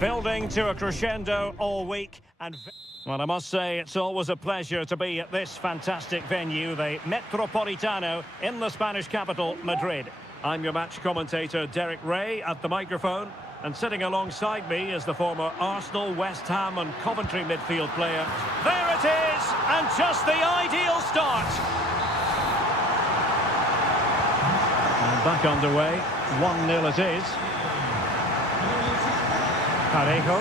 Building to a crescendo all week. And well, I must say, it's always a pleasure to be at this fantastic venue, the Metropolitano in the Spanish capital, Madrid. I'm your match commentator, Derek Ray, at the microphone. And sitting alongside me is the former Arsenal, West Ham and Coventry midfield player. There it is! And just the ideal start! And back underway. 1-0 it is. Parejo.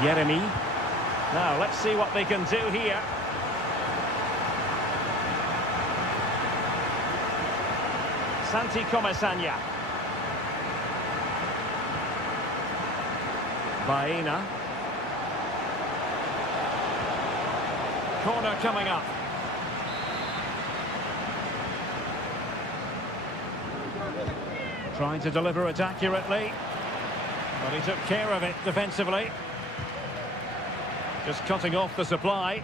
Jeremy. Now, let's see what they can do here. Santi Comesaña. Baena. Corner coming up. Trying to deliver it accurately. But he took care of it defensively. Just cutting off the supply.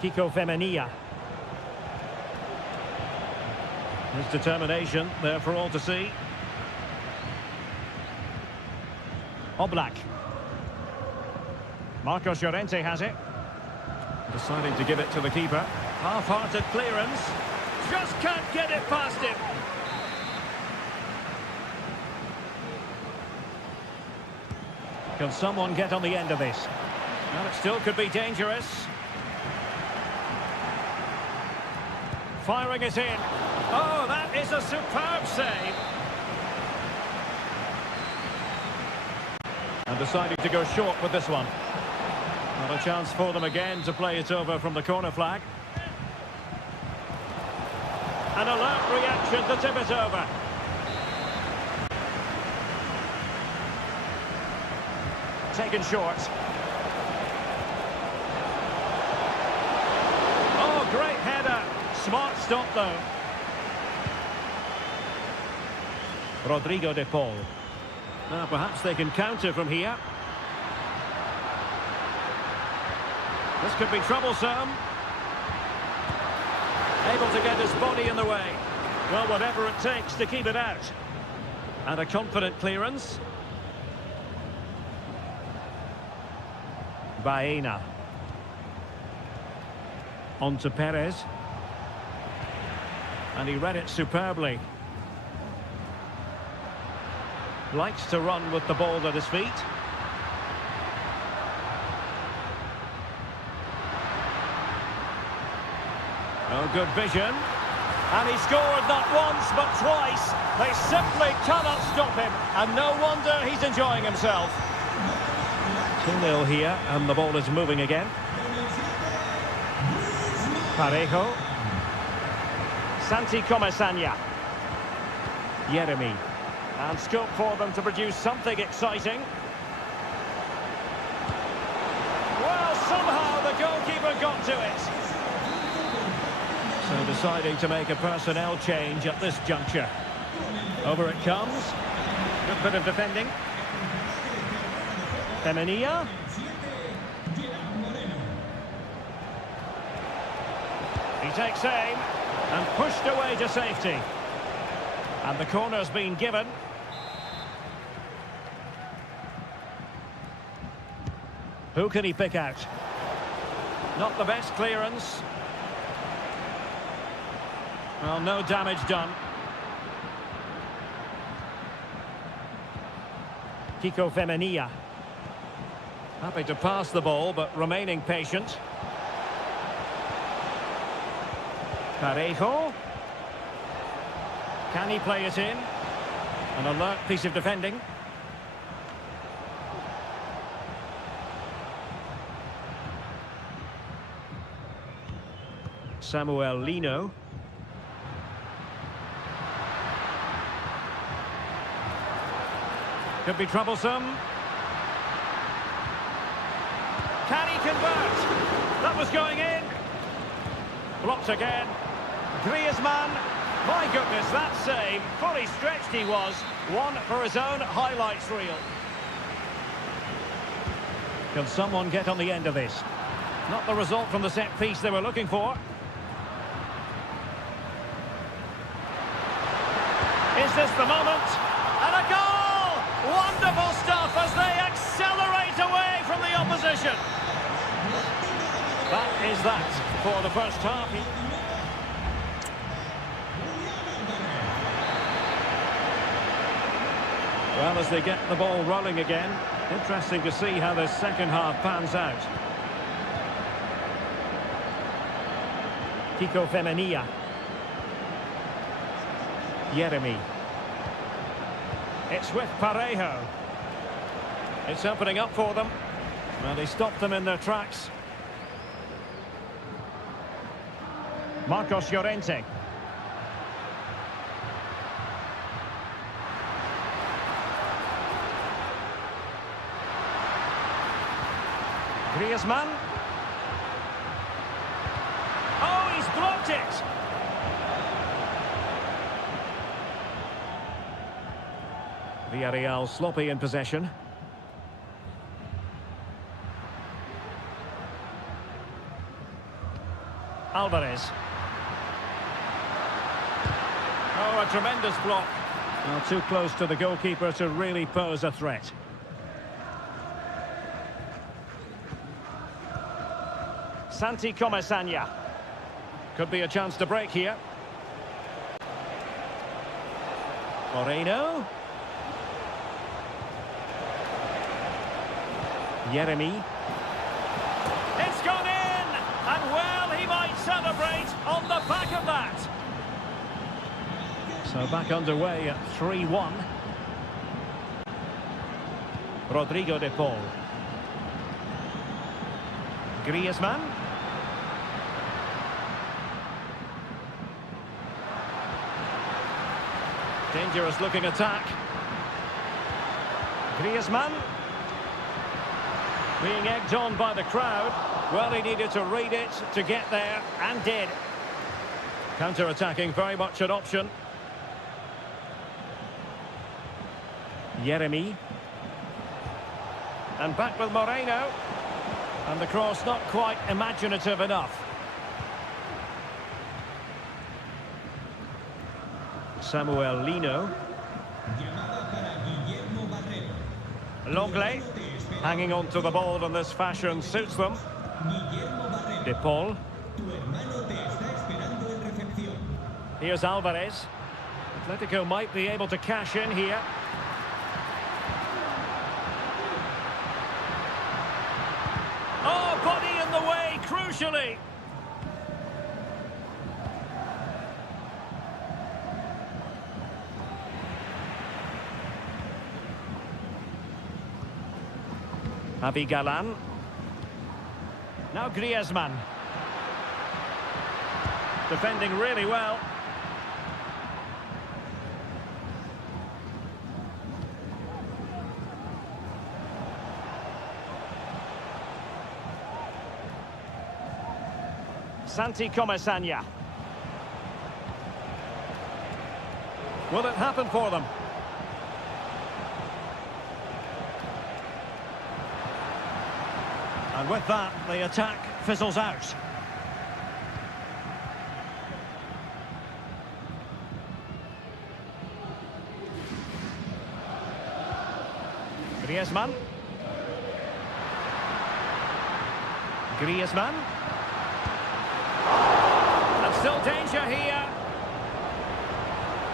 Kiko Femenia. His determination there for all to see. Oblak. Marcos Llorente has it. Deciding to give it to the keeper. Half-hearted clearance. Just can't get it past him. Can someone get on the end of this? Well, it still could be dangerous. Firing it in. Oh, that is a superb save. And deciding to go short with this one. Not a chance for them again to play it over from the corner flag. An alert reaction to tip it over. Taken short. Oh, great header. Smart stop though. Rodrigo de Paul. Now perhaps they can counter from here. This could be troublesome. Able to get his body in the way. Well, whatever it takes to keep it out. And a confident clearance. Baena. On to Perez. And he read it superbly. Likes to run with the ball at his feet. Oh, good vision. And he scored not once but twice. They simply cannot stop him. And no wonder he's enjoying himself. 2-0 here, and the ball is moving again. Parejo. Santi Comesaña. Jeremy. And scope for them to produce something exciting. Well, somehow the goalkeeper got to it. So deciding to make a personnel change at this juncture. Over it comes. Good bit of defending. Femenia. He takes aim and pushed away to safety. And the corner's been given. Who can he pick out? Not the best clearance. Well, no damage done. Kiko Femenia. Happy to pass the ball, but remaining patient. Parejo. Can he play it in? An alert piece of defending. Samuel Lino. Could be troublesome. Can he convert? That was going in. Blocked again. Griezmann. My goodness, that save. Fully stretched he was. One for his own highlights reel. Can someone get on the end of this? Not the result from the set piece they were looking for. Is this the moment? And a goal! Wonderful stuff as they accelerate away from the opposition. That is that for the first half. Well, as they get the ball rolling again, interesting to see how the second half pans out. Kiko Femenia. Jeremy. It's with Parejo. It's opening up for them. Well, they stopped them in their tracks. Marcos Llorente. Griezmann. Oh, he's blocked it. Villarreal sloppy in possession. Alvarez. Oh, a tremendous block. Well, too close to the goalkeeper to really pose a threat. Santi Comesaña. Could be a chance to break here. Moreno. Jeremy. It's gone in! And well, he might celebrate on the back of that. So back underway at 3-1. Rodrigo de Paul. Griezmann. Dangerous looking attack. Griezmann. Being egged on by the crowd. Well, he needed to read it to get there, and did. Counter-attacking, very much an option. Jeremy. And back with Moreno. And the cross not quite imaginative enough. Samuel Lino. Longley. Hanging on to the ball in this fashion suits them. De Paul. Here's Alvarez. Atletico might be able to cash in here. Oh, body in the way, crucially. Javi Galan. Now Griezmann. Defending really well. Santi Comesaña. Will it happen for them? And with that, the attack fizzles out. Griezmann. Griezmann. And still danger here.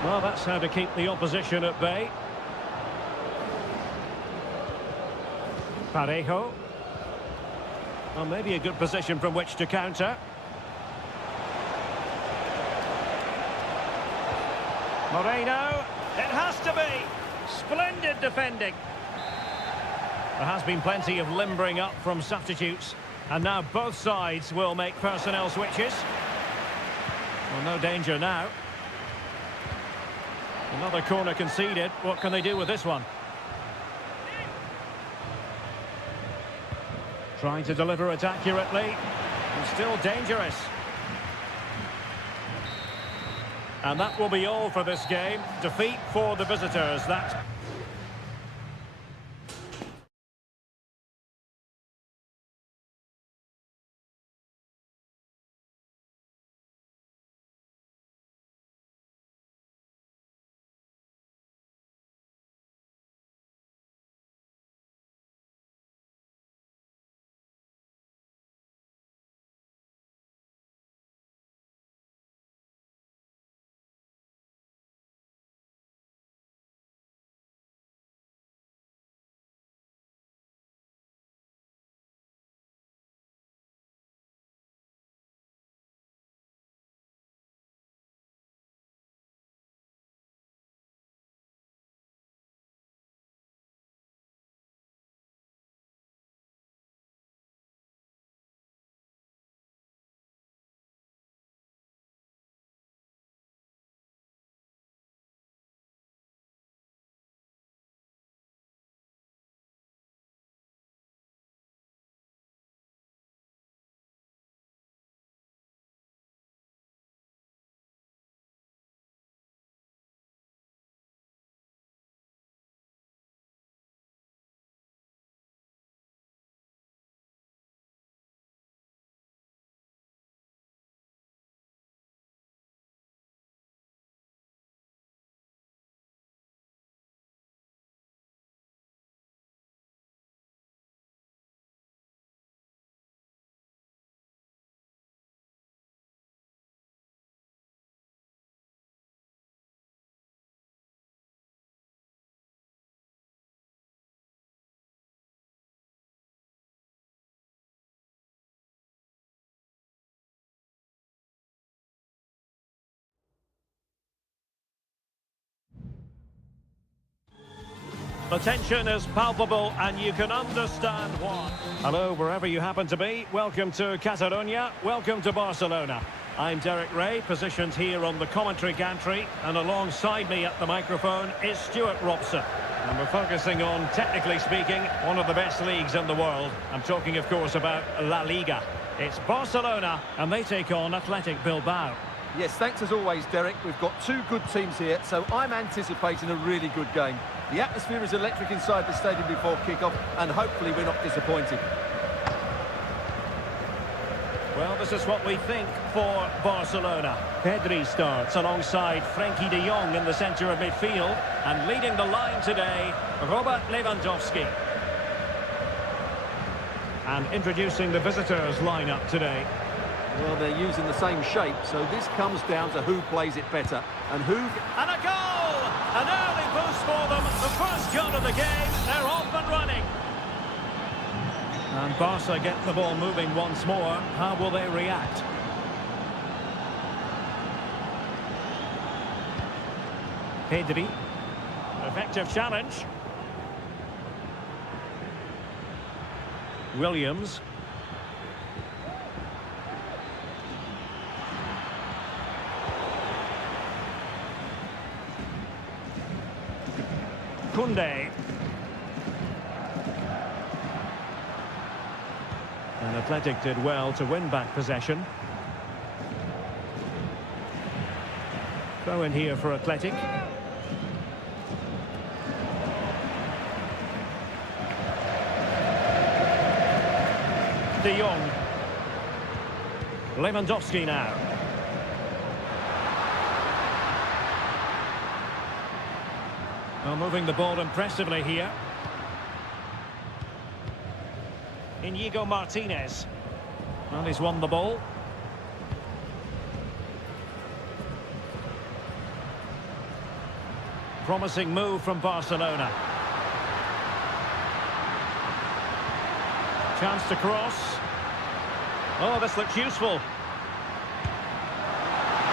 Well, that's how to keep the opposition at bay. Parejo. Well, maybe a good position from which to counter. Moreno. It has to be. Splendid defending. There has been plenty of limbering up from substitutes. And now both sides will make personnel switches. Well, no danger now. Another corner conceded. What can they do with this one? Trying to deliver it accurately. And still dangerous. And that will be all for this game. Defeat for the visitors. That. The tension is palpable and you can understand why. Hello, wherever you happen to be. Welcome to Catalonia. Welcome to Barcelona. I'm Derek Ray, positioned here on the commentary gantry, and alongside me at the microphone is Stuart Robson. And we're focusing on, technically speaking, one of the best leagues in the world. I'm talking, of course, about La Liga. It's Barcelona, and they take on Athletic Bilbao. Yes, thanks as always, Derek. We've got two good teams here, so I'm anticipating a really good game. The atmosphere is electric inside the stadium before kick-off, and hopefully we're not disappointed. Well, this is what we think for Barcelona. Pedri starts alongside Frenkie de Jong in the centre of midfield, and leading the line today, Robert Lewandowski. And introducing the visitors' lineup today. Well, they're using the same shape, so this comes down to who plays it better and who... And a goal! An early boost for them. The first goal of the game. They're off and running. And Barca get the ball moving once more. How will they react? Pedri. Effective challenge. Williams. Koundé. And Athletic did well to win back possession. Throw in here for Athletic. De Jong. Lewandowski now. Well, moving the ball impressively here. Inigo Martinez. Well, he's won the ball. Promising move from Barcelona. Chance to cross. Oh, this looks useful.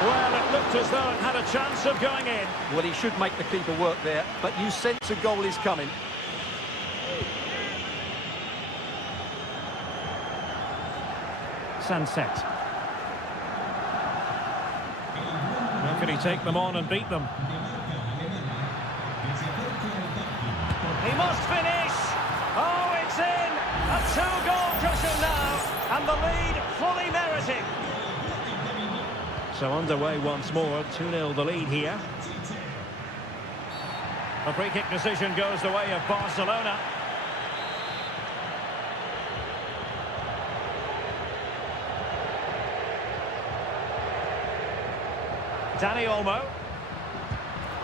Well, it looked as though it had a chance of going in. Well, he should make the keeper work there, but you sense a goal is coming. Sunset. How can he take them on and beat them? He must finish! Oh, it's in! A two-goal cushion now, and the lead fully merited. So underway once more, 2-0 the lead here. A free kick decision goes the way of Barcelona. Dani Olmo.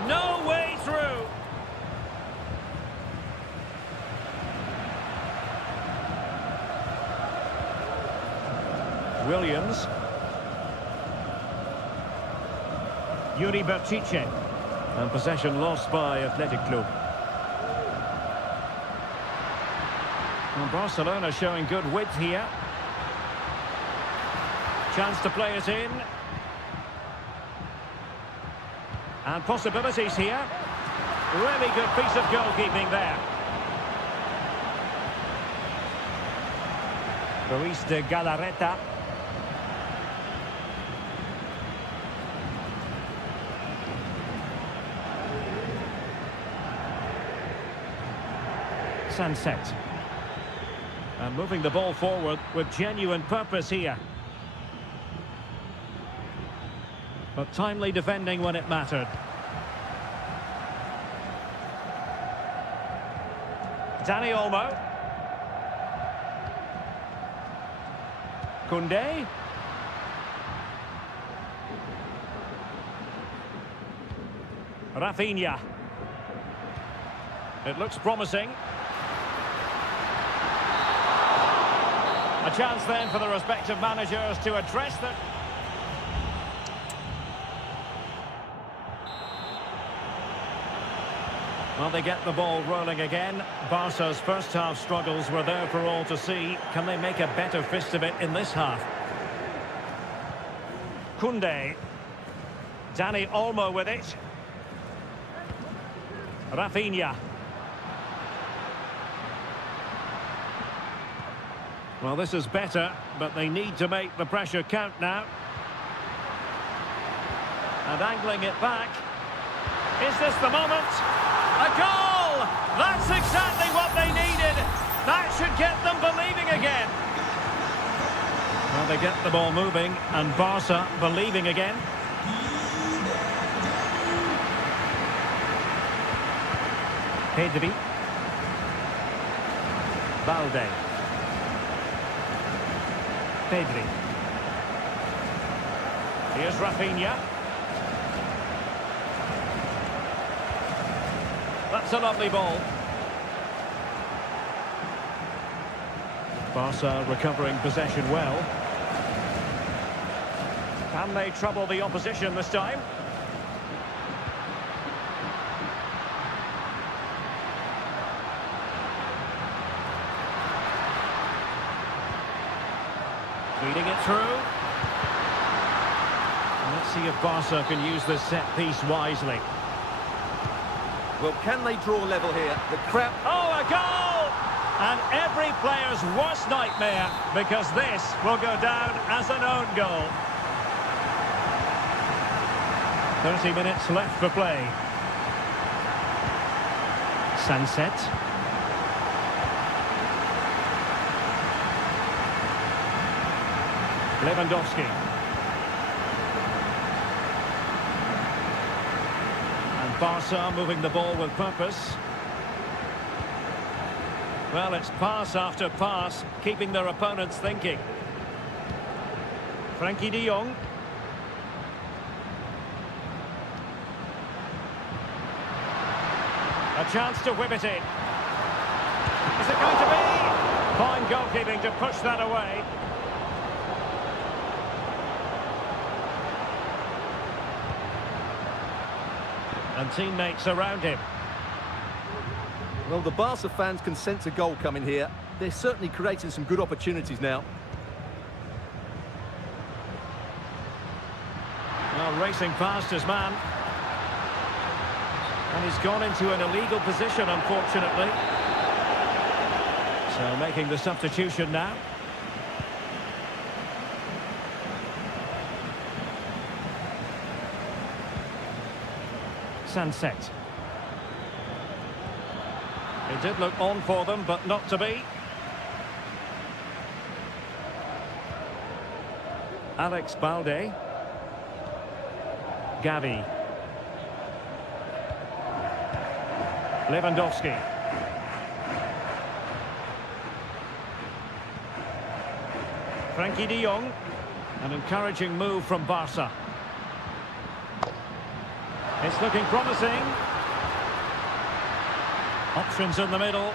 No way through. Williams. Yuri Berchiche. And possession lost by Athletic Club. Well, Barcelona showing good width here. Chance to play it in. And possibilities here. Really good piece of goalkeeping there. Ruiz de Galarreta. Sunset. And moving the ball forward with genuine purpose here. But timely defending when it mattered. Dani Olmo. Koundé. Rafinha. It looks promising. A chance then for the respective managers to address them. Well, they get the ball rolling again. Barca's first half struggles were there for all to see. Can they make a better fist of it in this half? Koundé. Dani Olmo with it. Rafinha. Well, this is better, but they need to make the pressure count now. And angling it back. Is this the moment? A goal! That's exactly what they needed. That should get them believing again. Well, they get the ball moving, and Barca believing again. Pedri. Balde. Pedri. Here's Rafinha. That's a lovely ball. Barca recovering possession well. Can they trouble the opposition this time? Feeding it through. Let's see if Barca can use this set piece wisely. Well, can they draw level here? The crowd... Oh, a goal! And every player's worst nightmare, because this will go down as an own goal. 30 minutes left for play. Sunset. Lewandowski. Barca moving the ball with purpose. Well, it's pass after pass, keeping their opponents thinking. Frankie de Jong. A chance to whip it in. Is it going to be? Fine goalkeeping to push that away. And teammates around him. Well, the Barca fans can sense a goal coming here. They're certainly creating some good opportunities now. Well, racing past his man. And he's gone into an illegal position, unfortunately. So making the substitution now. Sunset. It did look on for them, but not to be. Alex Balde. Gavi. Lewandowski. Frankie de Jong. An encouraging move from Barca. It's looking promising. Options in the middle.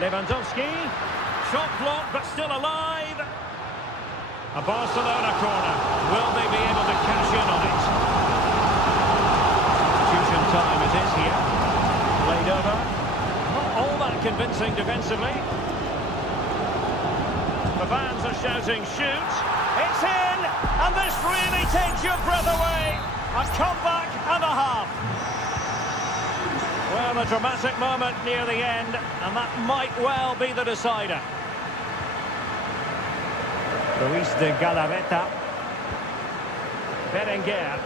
Lewandowski. Shot blocked, but still alive. A Barcelona corner. Will they be able to cash in on it? Substitution time it is here. Played over. Not all that convincing defensively. The fans are shouting, shoot. It's in! And this really takes your breath away. A comeback and a half. Well, a dramatic moment near the end, and that might well be the decider. Luis de Galarreta. Berenguer.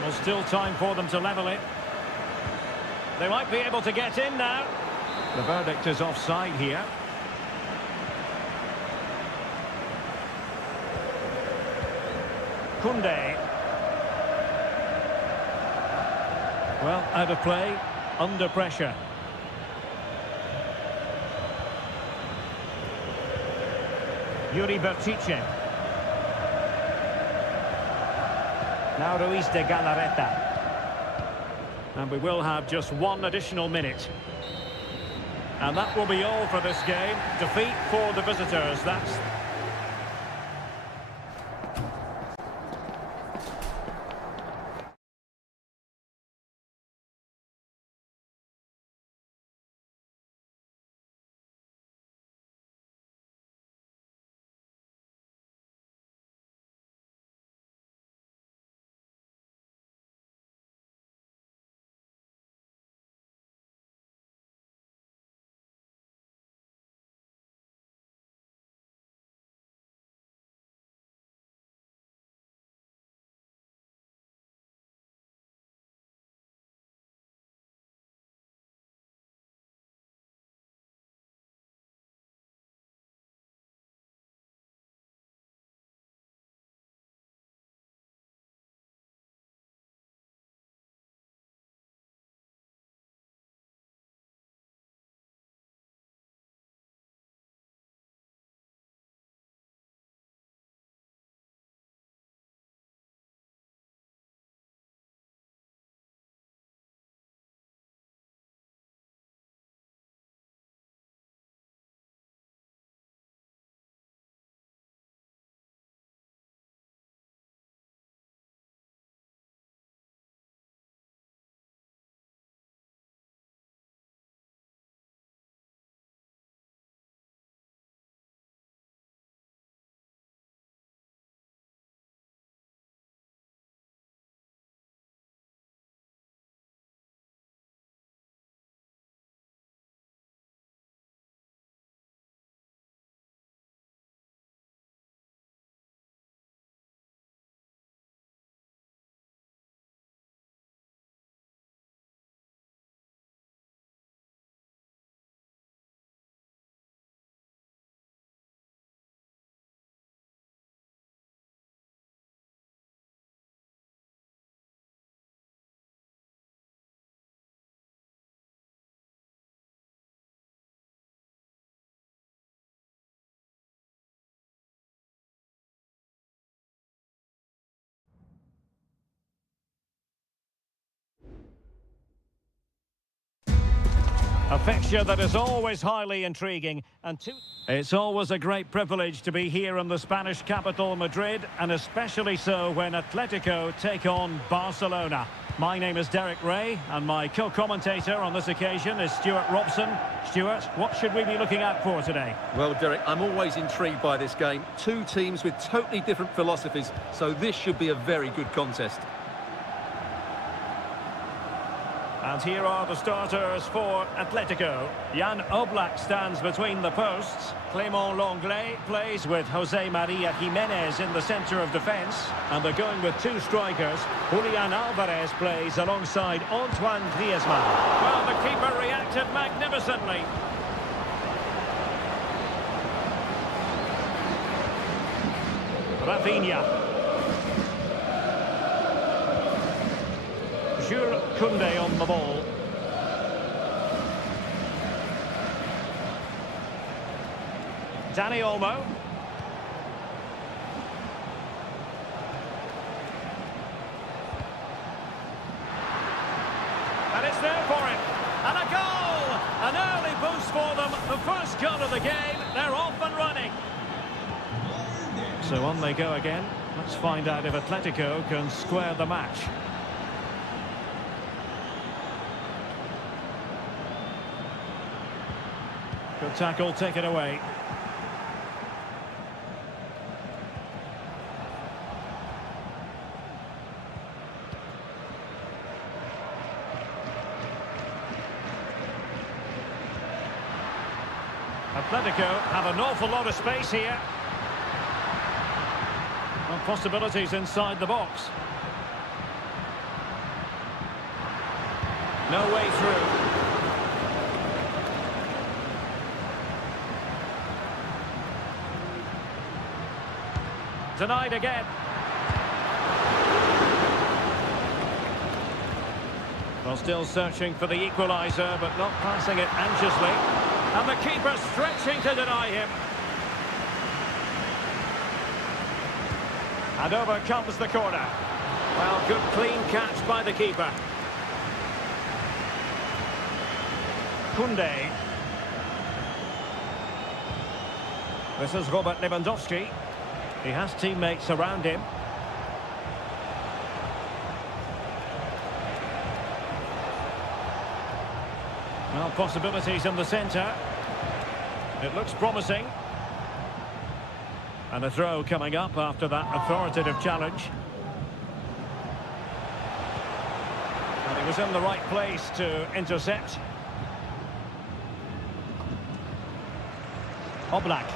Well, still time for them to level it. They might be able to get in now. The verdict is offside here. Koundé. Well, out of play, under pressure. Yuri Bertice. Now Luis de Galarreta. And we will have just one additional minute. And that will be all for this game. Defeat for the visitors. That's... A fixture that is always highly intriguing, and it's always a great privilege to be here in the Spanish capital, Madrid, and especially so when Atletico take on Barcelona. My name is Derek Ray, and my co-commentator on this occasion is Stuart Robson. Stuart, what should we be looking out for today? Well, Derek, I'm always intrigued by this game. Two teams with totally different philosophies, so this should be a very good contest. And here are the starters for Atletico. Jan Oblak stands between the posts. Clément Lenglet plays with Jose Maria Jimenez in the centre of defence. And they're going with two strikers. Julian Alvarez plays alongside Antoine Griezmann. Well, the keeper reacted magnificently. Rafinha. Jules Koundé on the ball. Danny Olmo. And it's there for him. And a goal! An early boost for them. The first goal of the game. They're off and running. So on they go again. Let's find out if Atletico can square the match. Good tackle, taken away. Atletico have an awful lot of space here. And possibilities inside the box. No way through. Denied again. Well, still searching for the equaliser, but not passing it anxiously. And the keeper stretching to deny him. And over comes the corner. Well, good clean catch by the keeper. Koundé. This is Robert Lewandowski. He has teammates around him. Well, possibilities in the centre. It looks promising. And a throw coming up after that authoritative challenge. And he was in the right place to intercept. Oblak.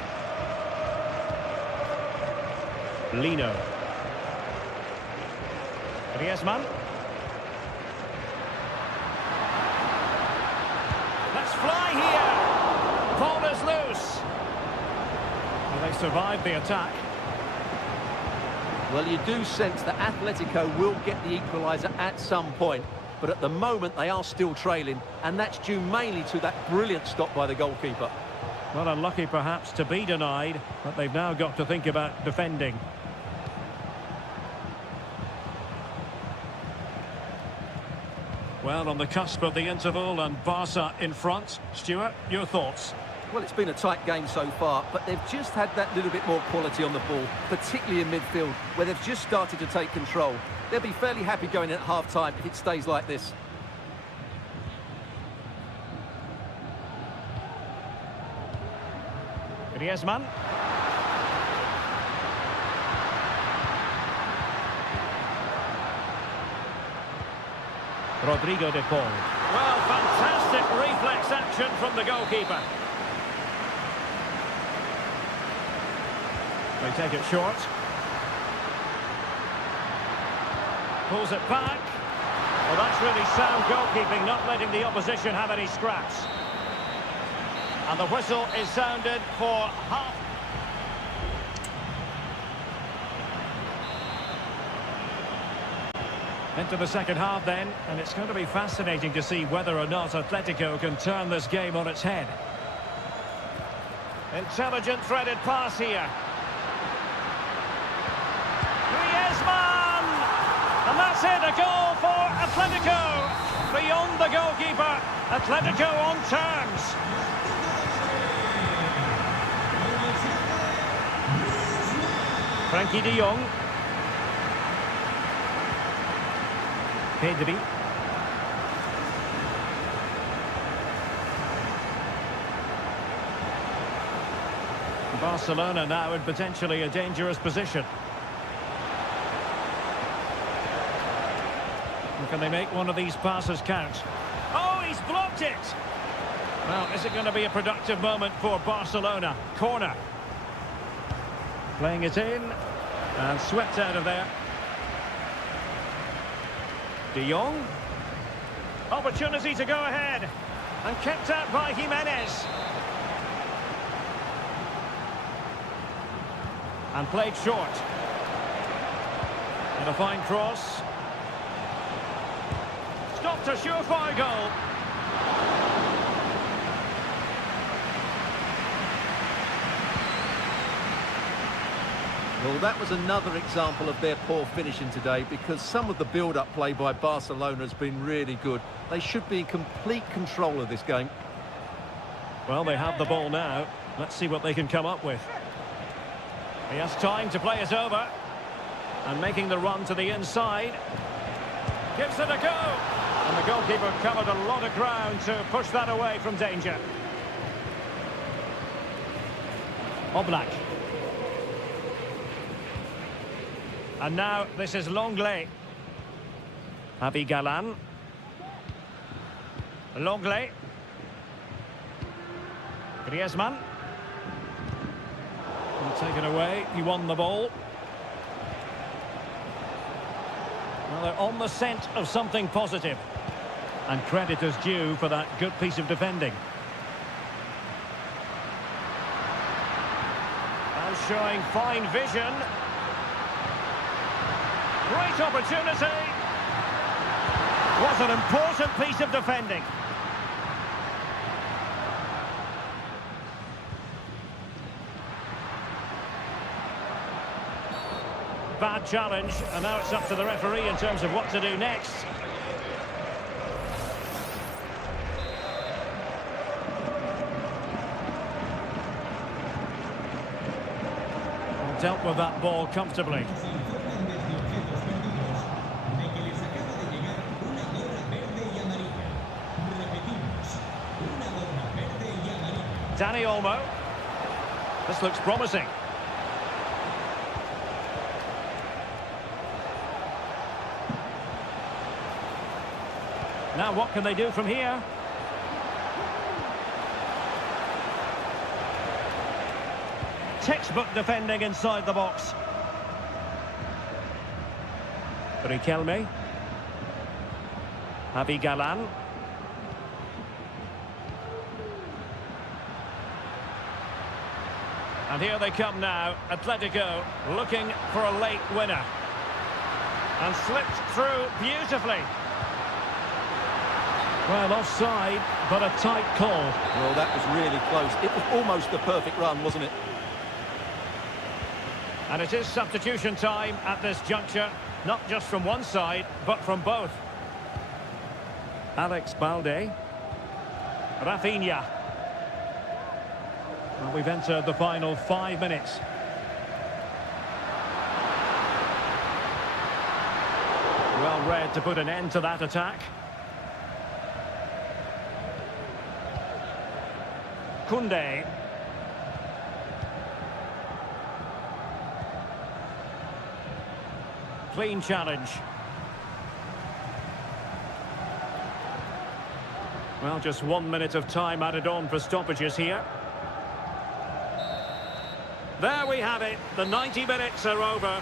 Lino. Griezmann. Let's fly here. Ball is loose. Well, they survived the attack. Well, you do sense that Atletico will get the equaliser at some point, but at the moment they are still trailing, and that's due mainly to that brilliant stop by the goalkeeper. Well, unlucky perhaps to be denied, but they've now got to think about defending. Well, on the cusp of the interval and Barca in front. Stuart, your thoughts? Well, it's been a tight game so far, but they've just had that little bit more quality on the ball, particularly in midfield, where they've just started to take control. They'll be fairly happy going in at half-time if it stays like this. Griezmann. Rodrigo de Paul. Well, fantastic reflex action from the goalkeeper. They take it short. Pulls it back. Well, that's really sound goalkeeping, not letting the opposition have any scraps. And the whistle is sounded for half. Into the second half then, and it's going to be fascinating to see whether or not Atletico can turn this game on its head. Intelligent threaded pass here. Griezmann! And that's it, a goal for Atletico. Beyond the goalkeeper, Atletico on terms. Frankie de Jong. Pedri. Barcelona now in potentially a dangerous position. Can they make one of these passes count? Oh, he's blocked it! Well, is it going to be a productive moment for Barcelona? Corner. Playing it in. And swept out of there. De Jong. Opportunity to go ahead. And kept out by Jimenez. And played short. And a fine cross. a surefire goal. Well, that was another example of their poor finishing today, because some of the build-up play by Barcelona has been really good. They should be in complete control of this game. Well, they have the ball now. Let's see what they can come up with. He has time to play it over. And making the run to the inside. Gives it a go. And the goalkeeper covered a lot of ground to push that away from danger. Oblak. And now this is Longley. Javi Galan. Longley. Griezmann. And taken away. He won the ball. Well, they're on the scent of something positive. And credit is due for that good piece of defending. And showing fine vision. Great opportunity. Was an important piece of defending. Bad challenge, and now it's up to the referee in terms of what to do next. Dealt with that ball comfortably. Danny Olmo. This looks promising. Now what can they do from here? Textbook defending inside the box. Riquelme. Javi Galan. And here they come now. Atletico looking for a late winner. And slipped through beautifully. Well, offside, but a tight call. Well, that was really close. It was almost the perfect run, wasn't it? And it is substitution time at this juncture, not just from one side, but from both. Alex Balde. Rafinha. Well, we've entered the final 5 minutes. Well read to put an end to that attack. Koundé. Clean challenge. Well, just 1 minute of time added on for stoppages here. There we have it. The 90 minutes are over.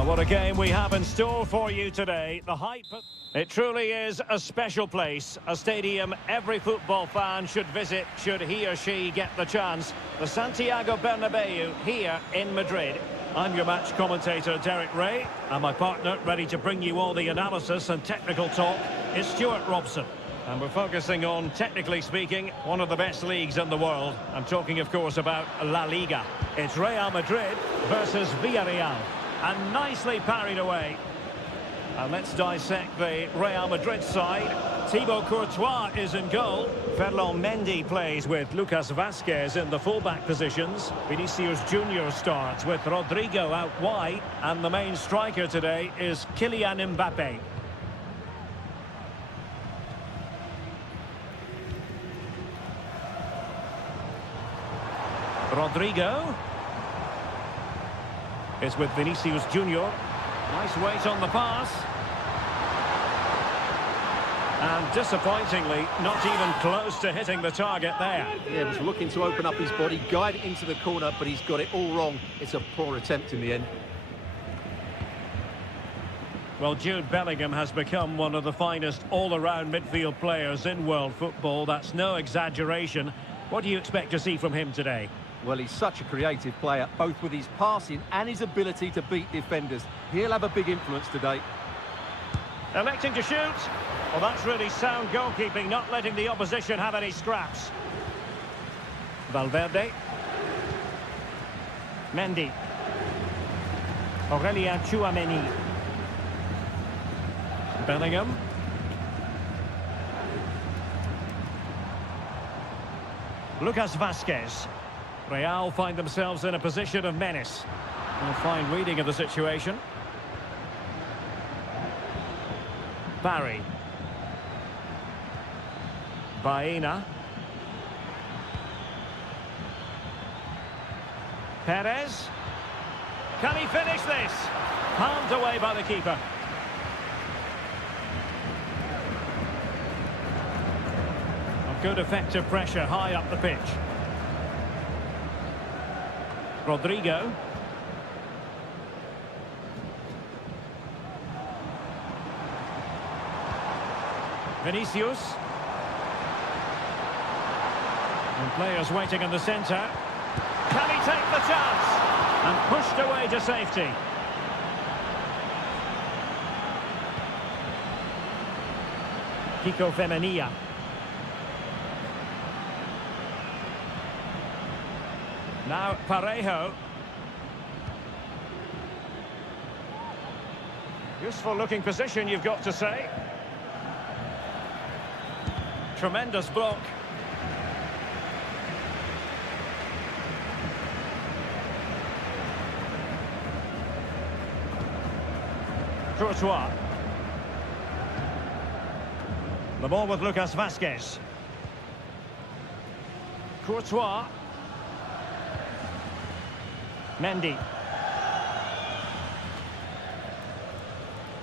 Well, what a game we have in store for you today. The hype... It truly is a special place, a stadium every football fan should visit should he or she get the chance. The Santiago Bernabeu here in Madrid. I'm your match commentator, Derek Ray, and my partner, ready to bring you all the analysis and technical talk, is Stuart Robson. And we're focusing on, technically speaking, one of the best leagues in the world. I'm talking, of course, about La Liga. It's Real Madrid versus Villarreal. And nicely parried away. And let's dissect the Real Madrid side. Thibaut Courtois is in goal. Ferland Mendy plays with Lucas Vazquez in the fullback positions. Vinicius Junior starts with Rodrigo out wide. And the main striker today is Kylian Mbappe. Rodrigo is with Vinicius Junior. Nice weight on the pass. And disappointingly, not even close to hitting the target there. Yeah, was looking to open up his body, guide it into the corner, but he's got it all wrong. It's a poor attempt in the end. Well, Jude Bellingham has become one of the finest all-around midfield players in world football. That's no exaggeration. What do you expect to see from him today? Well, he's such a creative player, both with his passing and his ability to beat defenders. He'll have a big influence today. Electing to shoot. Well, that's really sound goalkeeping, not letting the opposition have any scraps. Valverde. Mendy. Aurelien Tchouameni. Bellingham. Lucas Vazquez. Real find themselves in a position of menace. A fine reading of the situation. Barry. Baena. Perez. Can he finish this? Palmed away by the keeper. A good effective pressure high up the pitch. Rodrigo. Vinicius. And players waiting in the centre. Can he take the chance? And pushed away to safety. Kiko Femenia. Now Parejo. Useful looking position, you've got to say. Tremendous block. Courtois. The ball with Lucas Vazquez. Courtois. Mendy.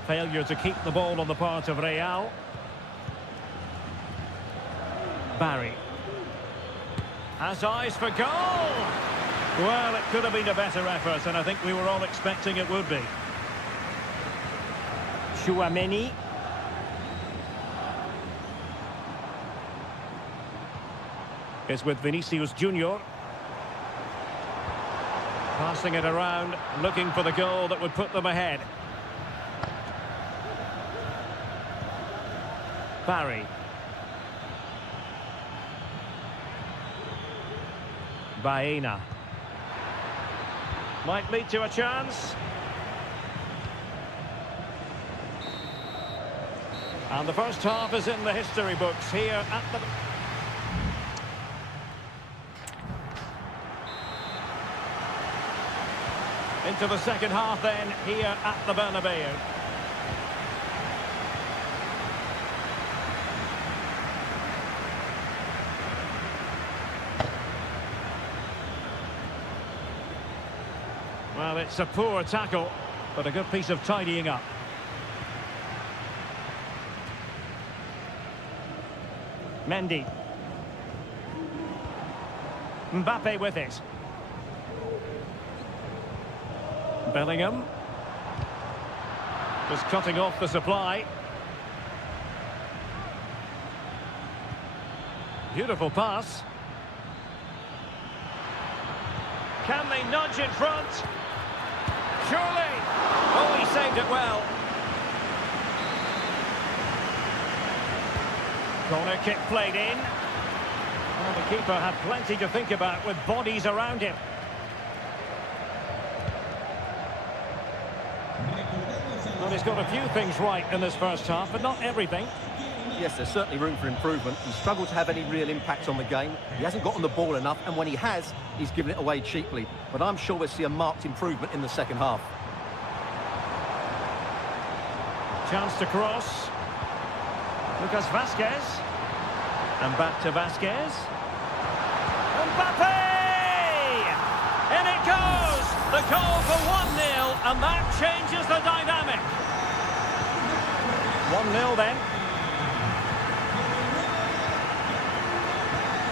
Failure to keep the ball on the part of Real. Barry. Has eyes for goal! Well, it could have been a better effort, and I think we were all expecting it would be. Tchouameni. Is with Vinicius Junior. Passing it around, looking for the goal that would put them ahead. Barry. Baena. Might lead to a chance. And the first half is in the history books here at the... Into the second half then, here at the Bernabeu. Well, it's a poor tackle, but a good piece of tidying up. Mendy. Mbappe with it. Bellingham. Just cutting off the supply. Beautiful pass. Can they nudge in front? Surely! Oh, he saved it well. Corner kick played in. Well, the keeper had plenty to think about with bodies around him. Well, he's got a few things right in this first half, but not everything. Yes, there's certainly room for improvement. He's struggled to have any real impact on the game. He hasn't gotten the ball enough, and when he has, he's given it away cheaply. But I'm sure we'll see a marked improvement in the second half. Chance to cross. Lucas Vazquez. And back to Vazquez. Mbappe! In it goes! The goal for 1-0, and that changes the dynamic. 1-0 then.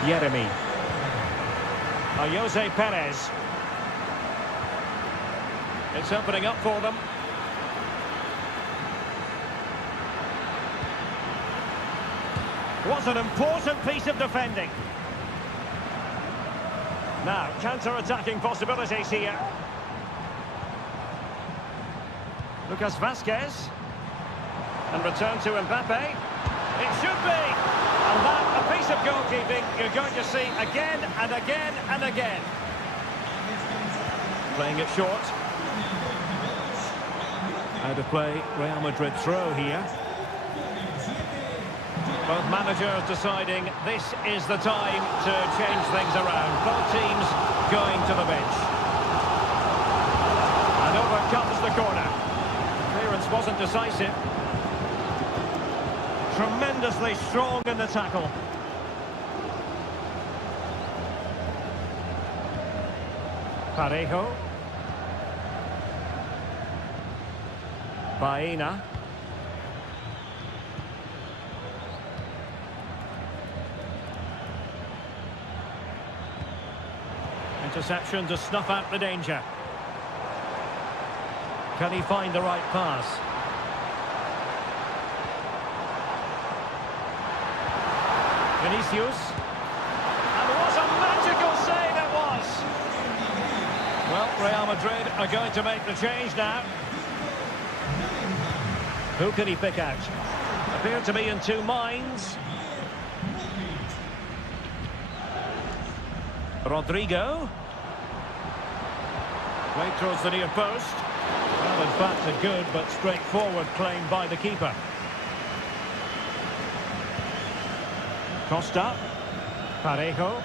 Yeremy. Jose Perez. It's opening up for them. Was an important piece of defending. Now, counter-attacking possibilities here. Lucas Vazquez. And return to Mbappe. It should be. And that, a piece of goalkeeping you're going to see again and again and again. Playing it short. Out of play, Real Madrid throw here. Both managers deciding this is the time to change things around. Both teams going to the bench. And over comes the corner. Clearance wasn't decisive. Tremendously strong in the tackle. Parejo. Baena. Interception to snuff out the danger. Can he find the right pass? Vinicius. And what a magical save it was! Well, Real Madrid are going to make the change now. Who can he pick out? Appeared to be in two minds. Rodrigo. Played towards the near post. Well, in fact, a good but straightforward claim by the keeper. Costa. Parejo.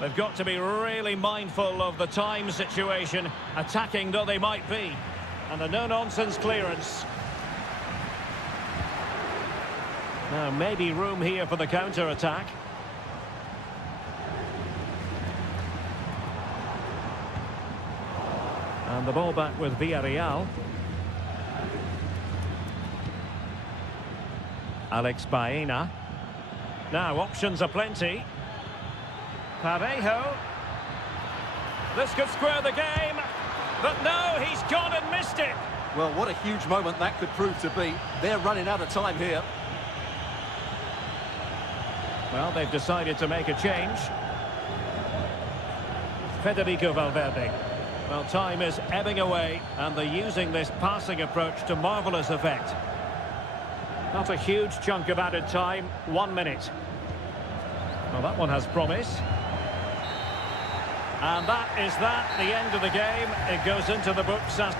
They've got to be really mindful of the time situation, attacking though they might be. And a no-nonsense clearance. Now, maybe room here for the counter-attack. And the ball back with Villarreal. Alex Baena. Now, options are plenty. Parejo. This could square the game. But no, he's gone and missed it. Well, what a huge moment that could prove to be. They're running out of time here. Well, they've decided to make a change. Federico Valverde. Well, time is ebbing away, and they're using this passing approach to marvellous effect. Not a huge chunk of added time, 1 minute. Well, that one has promise. And that is that, the end of the game. It goes into the books as...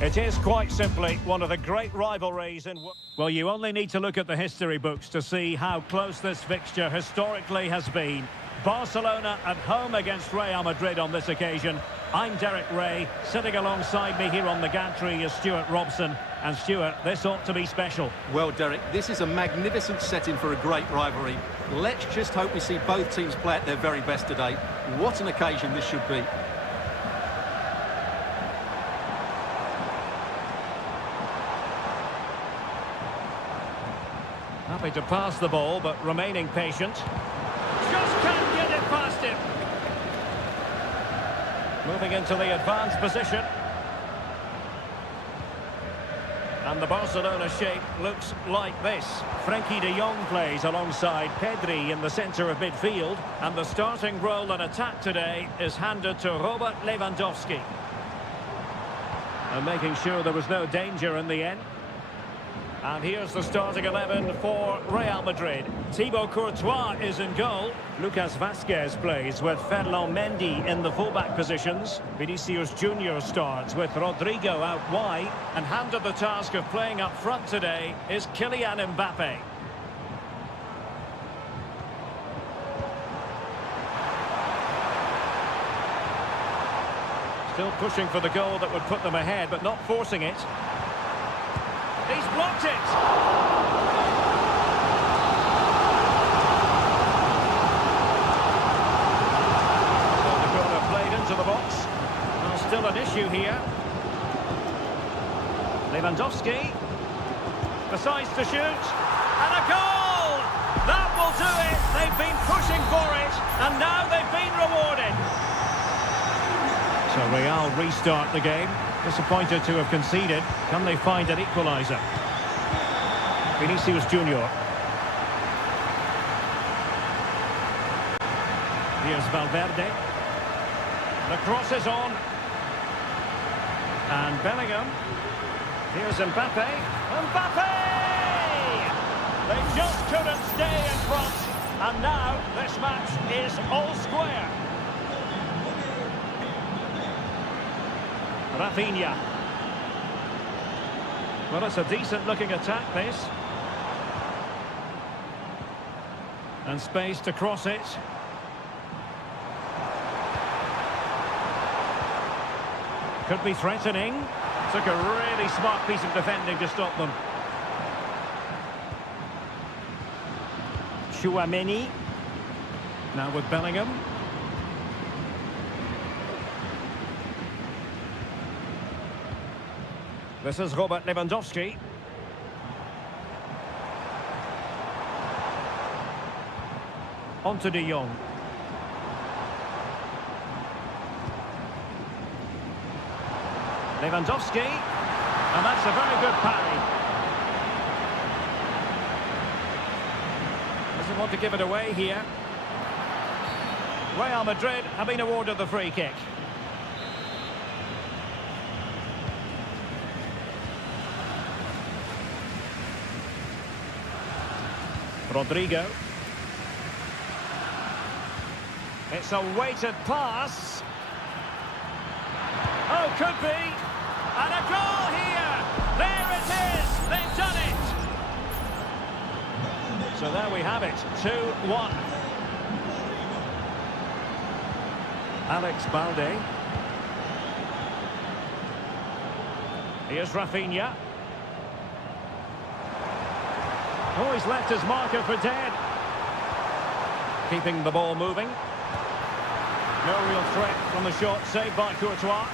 It is quite simply one of the great rivalries in... Well, you only need to look at the history books to see how close this fixture historically has been. Barcelona at home against Real Madrid on this occasion. I'm Derek Ray. Sitting alongside me here on the gantry is Stuart Robson. And Stuart, this ought to be special. Well, Derek, this is a magnificent setting for a great rivalry. Let's just hope we see both teams play at their very best today. What an occasion this should be. Happy to pass the ball, but remaining patient. Just can't get it past him. Moving into the advanced position. And the Barcelona shape looks like this. Frenkie de Jong plays alongside Pedri in the centre of midfield. And the starting role in attack today is handed to Robert Lewandowski. And making sure there was no danger in the end. And here's the starting 11 for Real Madrid. Thibaut Courtois is in goal. Lucas Vazquez plays with Ferland Mendy in the fullback positions. Vinicius Junior starts with Rodrigo out wide. And handed the task of playing up front today is Kylian Mbappe. Still pushing for the goal that would put them ahead, but not forcing it. He's blocked it! So the corner played into the box. Well, still an issue here. Lewandowski decides to shoot. And a goal! That will do it! They've been pushing for it, and now they've been rewarded. So Real restart the game. Disappointed to have conceded. Can they find an equaliser? Vinicius Junior. Here's Valverde. The cross is on. And Bellingham. Here's Mbappe. Mbappe! They just couldn't stay in front. And now this match is all square. Rafinha. Well, it's a decent-looking attack, this. And space to cross it. Could be threatening. Took a really smart piece of defending to stop them. Chouameni. Now with Bellingham. This is Robert Lewandowski. On to de Jong. Lewandowski. And that's a very good parry. Doesn't want to give it away here. Real Madrid have been awarded the free kick. Rodrigo. It's a weighted pass. Oh, could be. And a goal here. There it is. They've done it. So there we have it. 2-1. Alex Balde. Here's Rafinha. Oh, he's left his marker for dead. Keeping the ball moving. No real threat from the shot, saved by Courtois.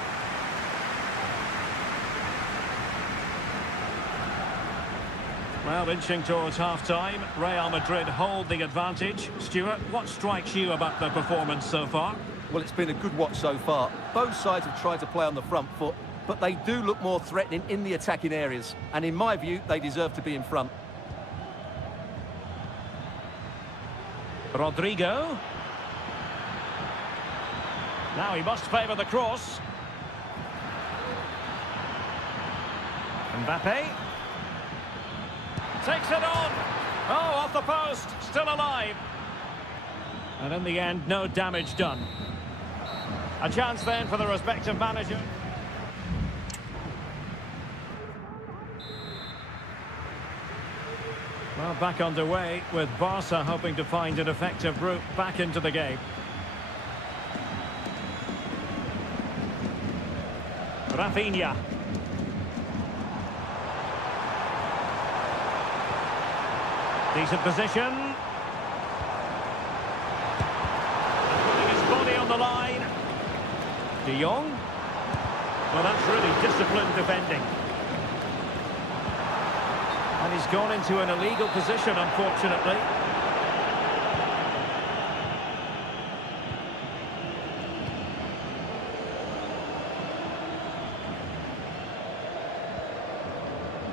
Well, inching towards half-time. Real Madrid hold the advantage. Stuart, what strikes you about the performance so far? Well, it's been a good watch so far. Both sides have tried to play on the front foot, but they do look more threatening in the attacking areas. And in my view, they deserve to be in front. Rodrigo. Now he must favour the cross. Mbappe. Takes it on. Oh, off the post. Still alive. And in the end, no damage done. A chance then for the respective manager. Well, back underway with Barca hoping to find an effective route back into the game. Rafinha. Decent position. And putting his body on the line. De Jong. Well, that's really disciplined defending. And he's gone into an illegal position, unfortunately.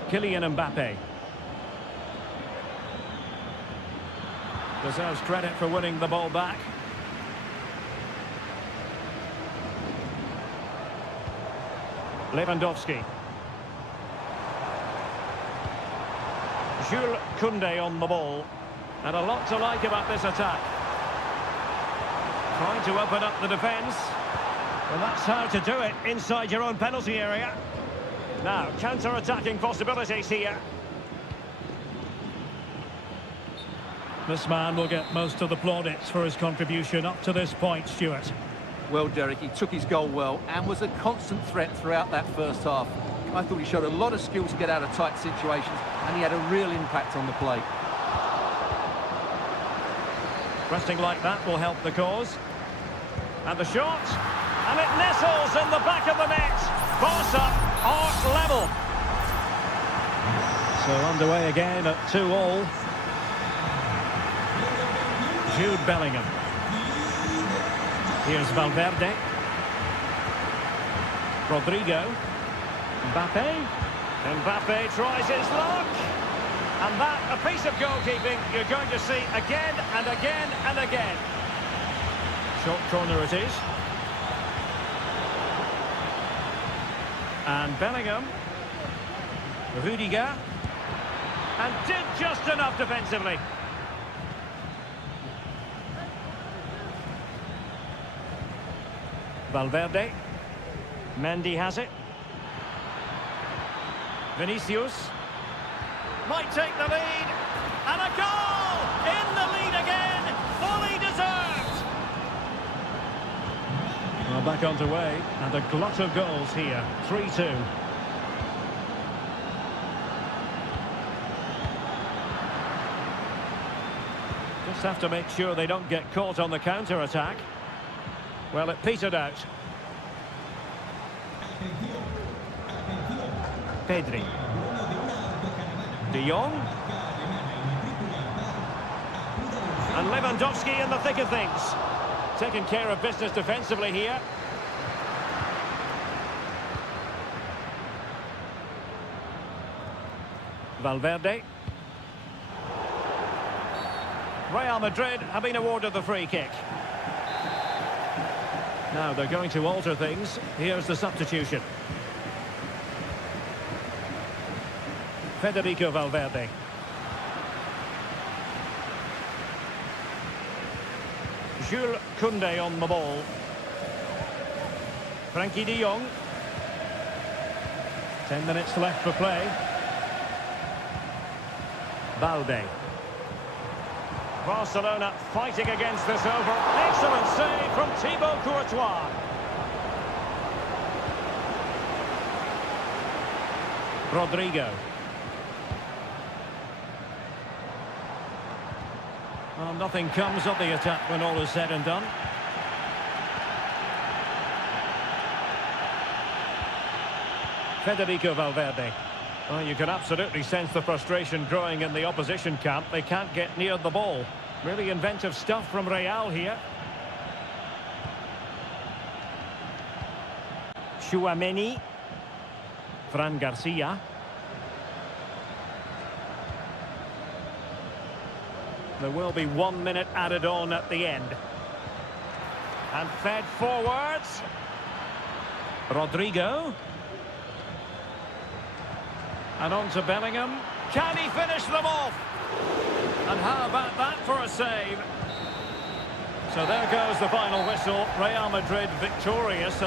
Kylian Mbappe. Deserves credit for winning the ball back. Lewandowski. Jules Koundé on the ball. And a lot to like about this attack. Trying to open up the defence. Well, that's how to do it inside your own penalty area. Now, counter-attacking possibilities here. This man will get most of the plaudits for his contribution up to this point, Stuart. Well, Derek, he took his goal well and was a constant threat throughout that first half. I thought he showed a lot of skill to get out of tight situations, and he had a real impact on the play. Resting like that will help the cause. And the shot, and it nestles in the back of the net. Barca are level. So underway again at 2-2. Jude Bellingham. Here's Valverde. Rodrigo. Mbappe. Mbappe tries his luck. And that, a piece of goalkeeping you're going to see again and again and again. Short corner it is. And Bellingham. Rudiger. And did just enough defensively. Valverde. Mendy has it. Vinicius. Might take the lead. And a goal! In the lead again. Fully deserved. Well, back underway. And a glut of goals here. 3-2. Just have to make sure they don't get caught on the counter-attack. Well, it petered out. Pedri. De Jong. And Lewandowski in the thick of things. Taking care of business defensively here. Valverde. Real Madrid have been awarded the free kick. Now they're going to alter things. Here's the substitution. Federico Valverde. Jules Koundé on the ball. Frankie de Jong. 10 minutes left for play. Balde. Barcelona fighting against this over. Excellent save from Thibaut Courtois. Rodrigo. Well, nothing comes of the attack when all is said and done. Federico Valverde. Well, you can absolutely sense the frustration growing in the opposition camp. They can't get near the ball. Really inventive stuff from Real here. Tchouaméni. Fran Garcia. There will be 1 minute added on at the end. And fed forwards. Rodrigo. And on to Bellingham. Can he finish them off? And how about that for a save? So there goes the final whistle. Real Madrid victorious.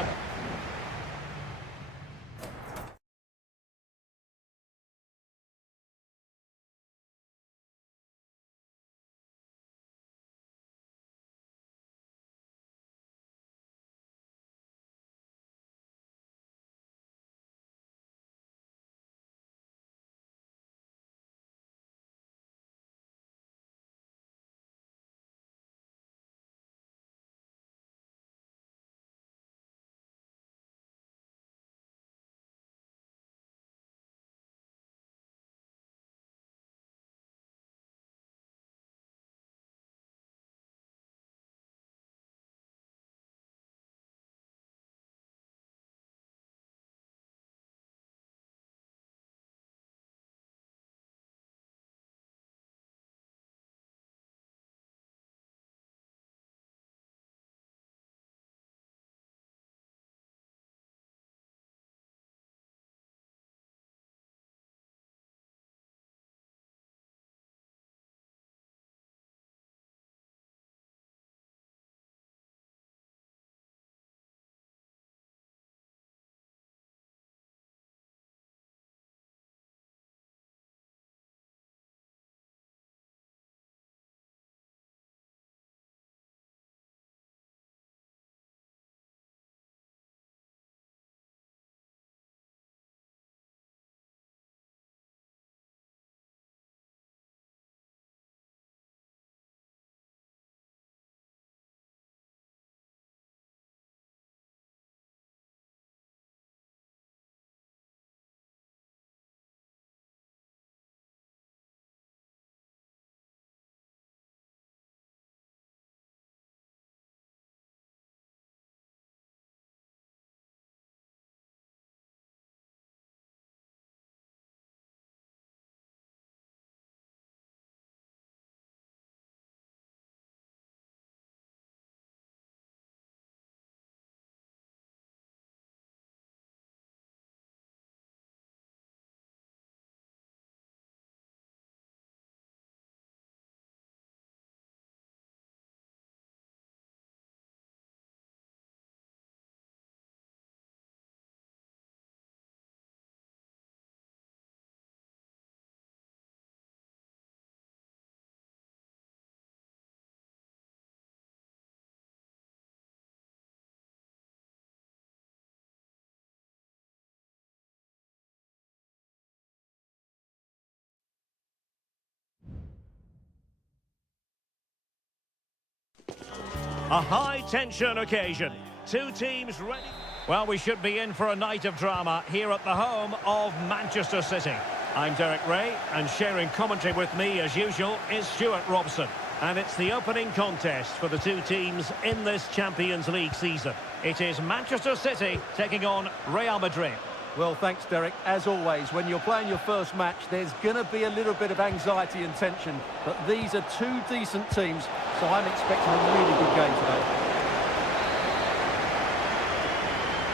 A high-tension occasion. Two teams ready. Well, we should be in for a night of drama here at the home of Manchester City. I'm Derek Ray, and sharing commentary with me, as usual, is Stuart Robson. And it's the opening contest for the two teams in this Champions League season. It is Manchester City taking on Real Madrid. Well, thanks, Derek. As always, when you're playing your first match, there's going to be a little bit of anxiety and tension. But these are two decent teams, so I'm expecting a really good game today.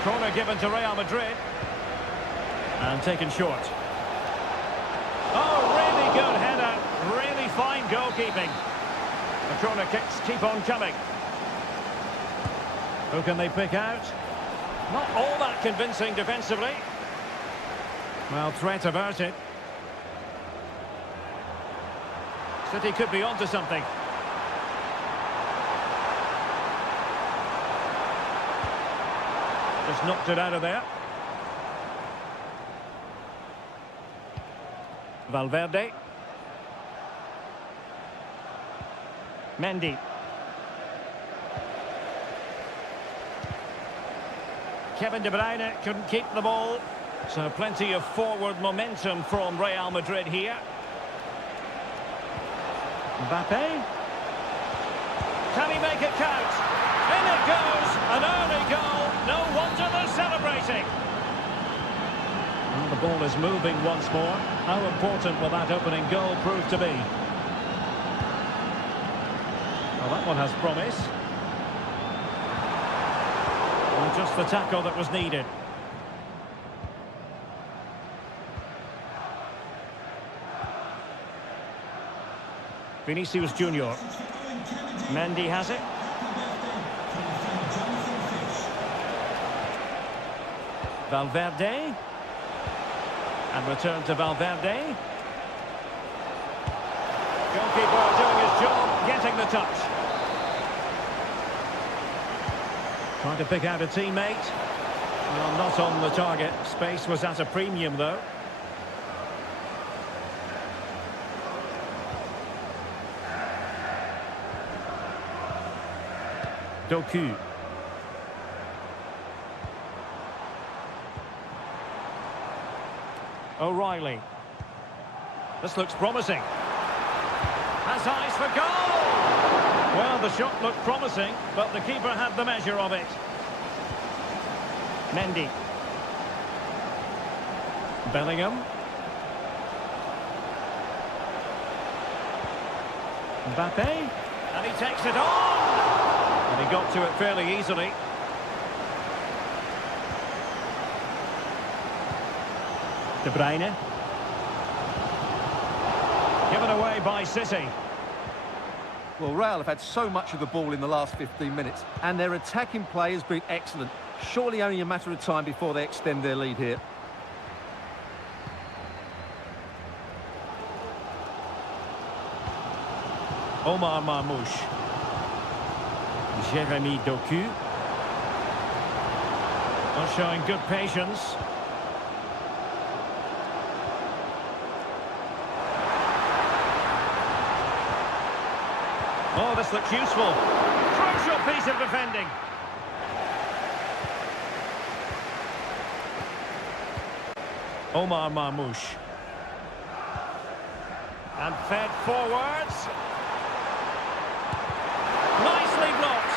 Corner given to Real Madrid. And taken short. Oh, really good header. Really fine goalkeeping. The corner kicks keep on coming. Who can they pick out? Not all that convincing defensively. Well, threat averted. City could be onto something. Just knocked it out of there. Valverde. Mendy. Kevin De Bruyne couldn't keep the ball. So plenty of forward momentum from Real Madrid here. Mbappe. Can he make it count? In it goes! An early goal. No wonder they're celebrating. And the ball is moving once more. How important will that opening goal prove to be? Well, that one has promise. And just the tackle that was needed. Vinicius Junior. Mendy has it. Valverde. And return to Valverde. Goalkeeper doing his job, getting the touch. Trying to pick out a teammate. Well, not on the target. Space was at a premium, though. Doku. O'Reilly. This looks promising. Has eyes for goal! Well, the shot looked promising, but the keeper had the measure of it. Mendy. Bellingham. Mbappe. And he takes it on! And he got to it fairly easily. De Bruyne. Given away by City. Well, Real have had so much of the ball in the last 15 minutes, and their attacking play has been excellent. Surely only a matter of time before they extend their lead here. Omar Marmoush. Jeremy Doku. Not showing good patience. Oh, this looks useful. Crucial piece of defending. Omar Marmoush. And fed forwards. Nicely blocked.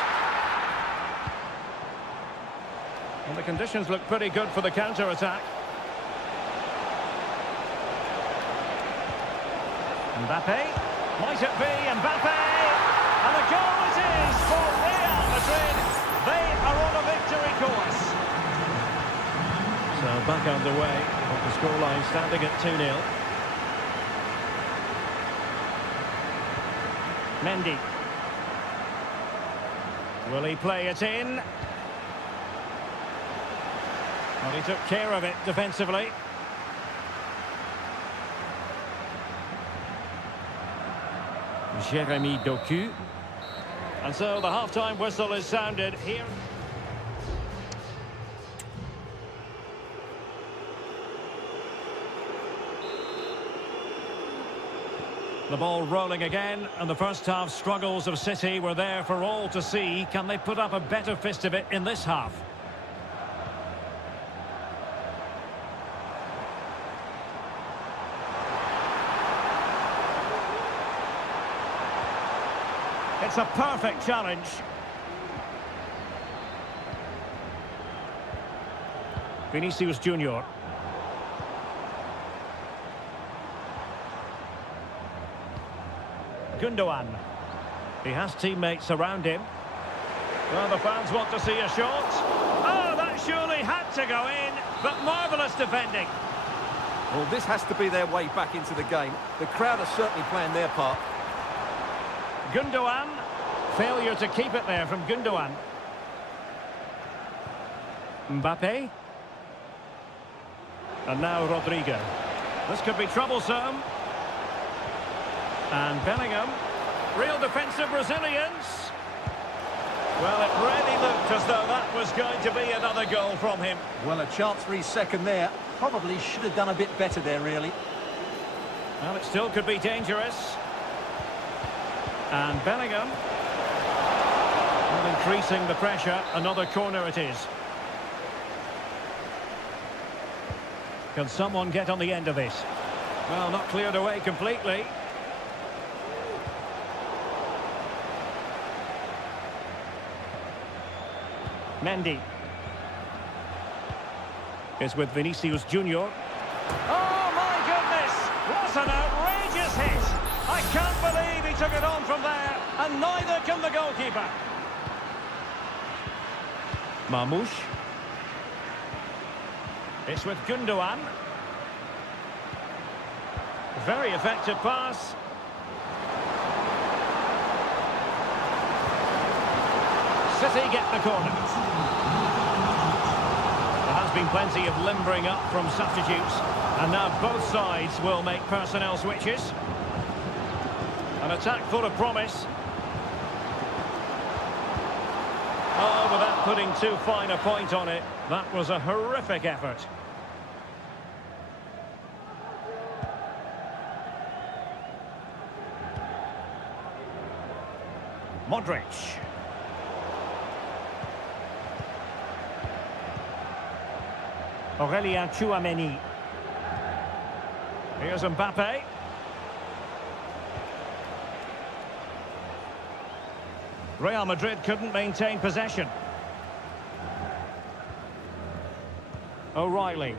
And the conditions look pretty good for the counter-attack. Mbappe. Might it be Mbappe? And a goal it is for Real Madrid. They are on a victory course. So back underway, with the scoreline standing at 2-0. Mendy. Will he play it in? Well, he took care of it defensively. Jeremy Doku. And so the half-time whistle is sounded here. The ball rolling again, and the first half struggles of City were there for all to see. Can they put up a better fist of it in this half? It's a perfect challenge. Vinicius Junior. Gundogan. He has teammates around him. Well, the fans want to see a shot. Oh, that surely had to go in, but marvellous defending. Well, this has to be their way back into the game. The crowd are certainly playing their part. Gundogan. Failure to keep it there from Gundogan. Mbappe. And now Rodrigo. This could be troublesome. And Bellingham. Real defensive resilience. Well, it really looked as though that was going to be another goal from him. Well, a chance for his second there. Probably should have done a bit better there, really. Well, it still could be dangerous. And Bellingham. Well, increasing the pressure. Another corner it is. Can someone get on the end of this? Well, not cleared away completely. Mendy. It's with Vinicius Junior. Oh, my goodness! What an outrageous hit! I can't believe he took it on from there, and neither can the goalkeeper. Marmoush. It's with Gundogan. Very effective pass. City get the corner. There has been plenty of limbering up from substitutes, and now both sides will make personnel switches. An attack full of promise. Oh, without putting too fine a point on it, that was a horrific effort. Modric. Aurelien Tchouameni. Here's Mbappe. Real Madrid couldn't maintain possession. O'Reilly.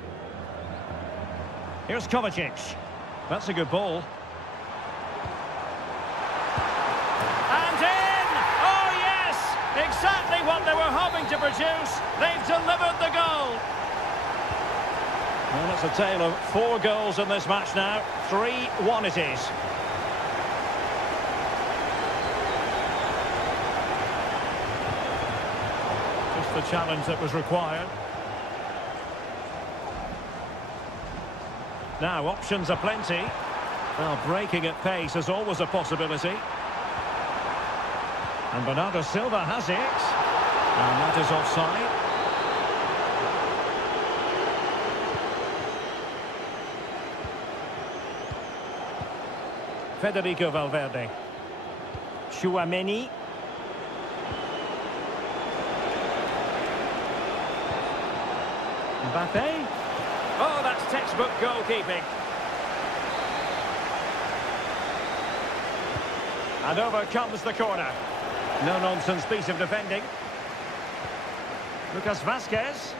Here's Kovacic. That's a good ball. And in! Oh, yes! Exactly what they were hoping to produce. They've delivered the goal. Well, it's a tale of 4 goals in this match now. 3-1 it is. Just the challenge that was required. Now, options are plenty. Well, breaking at pace is always a possibility. And Bernardo Silva has it. And that is offside. Federico Valverde. Tchouameni. Mbappe. Oh, that's textbook goalkeeping. And over comes the corner. No-nonsense piece of defending. Lucas Vazquez.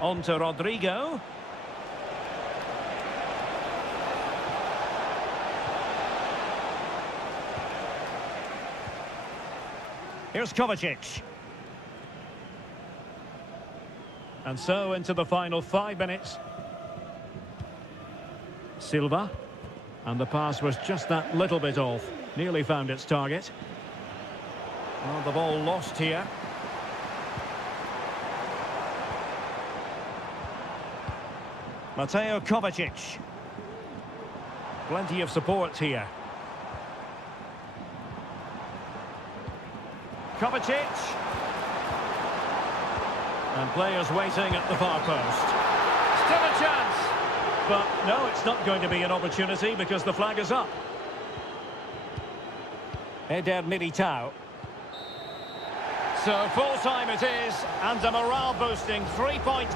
On to Rodrigo. Here's Kovacic. And so into the final 5 minutes. Silva. And the pass was just that little bit off. Nearly found its target. Well, the ball lost here. Mateo Kovacic. Plenty of support here. Kovacic. And players waiting at the far post. Still a chance. but no, it's not going to be an opportunity because the flag is up. Eder Militao. So full time it is, and a morale-boosting 3-point.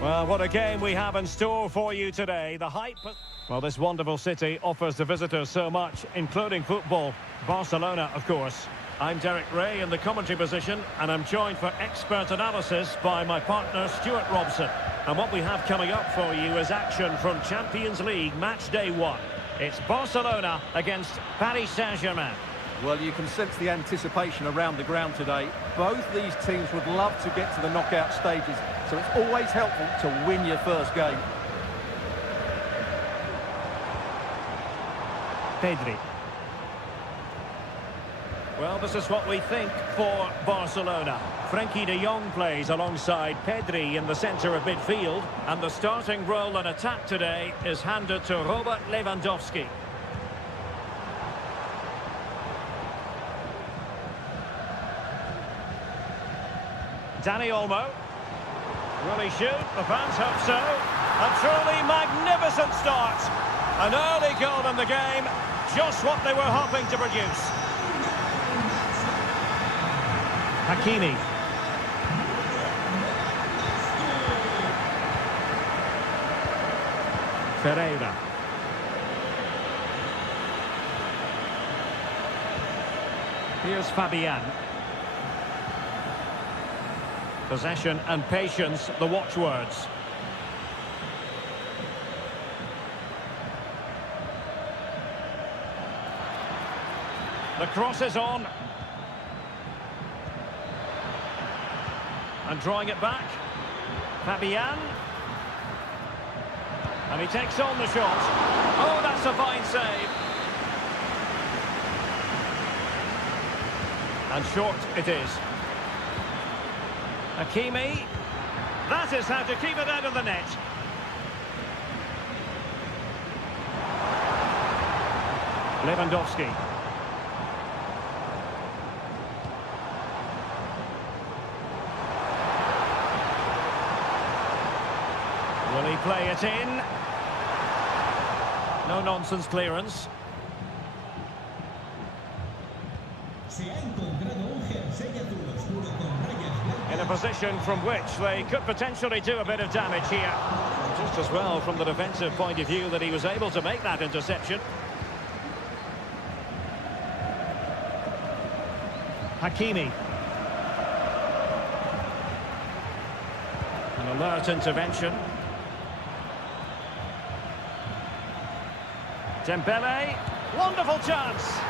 Well, what a game we have in store for you today. The hype... Well, this wonderful city offers the visitors so much, including football. Barcelona, of course. I'm Derek Ray in the commentary position, and I'm joined for expert analysis by my partner, Stuart Robson. And what we have coming up for you is action from Champions League match day 1. It's Barcelona against Paris Saint-Germain. Well, you can sense the anticipation around the ground today. Both these teams would love to get to the knockout stages, so it's always helpful to win your first game. Pedri. Well, this is what we think for Barcelona. Frenkie de Jong plays alongside Pedri in the centre of midfield, and the starting role in attack today is handed to Robert Lewandowski. Dani Olmo. Will he shoot? The fans hope so. A truly magnificent start. An early goal in the game. Just what they were hoping to produce. Hakimi. Ferreira. Here's Fabian. Possession and patience, the watchwords. The cross is on. And drawing it back. Fabian. And he takes on the shot. Oh, that's a fine save. And short it is. Hakimi. That is how to keep it out of the net. Lewandowski. Will he play it in? No nonsense clearance. In a position from which they could potentially do a bit of damage here. Just as well from the defensive point of view that he was able to make that interception. Hakimi. An alert intervention. Dembele. Wonderful chance.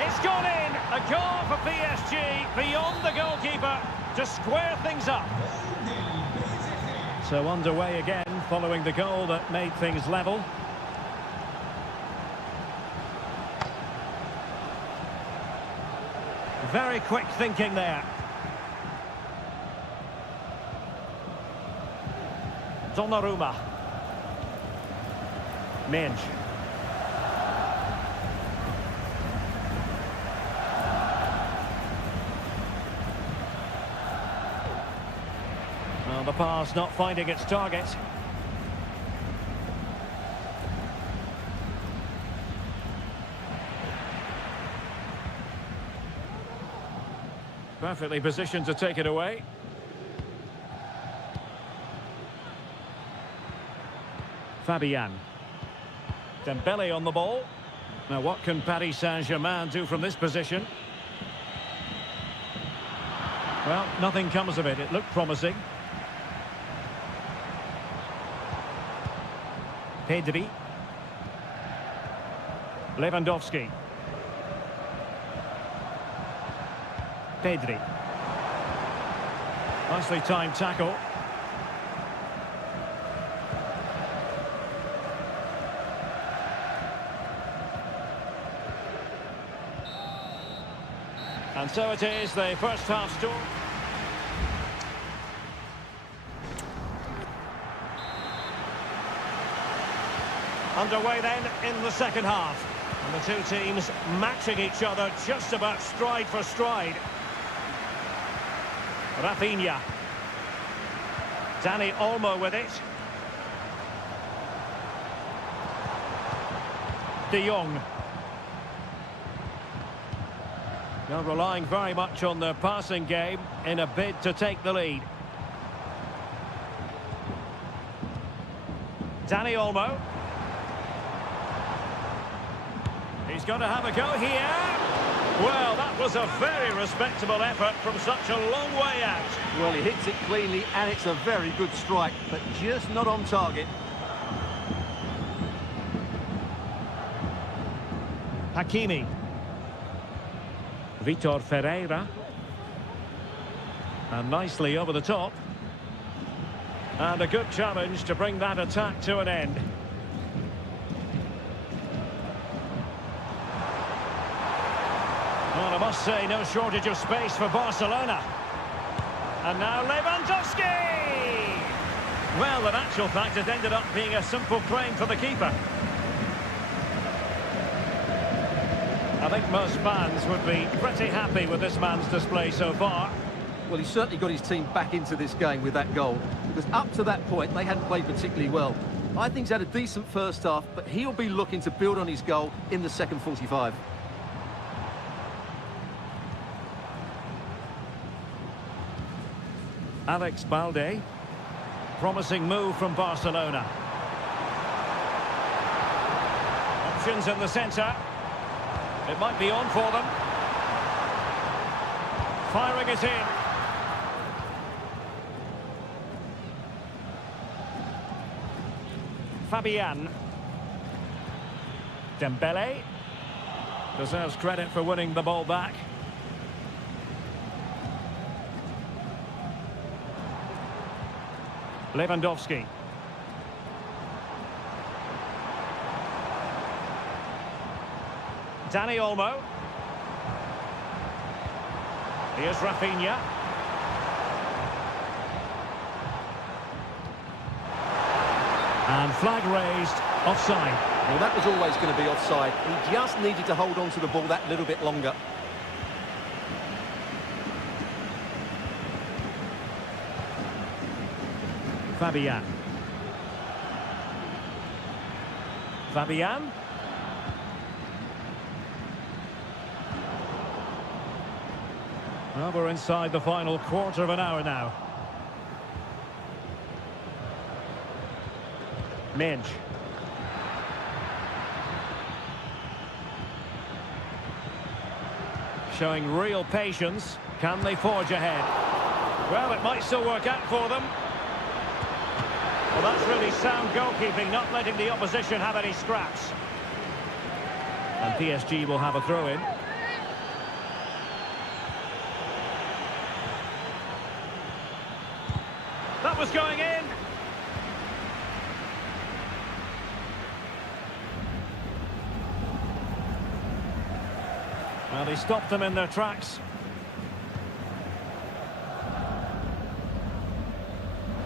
It's gone in. A goal for PSG beyond the goalkeeper to square things up. So underway again following the goal that made things level. Very quick thinking there. Donnarumma. Minge. Well, the pass not finding its target. Perfectly positioned to take it away. Fabian. Dembele on the ball. Now what can Paris Saint-Germain do from this position? Well, nothing comes of it. It looked promising. Pedri. Lewandowski. Pedri. Nicely timed tackle. And so it is, the first half score. Underway then in the second half. And the two teams matching each other just about stride for stride. Rafinha. Dani Olmo with it. De Jong. Now relying very much on their passing game in a bid to take the lead. Dani Olmo. He's going to have a go here. Well, that was a very respectable effort from such a long way out. Well, he hits it cleanly and it's a very good strike, but just not on target. Hakimi. Vitor Ferreira. And nicely over the top. And a good challenge to bring that attack to an end. Well, I must say, no shortage of space for Barcelona. And now Lewandowski! Well, in actual fact, it ended up being a simple claim for the keeper. I think most fans would be pretty happy with this man's display so far. Well, he certainly got his team back into this game with that goal, because up to that point, they hadn't played particularly well. I think he's had a decent first half, but he'll be looking to build on his goal in the second 45. Alex Balde. Promising move from Barcelona. Options in the centre. It might be on for them. Firing it in. Fabian. Dembele. Deserves credit for winning the ball back. Lewandowski. Dani Olmo. Here's Rafinha. And flag raised, offside. Well, that was always going to be offside. He just needed to hold on to the ball that little bit longer. Fabian. Fabian. Well, we're inside the final quarter of an hour now. Midge. Showing real patience. Can they forge ahead? Well, it might still work out for them. Well, that's really sound goalkeeping, not letting the opposition have any scraps. And PSG will have a throw-in. That was going in. Well, they stopped them in their tracks.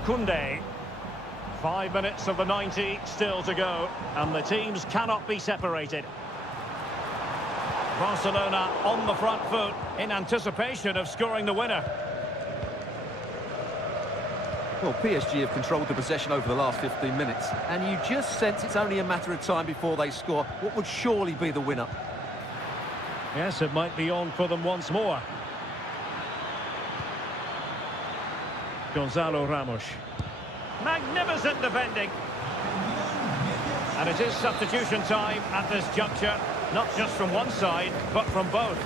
Koundé. 5 minutes of the 90 still to go, and the teams cannot be separated. Barcelona on the front foot in anticipation of scoring the winner. Well, PSG have controlled the possession over the last 15 minutes, and you just sense it's only a matter of time before they score what would surely be the winner. Yes, it might be on for them once more. Gonzalo Ramos. Magnificent defending. And it is substitution time at this juncture, not just from one side, but from both.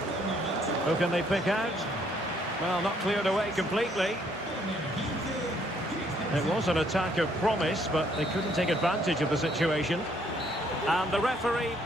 Who can they pick out? Well, not cleared away completely. It was an attack of promise, but they couldn't take advantage of the situation. And the referee...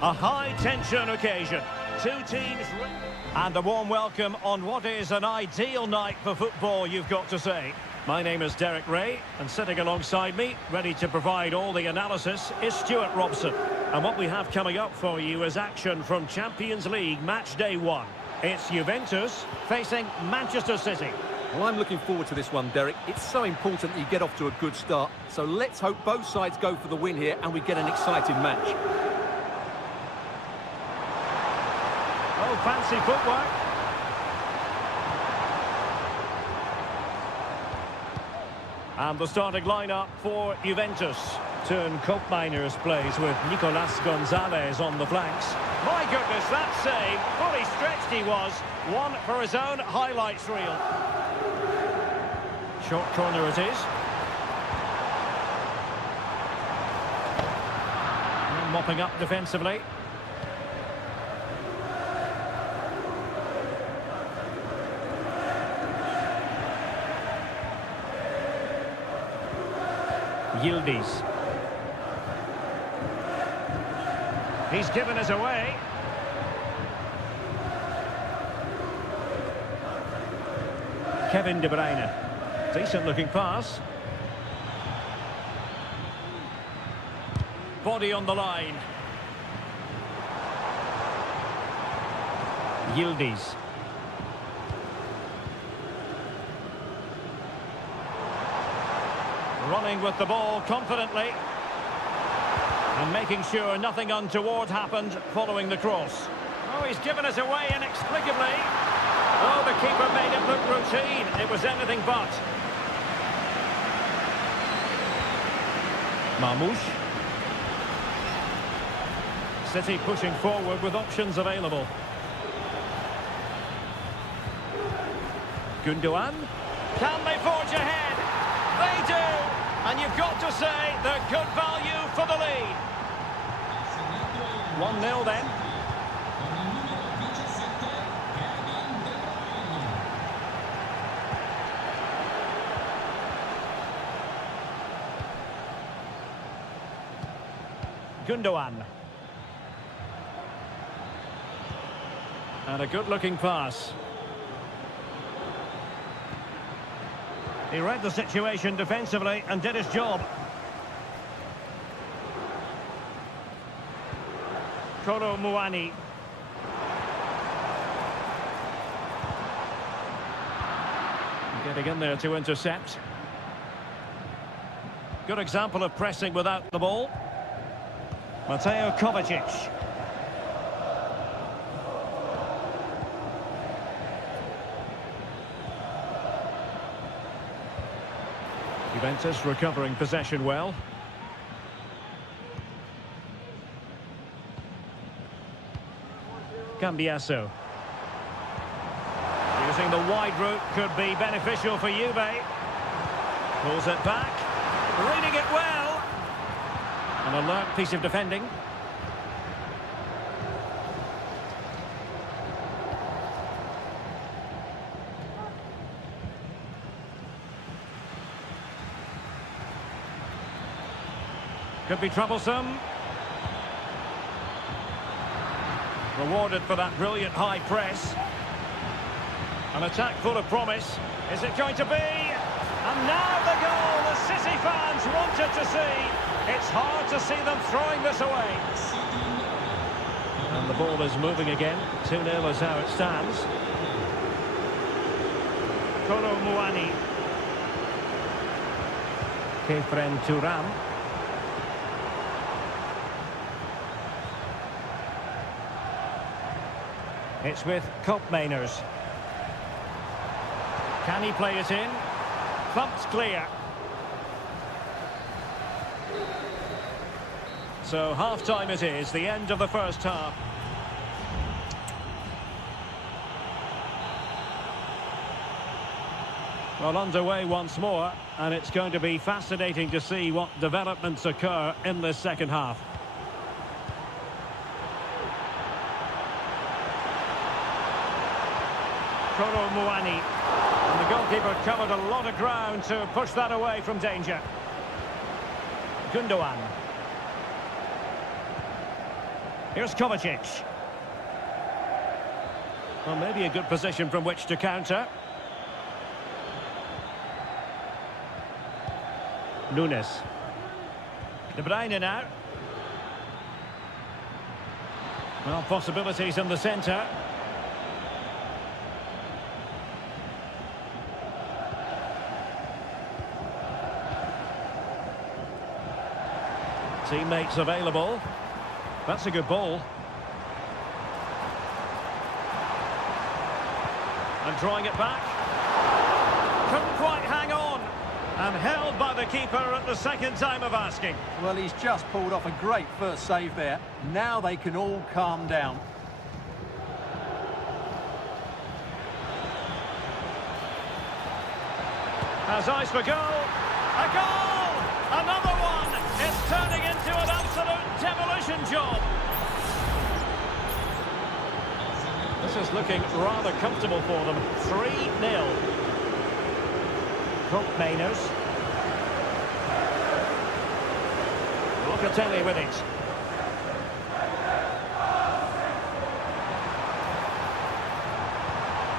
A high-tension occasion. Two teams... And a warm welcome on what is an ideal night for football, you've got to say. My name is Derek Ray, and sitting alongside me, ready to provide all the analysis, is Stuart Robson. And what we have coming up for you is action from Champions League Match Day 1. It's Juventus facing Manchester City. Well, I'm looking forward to this one, Derek. It's so important that you get off to a good start. So let's hope both sides go for the win here and we get an exciting match. Oh, fancy footwork. And the starting lineup for Juventus. Turn Koopmeiners plays with Nicolas Gonzalez on the flanks. My goodness, that save. Fully stretched he was. One for his own highlights reel. Short corner it is. And mopping up defensively. Yildiz. He's given us away. Kevin De Bruyne. Decent looking pass. Body on the line. Yildiz. Running with the ball confidently. And making sure nothing untoward happened following the cross. Oh, he's given us away inexplicably. Oh, the keeper made it look routine. It was anything but. Marmoush. City pushing forward with options available. Gundogan. Can they forge ahead? They do! And you've got to say they're good value for the lead. 1-0 then. Gundogan. And a good-looking pass. He read the situation defensively and did his job. Kolo Muani. Getting in there to intercept. Good example of pressing without the ball. Mateo Kovacic. Juventus recovering possession well. Cambiasso. Using the wide route could be beneficial for Juve. Pulls it back. Reading it well. An alert piece of defending. Could be troublesome. Rewarded for that brilliant high press. An attack full of promise. Is it going to be? And now the goal the City fans wanted to see. It's hard to see them throwing this away. And the ball is moving again. 2-0 is how it stands. Kolo Muani. Kefren Turam. It's with Koopmeiners. Can he play it in? Thumped clear. So half-time it is, the end of the first half. Well, underway once more, and it's going to be fascinating to see what developments occur in this second half. Kolo Muani. And the goalkeeper covered a lot of ground to push that away from danger. Gundogan. Here's Kovacic. Well, maybe a good position from which to counter. Nunes. De Bruyne now. Well, possibilities in the centre. Teammates available. That's a good ball. And drawing it back. Couldn't quite hang on. And held by the keeper at the second time of asking. Well, he's just pulled off a great first save there. Now they can all calm down. Has eyes for goal. A goal! Another one! It's turning into an absolute demolition job. This is looking rather comfortable for them. 3-0. Koopmeiners. Locatelli with it.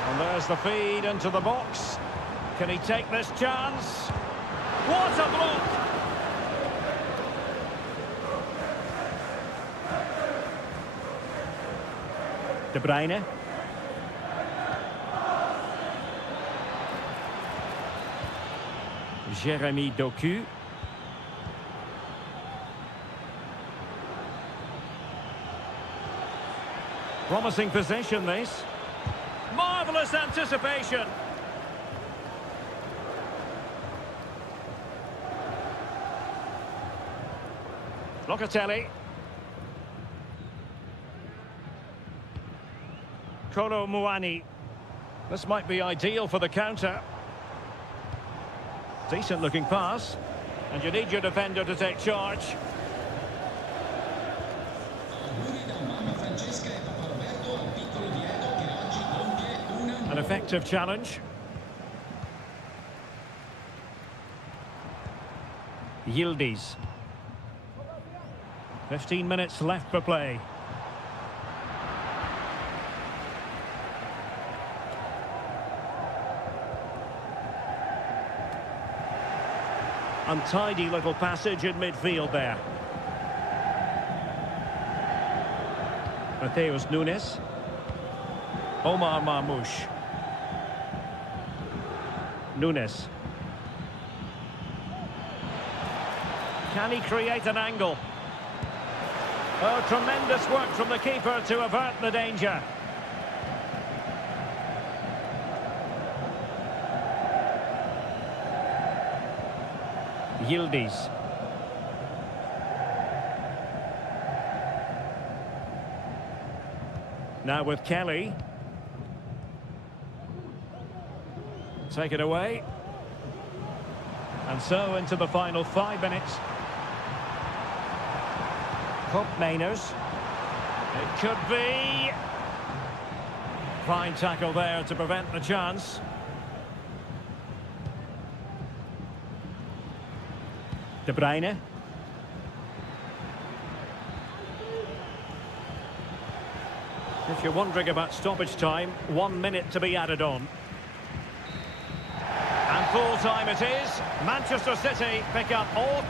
And there's the feed into the box. Can he take this chance? What a block! De Bruyne. Jeremy Doku. Promising possession, this. Marvellous anticipation. Locatelli. Kolo Muani. This might be ideal for the counter. Decent looking pass. And you need your defender to take charge. An effective challenge. Yildiz. 15 minutes left for play. Untidy little passage in midfield there. Mateus Nunes. Omar Marmoush. Nunes. Can he create an angle? Oh, tremendous work from the keeper to avert the danger. Yildiz. Now with Kelly. Take it away. And so into the final 5 minutes. Hope Mainers. It could be. Fine tackle there to prevent the chance. De Bruyne. If you're wondering about stoppage time, 1 minute to be added on. And full time it is. Manchester City pick up all...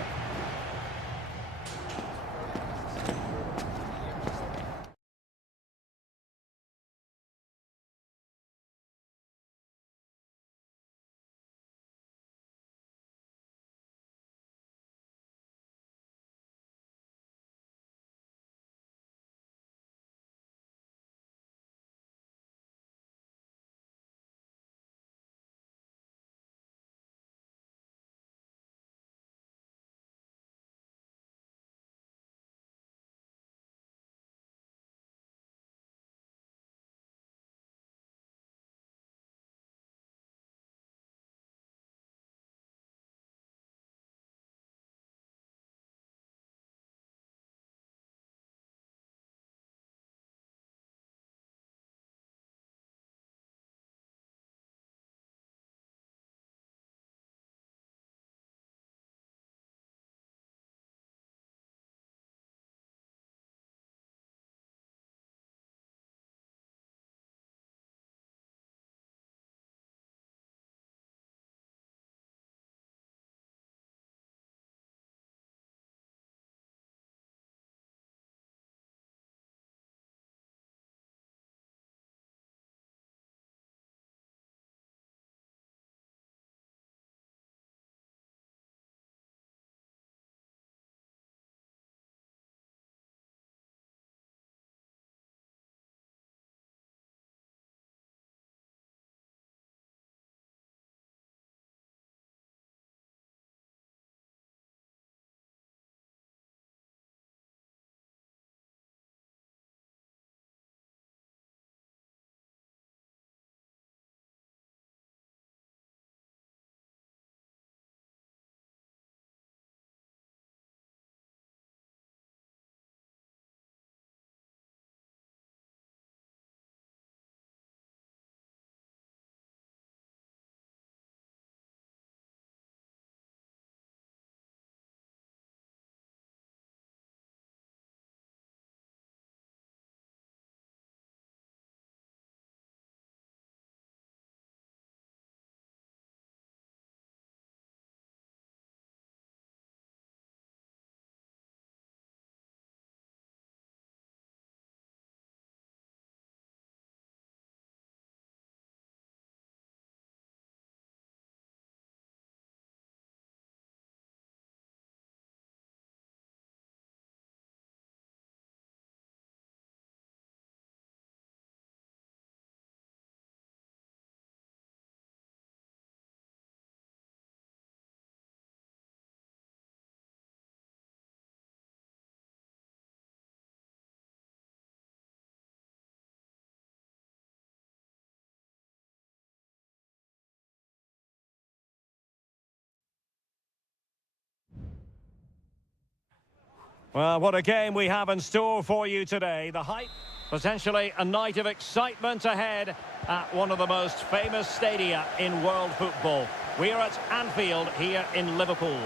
Well, what a game we have in store for you today. The hype, potentially a night of excitement ahead at one of the most famous stadia in world football. We're at Anfield here in Liverpool.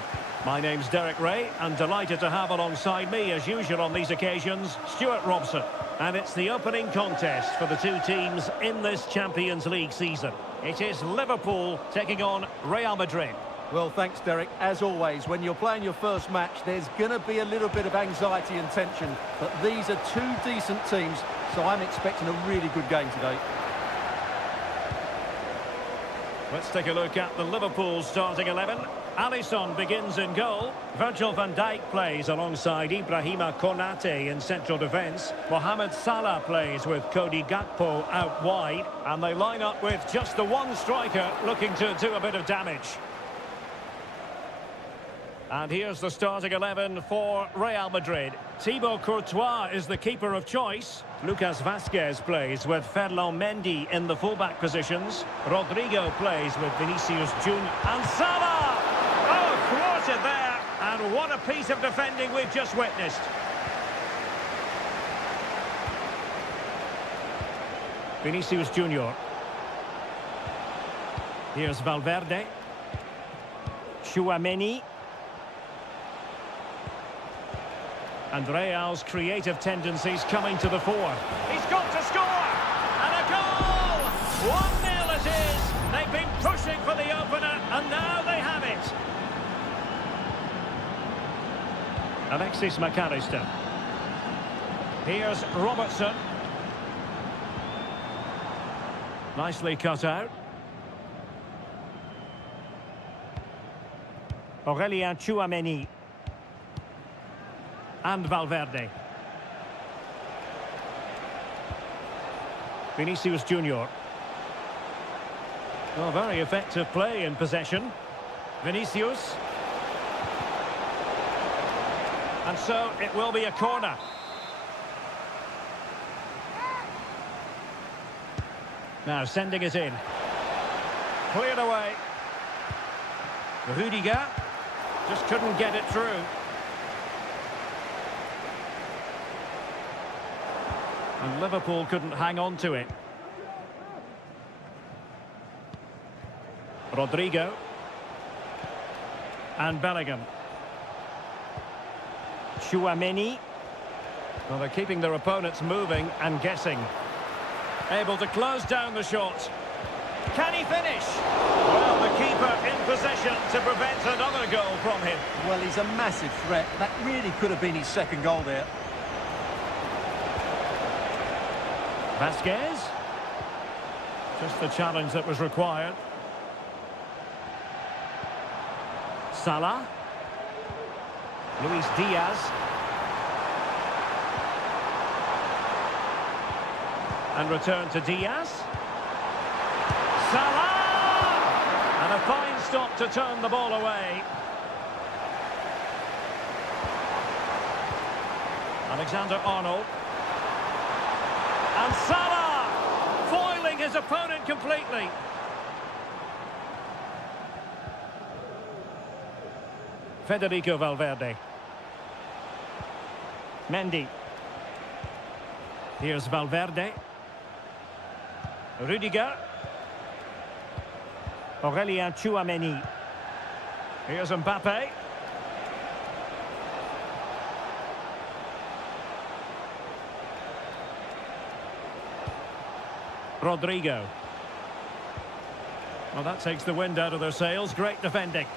My name's Derek Ray, and delighted to have alongside me, as usual on these occasions, Stuart Robson. And it's the opening contest for the two teams in this Champions League season. It is Liverpool taking on Real Madrid. Well, thanks, Derek. As always, when you're playing your first match, there's going to be a little bit of anxiety and tension. But these are two decent teams, so I'm expecting a really good game today. Let's take a look at the Liverpool starting 11. Alisson begins in goal. Virgil van Dijk plays alongside Ibrahima Konate in central defence. Mohamed Salah plays with Cody Gakpo out wide. And they line up with just the one striker looking to do a bit of damage. And here's the starting 11 for Real Madrid. Thibaut Courtois is the keeper of choice. Lucas Vazquez plays with Ferland Mendy in the fullback positions. Rodrigo plays with Vinicius Junior. And Salah! Oh, thwarted there. And what a piece of defending we've just witnessed. Vinicius Junior. Here's Valverde. Tchouaméni. And Real's creative tendencies coming to the fore. He's got to score! And a goal! 1-0 it is! They've been pushing for the opener, and now they have it. Alexis McAllister. Here's Robertson. Nicely cut out. Aurélien Tchouaméni. And Valverde. Vinicius Junior. Oh, very effective play in possession. Vinicius. And so it will be a corner. Now sending it in. Cleared away. Rudiger just couldn't get it through. And Liverpool couldn't hang on to it. Rodrigo. And Bellingham. Tchouaméni. Well, they're keeping their opponents moving and guessing. Able to close down the shot. Can he finish? Well, the keeper in possession to prevent another goal from him. Well, he's a massive threat. That really could have been his second goal there. Vazquez. Just the challenge that was required. Salah. Luis Diaz. And return to Diaz. Salah! And a fine stop to turn the ball away. Alexander-Arnold. And Salah! Foiling his opponent completely. Federico Valverde. Mendy. Here's Valverde. Rudiger. Aurélien Tchouaméni. Here's Mbappe. Rodrigo. Well, that takes the wind out of their sails. Great defending.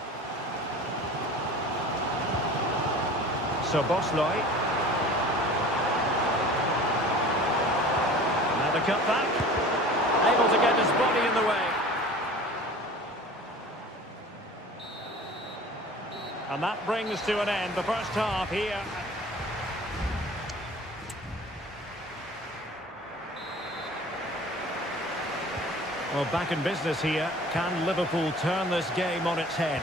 Szoboszlai. Now the cut back. Able to get his body in the way. And that brings to an end the first half here. Well, back in business here. Can Liverpool turn this game on its head?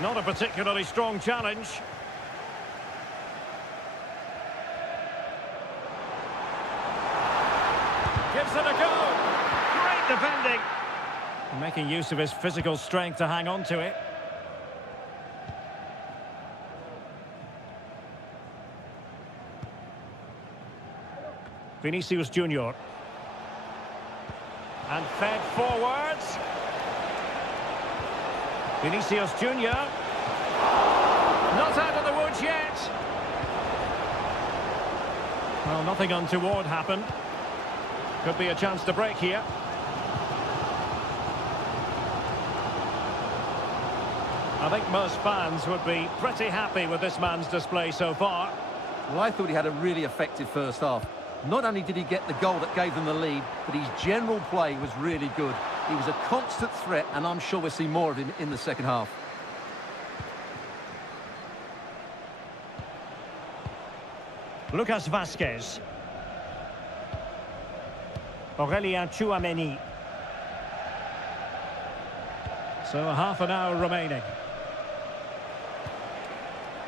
Not a particularly strong challenge. Gives it a go. Great defending. Making use of his physical strength to hang on to it. Vinicius Junior. And fed forwards. Vinicius Junior. Not out of the woods yet. Well, nothing untoward happened. Could be a chance to break here. I think most fans would be pretty happy with this man's display so far. Well, I thought he had a really effective first half. Not only did he get the goal that gave them the lead, but his general play was really good. He was a constant threat, and I'm sure we'll see more of him in the second half. Lucas Vazquez. Aurelien Tchouameni. So half an hour remaining.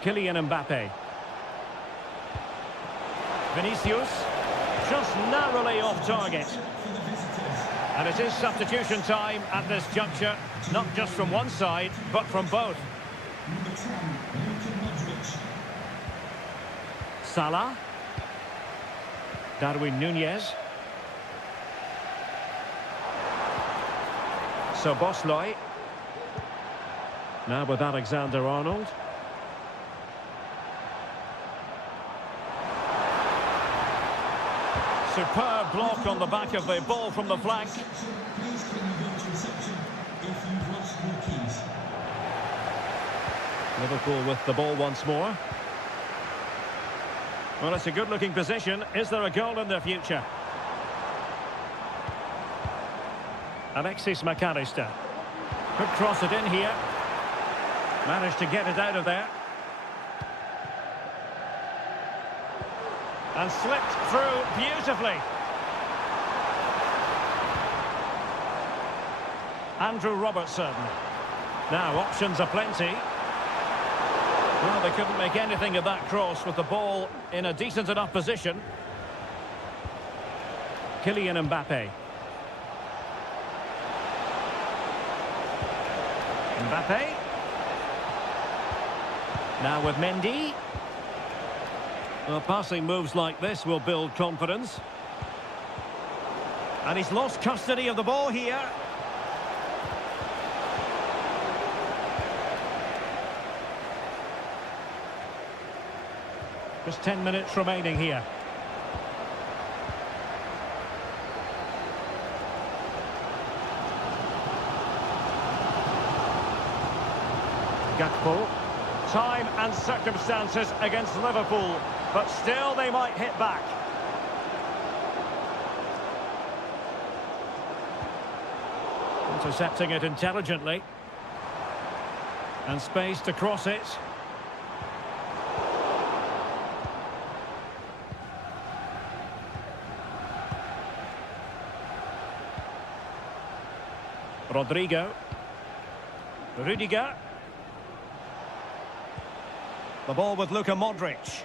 Kylian Mbappe. Vinicius. Just narrowly off target. And it is substitution time at this juncture, not just from one side, but from both. Salah. Darwin Núñez. Szoboszlai. Now with Alexander-Arnold. Superb block on the back of the ball from the flank. Liverpool with the ball once more. Well, it's a good-looking position. Is there a goal in the future? Alexis McAllister. Could cross it in here. Managed to get it out of there. And slipped through beautifully. Andrew Robertson. Now, options are plenty. Well, they couldn't make anything of that cross with the ball in a decent enough position. Kylian Mbappe. Mbappe. Now with Mendy. Well, passing moves like this will build confidence. And he's lost custody of the ball here. Just 10 minutes remaining here. Gakpo. Time and circumstances against Liverpool, but still they might hit back. Intercepting it intelligently. And space to cross it. Rodrigo. Rudiger. The ball with Luka Modric.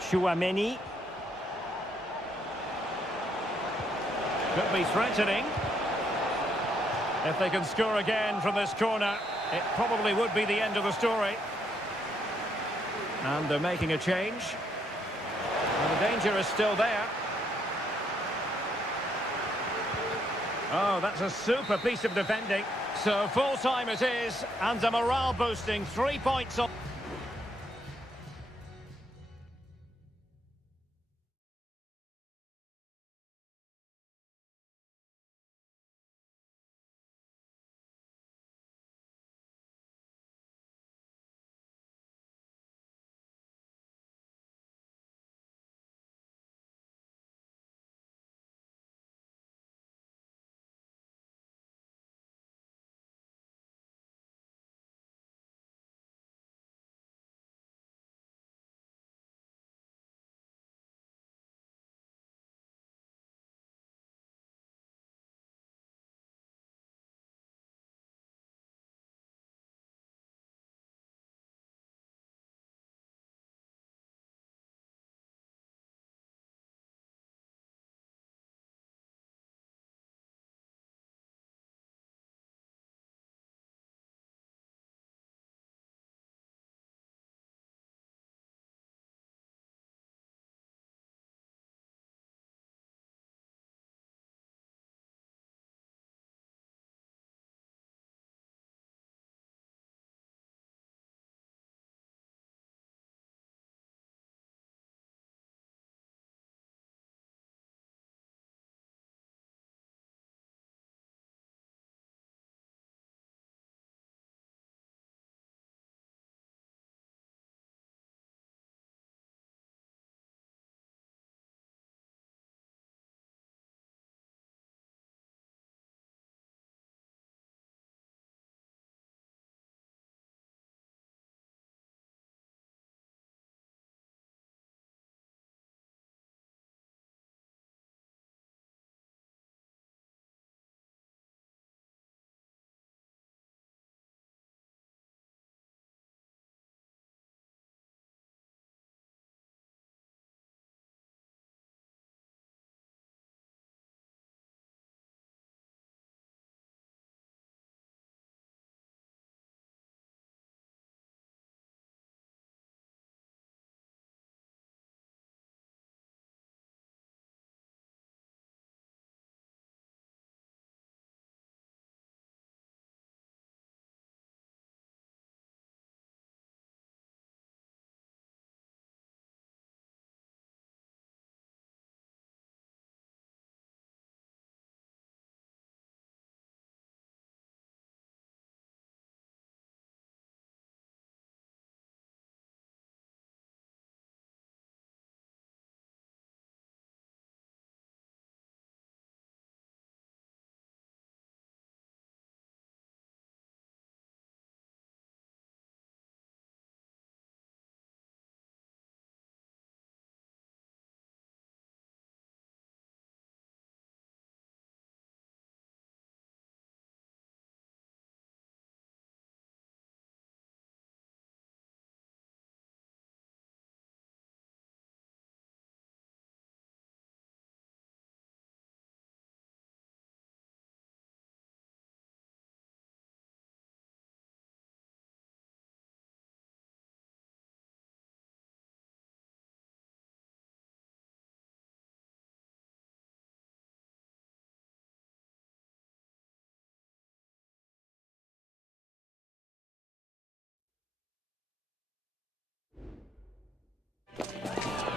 Tchouameni. Could be threatening. If they can score again from this corner, it probably would be the end of the story. And they're making a change. And the danger is still there. Oh, that's a super piece of defending. So full time it is, and a morale boosting 3 points on.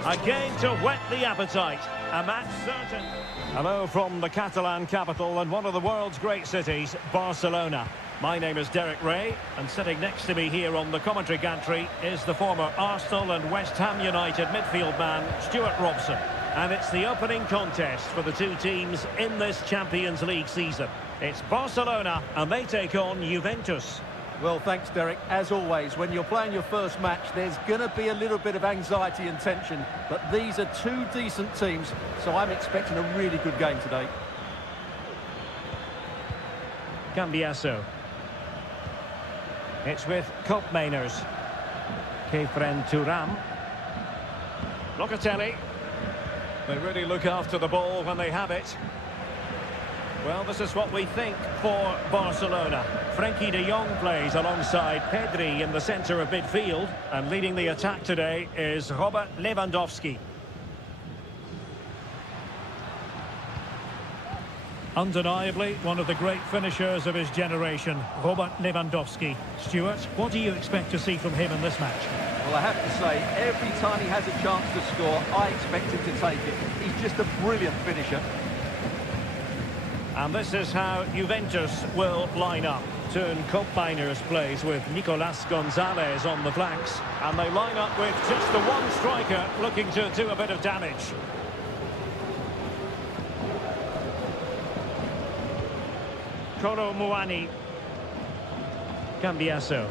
Again to whet the appetite. A match certain. Hello from the Catalan capital and one of the world's great cities, Barcelona. My name is Derek Ray, and sitting next to me here on the commentary gantry is the former Arsenal and West Ham United midfield man, Stuart Robson. And it's the opening contest for the two teams in this Champions League season. It's Barcelona, and they take on Juventus. Well, thanks, Derek. As always, when you're playing your first match, there's going to be a little bit of anxiety and tension. But these are two decent teams, so I'm expecting a really good game today. Cambiasso. It's with Koopmeiners. Kefren Thuram. Locatelli. They really look after the ball when they have it. Well, this is what we think for Barcelona. Frenkie de Jong plays alongside Pedri in the centre of midfield. And leading the attack today is Robert Lewandowski. Undeniably, one of the great finishers of his generation, Robert Lewandowski. Stuart, what do you expect to see from him in this match? Well, I have to say, every time he has a chance to score, I expect him to take it. He's just a brilliant finisher. And this is how Juventus will line up. Turn Koopmeiners plays with Nicolas Gonzalez on the flanks. And they line up with just the one striker looking to do a bit of damage. Kolo Muani. Cambiasso.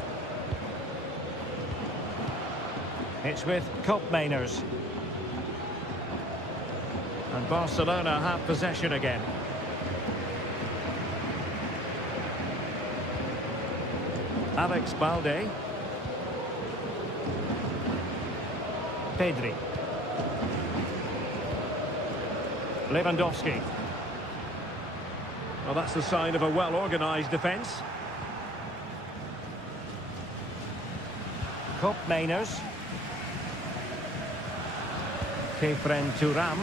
It's with Koopmeiners. And Barcelona have possession again. Alex Balde. Pedri. Lewandowski. Well, that's the sign of a well-organised defence. Koopmeiners. Kefren Thuram.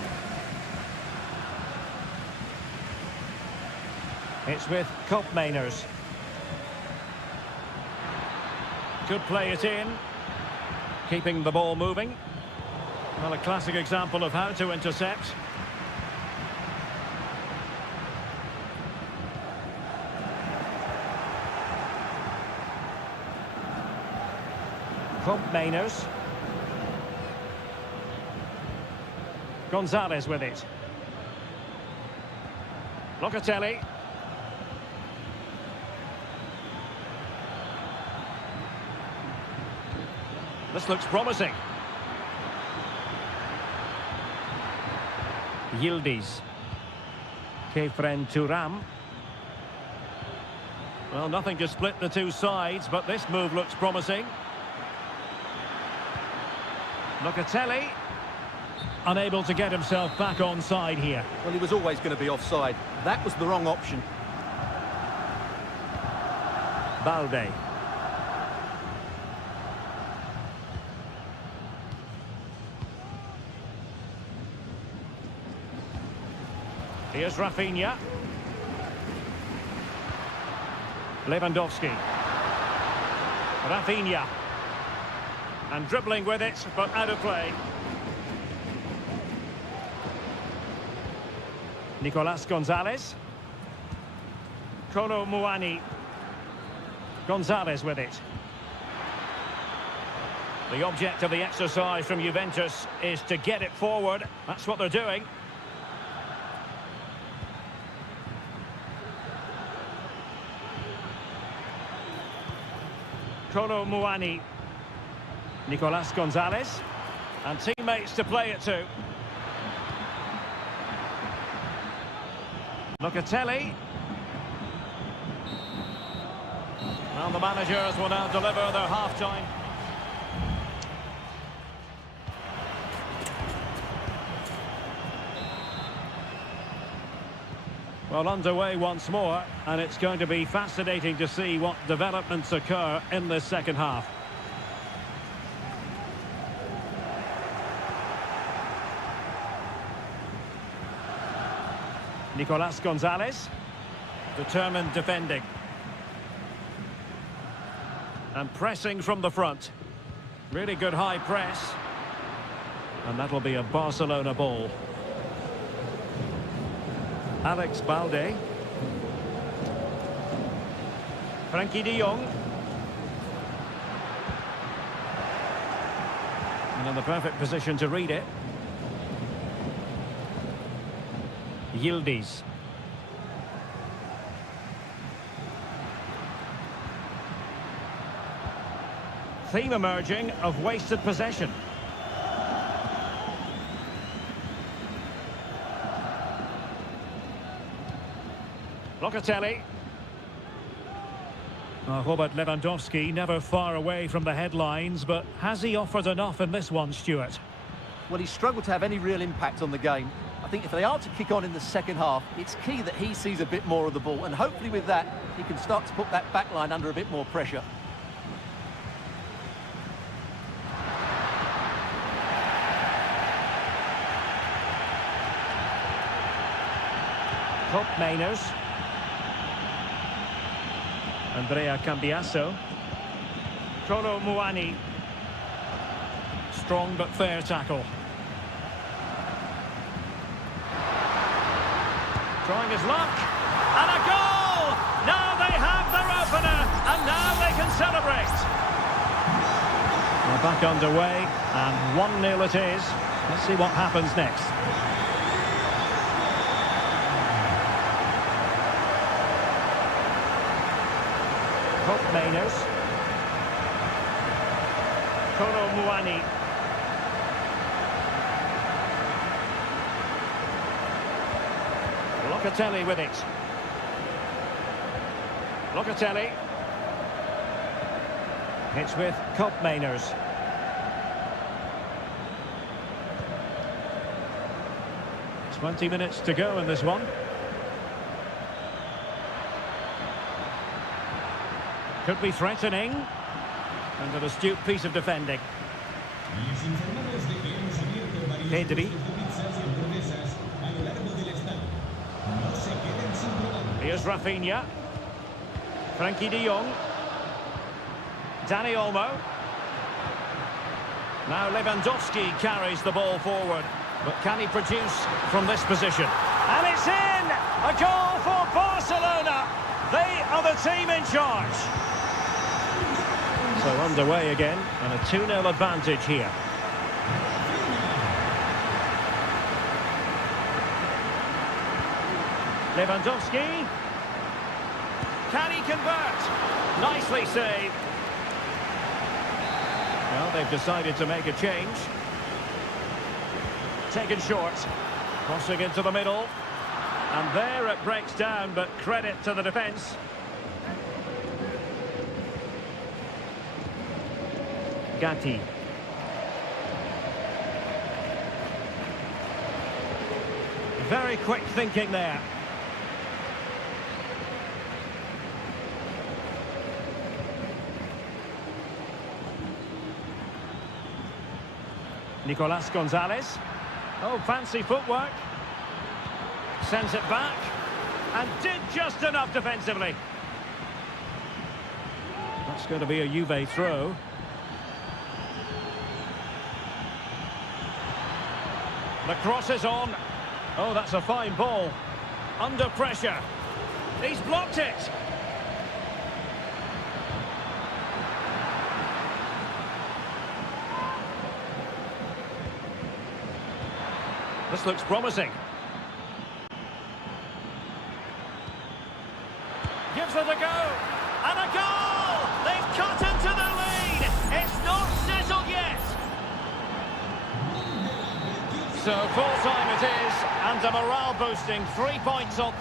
It's with Koopmeiners. Could play it in. Keeping the ball moving. Well, a classic example of how to intercept. Koopmeiners. Gonzalez with it. Locatelli. This looks promising. Yildiz. Kefren Thuram. Well, nothing to split the two sides, but this move looks promising. Locatelli. Unable to get himself back onside here. Well, he was always going to be offside. That was the wrong option. Balde. Here's Rafinha. Lewandowski. Rafinha. And dribbling with it, but out of play. Nicolas Gonzalez. Kolo Muani. Gonzalez with it. The object of the exercise from Juventus is to get it forward. That's what they're doing. Kolo Muani. Nicolas Gonzalez. And teammates to play it to. Locatelli. Well, the managers will now deliver their half-time. Well, underway once more, and it's going to be fascinating to see what developments occur in this second half. Nicolas Gonzalez, determined defending. And pressing from the front. Really good high press. And that'll be a Barcelona ball. Alex Balde. Frankie de Jong. And in the perfect position to read it. Yildiz. Theme emerging of wasted possession. Locatelli. Robert Lewandowski never far away from the headlines, but has he offered enough in this one, Stuart? Well, he's struggled to have any real impact on the game. I think if they are to kick on in the second half, it's key that he sees a bit more of the ball, and hopefully with that, he can start to put that back line under a bit more pressure. Top Mainers. Andrea Cambiasso. Kolo Muani. Strong but fair tackle. Trying his luck. And a goal! Now they have their opener, and now they can celebrate. They're back underway, and 1-0 it is. Let's see what happens next. Top Mainers. Kolo Muani. Locatelli with it. Locatelli. It's with Mainers. Twenty minutes to go in this one. Could be threatening. And an astute piece of defending. Pedri. Here's Rafinha. Frankie de Jong. Dani Olmo. Now Lewandowski carries the ball forward. But can he produce from this position? And it's in! A goal for Barcelona! They are the team in charge. So underway again, and a 2-0 advantage here. Lewandowski. Can he convert? Nicely saved. Well, they've decided to make a change. Taken short. Crossing into the middle. And there it breaks down, but credit to the defence. Gatti. Very quick thinking there. Nicolas Gonzalez. Oh, fancy footwork. Sends it back. And did just enough defensively. That's going to be a Juve throw. The cross is on. Oh, that's a fine ball. Under pressure. He's blocked it. This looks promising. Gives it a go. And a goal! They've cut into the lead. It's not settled yet. So full time it is, and a morale boosting 3 points on.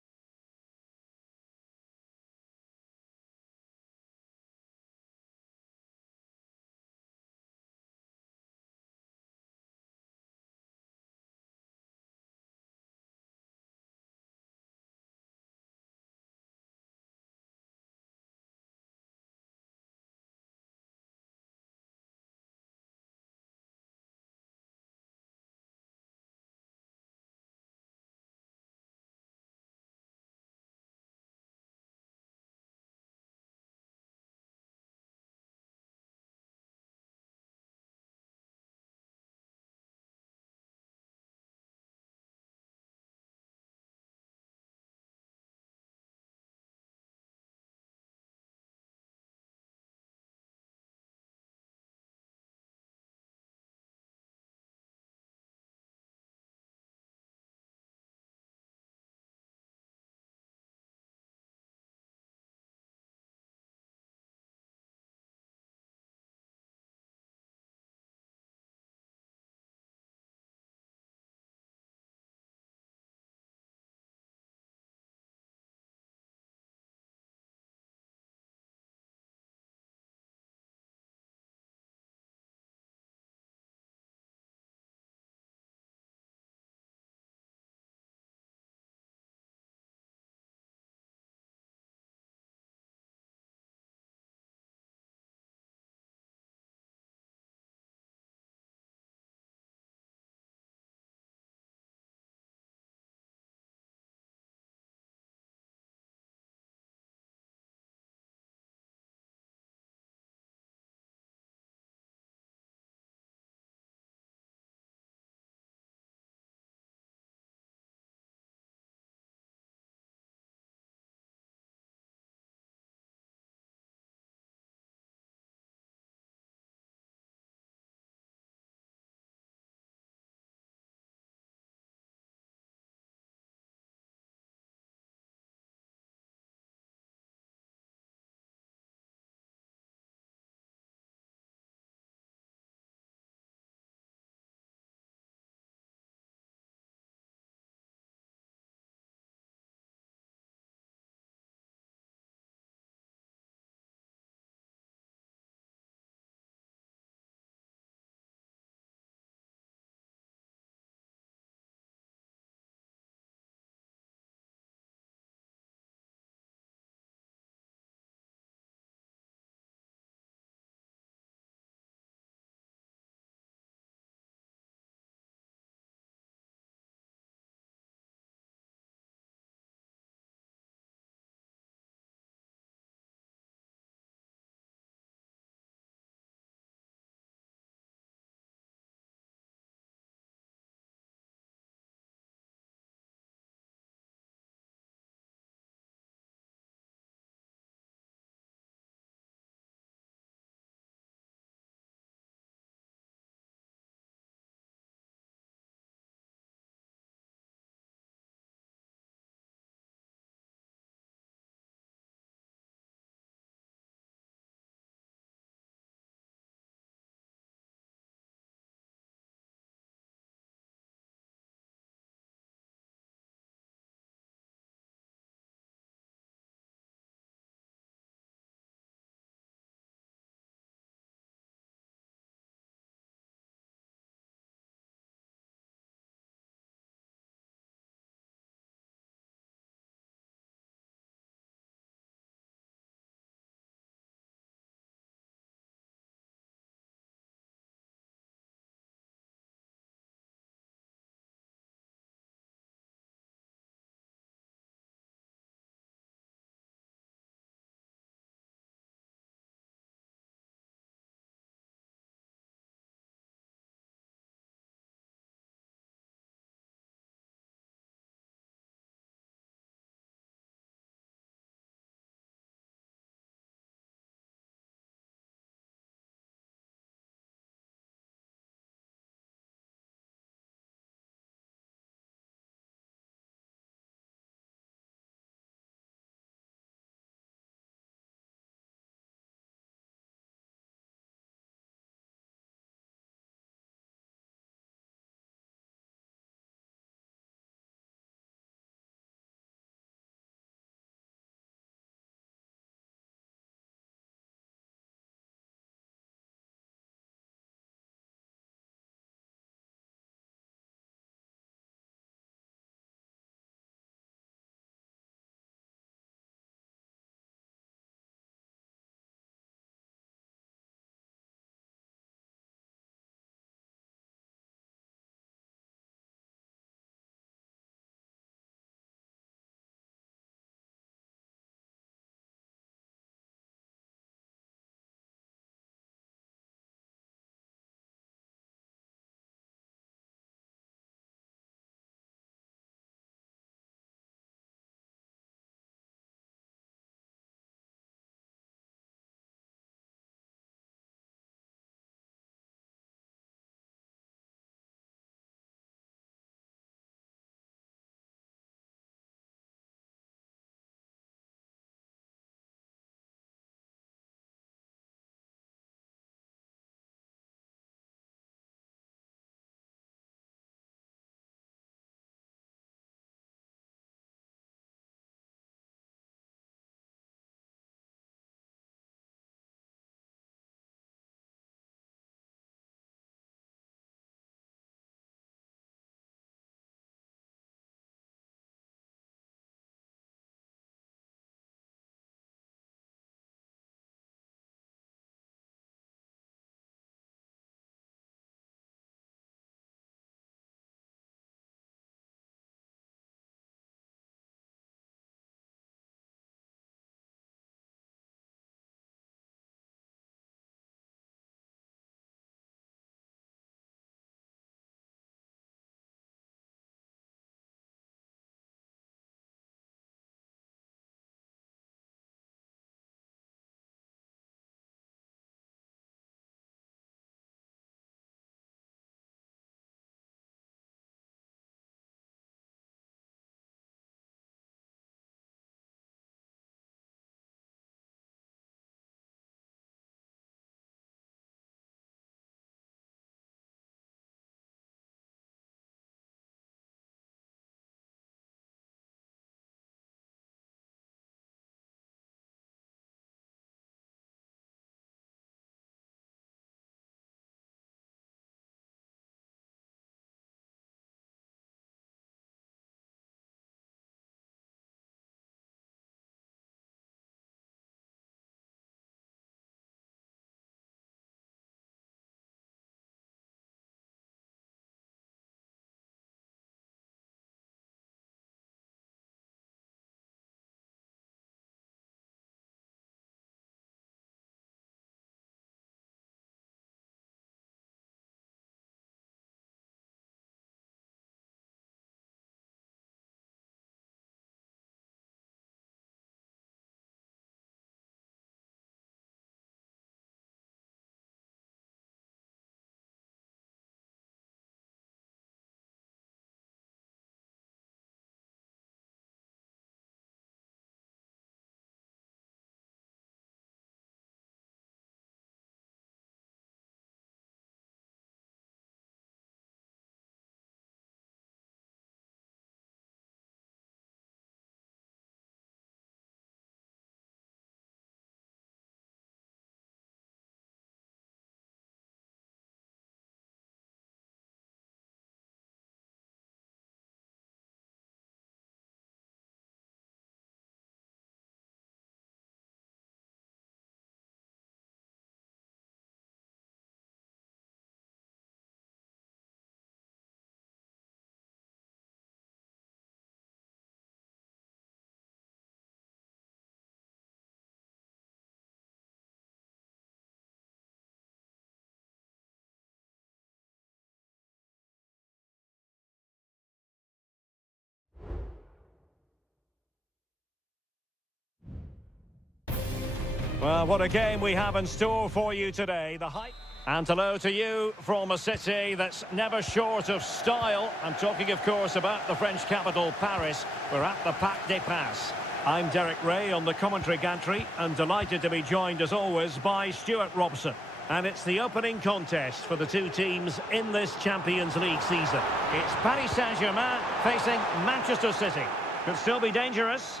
Well, what a game we have in store for you today. The hype. And hello to you from a city that's never short of style. I'm talking, of course, about the French capital, Paris. We're at the Parc des Princes. I'm Derek Ray on the commentary gantry and delighted to be joined, as always, by Stuart Robson. And it's the opening contest for the two teams in this Champions League season. It's Paris Saint-Germain facing Manchester City. Could still be dangerous.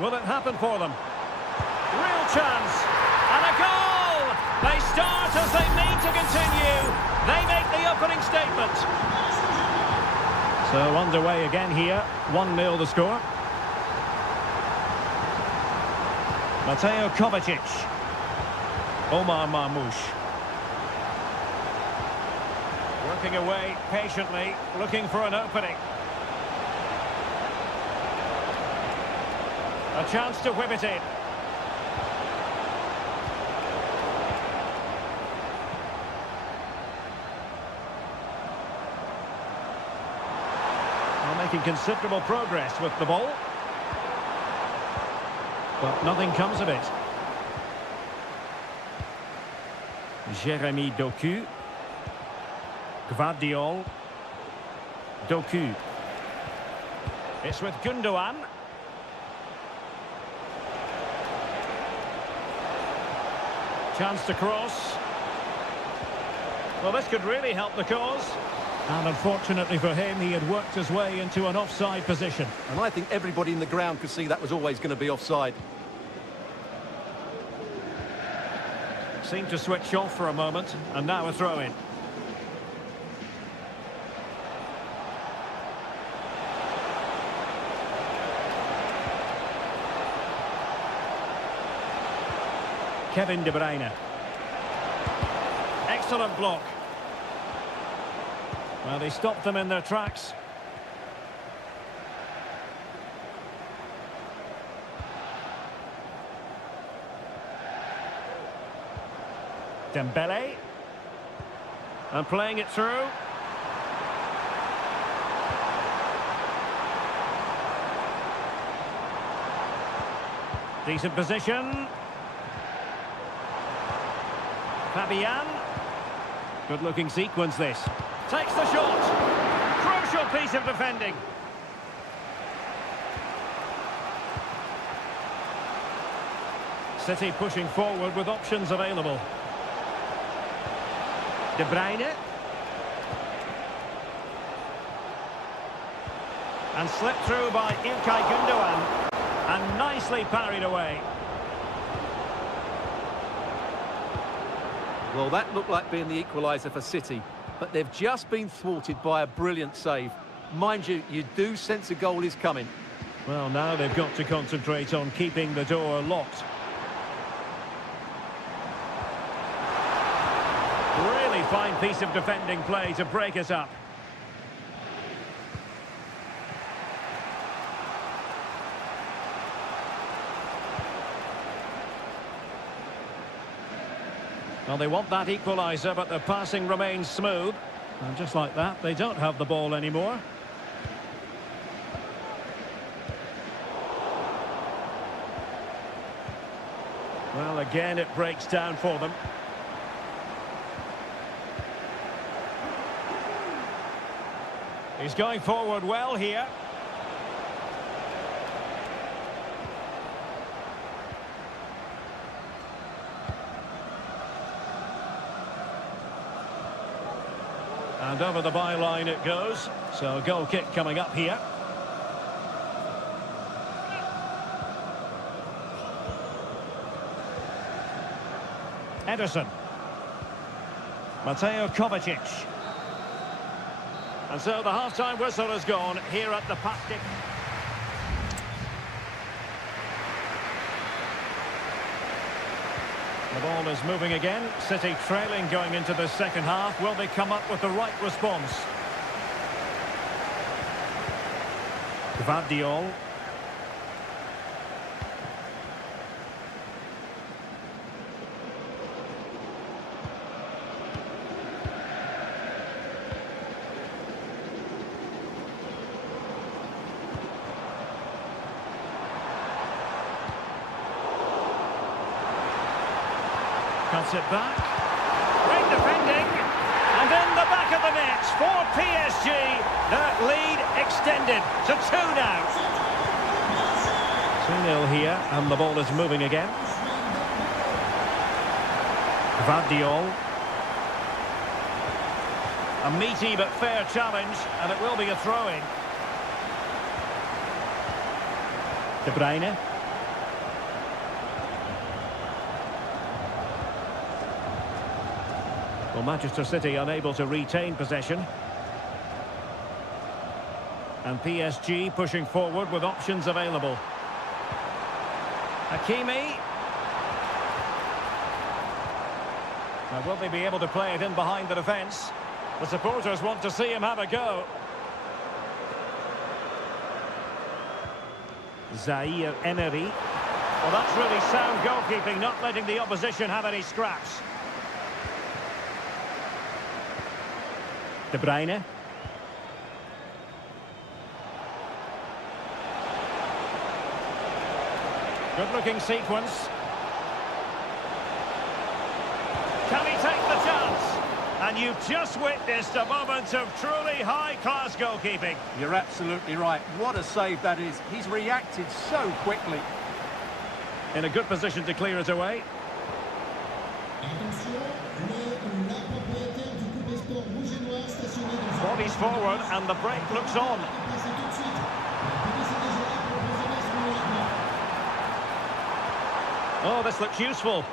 Will it happen for them? Real chance. And a goal! They start as they mean to continue. They make the opening statement. So underway again here. 1-0 the score. Mateo Kovacic. Omar Marmoush. Working away patiently, looking for an opening. A chance to whip it in. Well, making considerable progress with the ball. But nothing comes of it. Jérémy Doku. Gvardiol. Doku. It's with Gundogan. Chance to cross. Well, this could really help the cause. And unfortunately for him, he had worked his way into an offside position. And I think everybody in the ground could see that was always going to be offside. Seemed to switch off for a moment, and now a throw-in. Kevin De Bruyne. Excellent block. Well, they stopped them in their tracks. Dembele. And playing it through. Decent position. Fabian. Good-looking sequence, this. Takes the shot. Crucial piece of defending. City pushing forward with options available. De Bruyne. And slipped through by İlkay Gundogan. And nicely parried away. Well, that looked like being the equaliser for City, but they've just been thwarted by a brilliant save. Mind you, you do sense a goal is coming. Well, now they've got to concentrate on keeping the door locked. Really fine piece of defending play to break us up. Well, they want that equaliser, but the passing remains smooth. And just like that, they don't have the ball anymore. Well, again, it breaks down for them. He's going forward well here. And over the byline it goes. So a goal kick coming up here. Ederson. Mateo Kovacic. And so the half-time whistle has gone here at the Parc des Princes. The ball is moving again. City trailing going into the second half. Will they come up with the right response? Gvardiol. That's it back. Great defending. And in the back of the net for PSG. That lead extended to 2 now. 2-0 here, and the ball is moving again. Vardiol. A meaty but fair challenge, and it will be a throw-in. De Bruyne. Well, Manchester City unable to retain possession. And PSG pushing forward with options available. Hakimi. Now, will they be able to play it in behind the defence? The supporters want to see him have a go. Zaire Emery. Well, that's really sound goalkeeping, not letting the opposition have any scraps. De Bruyne. Good-looking sequence. Can he take the chance? And you've just witnessed a moment of truly high-class goalkeeping. You're absolutely right. What a save that is. He's reacted so quickly. In a good position to clear it away. Bodies forward and the break looks on. Oh, this looks useful.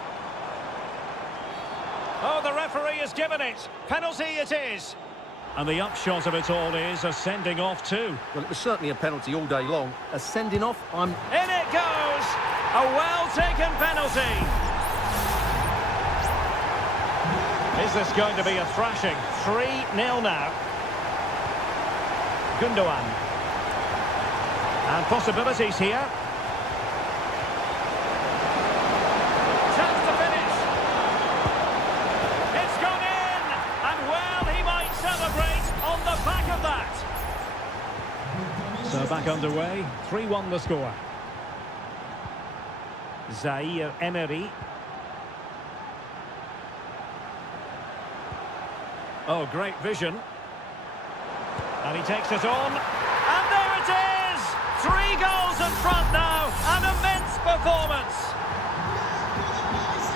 Oh, the referee has given it. Penalty it is. And the upshot of it all is a sending off too. Well, it was certainly a penalty all day long. A sending off, In it goes! A well-taken penalty. Is this going to be a thrashing? 3-0 now. Gundogan. And possibilities here. Chance to finish. It's gone in! And well, he might celebrate on the back of that. So back underway. 3-1 the score. Zaire Emery. Oh, great vision. And he takes it on. And there it is! 3 goals in front now. An immense performance.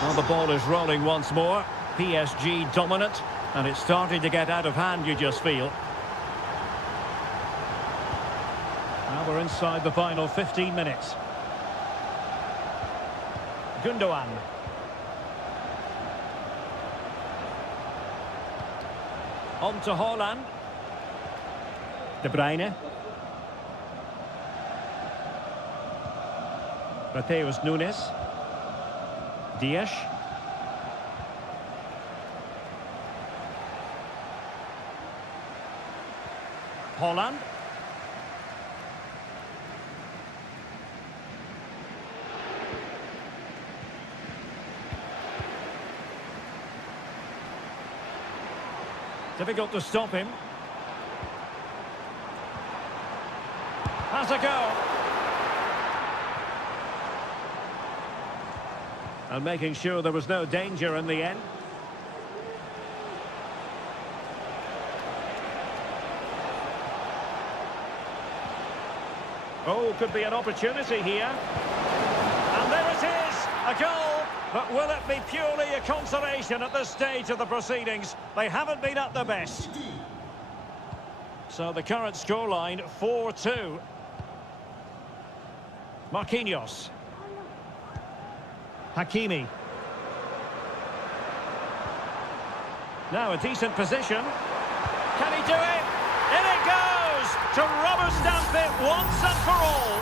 Well, the ball is rolling once more. PSG dominant. And it's starting to get out of hand, you just feel. Now we're inside the final 15 minutes. Gundogan. On to Haaland. De Bruyne. Mateus Nunes. Dias. Haaland. Difficult to stop him. Has a go. And making sure there was no danger in the end. Oh, could be an opportunity here. And there it is, a goal. But will it be purely a consolation at this stage of the proceedings? They haven't been at their best. So the current scoreline, 4-2. Marquinhos. Hakimi. Now a decent position. Can he do it? In it goes! To rubber stamp it once and for all.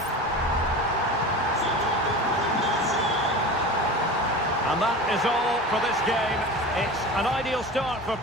And that is all for this game. It's an ideal start for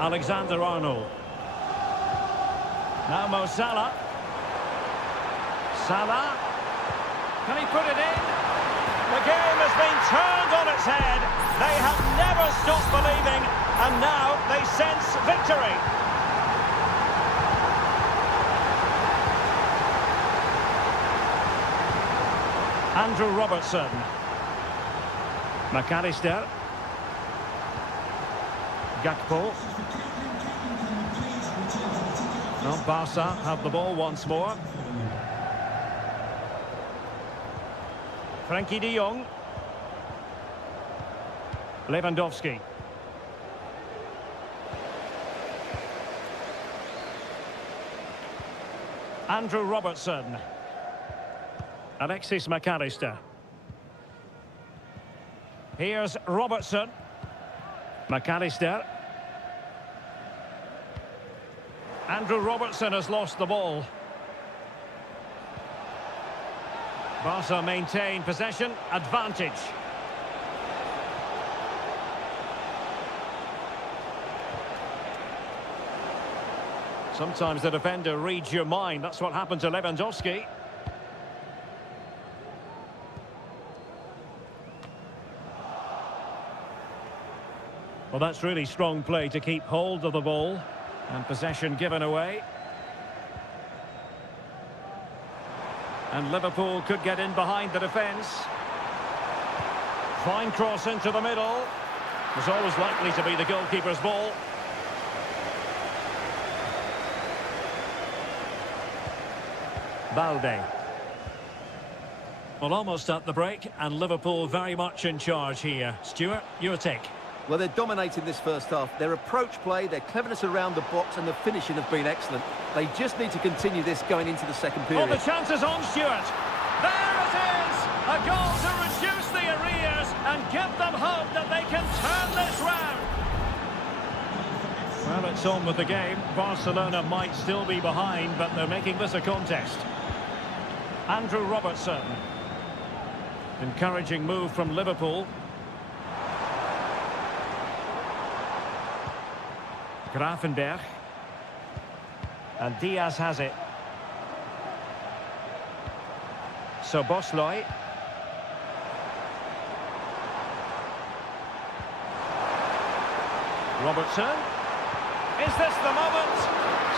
Alexander-Arnold. Now Mo Salah. Salah. Can he put it in? The game has been turned on its head. They have never stopped believing, and now they sense victory. Andrew Robertson. McAllister. Gakpo. Now Barca have the ball once more. Frankie de Jong. Lewandowski. Andrew Robertson. Alexis McAllister. Here's Robertson. McAllister. Andrew Robertson has lost the ball. Barca maintain possession, advantage. Sometimes the defender reads your mind. That's what happened to Lewandowski. Well, that's really strong play to keep hold of the ball. And possession given away. And Liverpool could get in behind the defence. Fine cross into the middle. Was always likely to be the goalkeeper's ball. Balde. Well, almost at the break, and Liverpool very much in charge here. Stuart, your take. Well, they're dominating this first half. Their approach play, their cleverness around the box and the finishing have been excellent. They just need to continue this going into the second period. Oh, the chance is on, Stuart. There it is! A goal to reduce the arrears and give them hope that they can turn this round. Well, it's on with the game. Barcelona might still be behind, but they're making this a contest. Andrew Robertson. Encouraging move from Liverpool. Grafenberg. And Diaz has it. Szoboszlai. Robertson. Is this the moment?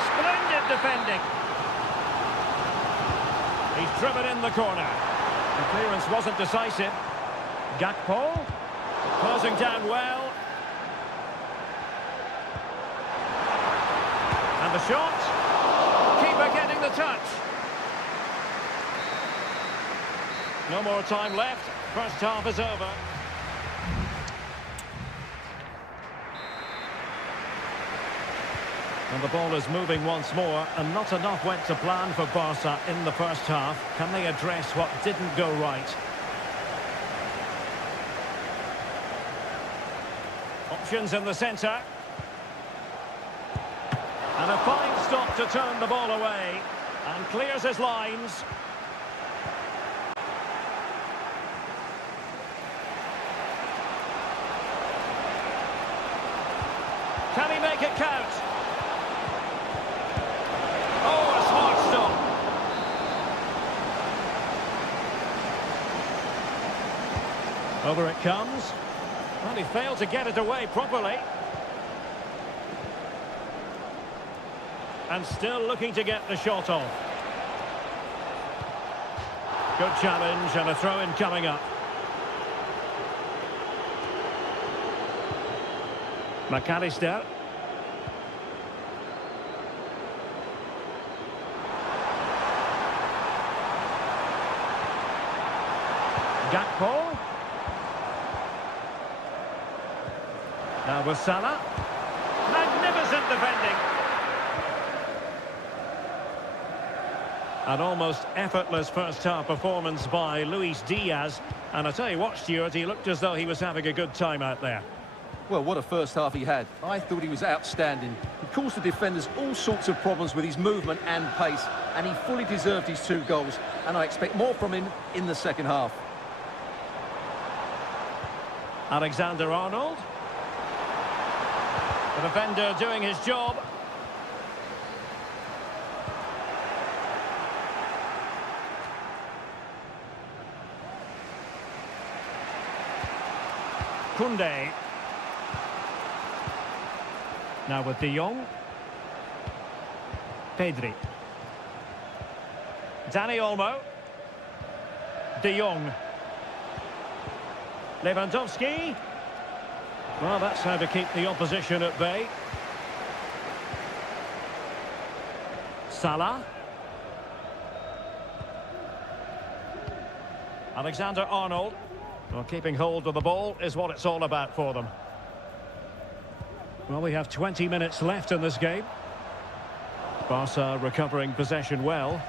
Splendid defending. He's driven in the corner. The clearance wasn't decisive. Gakpo. Closing down well. And the shot. Keeper getting the touch. No more time left. First half is over. And the ball is moving once more, and not enough went to plan for Barca in the first half. Can they address what didn't go right? Options in the centre. And a fine stop to turn the ball away. And clears his lines. Can he make it count? Oh, a smart stop. Over it comes. Well, he failed to get it away properly. And still looking to get the shot off. Good challenge and a throw-in coming up. McAllister. Gakpo. Now with Salah. Magnificent defending. An almost effortless first-half performance by Luis Diaz. And I tell you what, Stuart, he looked as though he was having a good time out there. Well, what a first half he had. I thought he was outstanding. He caused the defenders all sorts of problems with his movement and pace, and he fully deserved his 2 goals, and I expect more from him in the second half. Alexander-Arnold. The defender doing his job. Koundé. Now with De Jong. Pedri. Dani Olmo. De Jong. Lewandowski. Well, that's how to keep the opposition at bay. Salah. Alexander-Arnold. Well, keeping hold of the ball is what it's all about for them. Well, we have 20 minutes left in this game. Barca recovering possession well.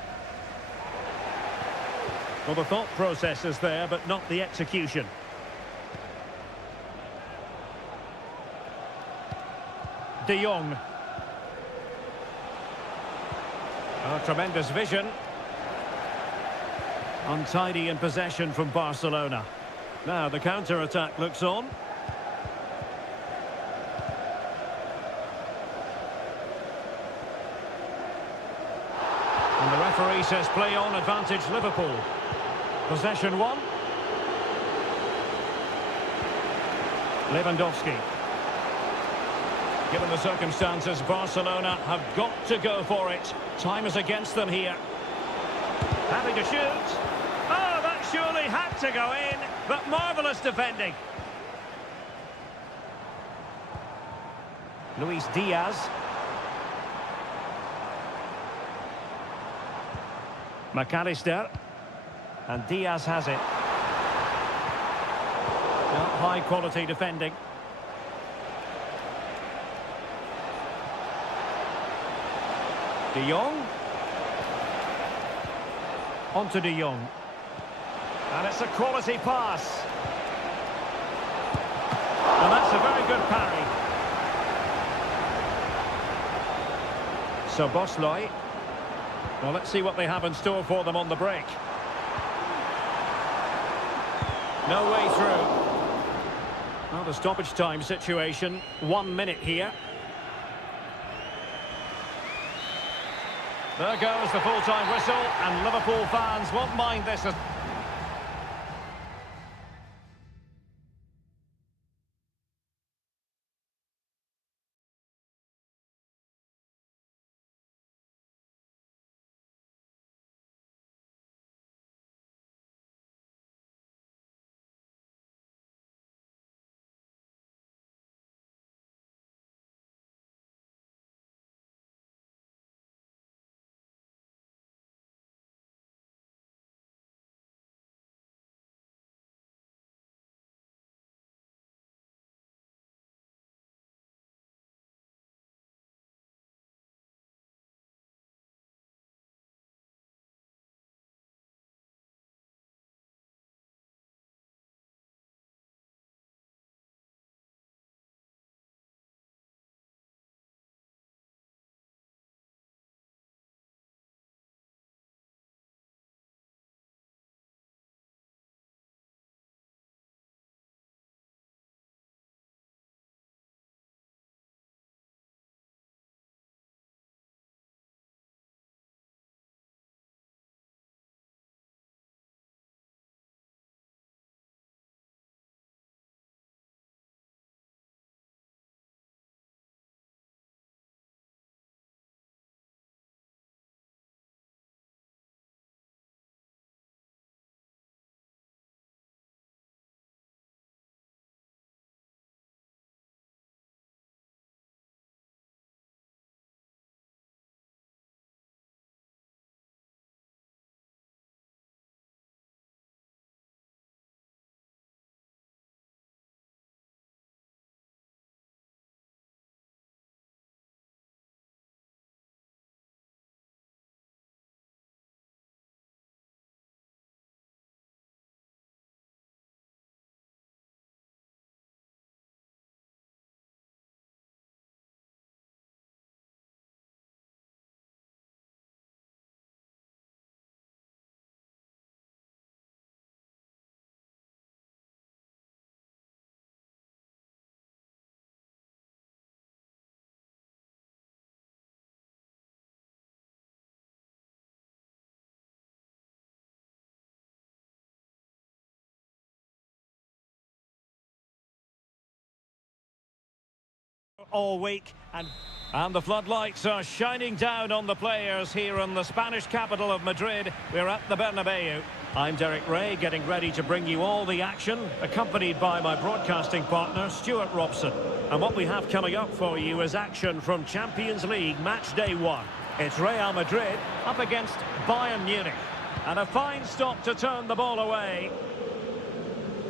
Well, the thought process is there, but not the execution. De Jong. Oh, tremendous vision. Untidy in possession from Barcelona. Now the counter-attack looks on. And the referee says play on, advantage Liverpool. Possession one. Lewandowski. Given the circumstances, Barcelona have got to go for it. Time is against them here. Having to shoot. Oh, that surely had to go in, but marvellous defending. Luis Diaz. McAllister. And Diaz has it. High quality defending. De Jong. On to De Jong. And it's a quality pass. And that's a very good parry. So Bosley. Well, let's see what they have in store for them on the break. No way through. Well, the stoppage time situation. 1 minute here. There goes the full-time whistle, and Liverpool fans won't mind this. all week, and the floodlights are shining down on the players here in the Spanish capital of Madrid. We're at the Bernabeu. I'm Derek Ray, getting ready to bring you all the action, accompanied by my broadcasting partner, Stuart Robson. And what we have coming up for you is action from Champions League match day 1. It's Real Madrid up against Bayern Munich. And a fine stop to turn the ball away.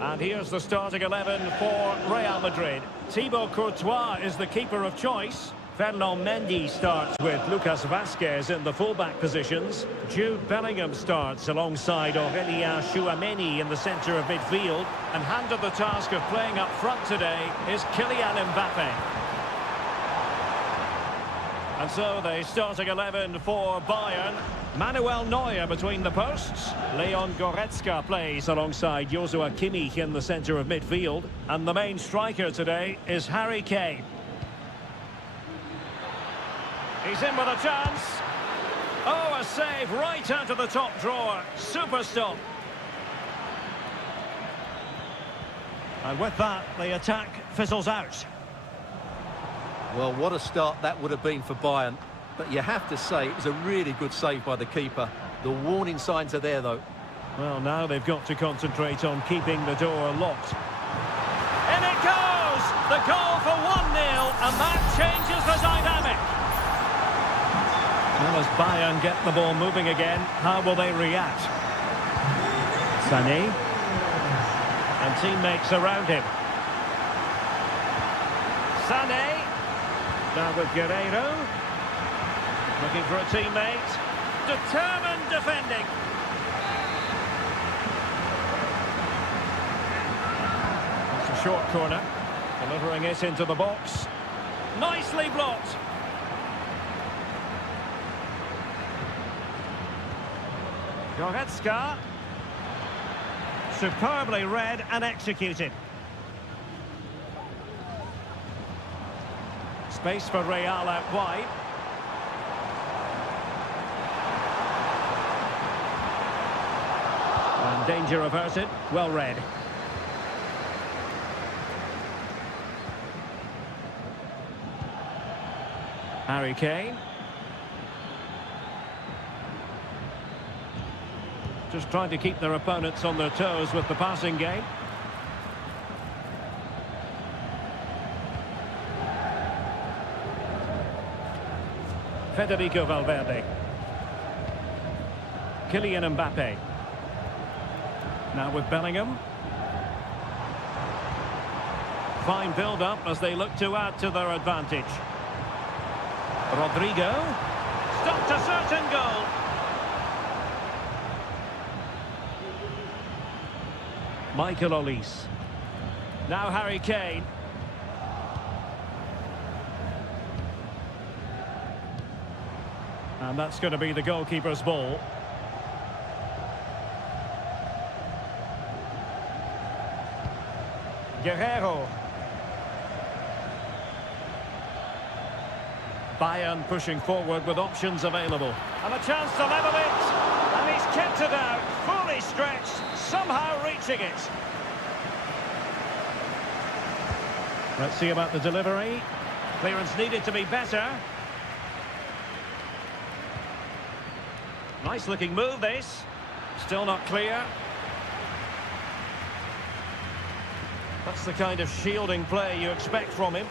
And here's the starting 11 for Real Madrid. Thibaut Courtois is the keeper of choice. Fernand Mendy starts with Lucas Vazquez in the fullback positions. Jude Bellingham starts alongside Aurélien Tchouaméni in the centre of midfield. And handed the task of playing up front today is Kylian Mbappé. And so the starting 11 for Bayern. Manuel Neuer between the posts. Leon Goretzka plays alongside Joshua Kimmich in the centre of midfield. And the main striker today is Harry Kane. He's in with a chance. Oh, a save right out of the top drawer. Super stop. And with that, the attack fizzles out. Well, what a start that would have been for Bayern. But you have to say it was a really good save by the keeper. The warning signs are there, though. Well, now they've got to concentrate on keeping the door locked. In it goes! The goal for 1-0, and that changes the dynamic. Well, as Bayern get the ball moving again, how will they react? Sané. And teammates around him. Sané. Now with Guerreiro. Looking for a teammate. Determined defending. It's a short corner. Delivering it into the box. Nicely blocked. Goretzka. Superbly read and executed. Space for Real out wide. And danger averted. Well read. Harry Kane. Just trying to keep their opponents on their toes with the passing game. Federico Valverde. Kylian Mbappé. Now with Bellingham. Fine build-up as they look to add to their advantage. Rodrigo. Stopped a certain goal. Michael Olise. Now Harry Kane. And that's going to be the goalkeeper's ball. Guerreiro. Bayern pushing forward with options available. And a chance to level it. And he's kept it out, fully stretched, somehow reaching it. Let's see about the delivery. Clearance needed to be better. Nice looking move this. Still not clear. That's the kind of shielding play you expect from him.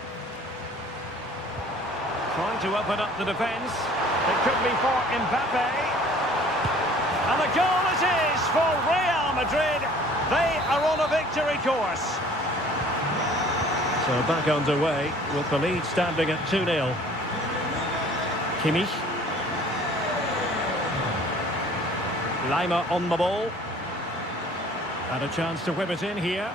Trying to open up the defence. It could be for Mbappé. And the goal it is for Real Madrid. They are on a victory course. So back underway with the lead standing at 2-0. Kimmich. Lima on the ball. And a chance to whip it in here.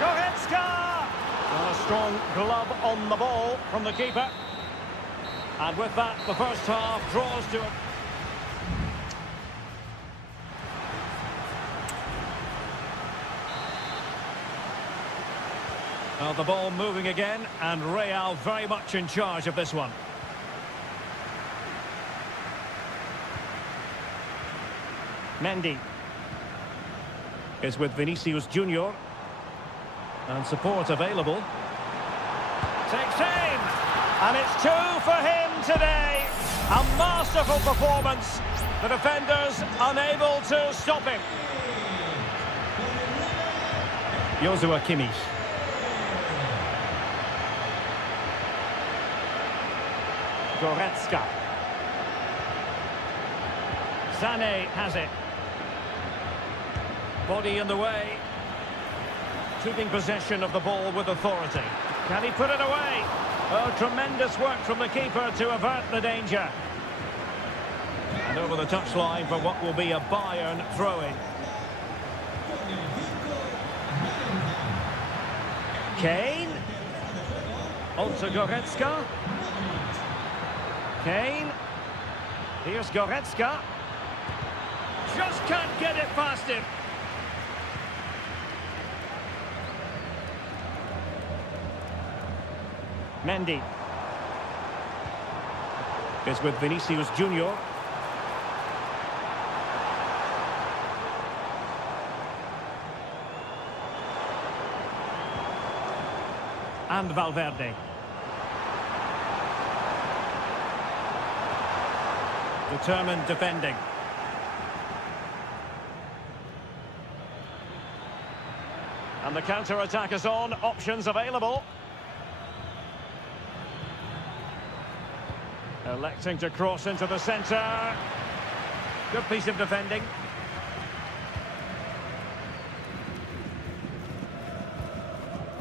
Goretzka! And a strong glove on the ball from the keeper. And with that, the first half draws to a... Well, the ball moving again, and Real very much in charge of this one. Mendy is with Vinicius Junior. And support available. Takes aim. And it's 2 for him today. A masterful performance. The defenders unable to stop him. Joshua Kimmich. Goretzka. Sané has it. Body in the way. Keeping possession of the ball with authority. Can he put it away? Oh, tremendous work from the keeper to avert the danger. And over the touchline for what will be a Bayern throw-in. Kane. On to Goretzka. Kane. Here's Goretzka. Just can't get it past him. Mendy is with Vinicius Junior. And Valverde. Determined defending. And the counter-attack is on. Options available. Electing to cross into the centre. Good piece of defending.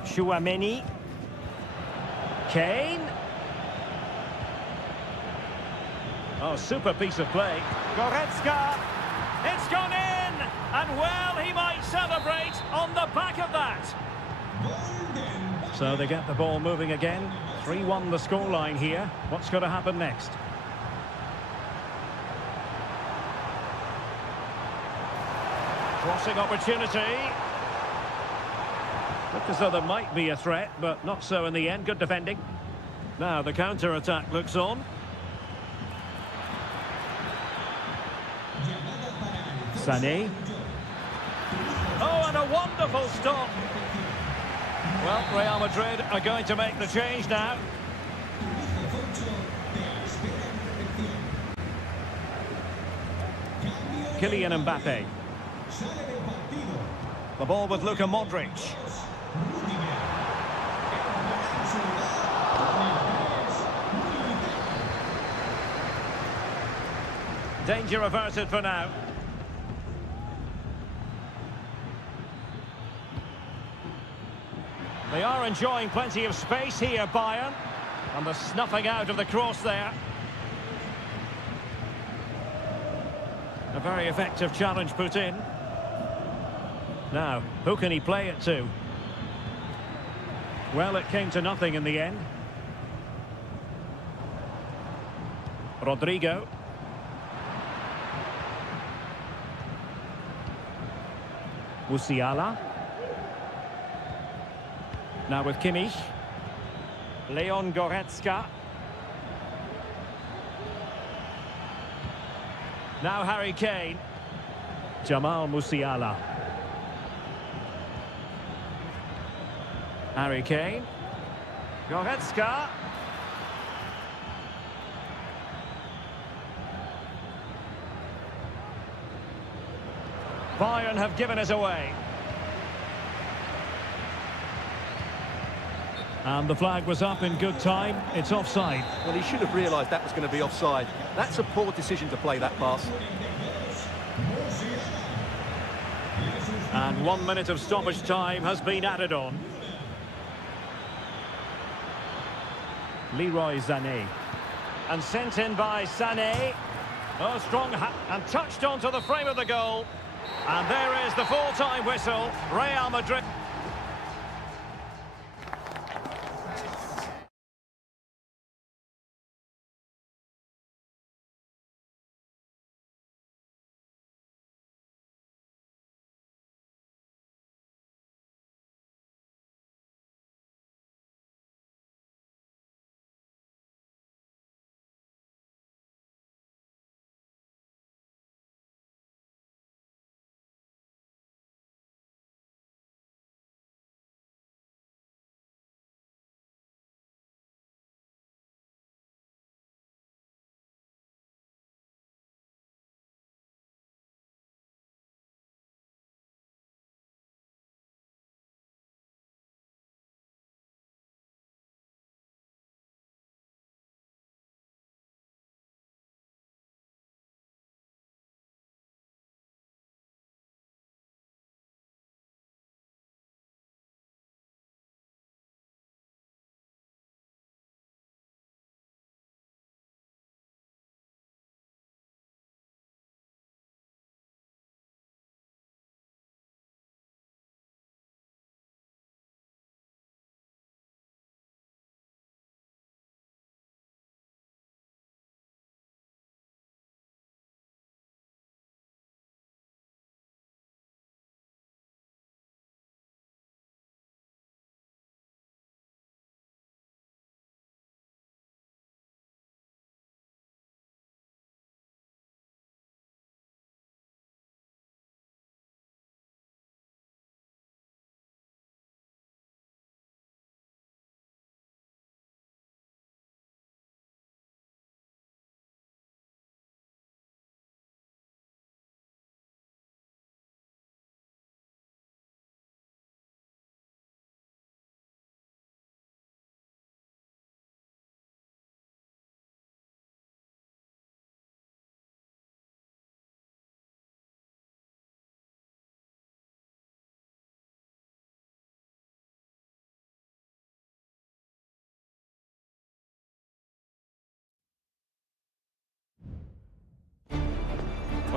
Chouameni. Kane. Oh, super piece of play. Goretzka. It's gone in. And well, he might celebrate on the back of that. So they get the ball moving again. 3-1 the scoreline here. What's going to happen next? Crossing opportunity. Looked as though there might be a threat, but not so in the end. Good defending. Now the counter-attack looks on. Sané. Oh, and a wonderful stop. Well, Real Madrid are going to make the change now. Kylian Mbappe. The ball with Luka Modric. Danger averted for now. They are enjoying plenty of space here, Bayern. And the snuffing out of the cross there. A very effective challenge put in. Now, who can he play it to? Well, it came to nothing in the end. Rodrigo. Musiala. Now with Kimmich. Leon Goretzka. Now Harry Kane. Jamal Musiala. Harry Kane. Goretzka. Bayern have given it away. And the flag was up in good time. It's offside. Well, he should have realised that was going to be offside. That's a poor decision to play that pass. And 1 minute of stoppage time has been added on. Leroy Sané. And sent in by Sané. Oh, strong and touched onto the frame of the goal. And there is the full-time whistle. Real Madrid.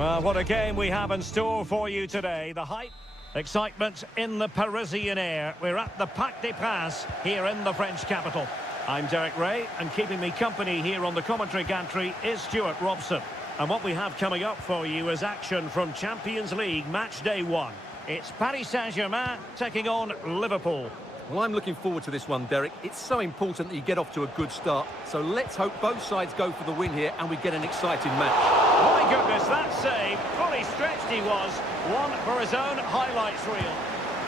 Well, what a game we have in store for you today. The hype, excitement in the Parisian air. We're at the Parc des Princes here in the French capital. I'm Derek Ray, and keeping me company here on the commentary gantry is Stuart Robson. And what we have coming up for you is action from Champions League match day 1. It's Paris Saint-Germain taking on Liverpool. Well, I'm looking forward to this one, Derek. It's so important that you get off to a good start. So let's hope both sides go for the win here and we get an exciting match. My goodness, that save. Fully stretched he was. One for his own highlights reel.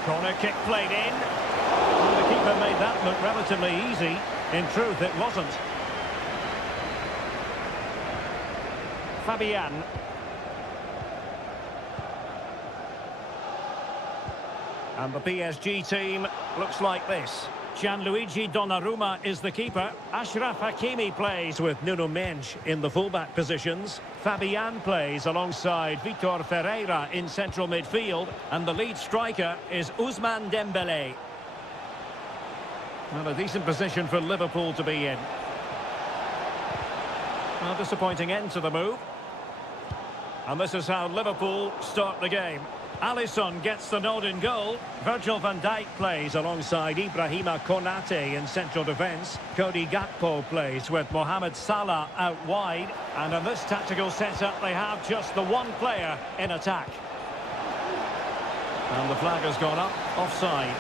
Corner kick played in. And the keeper made that look relatively easy. In truth, it wasn't. Fabian. And the PSG team looks like this. Gianluigi Donnarumma is the keeper. Achraf Hakimi plays with Nuno Mendes in the fullback positions. Fabian plays alongside Vitor Ferreira in central midfield. And the lead striker is Ousmane Dembélé. Well, a decent position for Liverpool to be in. A disappointing end to the move. And this is how Liverpool start the game. Alisson gets the nod in goal. Virgil van Dijk plays alongside Ibrahima Konate in central defence. Cody Gakpo plays with Mohamed Salah out wide. And in this tactical setup, they have just the one player in attack. And the flag has gone up, offside.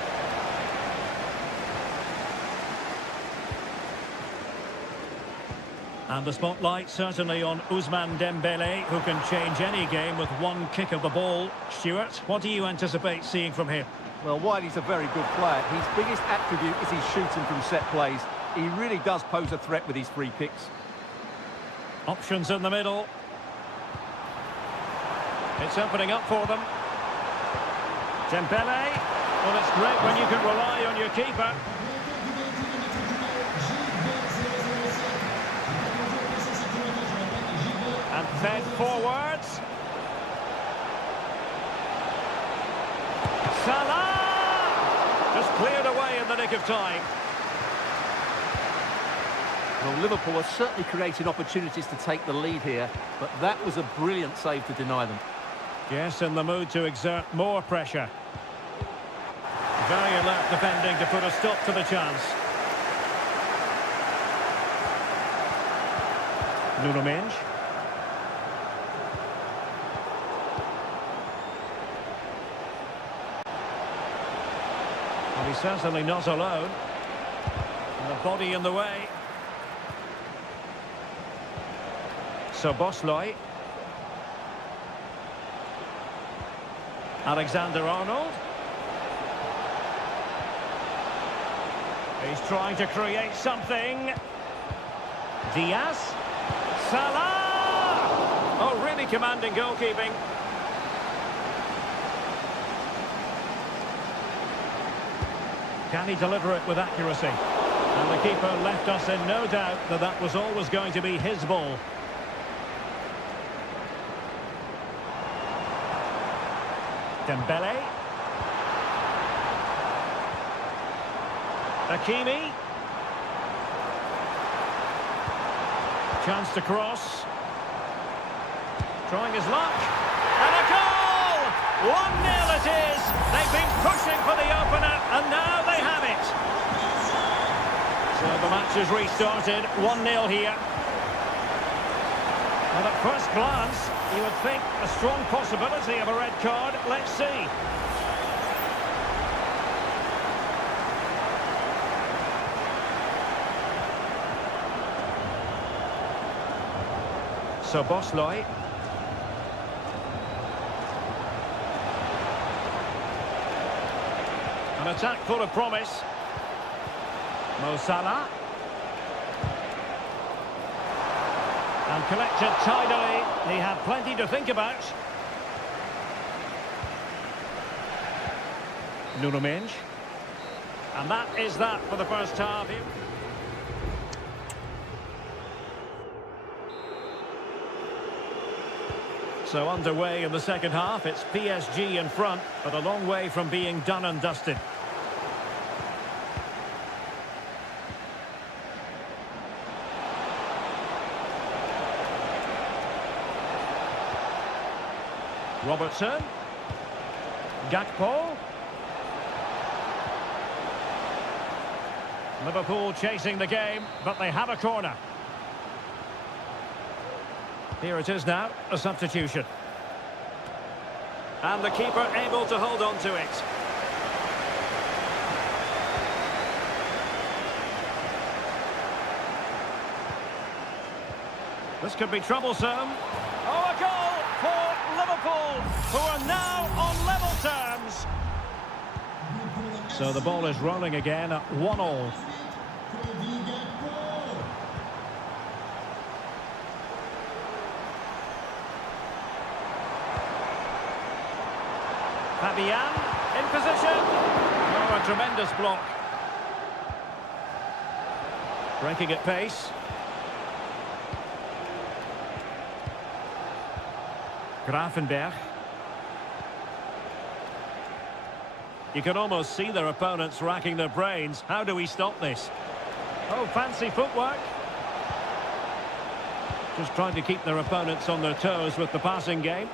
And the spotlight certainly on Ousmane Dembélé, who can change any game with one kick of the ball. Stuart, what do you anticipate seeing from him? Well, while he's a very good player, his biggest attribute is his shooting from set plays. He really does pose a threat with his free kicks. Options in the middle. It's opening up for them. Dembélé. Well, it's great when you can rely on your keeper. And fed forwards. Salah! Just cleared away in the nick of time. Well, Liverpool are certainly creating opportunities to take the lead here, but that was a brilliant save to deny them. Yes, in the mood to exert more pressure. Very alert defending to put a stop to the chance. Nuno Mendes. Well, he's certainly not alone. And the body in the way. So Bosley. Alexander-Arnold. He's trying to create something. Diaz. Salah! Oh, really commanding goalkeeping. Can he deliver it with accuracy? And the keeper left us in no doubt that that was always going to be his ball. Dembélé. Hakimi. Chance to cross. Trying his luck. And a goal! 1-0 it is. They've been pushing for the opener, and now they have it. So the match is restarted. 1-0 here. And at first glance, you would think a strong possibility of a red card. Let's see. So Bosley. An attack full of promise. Mo Salah. And collected tidily. He had plenty to think about. Nuno Mendes. And that is that for the first half. So underway in the second half, it's PSG in front, but a long way from being done and dusted. Robertson. Gakpo. Liverpool chasing the game, but they have a corner. Here it is now, a substitution. And the keeper able to hold on to it. This could be troublesome. Oh, a goal for Liverpool, who are now on level terms. So the ball is rolling again at 1-1. Fabian in position. Oh, a tremendous block. Breaking at pace. Grafenberg. You can almost see their opponents racking their brains. How do we stop this? Oh, fancy footwork. Just trying to keep their opponents on their toes with the passing game.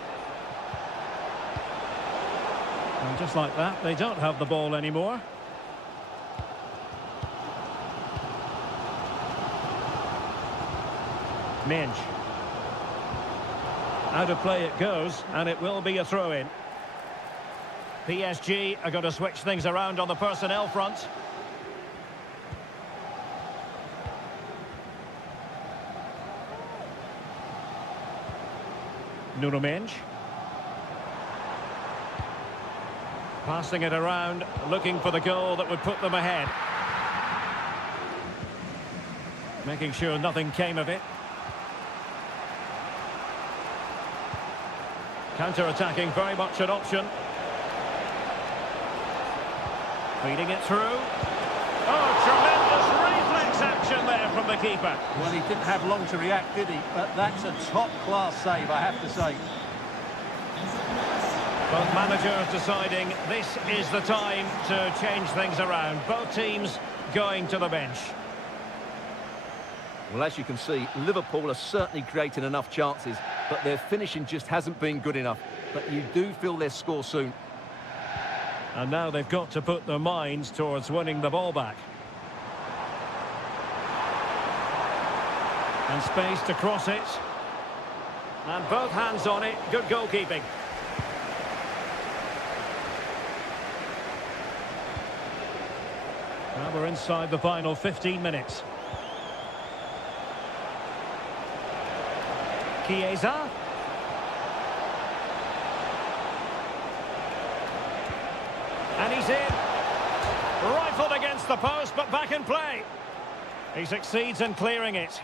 And just like that, they don't have the ball anymore. Minge. Out of play it goes, and it will be a throw-in. PSG are going to switch things around on the personnel front. Nuno Mendes. Passing it around, looking for the goal that would put them ahead. Making sure nothing came of it. Counter-attacking, very much an option. Feeding it through. Oh, tremendous reflex action there from the keeper. Well, he didn't have long to react, did he? But that's a top-class save, I have to say. Both managers deciding this is the time to change things around. Both teams going to the bench. Well, as you can see, Liverpool are certainly creating enough chances, but their finishing just hasn't been good enough. But you do feel they'll score soon. And now they've got to put their minds towards winning the ball back. And space to cross it. And both hands on it. Good goalkeeping. Now we're inside the final 15 minutes. Chiesa. And he's in. Rifled against the post, but back in play. He succeeds in clearing it.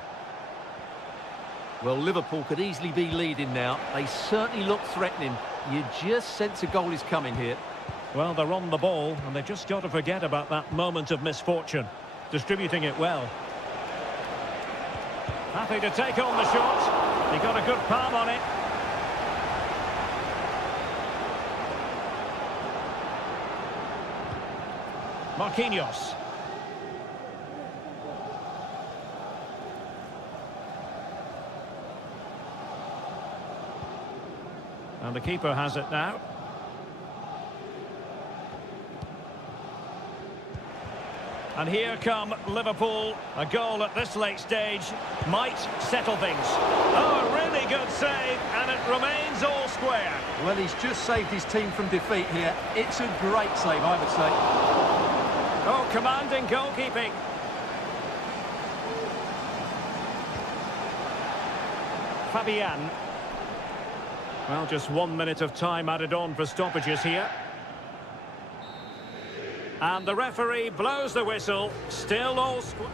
Well, Liverpool could easily be leading now. They certainly look threatening. You just sense a goal is coming here. Well, they're on the ball, and they've just got to forget about that moment of misfortune. Distributing it well. Happy to take on the shot. He got a good palm on it. Marquinhos. And the keeper has it now. And here come Liverpool. A goal at this late stage might settle things. Oh, a really good save, and it remains all square. Well, he's just saved his team from defeat here. It's a great save, I would say. Oh, commanding goalkeeping. Fabian. Well, just 1 minute of time added on for stoppages here. And the referee blows the whistle. Still all square.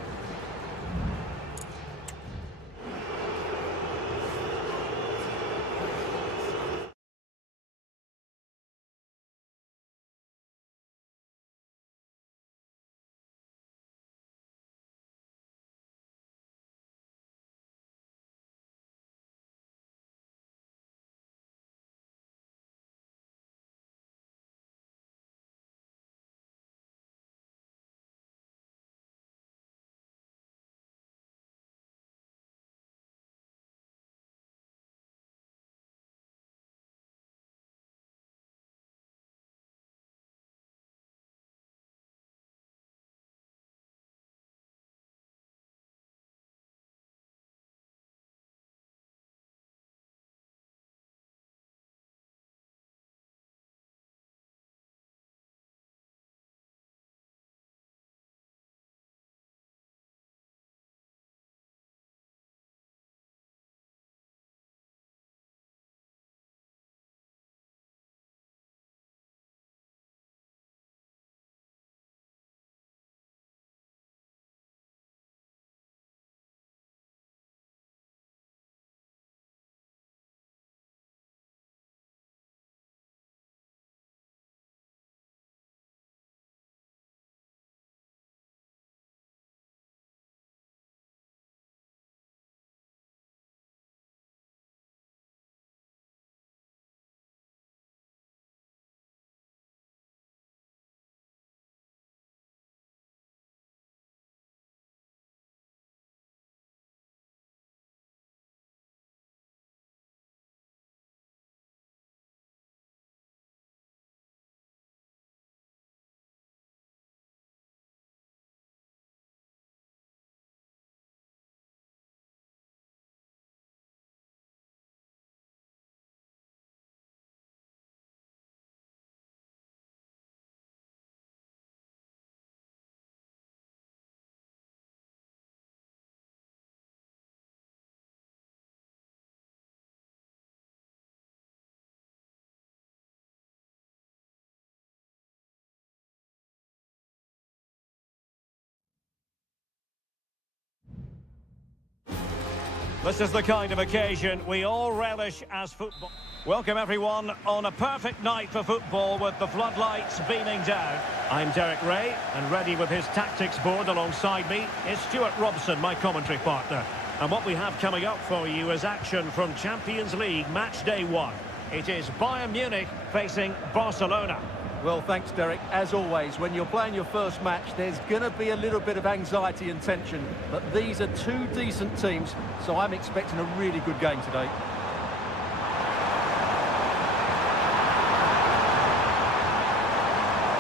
This is the kind of occasion we all relish as football. Welcome everyone on a perfect night for football with the floodlights beaming down. I'm Derek Ray, and ready with his tactics board alongside me is Stuart Robson, my commentary partner. And what we have coming up for you is action from Champions League match day 1. It is Bayern Munich facing Barcelona. Well, thanks, Derek. As always, when you're playing your first match, there's going to be a little bit of anxiety and tension. But these are two decent teams, so I'm expecting a really good game today.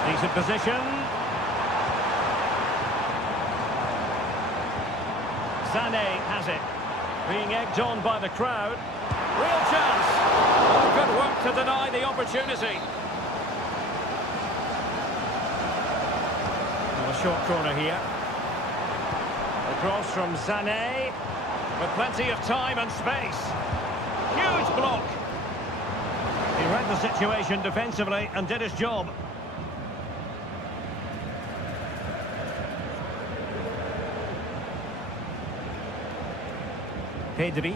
Decent position. Sané has it. Being egged on by the crowd. Real chance. Oh, good work to deny the opportunity. A short corner here. Across from Sané. With plenty of time and space. Huge block. He read the situation defensively and did his job. Pedri.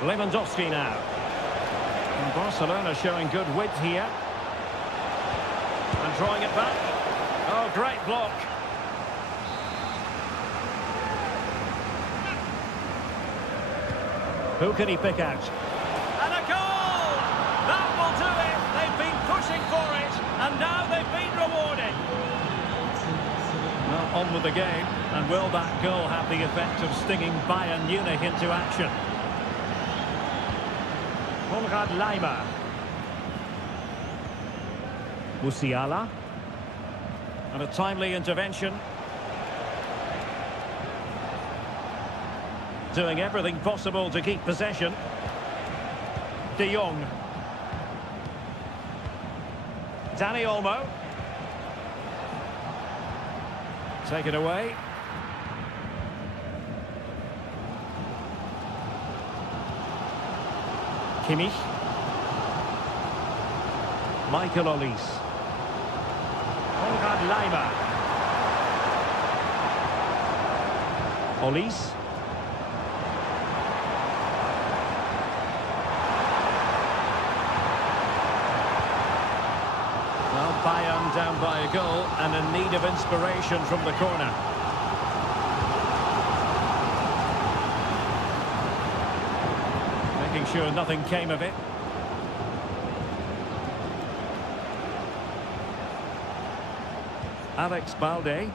Lewandowski now. And Barcelona showing good width here. And drawing it back. Oh, great block. Who can he pick out? And a goal! That will do it. They've been pushing for it, and now they've been rewarded. Well, on with the game, and will that goal have the effect of stinging Bayern Munich into action? Konrad Laimer. Musiala. And a timely intervention. Doing everything possible to keep possession. De Jong. Dani Olmo. Take it away. Kimmich. Michael Olise. Konrad Laimer. Olise. Well, Bayern down by a goal and in need of inspiration from the corner. Making sure nothing came of it. Alex Balde.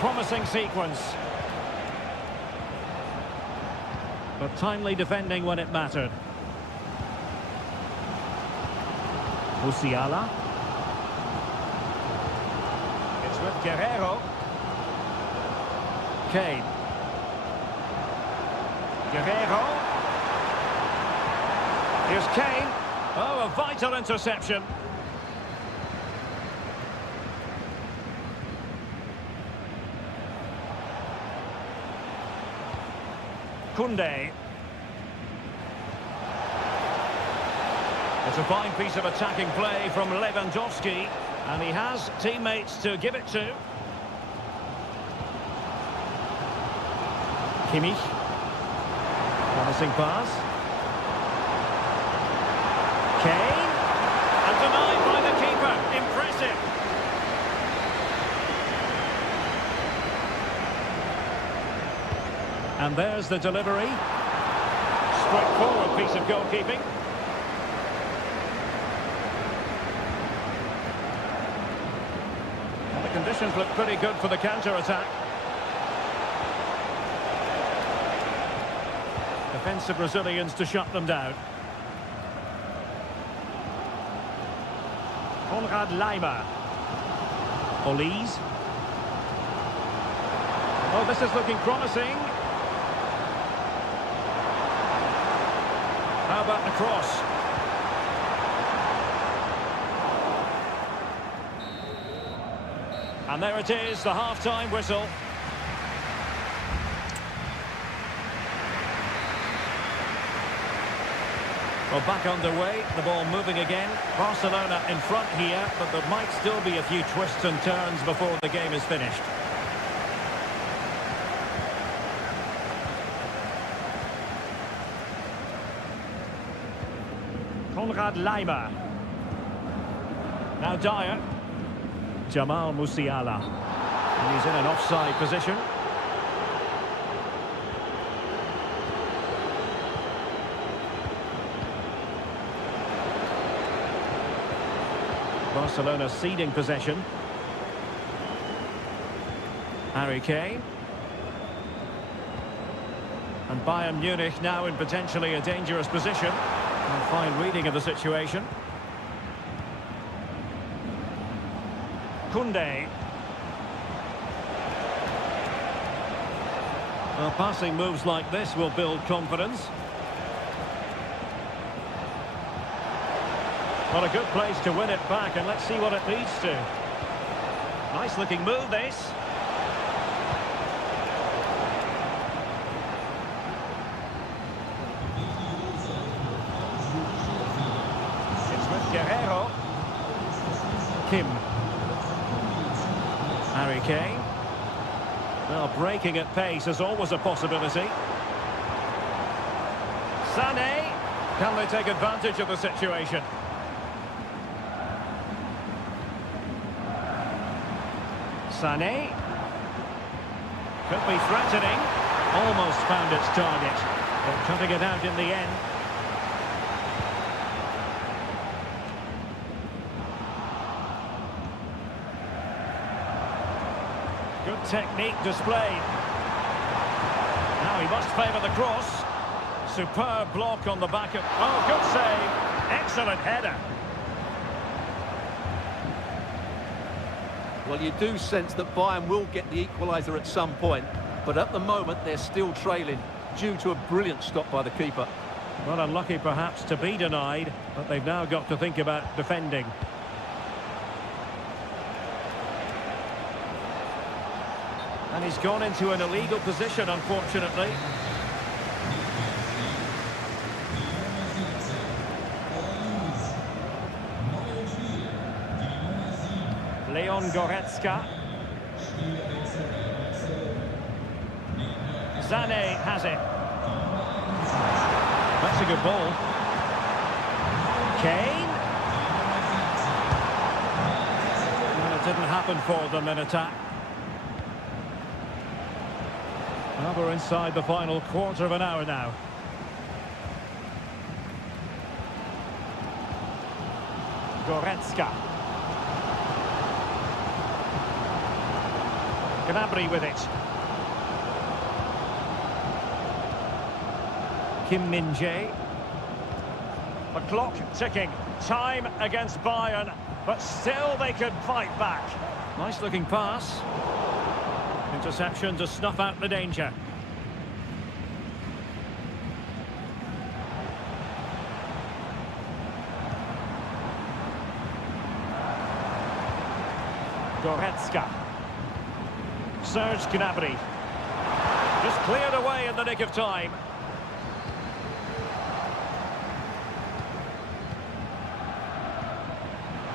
Promising sequence. But timely defending when it mattered. Musiala. It's with Guerrero. Kane. Guerrero. Here's Kane. Oh, a vital interception. Koundé. It's a fine piece of attacking play from Lewandowski, and he has teammates to give it to. Kimmich. Promising pass. Kane. And denied by the keeper. Impressive. And there's the delivery. Straightforward piece of goalkeeping. And the conditions look pretty good for the counter-attack. Defensive Brazilians to shut them down. Konrad Laimer. Olise. Oh, this is looking promising. How about the cross? And there it is, the half-time whistle. Well, back underway, the ball moving again. Barcelona in front here, but there might still be a few twists and turns before the game is finished. Konrad Laimer. Now Dyer. Jamal Musiala. And he's in an offside position. Barcelona ceding possession. Harry Kane. And Bayern Munich now in potentially a dangerous position. And fine reading of the situation. Koundé. Well, passing moves like this will build confidence. Well, a good place to win it back, and let's see what it leads to. Nice looking move, this. It's with Guerrero. Kim. Harry Kane. Well, breaking at pace is always a possibility. Sané. Can they take advantage of the situation? Sané. Could be threatening. Almost found its target. But cutting it out in the end. Good technique displayed. Now he must favour the cross. Superb block on the back of... Oh, good save. Excellent header. Well, you do sense that Bayern will get the equaliser at some point, but at the moment they're still trailing due to a brilliant stop by the keeper. Well, unlucky perhaps to be denied, but they've now got to think about defending. And he's gone into an illegal position, unfortunately. Leon Goretzka. Sané has it. That's a good ball. Kane. And it didn't happen for them in attack. Well, we're inside the final quarter of an hour now. Goretzka. Gnabry with it. Kim Min-jae. The clock ticking. Time against Bayern, but still they could fight back. Nice looking pass. Interception to snuff out the danger. Goretzka. Serge Gnabry. Just cleared away in the nick of time.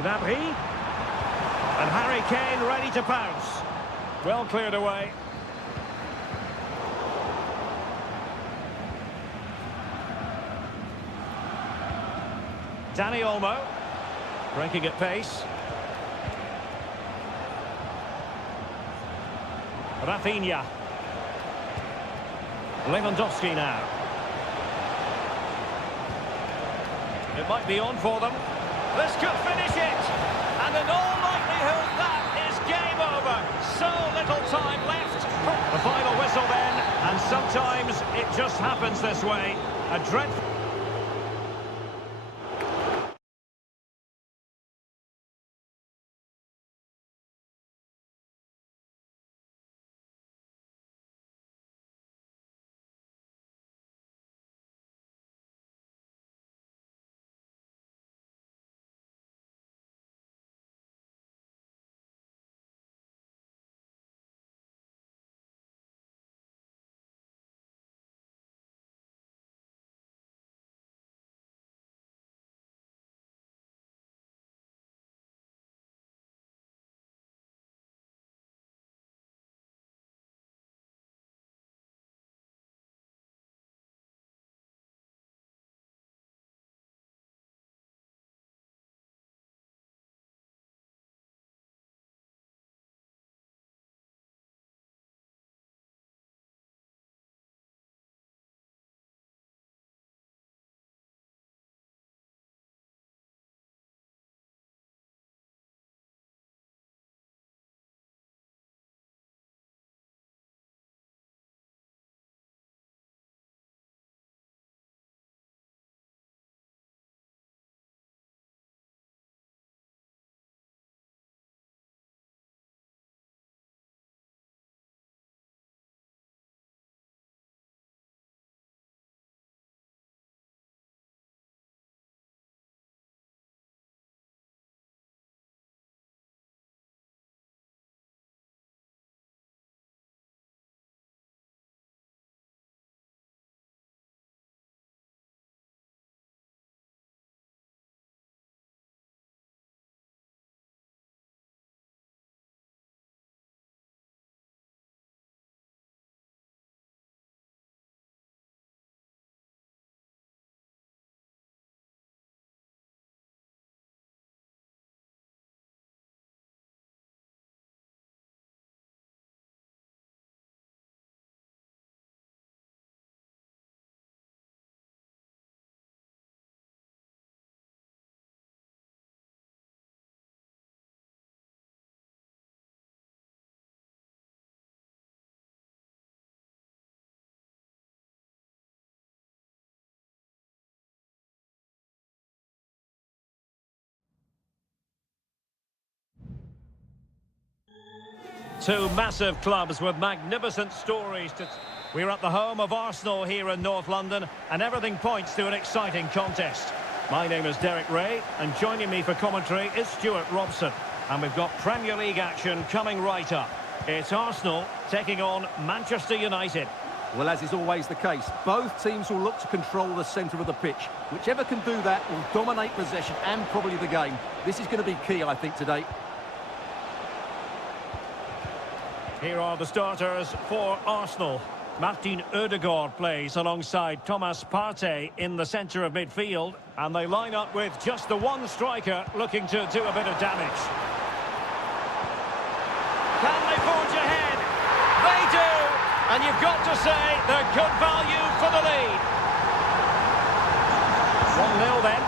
Gnabry. And Harry Kane ready to pounce. Well cleared away. Dani Olmo. Breaking at pace. Rafinha. Lewandowski now. It might be on for them. This could finish it. And in all likelihood, that is game over. So little time left. The final whistle then. And sometimes it just happens this way. A dreadful... Two massive clubs with magnificent stories to... We're at the home of Arsenal here in North London, and everything points to an exciting contest. My name is Derek Ray, and joining me for commentary is Stuart Robson. And we've got Premier League action coming right up. It's Arsenal taking on Manchester United. Well, as is always the case, both teams will look to control the centre of the pitch. Whichever can do that will dominate possession and probably the game. This is going to be key, I think, today. Here are the starters for Arsenal. Martin Ødegaard plays alongside Thomas Partey in the centre of midfield. And they line up with just the one striker looking to do a bit of damage. Can they forge ahead? They do! And you've got to say they're good value for the lead. 1-0 then.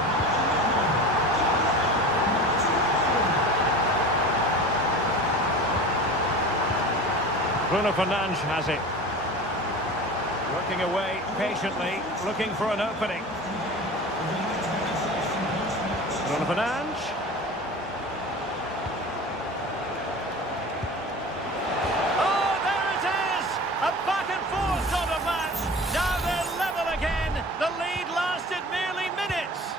Bruno Fernandes has it. Working away patiently, looking for an opening. Bruno Fernandes. Oh, there it is! A back and forth sort of match. Now they're level again. The lead lasted merely minutes.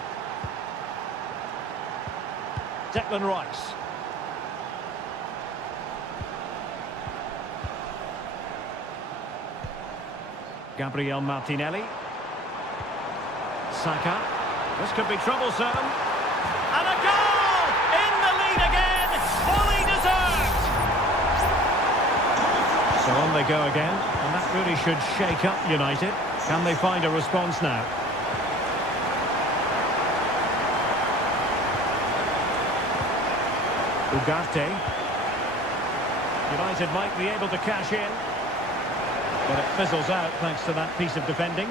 Declan Rice. Gabriel Martinelli. Saka. This could be troublesome. And a goal! In the lead again! Fully deserved! So on they go again. And that really should shake up United. Can they find a response now? Ugarte. United might be able to cash in. But it fizzles out thanks to that piece of defending.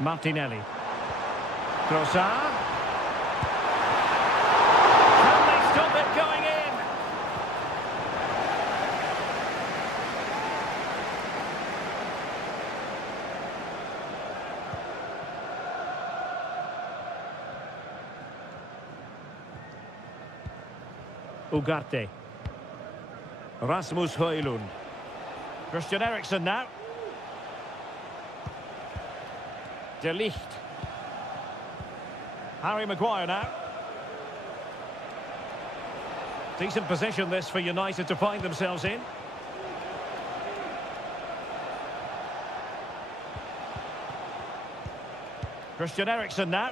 Martinelli. Trossard. Can they stop it going in? Ugarte. Rasmus Højlund. Christian Eriksen now. De Ligt. Harry Maguire now. Decent position this for United to find themselves in. Christian Eriksen now.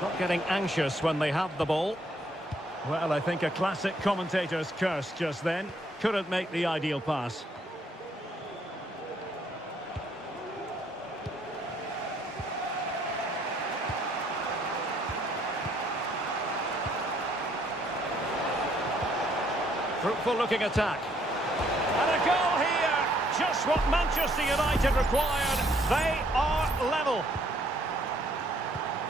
Not getting anxious when they have the ball. Well, I think a classic commentator's curse just then. Couldn't make the ideal pass. Fruitful looking attack. And a goal here! Just what Manchester United required. They are level.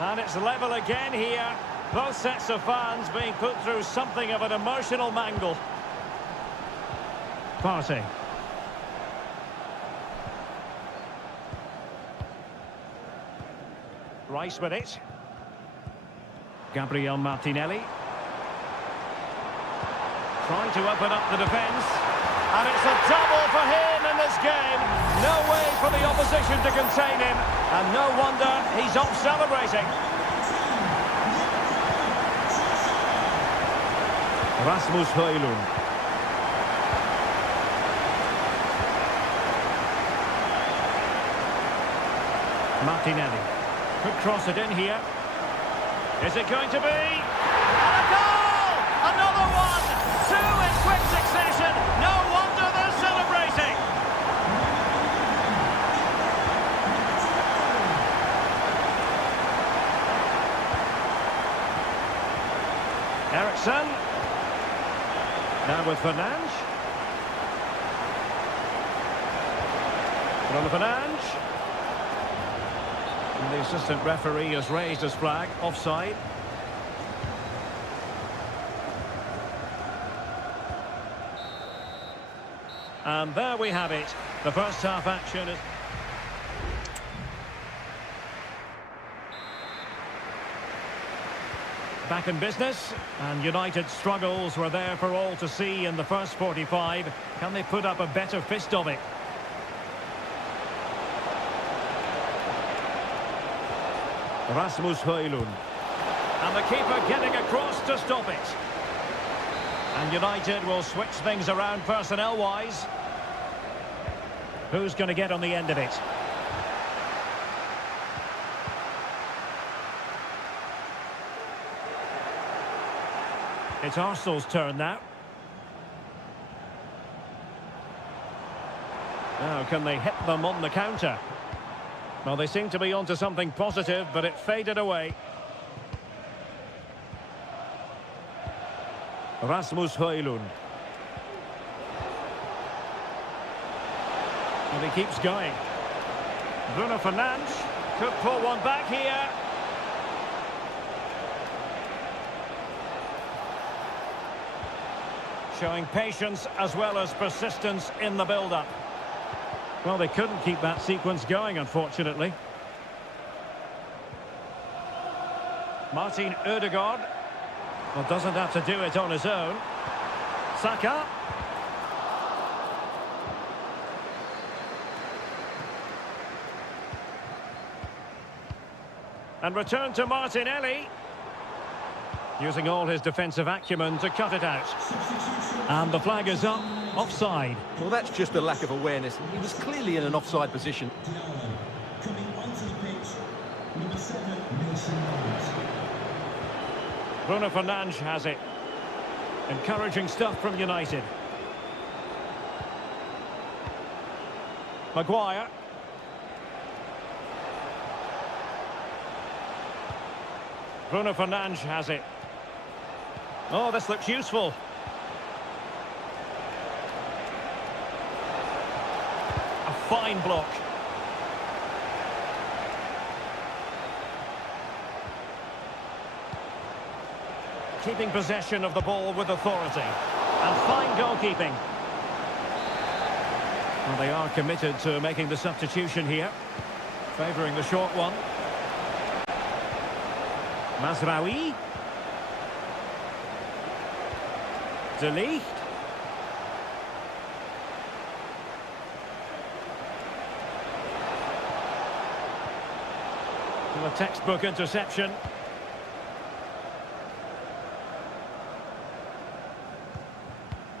And it's level again here. Both sets of fans being put through something of an emotional mangle. Partey. Rice with it. Gabriel Martinelli. Trying to open up the defence. And it's a double for him in this game. No way for the opposition to contain him. And no wonder he's off celebrating. Rasmus Højlund. Martinelli. Could cross it in here. Is it going to be? And a goal! Another one! Two in quick succession. No wonder they're celebrating. Eriksen. Now with Fernandes. Bruno Fernandes. And the assistant referee has raised his flag. Offside. And there we have it. The first half action is... back in business, and United's struggles were there for all to see in the first 45. Can they put up a better fist of it? Rasmus Højlund. And the keeper getting across to stop it. And United will switch things around personnel-wise. Who's going to get on the end of it? It's Arsenal's turn now. Now, can they hit them on the counter? Well, they seem to be onto something positive, but it faded away. Rasmus Højlund. And he keeps going. Bruno Fernandes could pull one back here. Showing patience as well as persistence in the build-up. Well, they couldn't keep that sequence going, unfortunately. Martin Ødegaard. Well, doesn't have to do it on his own. Saka. And return to Martinelli. Using all his defensive acumen to cut it out. And the flag is up, offside. Well, that's just a lack of awareness. He was clearly in an offside position. Coming onto the pitch, number 7, Mason Mount. Bruno Fernandes has it. Encouraging stuff from United. Maguire. Bruno Fernandes has it. Oh, this looks useful. A fine block. Keeping possession of the ball with authority. And fine goalkeeping. Well, they are committed to making the substitution here. Favouring the short one. Mazraoui. De Ligt. To a textbook interception.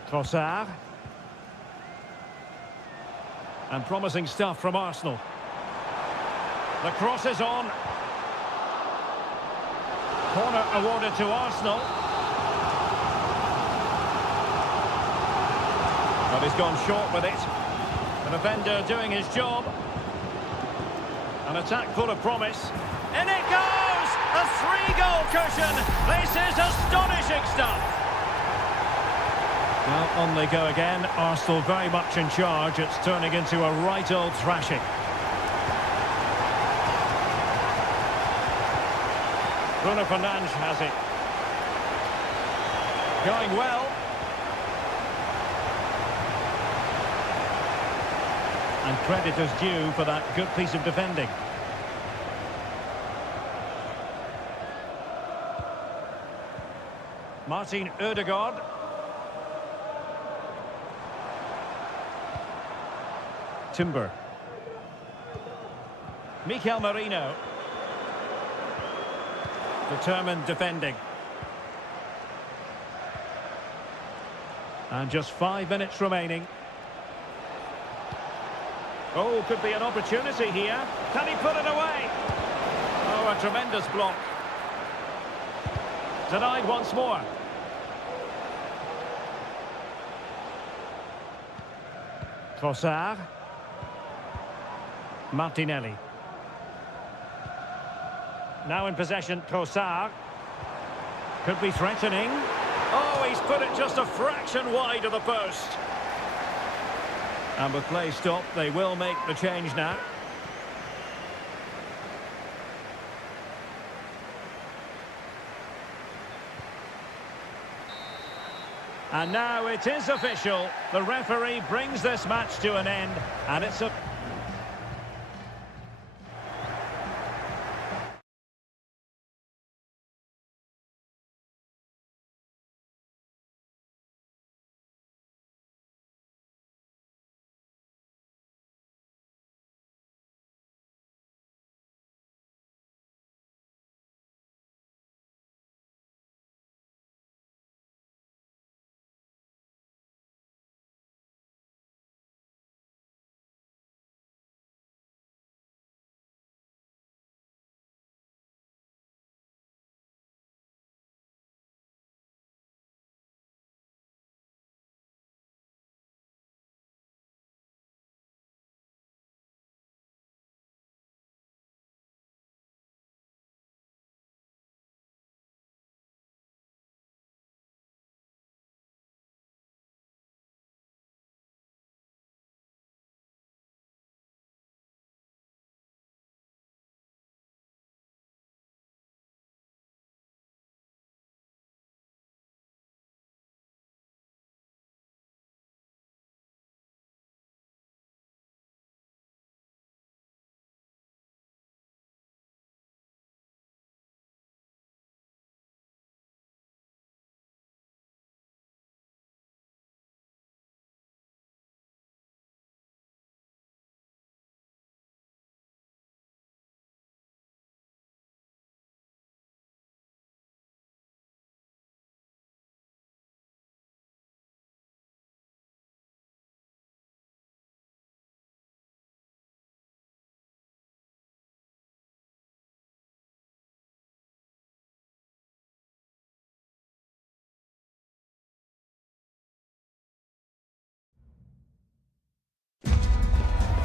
Trossard. And promising stuff from Arsenal. The cross is on. Corner awarded to Arsenal. But he's gone short with it. The defender doing his job. An attack full of promise. In it goes! A 3-goal cushion! This is astonishing stuff! Well, on they go again. Arsenal very much in charge. It's turning into a right old thrashing. Bruno Fernandes has it. Going well. And credit is due for that good piece of defending. Martin Ødegaard. Timber. Mikel Merino. Determined defending. And just 5 minutes remaining. Oh, could be an opportunity here. Can he put it away? Oh, a tremendous block. Denied once more. Trossard. Martinelli. Now in possession, Trossard. Could be threatening. Oh, he's put it just a fraction wide of the post. And with play stopped, they will make the change now. And now it is official. The referee brings this match to an end, and it's a...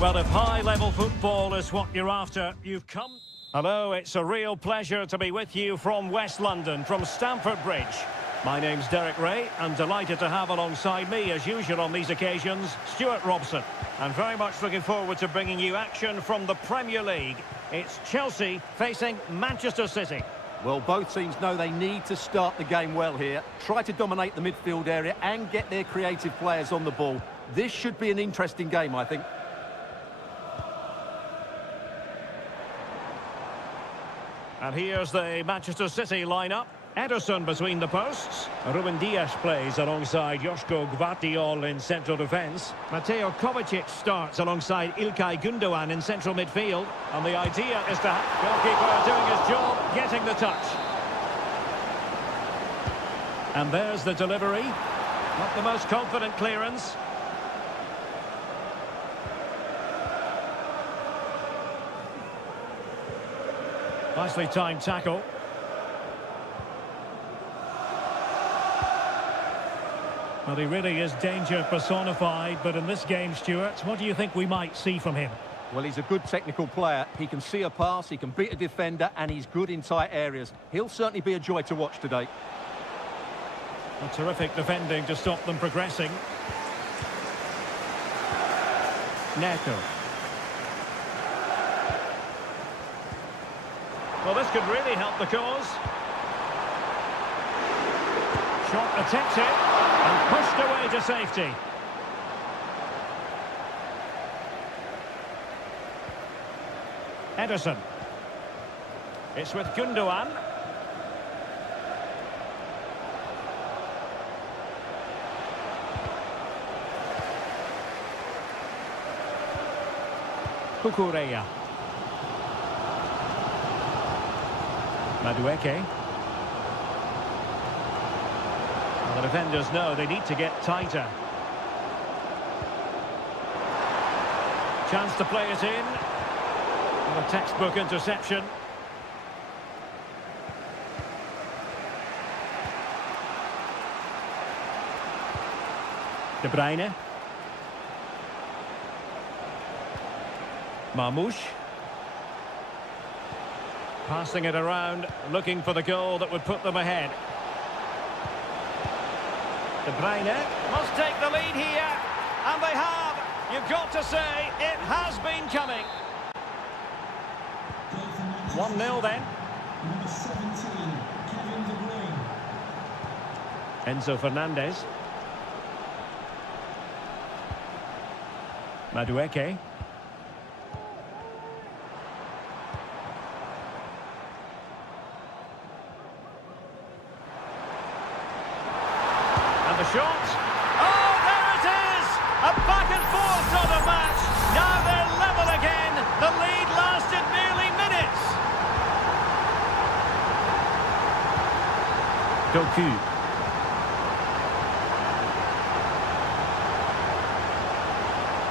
Well, if high-level football is what you're after, you've come... Hello, it's a real pleasure to be with you from West London, from Stamford Bridge. My name's Derek Ray. I'm delighted to have alongside me, as usual on these occasions, Stuart Robson. And very much looking forward to bringing you action from the Premier League. It's Chelsea facing Manchester City. Well, both teams know they need to start the game well here. Try to dominate the midfield area and get their creative players on the ball. This should be an interesting game, I think. And here's the Manchester City lineup. Ederson between the posts. Ruben Dias plays alongside Joško Gvardiol in central defence. Mateo Kovacic starts alongside İlkay Gündoğan in central midfield. And the idea is to have goalkeeper doing his job, getting the touch. And there's the delivery. Not the most confident clearance. Nicely timed tackle. Well, he really is danger personified, but in this game, Stuart, what do you think we might see from him? Well, he's a good technical player. He can see a pass, he can beat a defender, and he's good in tight areas. He'll certainly be a joy to watch today. A terrific defending to stop them progressing. Neto. Well, this could really help the cause. Shot attempted and pushed away to safety. Ederson. It's with Gündoğan. Kukureya. Madueke. Well, the defenders know they need to get tighter. Chance to play it in. And a textbook interception. De Bruyne. Marmoush. Passing it around, looking for the goal that would put them ahead. De Bruyne must take the lead here, and they have. You've got to say, it has been coming. 1-0 then. Number 17, Kevin De Bruyne. Enzo Fernandez. Madueke. And the shot. Oh, there it is! A back and forth sort of match. Now they're level again. The lead lasted nearly minutes. Doku.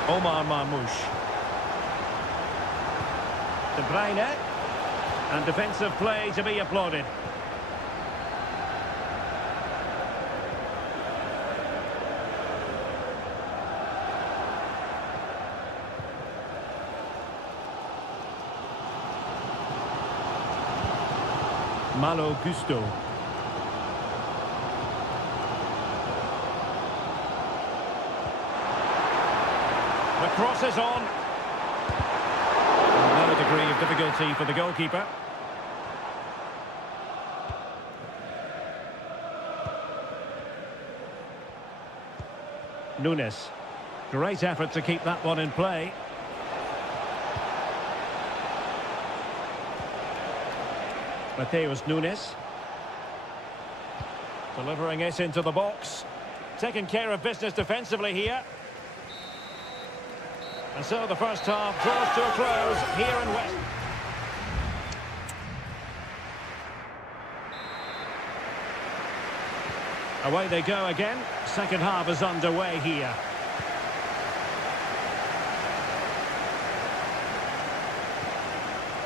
Omar Marmoush. De Bruyne. And defensive play to be applauded. Malo Gusto. The cross is on. No degree of difficulty for the goalkeeper. Nunes. Great effort to keep that one in play. Mateus Nunes. Delivering it into the box. Taking care of business defensively here. And so the first half draws to a close here in West. Away they go again. Second half is underway here.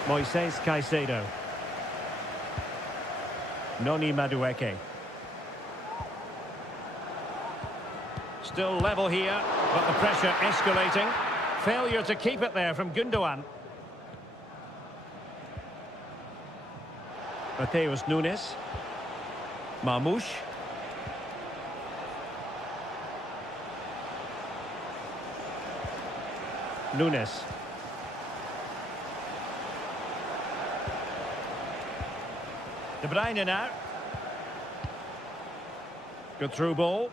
Moises Caicedo. Noni Madueke. Still level here, but the pressure escalating. Failure to keep it there from Gundogan. Mateus Nunes. Marmoush. Nunes. De Bruyne now. Good through ball.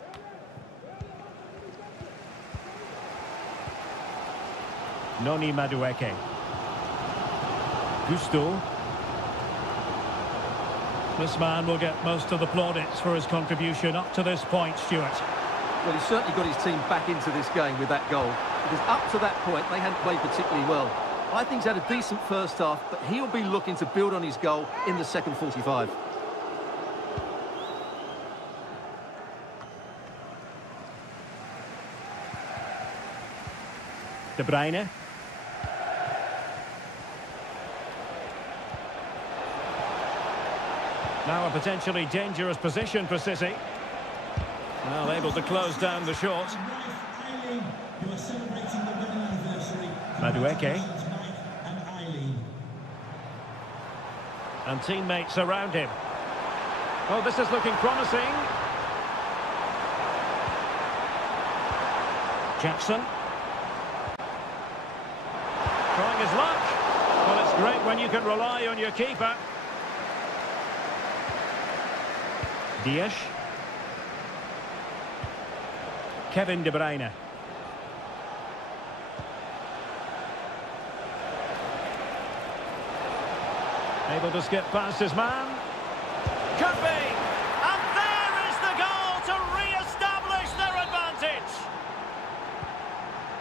Noni Madueke. Gusto. This man will get most of the plaudits for his contribution up to this point, Stuart. Well, he's certainly got his team back into this game with that goal, because up to that point they hadn't played particularly well. I think he's had a decent first half, but he'll be looking to build on his goal in the second 45. De Bruyne. Now a potentially dangerous position for City. Well, able to close down the shot. Madueke. And teammates around him. Oh, this is looking promising. Jackson. Trying his luck. Well, it's great when you can rely on your keeper. Dias. Kevin De Bruyne. Able to skip past his man. Could be. And there is the goal to re-establish their advantage.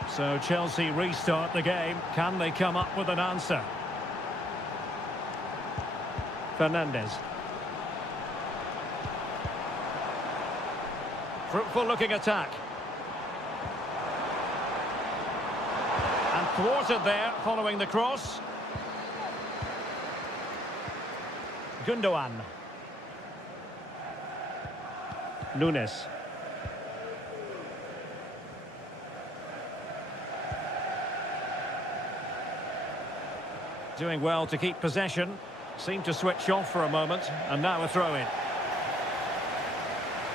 So Chelsea restart the game. Can they come up with an answer? Fernandez. Fruitful looking attack. And thwarted there following the cross. Gundogan. Nunes. Doing well to keep possession. Seemed to switch off for a moment, and now a throw-in.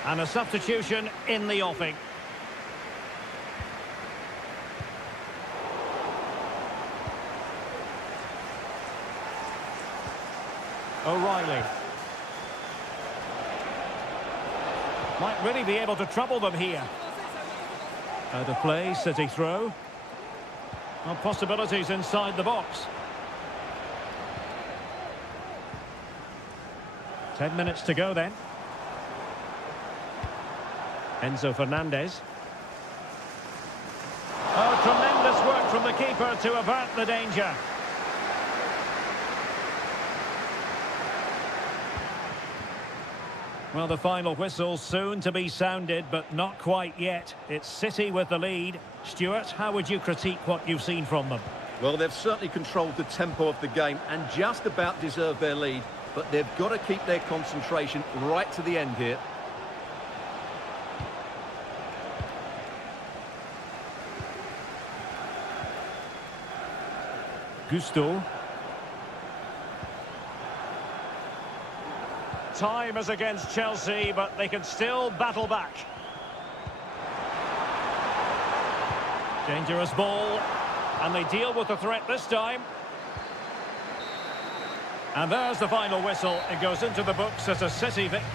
And a substitution in the offing. O'Reilly. Might really be able to trouble them here. Out of play, City throw. Well, possibilities inside the box. 10 minutes to go then. Enzo Fernandez. Oh, tremendous work from the keeper to avert the danger. Well, the final whistle soon to be sounded, but not quite yet. It's City with the lead. Stuart, how would you critique what you've seen from them? Well, they've certainly controlled the tempo of the game and just about deserved their lead, but they've got to keep their concentration right to the end here. Gusto. Time is against Chelsea, but they can still battle back. Dangerous ball, and they deal with the threat this time. And there's the final whistle. It goes into the books as a City victory.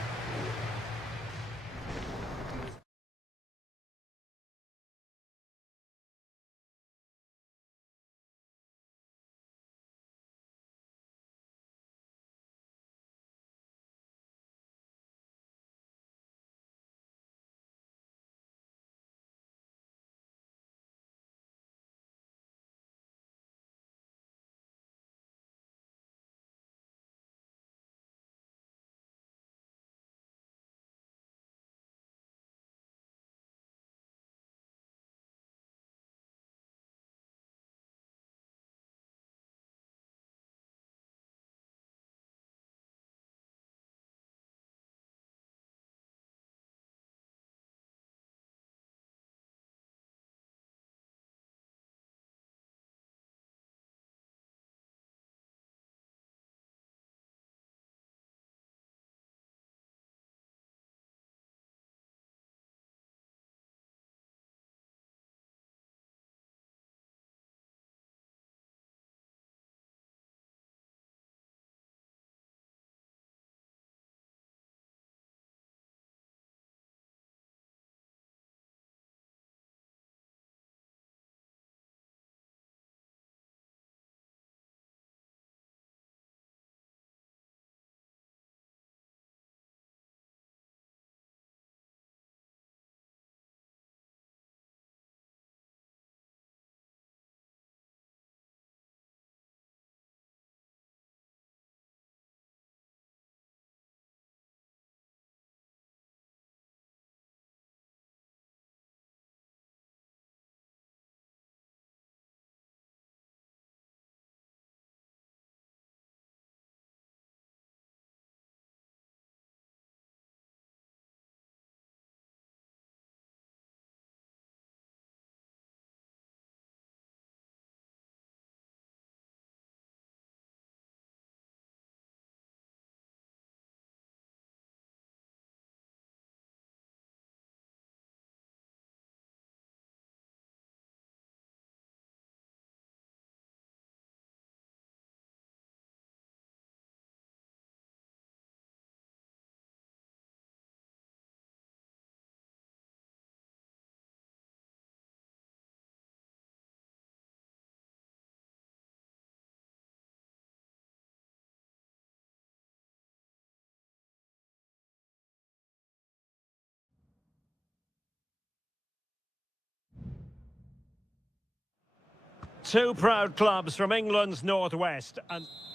Two proud clubs from England's northwest.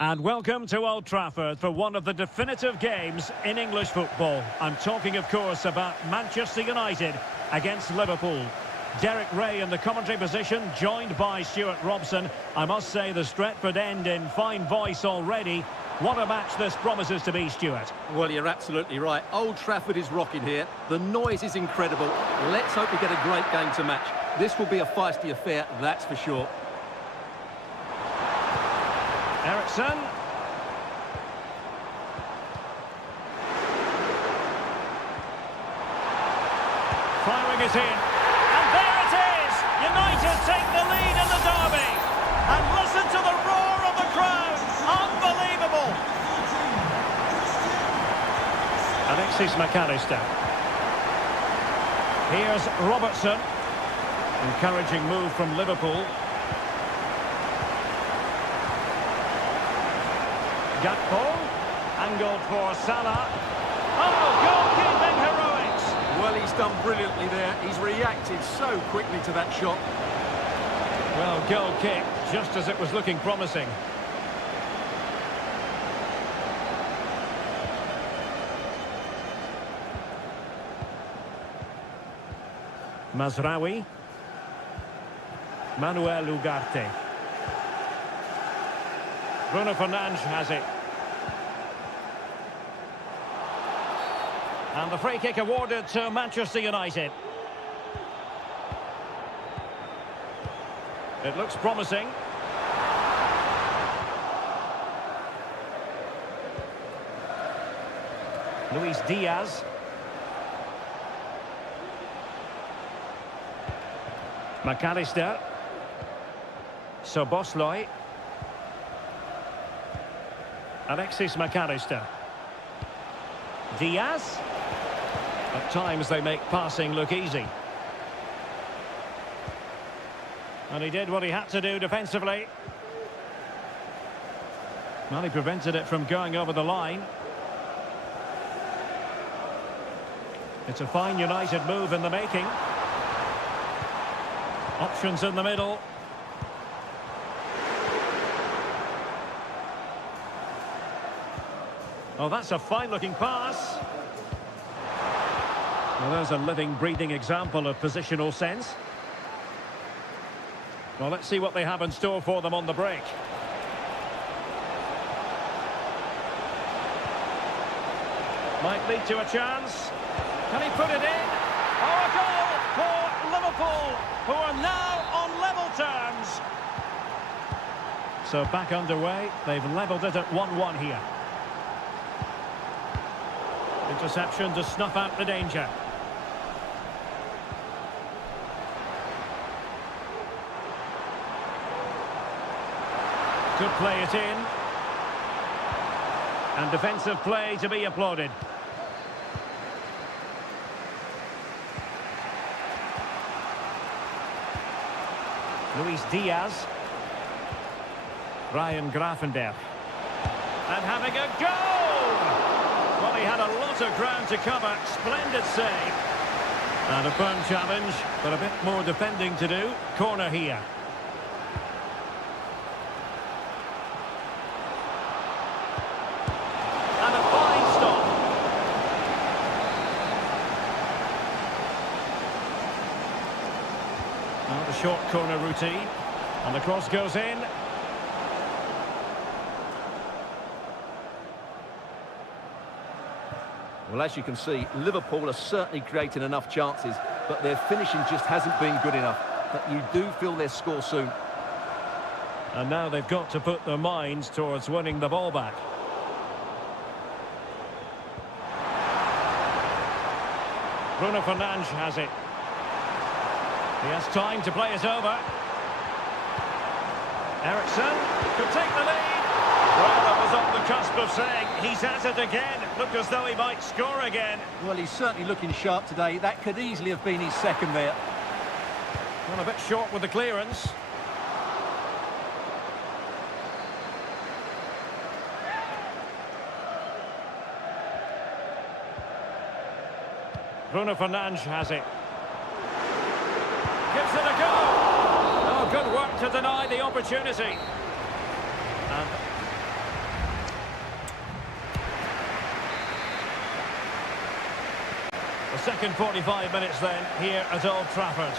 And welcome to Old Trafford for one of the definitive games in English football. I'm talking, of course, about Manchester United against Liverpool. Derek Ray in the commentary position, joined by Stuart Robson. I must say the Stretford end in fine voice already. What a match this promises to be, Stuart. Well, you're absolutely right. Old Trafford is rocking here. The noise is incredible. Let's hope we get a great game to match. This will be a feisty affair, that's for sure. Eriksson. Firing it in. And there it is! United take the lead in the derby. And listen to the roar of the crowd. Unbelievable. Alexis McAllister. Here's Robertson. Encouraging move from Liverpool. Gakpo, angled for Salah. Oh, goalkeeping heroics! Well, he's done brilliantly there. He's reacted so quickly to that shot. Well, goal kick, just as it was looking promising. Mazraoui. Manuel Ugarte. Bruno Fernandes has it. And the free kick awarded to Manchester United. It looks promising. Luis Diaz. McAllister. Soboslai. Alexis McAllister. Diaz. At times they make passing look easy. And he did what he had to do defensively. Well, he prevented it from going over the line. It's a fine United move in the making. Options in the middle. Oh, that's a fine-looking pass. Well, there's a living, breathing example of positional sense. Well, let's see what they have in store for them on the break. Might lead to a chance. Can he put it in? Oh, a goal for Liverpool, who are now on level terms. So back underway. They've levelled it at 1-1 here. Interception to snuff out the danger. Could play it in. And defensive play to be applauded. Luis Diaz. Ryan Gravenberch. And having a goal! Well, he had a lot of ground to cover. Splendid save. And a firm challenge, but a bit more defending to do. Corner here. And a fine stop. Now the short corner routine. And the cross goes in. Well, as you can see, Liverpool are certainly creating enough chances, but their finishing just hasn't been good enough. But you do feel they'll score soon. And now they've got to put their minds towards winning the ball back. Bruno Fernandes has it. He has time to play it over. Ericsson could take the lead. Well, that was on the cusp of saying he's at it again. Looked as though he might score again. Well, he's certainly looking sharp today. That could easily have been his second there. Well, a bit short with the clearance. Bruno Fernandes has it. Gives it a go. Oh, good work to deny the opportunity. And the second 45 minutes then here at Old Trafford.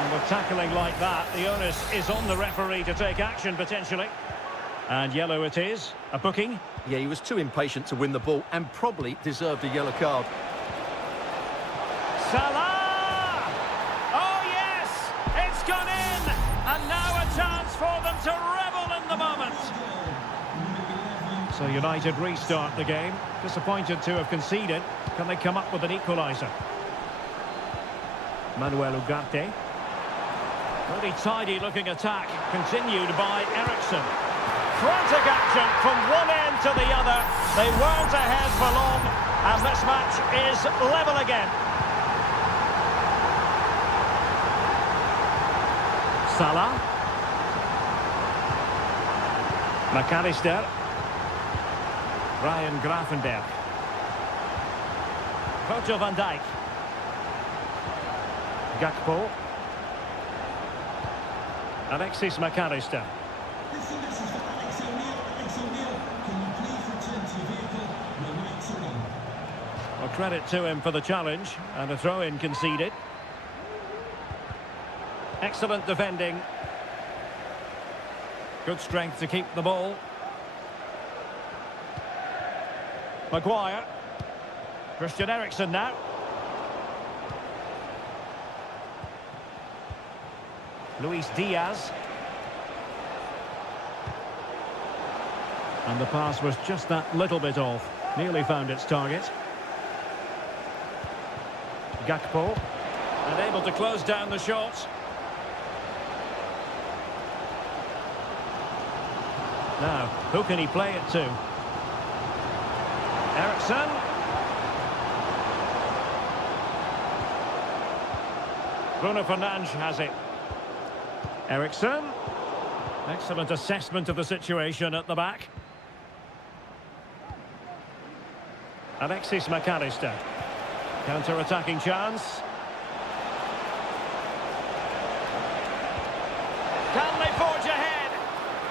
And with tackling like that, the onus is on the referee to take action potentially. And yellow it is, a booking. Yeah, he was too impatient to win the ball and probably deserved a yellow card. Salah! Oh yes! It's gone in! And now a chance for them to revel in the moment. So United restart the game. Disappointed to have conceded. Can they come up with an equaliser? Manuel Ugarte. Really tidy looking attack. Continued by Ericsson. Frantic action from one end to the other. They weren't ahead for long. And this match is level again. Salah. McAllister. Ryan Gravenberg. Virgil van Dijk. Gakpo. Alexis McAllister. This is for Alex O'Neill. Alex O'Neill, can you please return to your vehicle? Your rights are on. Well, credit to him for the challenge, and a throw-in conceded. Excellent defending. Good strength to keep the ball. Maguire. Christian Eriksen now. Luis Diaz. And the pass was just that little bit off. Nearly found its target. Gakpo. And able to close down the shot. Now, who can he play it to? Eriksen. Bruno Fernandes has it. Eriksen. Excellent assessment of the situation at the back. Alexis McAllister. Counter-attacking chance. Can they forge ahead?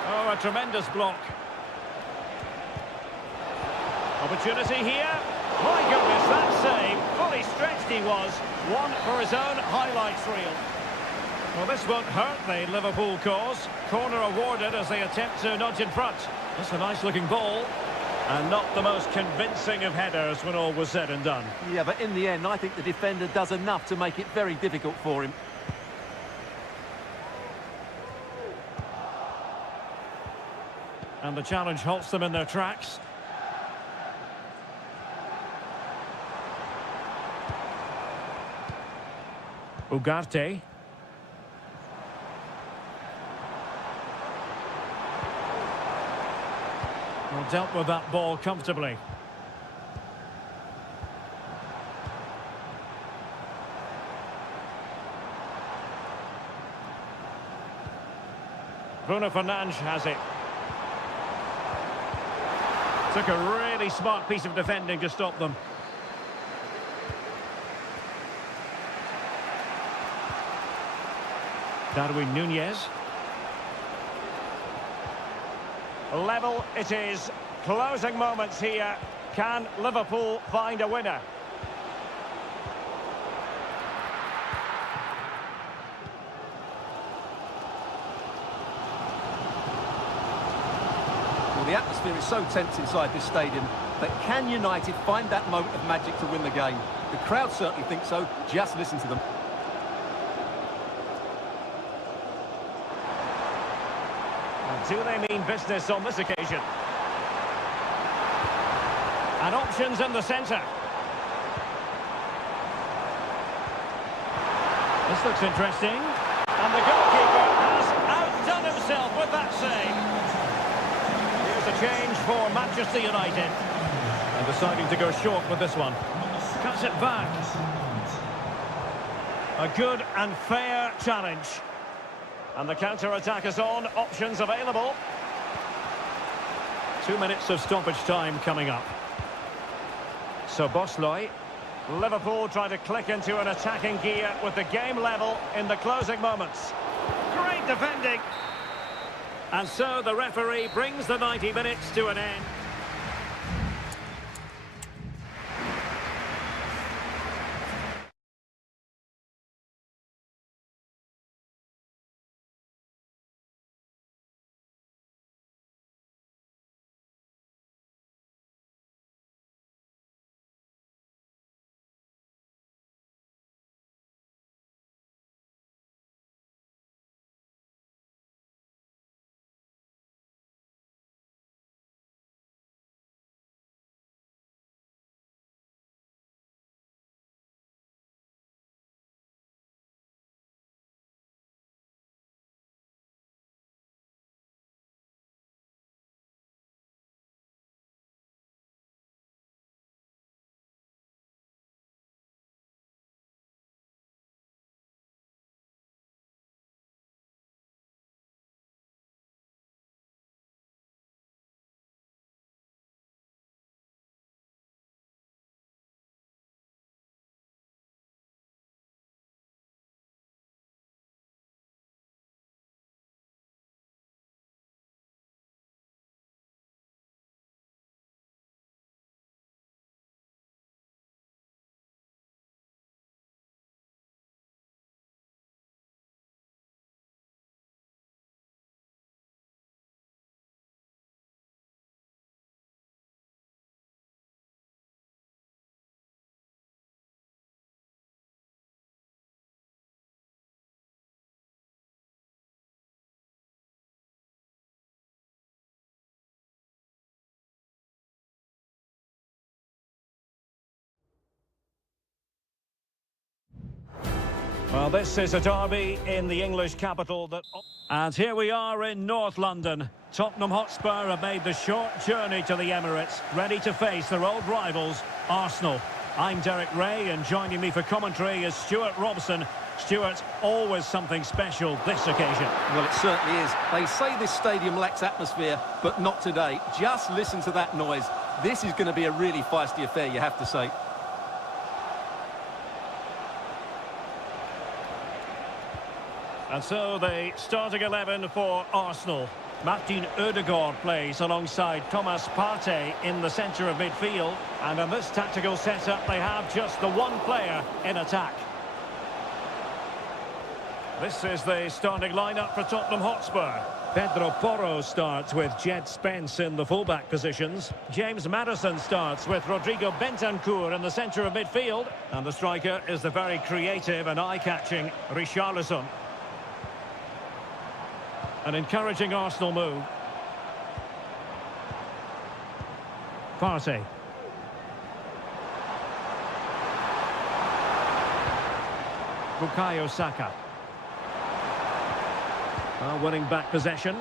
Oh, a tremendous block. Opportunity here. My goodness, that save. Fully stretched he was. One for his own highlights reel. Well, this won't hurt the Liverpool cause. Corner awarded as they attempt to nudge in front. That's a nice-looking ball. And not the most convincing of headers when all was said and done. Yeah, but in the end, I think the defender does enough to make it very difficult for him. And the challenge halts them in their tracks. Ugarte. Well, dealt with that ball comfortably. Bruno Fernandes has it. Took a really smart piece of defending to stop them. Darwin Núñez. Level it is. Closing moments here. Can Liverpool find a winner? Well, the atmosphere is so tense inside this stadium, but can United find that moment of magic to win the game? The crowd certainly think so. Just listen to them. Do they mean business on this occasion? And options in the centre. This looks interesting. And the goalkeeper has outdone himself with that save. Here's a change for Manchester United. And deciding to go short with this one. Cuts it back. A good and fair challenge. And the counter-attack is on. Options available. 2 minutes of stoppage time coming up. So Bosley. Liverpool trying to click into an attacking gear with the game level in the closing moments. Great defending. And so the referee brings the 90 minutes to an end. Well, this is a derby in the English capital that... And here we are in North London. Tottenham Hotspur have made the short journey to the Emirates, ready to face their old rivals, Arsenal. I'm Derek Ray, and joining me for commentary is Stuart Robson. Stuart, always something special this occasion. Well, it certainly is. They say this stadium lacks atmosphere, but not today. Just listen to that noise. This is going to be a really feisty affair, you have to say. And so the starting 11 for Arsenal. Martin Ødegaard plays alongside Thomas Partey in the centre of midfield. And in this tactical setup, they have just the one player in attack. This is the starting lineup for Tottenham Hotspur. Pedro Porro starts with Jed Spence in the fullback positions. James Maddison starts with Rodrigo Bentancur in the centre of midfield. And the striker is the very creative and eye-catching Richarlison. An encouraging Arsenal move. Partey. Bukayo Saka. Winning back possession.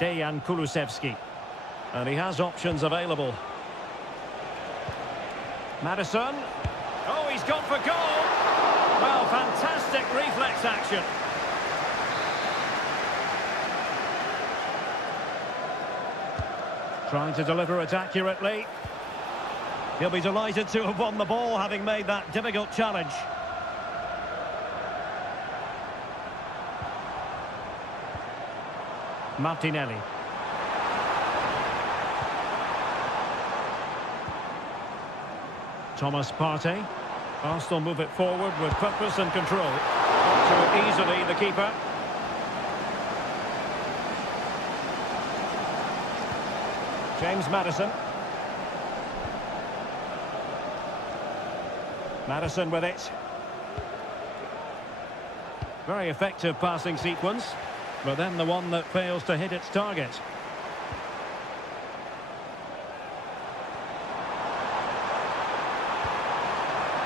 Dejan Kulusevski. And he has options available. Maddison. Oh, he's gone for goal! Well, fantastic reflex action. Trying to deliver it accurately. He'll be delighted to have won the ball, having made that difficult challenge. Martinelli. Thomas Partey. Arsenal move it forward with purpose and control. Not too easily, the keeper. James Maddison. Maddison with it. Very effective passing sequence, but then the one that fails to hit its target.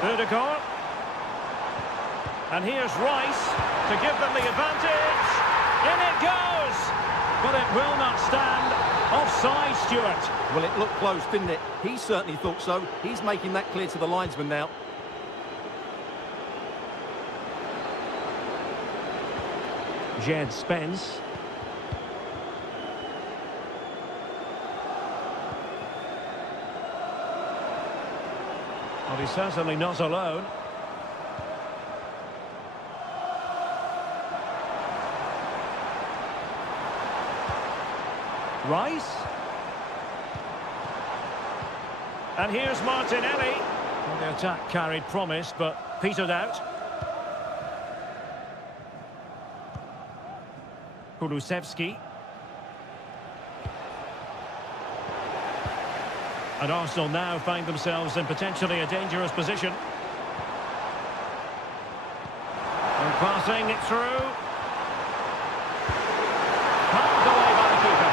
Ødegaard. And here's Rice to give them the advantage. In it goes! But it will not stand. Offside, Stuart. Well, it looked close, didn't it? He certainly thought so. He's making that clear to the linesman now. Jed Spence. Well, he's certainly not alone. Rice. And here's Martinelli. Well, the attack carried promise, but petered out. Kulusevski. And Arsenal now find themselves in potentially a dangerous position. And passing it through. Pumped away by the keeper.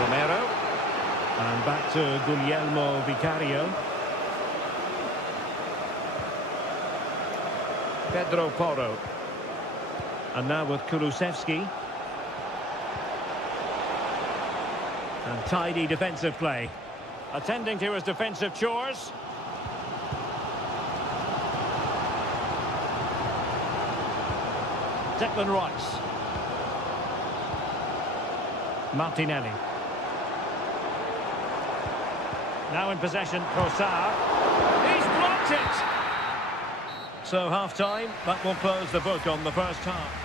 Romero. And back to Guglielmo Vicario. Pedro Porro. And now with Kulusevski. And tidy defensive play. Attending to his defensive chores. Declan Rice. Martinelli. Now in possession, Trossard. He's blocked it! So half-time, that will close the book on the first half.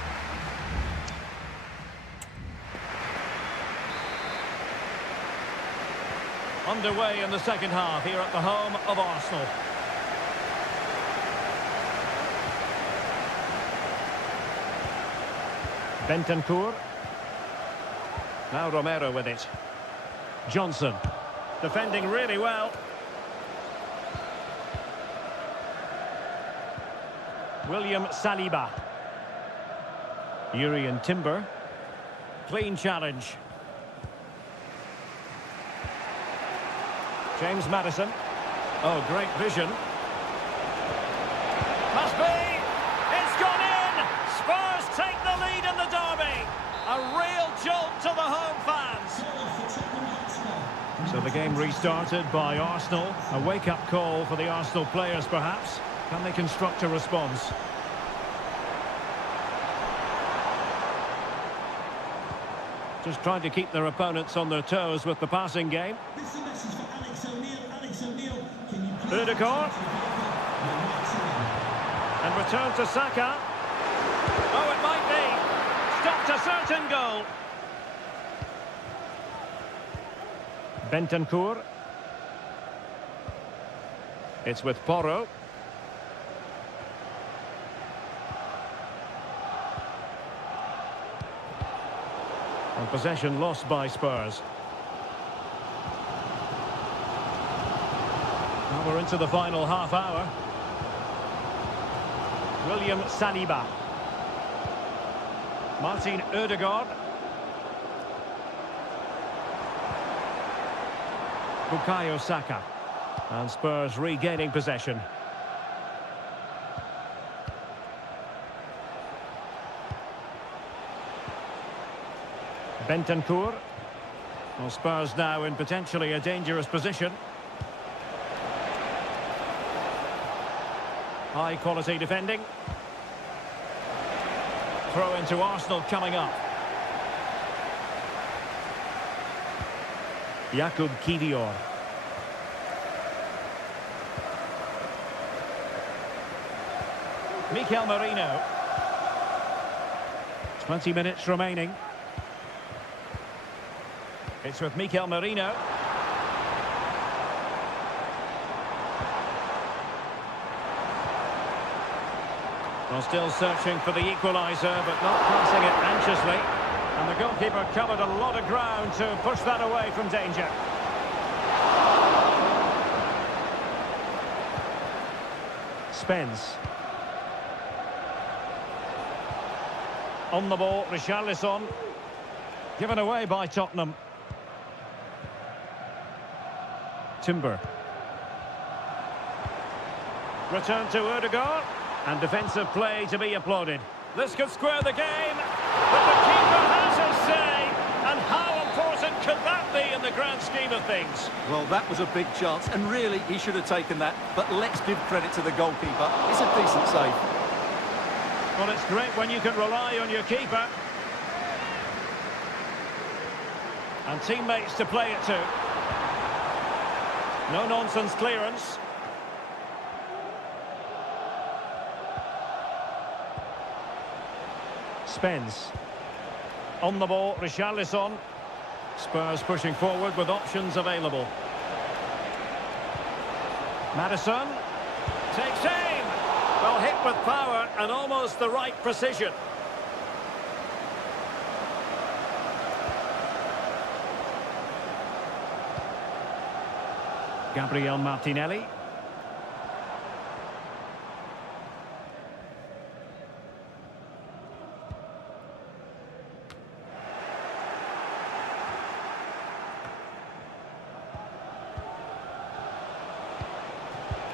Underway in the second half here at the home of Arsenal. Bentancur. Now Romero with it. Johnson. Defending really well. William Saliba. Urian Timber. clean challenge. James Maddison. Oh, great vision. Must be! It's gone in! Spurs take the lead in the derby. A real jolt to the home fans. So the game restarted by Arsenal. A wake-up call for the Arsenal players, perhaps. Can they construct a response? Just trying to keep their opponents on their toes with the passing game. This is a message for Alex O'Neill. Alex O'Neill, can you please... Ødegaard. And return to Saka. Oh, it might be. Stopped a certain goal. Bentancur. It's with Porro. And possession lost by Spurs. Now we're into the final half hour. William Saliba. Martin Ødegaard. Bukayo Saka. And Spurs regaining possession. Bentancur. Well, Spurs now in potentially a dangerous position. High quality defending. Throw into Arsenal coming up. Jakub Kivior. Mikel Merino. 20 minutes remaining. It's with Mikel Merino. Well, still searching for the equaliser, but not passing it anxiously. And the goalkeeper covered a lot of ground to push that away from danger. Spence. On the ball, Richarlison. Given away by Tottenham. Timber. Return to Ødegaard. And defensive play to be applauded. This could square the game, but the keeper has his say. And how important could that be in the grand scheme of things? Well, that was a big chance, and really, he should have taken that. But let's give credit to the goalkeeper. It's a decent save. Well, it's great when you can rely on your keeper. And teammates to play it to. No-nonsense clearance. Spence. On the ball, Richarlison. Spurs pushing forward with options available. Maddison. Takes aim. Well, hit with power and almost the right precision. Gabriel Martinelli.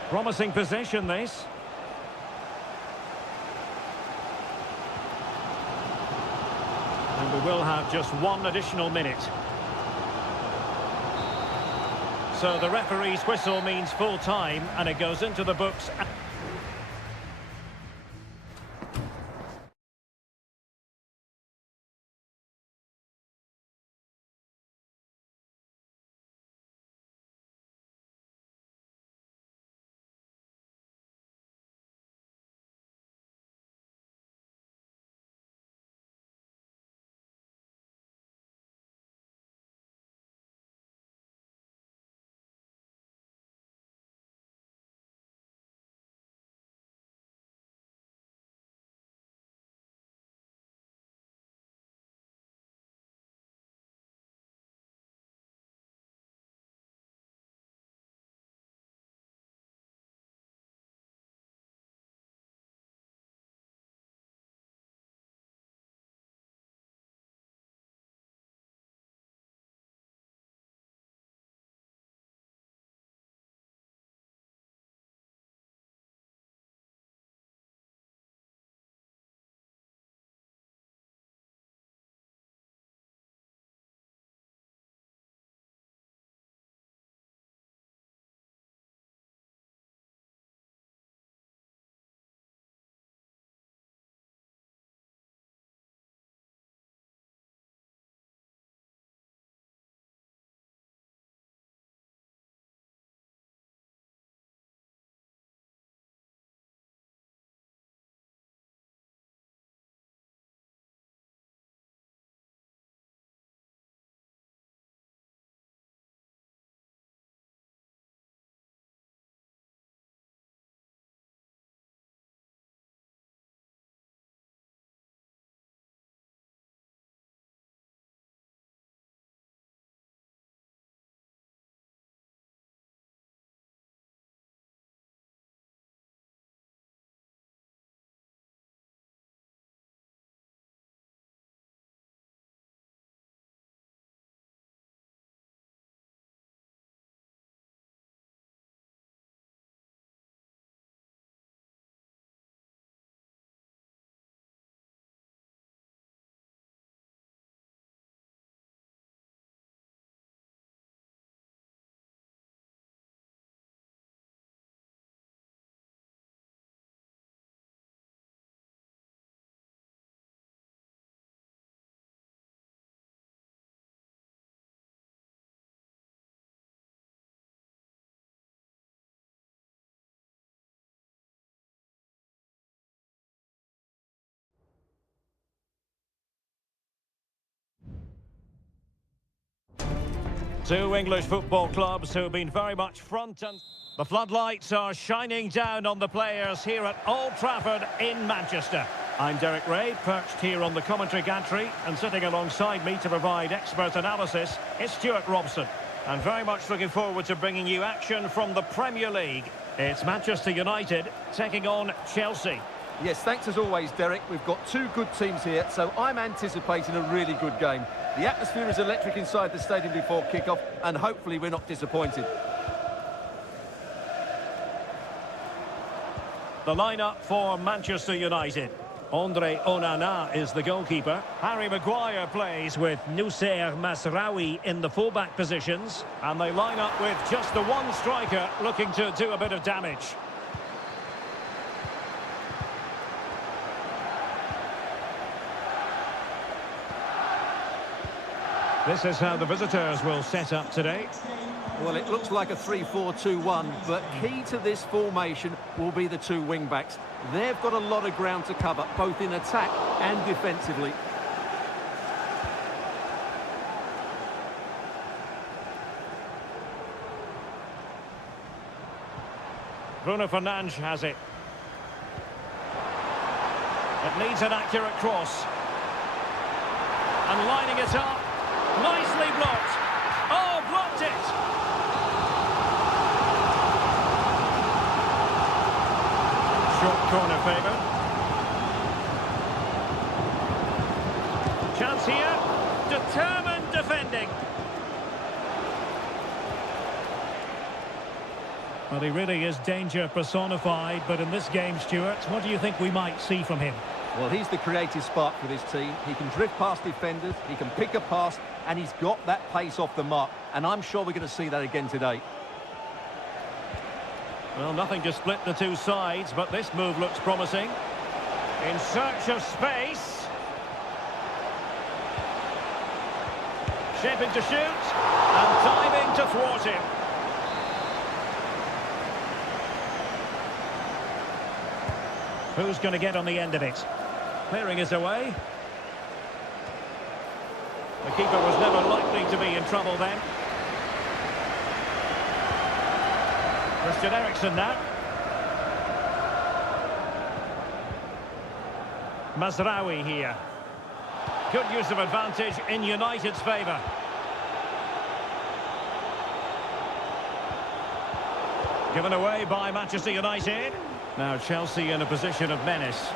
Promising possession, this. And we will have just one additional minute. So the referee's whistle means full time, and it goes into the books. Two English football clubs who have been very much front and... The floodlights are shining down on the players here at Old Trafford in Manchester. I'm Derek Ray, perched here on the commentary gantry, and sitting alongside me to provide expert analysis is Stuart Robson. I'm very much looking forward to bringing you action from the Premier League. It's Manchester United taking on Chelsea. Yes, thanks as always, Derek. We've got two good teams here, so I'm anticipating a really good game. The atmosphere is electric inside the stadium before kick-off, and hopefully we're not disappointed. The lineup for Manchester United. Andre Onana is the goalkeeper. Harry Maguire plays with Noussair Masraoui in the fullback positions. And they line up with just the one striker looking to do a bit of damage. This is how the visitors will set up today. Well, it looks like a 3-4-2-1, but key to this formation will be the two wing-backs. They've got a lot of ground to cover, both in attack and defensively. Bruno Fernandes has it. It needs an accurate cross. And lining it up. Nicely blocked. Oh, blocked it. Short corner favour. Chance here. Determined defending. Well, he really is danger personified, but in this game, Stuart, what do you think we might see from him? Well, he's the creative spark for this team. He can drift past defenders, he can pick a pass, and he's got that pace off the mark. And I'm sure we're going to see that again today. Well, nothing to split the two sides, but this move looks promising. In search of space. Shaping to shoot. And diving to thwart him. Who's going to get on the end of it? Clearing is away. The keeper was never likely to be in trouble then. Christian Eriksen now. Masraoui here. Good use of advantage in United's favour. Given away by Manchester United. Now Chelsea in a position of menace.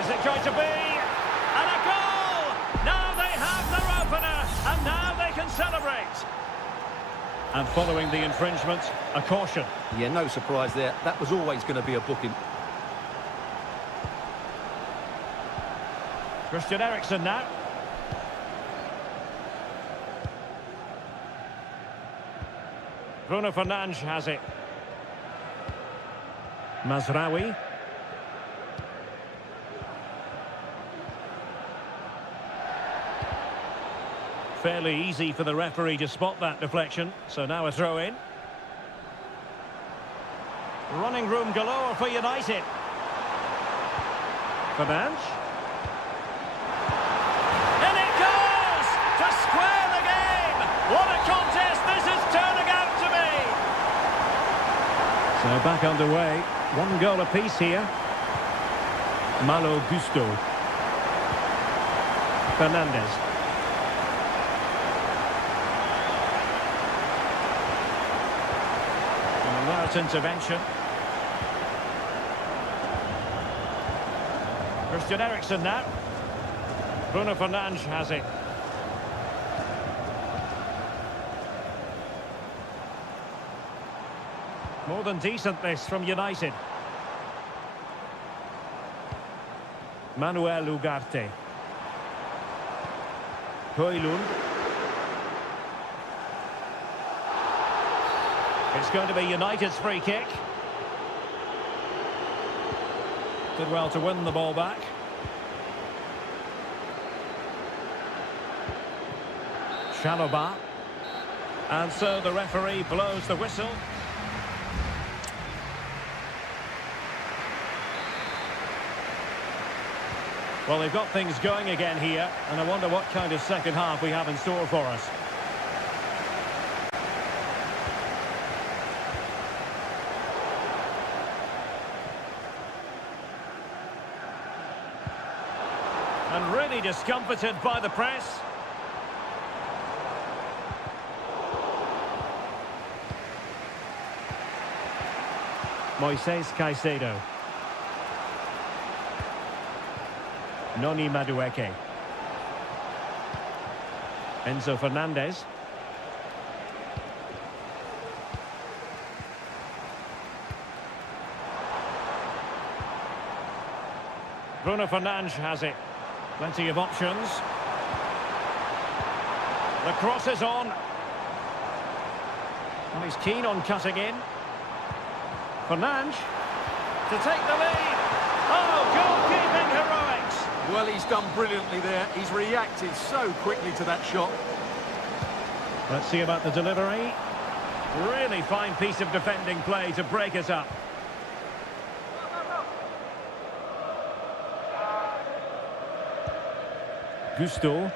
Is it going to be? And a goal! Now they have their opener, and now they can celebrate. And following the infringement, a caution. Yeah, no surprise there. That was always going to be a booking. Christian Eriksen now. Bruno Fernandes has it. Masraoui. Fairly easy for the referee to spot that deflection, so now a throw-in. Running room galore for United. Fernandes. And it goes! To square the game! What a contest this is turning out to be! So back underway. One goal apiece here. Malo Gusto. Fernandes. An alert intervention. Christian Eriksen now. Bruno Fernandes has it. More than decent this from United. Manuel Ugarte. Højlund. It's going to be United's free kick. Did well to win the ball back. Chalobah. And so the referee blows the whistle. Well, they've got things going again here, and I wonder what kind of second half we have in store for us. And really discomfited by the press. Moises Caicedo. Noni Madueke. Enzo Fernandez. Bruno Fernandes has it. Plenty of options. The cross is on. And he's keen on cutting in. Fernandes to take the lead. Oh, goalkeeping heroics. Well, he's done brilliantly there. He's reacted so quickly to that shot. Let's see about the delivery. Really fine piece of defending play to break it up. Gusto.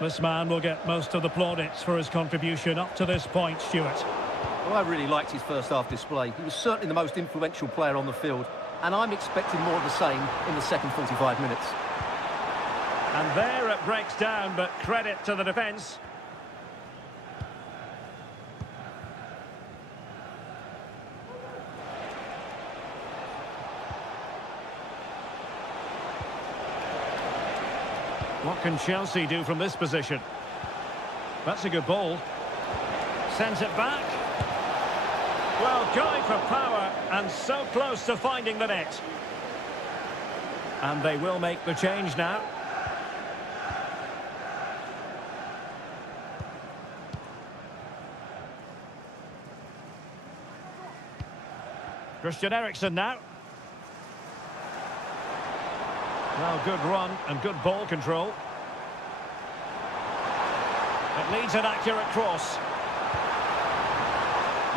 This man will get most of the plaudits for his contribution up to this point, Stuart. Well, I really liked his first half display. He was certainly the most influential player on the field, and I'm expecting more of the same in the second 45 minutes. And there it breaks down, but credit to the defence. What can Chelsea do from this position? That's a good ball. Sends it back. Well, going for power and so close to finding the net. And they will make the change now. Christian Eriksen now. Well, good run and good ball control. It needs an accurate cross.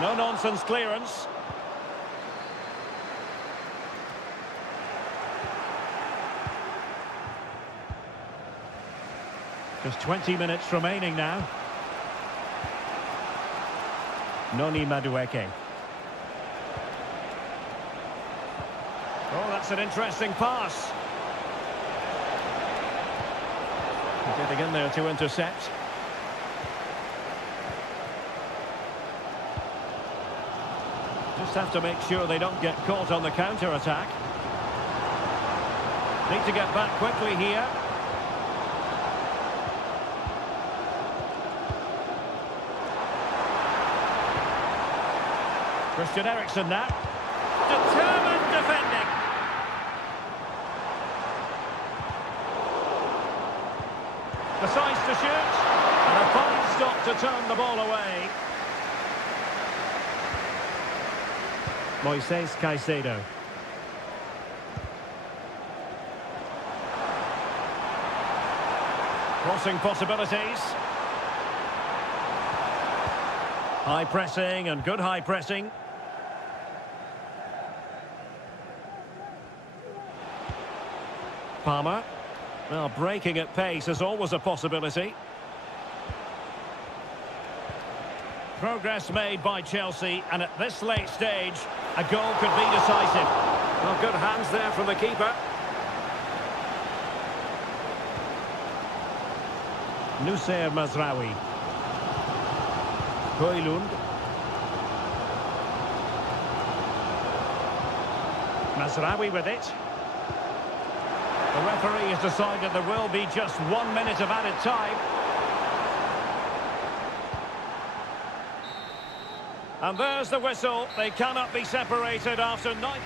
No-nonsense clearance. Just 20 minutes remaining now. Noni Madueke. Oh, that's an interesting pass. Getting in there to intercept. Just have to make sure they don't get caught on the counter-attack. Need to get back quickly here. Christian Eriksen now. Determined defending. Decides to shoot. And a fine stop to turn the ball away. Moises Caicedo. Crossing possibilities. High pressing and good high pressing. Palmer. Well, breaking at pace is always a possibility. Progress made by Chelsea, and at this late stage, a goal could be decisive. Well, good hands there from the keeper. Nusayr Mazraoui. Højlund. Mazraoui with it. The referee has decided there will be just 1 minute of added time. And there's the whistle. They cannot be separated after 9...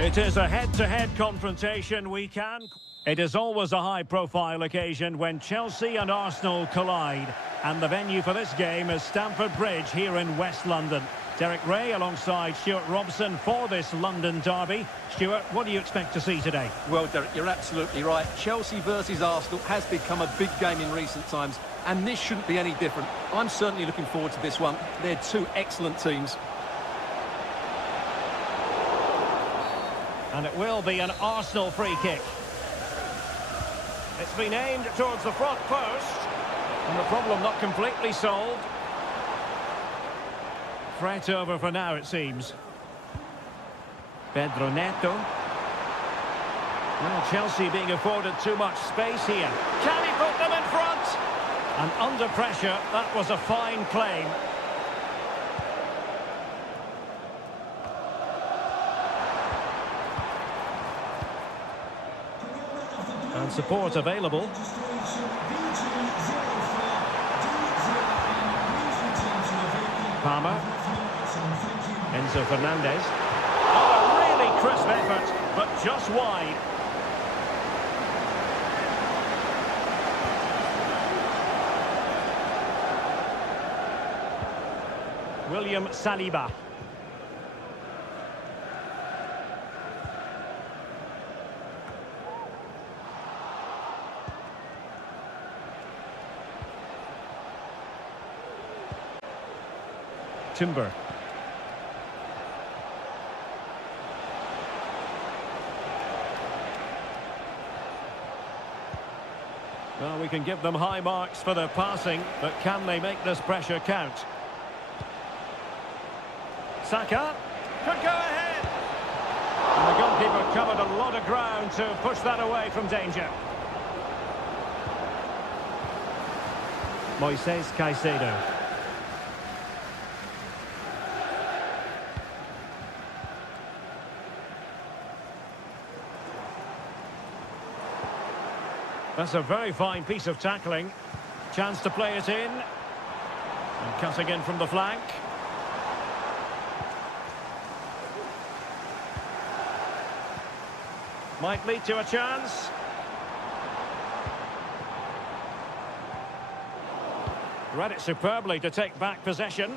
It is a head-to-head confrontation. It is always a high-profile occasion when Chelsea and Arsenal collide. And the venue for this game is Stamford Bridge here in West London. Derek Ray alongside Stuart Robson for this London derby. Stuart, what do you expect to see today? Well, Derek, you're absolutely right. Chelsea versus Arsenal has become a big game in recent times, and this shouldn't be any different. I'm certainly looking forward to this one. They're two excellent teams. And it will be an Arsenal free kick. It's been aimed towards the front post. And the problem not completely solved. Threat over for now, it seems. Pedro Neto. Well, Chelsea being afforded too much space here. Can he put them in front? And under pressure, that was a fine claim. And support available. Palmer. Enzo Fernandez. Oh, a really crisp effort, but just wide. William Saliba. Timber. Well, we can give them high marks for their passing, but can they make this pressure count? Saka could go ahead. And the goalkeeper covered a lot of ground to push that away from danger. Moises Caicedo. That's a very fine piece of tackling. Chance to play it in. And cutting in from the flank. Might lead to a chance. Read it superbly to take back possession.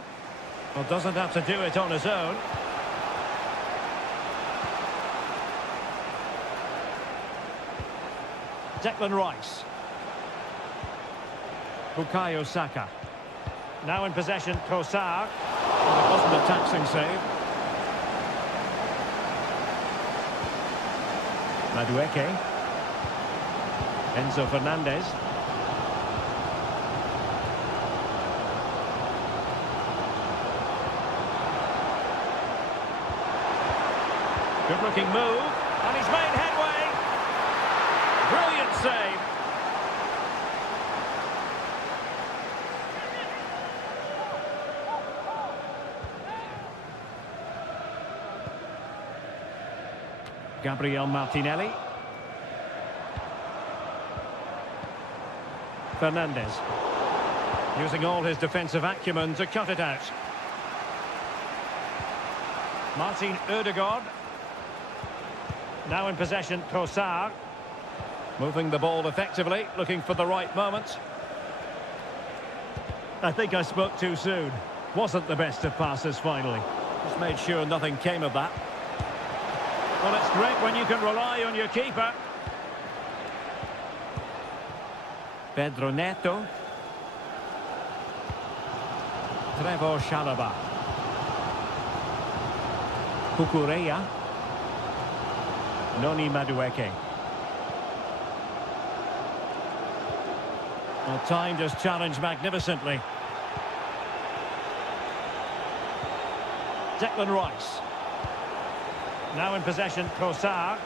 Well, doesn't have to do it on his own. Declan Rice. Bukayo Saka. Now in possession, Trossard. Well, it wasn't a taxing save. Madueke. Enzo Fernandez. Good-looking move. And he's made headway. Brilliant save. Gabriel Martinelli. Fernandez. Using all his defensive acumen to cut it out. Martin Ødegaard. Now in possession, Trossard. Moving the ball effectively, looking for the right moment. I think I spoke too soon. Wasn't the best of passes finally. Just made sure nothing came of that. Well, it's great when you can rely on your keeper. Pedro Neto. Trevor Chalobah. Cucurella. Noni Madueke. Well, timed his challenge magnificently. Declan Rice. Now in possession, Trossard.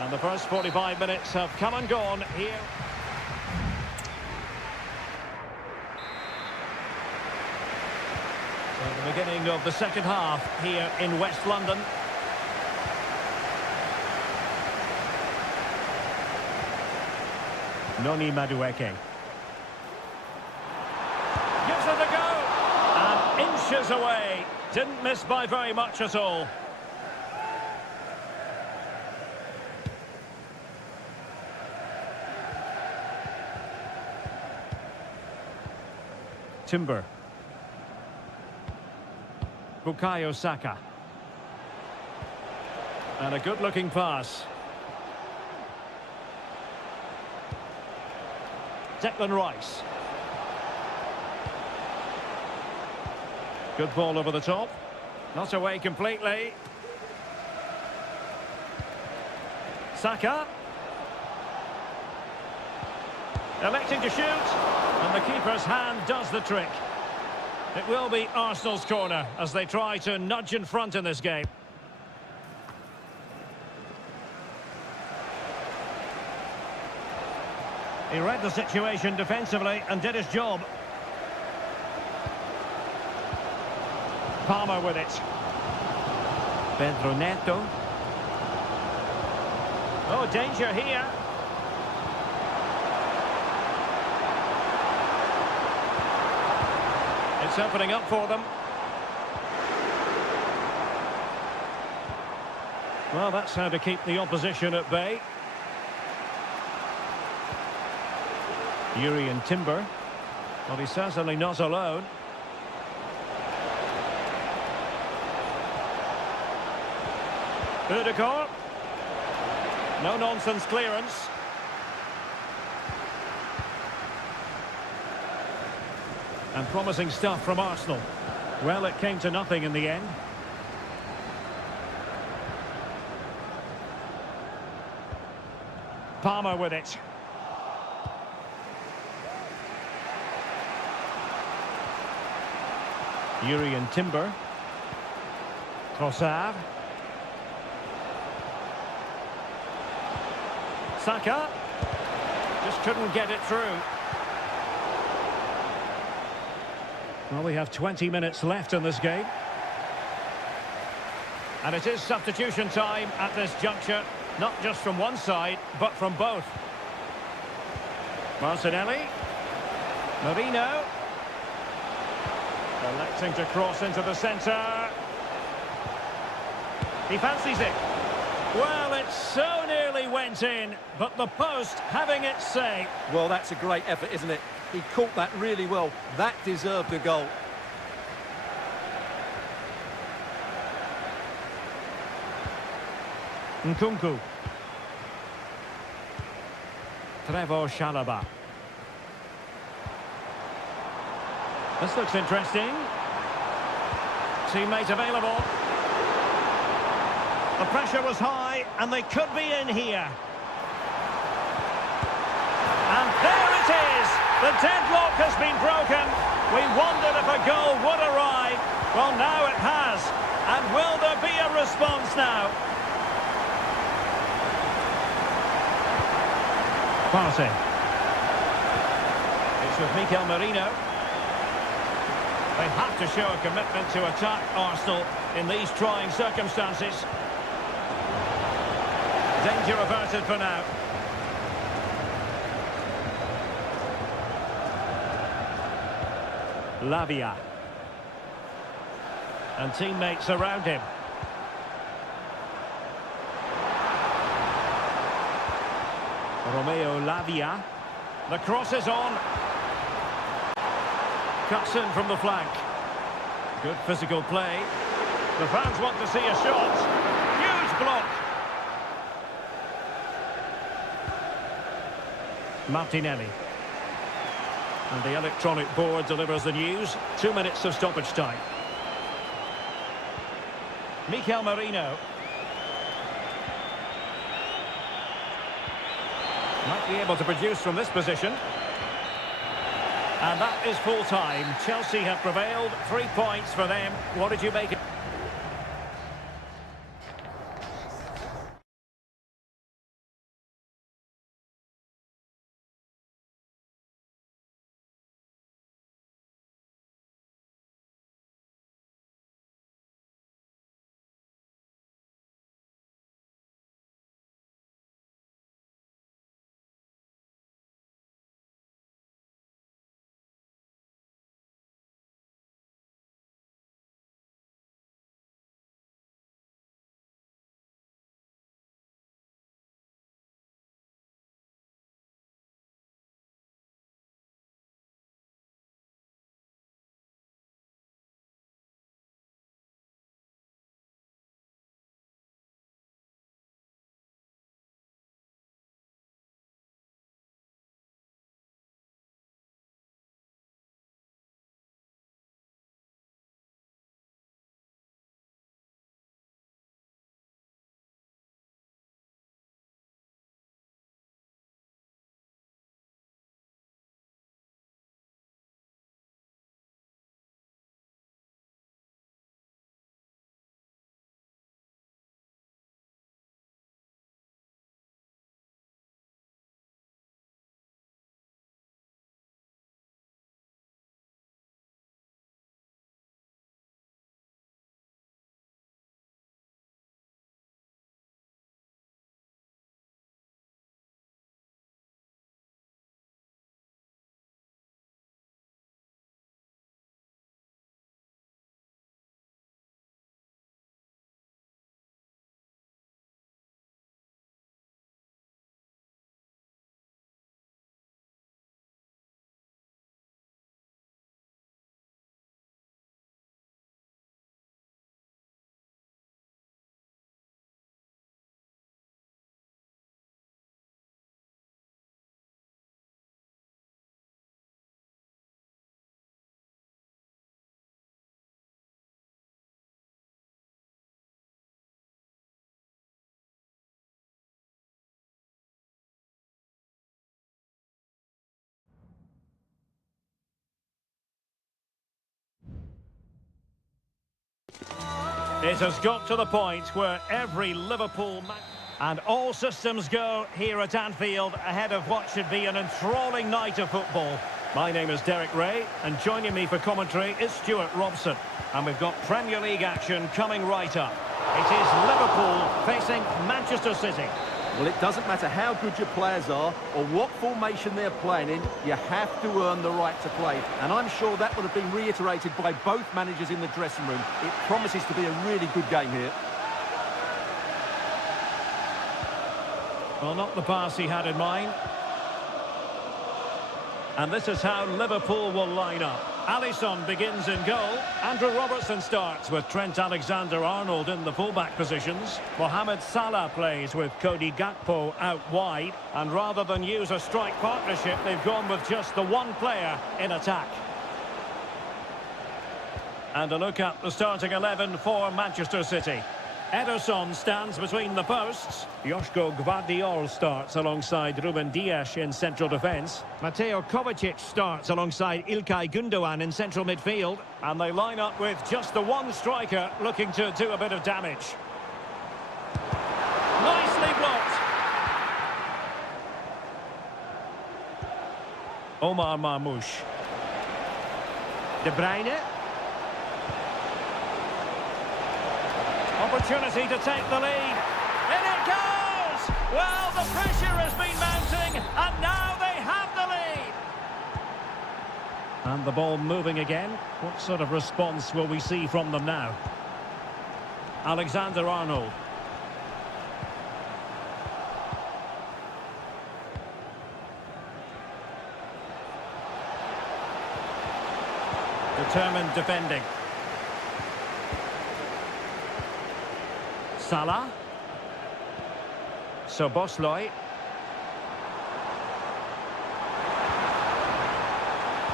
And the first 45 minutes have come and gone here. So the beginning of the second half here in West London. Noni Madueke. Gives it a go. And inches Inches away. Didn't miss by very much at all. Timber. Bukayo Saka. And a good-looking pass. Declan Rice. Good ball over the top. Not away completely. Saka. Electing to shoot. And the keeper's hand does the trick. It will be Arsenal's corner as they try to nudge in front in this game. He read the situation defensively and did his job. Palmer with it. Pedro Neto. Oh, danger here. It's opening up for them. Well, that's how to keep the opposition at bay. Yuri and Timber. Well, he's certainly not alone. Udegaard. No-nonsense clearance. And promising stuff from Arsenal. Well, it came to nothing in the end. Palmer with it. Yuri and Timber. Trossard. Saka. Just couldn't get it through. Well, we have 20 minutes left in this game. And it is substitution time at this juncture. Not just from one side, but from both. Martinelli. Marino. Electing to cross into the centre. He fancies it. Well, it so nearly went in, but the post having its say. Well, that's a great effort, isn't it? He caught that really well. That deserved a goal. Nkunku. Trevor Chalobah. This looks interesting. Teammate available. The pressure was high, and they could be in here. And there it is! The deadlock has been broken. We wondered if a goal would arrive. Well, now it has. And will there be a response now? Passing. It's with Mikel Merino. They have to show a commitment to attack Arsenal in these trying circumstances. Danger averted for now. Lavia. And teammates around him. Romeo Lavia. The cross is on. Cuts in from the flank. Good physical play. The fans want to see a shot. Huge block. Martinelli. And the electronic board delivers the news. 2 minutes of stoppage time. Mikel Merino. Might be able to produce from this position. And that is full time. Chelsea have prevailed. 3 points for them. What did you make it? It has got to the point where every Liverpool match and all systems go here at Anfield ahead of what should be an enthralling night of football. My name is Derek Ray, and joining me for commentary is Stuart Robson. And we've got Premier League action coming right up. It is Liverpool facing Manchester City. Well, it doesn't matter how good your players are or what formation they're playing in, you have to earn the right to play. And I'm sure that would have been reiterated by both managers in the dressing room. It promises to be a really good game here. Well, not the pass he had in mind. And this is how Liverpool will line up. Alisson begins in goal. Andrew Robertson starts with Trent Alexander-Arnold in the fullback positions. Mohamed Salah plays with Cody Gakpo out wide. And rather than use a strike partnership, they've gone with just the one player in attack. And a look at the starting 11 for Manchester City. Ederson stands between the posts. Joško Gvardiol starts alongside Ruben Dias in central defence. Mateo Kovacic starts alongside İlkay Gündoğan in central midfield. And they line up with just the one striker looking to do a bit of damage. Nicely blocked. Omar Marmoush. De Bruyne. Opportunity to take the lead. In it goes! Well, the pressure has been mounting, and now they have the lead. And the ball moving again. What sort of response will we see from them now? Alexander-Arnold. Determined defending. Salah. Szoboszlai.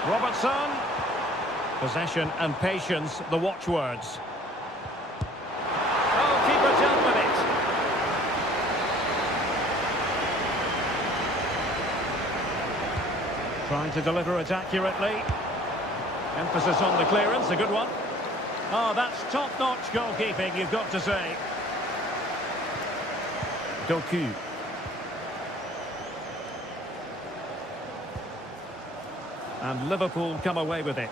Robertson. Possession and patience, the watchwords. Oh, keeper dealt with it. Trying to deliver it accurately. Emphasis on the clearance, a good one. Oh, that's top-notch goalkeeping, you've got to say. Doku. And Liverpool come away with it.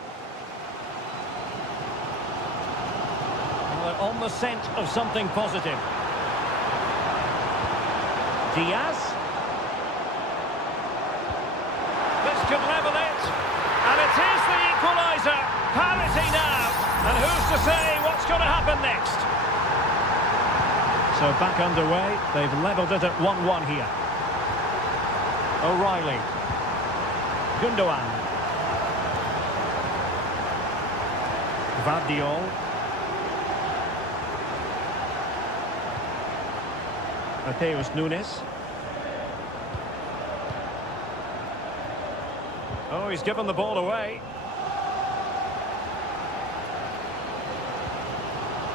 Well, they're on the scent of something positive. Diaz. This could level it. And it is the equaliser. Parity now. And who's to say what's going to happen next? So back underway, they've levelled it at 1-1 here. O'Reilly. Gündoğan. Gvardiol. Mateus Nunes. Oh, he's given the ball away.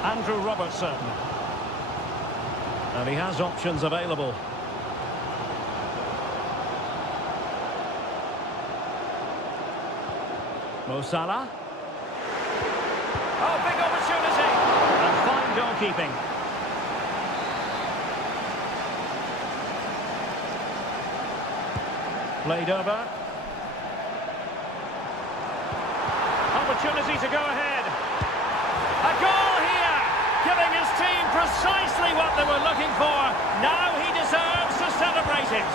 Andrew Robertson. And he has options available. Mo Salah. Oh, big opportunity. And fine goalkeeping. Played over. Opportunity to go ahead. A goal here, giving his team precisely what they were looking for. Now he deserves to celebrate it.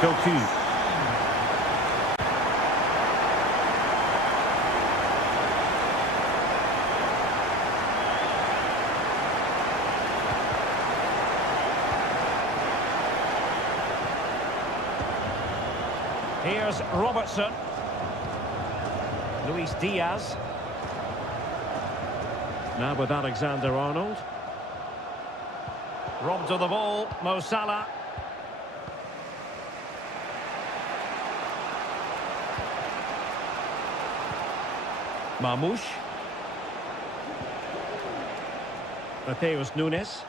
Doku. Here's Robertson. Luis Diaz. Now with Alexander-Arnold. Robbed of the ball, Mo Salah. Marmoush. Mateus Nunes.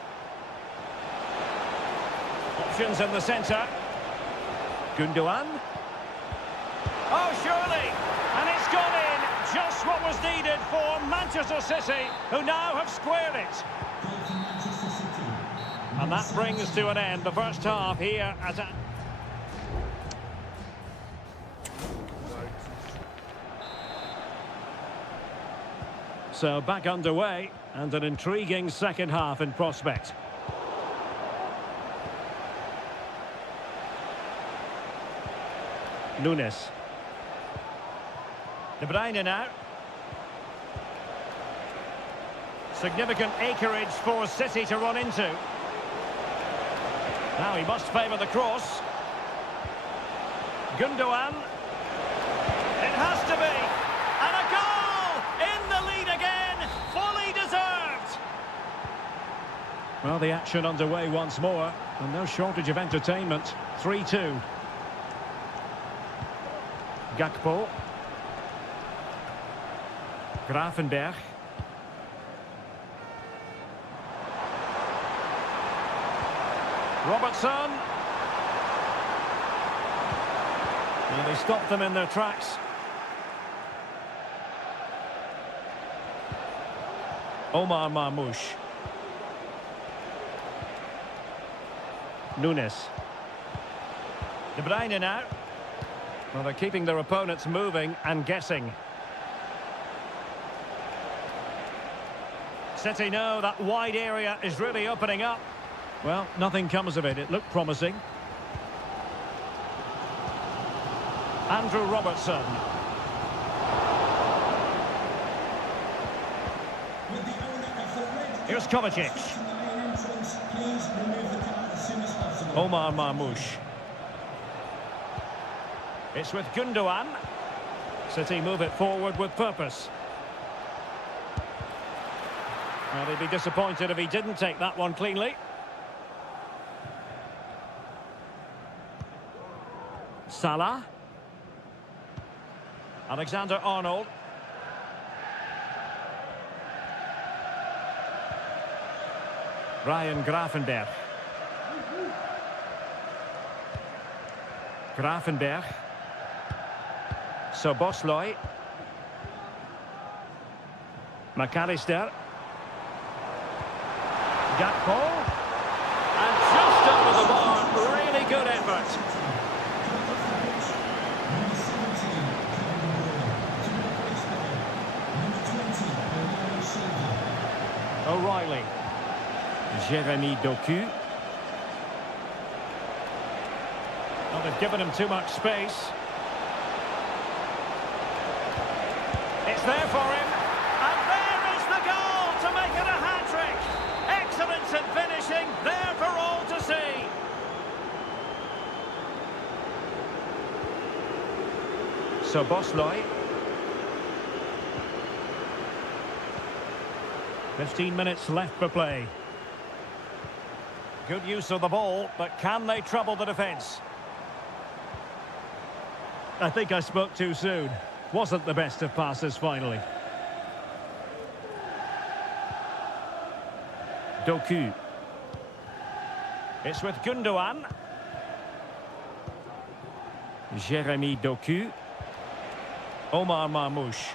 Options in the centre. Gündoğan. Oh, surely! And it's gone in just what was needed for Manchester City, who now have squared it. Goal for Manchester City. And that brings to an end the first half here at a... So back underway, and an intriguing second half in prospect. Nunes. De Bruyne now. Significant acreage for City to run into. Now he must favour the cross. Gundogan. It has to be. And a goal! In the lead again. Fully deserved. Well, the action underway once more. And no shortage of entertainment. 3-2. Gakpo. Gravenberch. Robertson. And they stopped them in their tracks. Omar Marmoush. Nunes. De Bruyne now. Well, they're keeping their opponents moving and guessing. City know that wide area is really opening up. Well, nothing comes of it. It looked promising. Andrew Robertson. With the owner of the red Here's Kovacic. in the main entrance, please remove the car as soon as possible. Omar Marmoush. It's with Gundogan. City move it forward with purpose. Well, they'd be disappointed if he didn't take that one cleanly. Salah. Alexander-Arnold. Ryan Gravenberch. Gravenberch. Szoboszlai. McAllister. Gakpo. And just over the bar. Really good effort. O'Reilly. Jeremy Doku. Well, they've given him too much space. It's there for him. And there is the goal to make it a hat-trick. Excellence in finishing, there for all to see. Szoboszlai. 15 minutes left for play. Good use of the ball, but can they trouble the defence? I think I spoke too soon. Wasn't the best of passes finally. Doku. It's with Gundogan. Jeremy Doku. Omar Marmoush.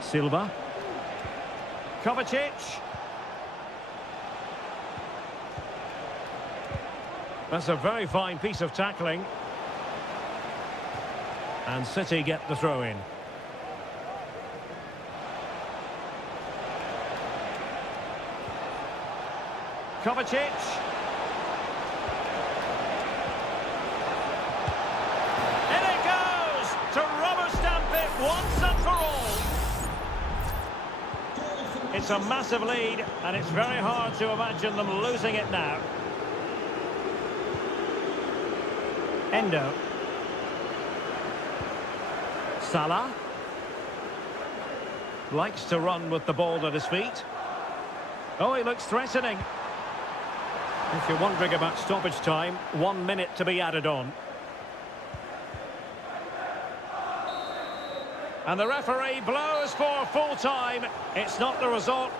Silva. Kovacic. That's a very fine piece of tackling. And City get the throw in. Kovacic. In it goes to rubber stamp it once and for all. It's a massive lead, and it's very hard to imagine them losing it now. Endo. Salah. Likes to run with the ball at his feet. Oh, he looks threatening. If you're wondering about stoppage time, 1 minute to be added on. And the referee blows for full time. It's not the result.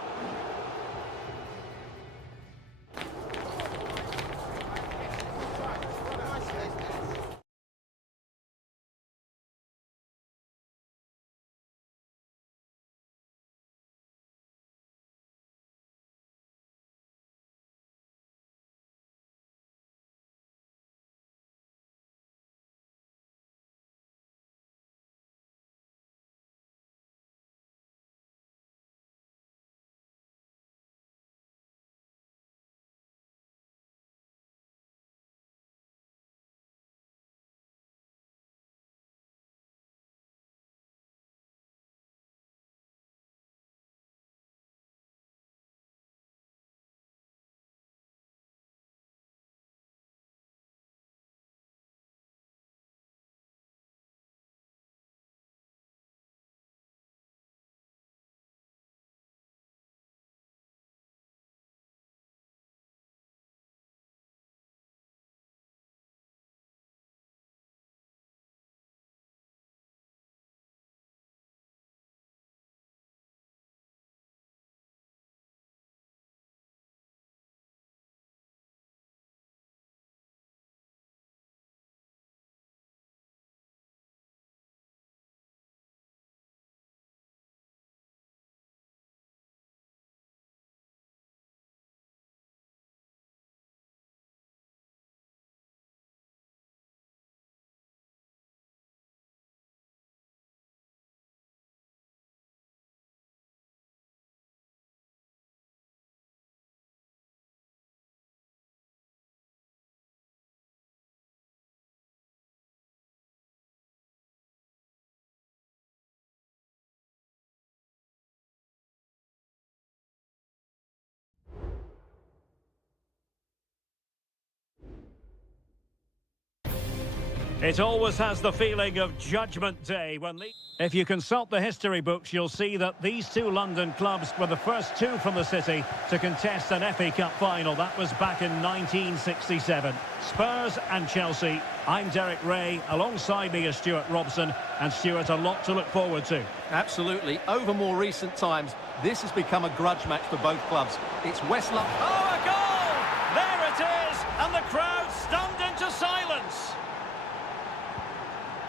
It always has the feeling of Judgment Day when the... If you consult the history books, you'll see that these two London clubs were the first two from the city to contest an FA Cup final. That was back in 1967. Spurs and Chelsea. I'm Derek Ray. Alongside me is Stuart Robson. And Stuart, a lot to look forward to. Absolutely. Over more recent times, this has become a grudge match for both clubs. It's West London. Oh, a goal! There it is! And the crowd stunned into silence.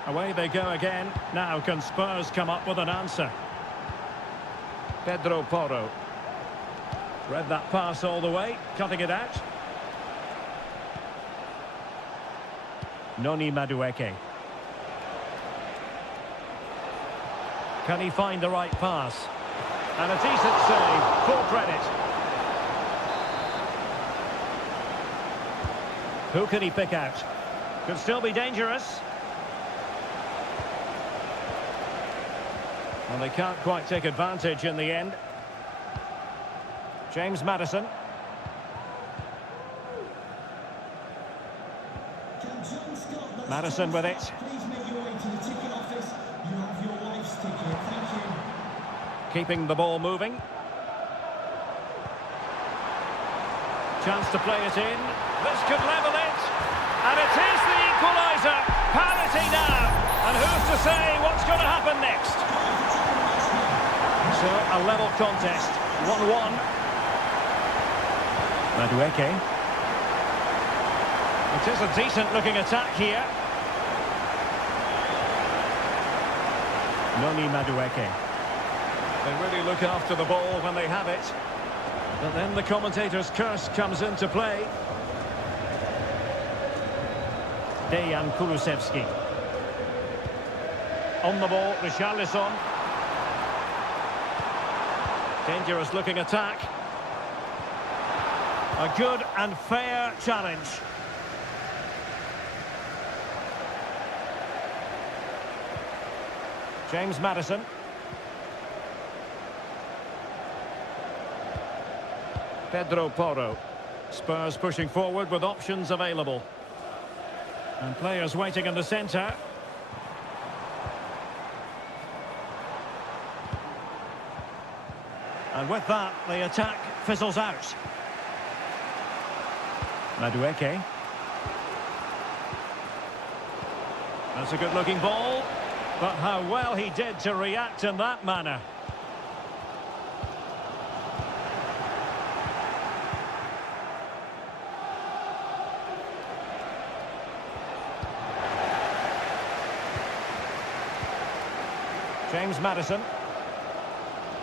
Away they go again. Now can Spurs come up with an answer? Pedro Porro. Read that pass all the way, cutting it out. Noni Madueke. Can he find the right pass? And a decent save, full credit. Who can he pick out? Could still be dangerous. Well, they can't quite take advantage in the end. James Maddison. Maddison with it. Please make your way to the ticket office. You have your wife's ticket. Thank you. Keeping the ball moving. Chance to play it in. This could level it. And it is the equaliser. Parity now. And who's to say what's going to happen next? So, a level contest. 1-1. Madueke. It is a decent-looking attack here. Noni Madueke. They really look after the ball when they have it. But then the commentator's curse comes into play. Dejan Kulusevski. On the ball, Richarlison. Dangerous looking attack. A good and fair challenge. James Maddison. Pedro Porro. Spurs pushing forward with options available. And players waiting in the centre. And with that, the attack fizzles out. Madueke. That's a good-looking ball. But how well he did to react in that manner. James Maddison.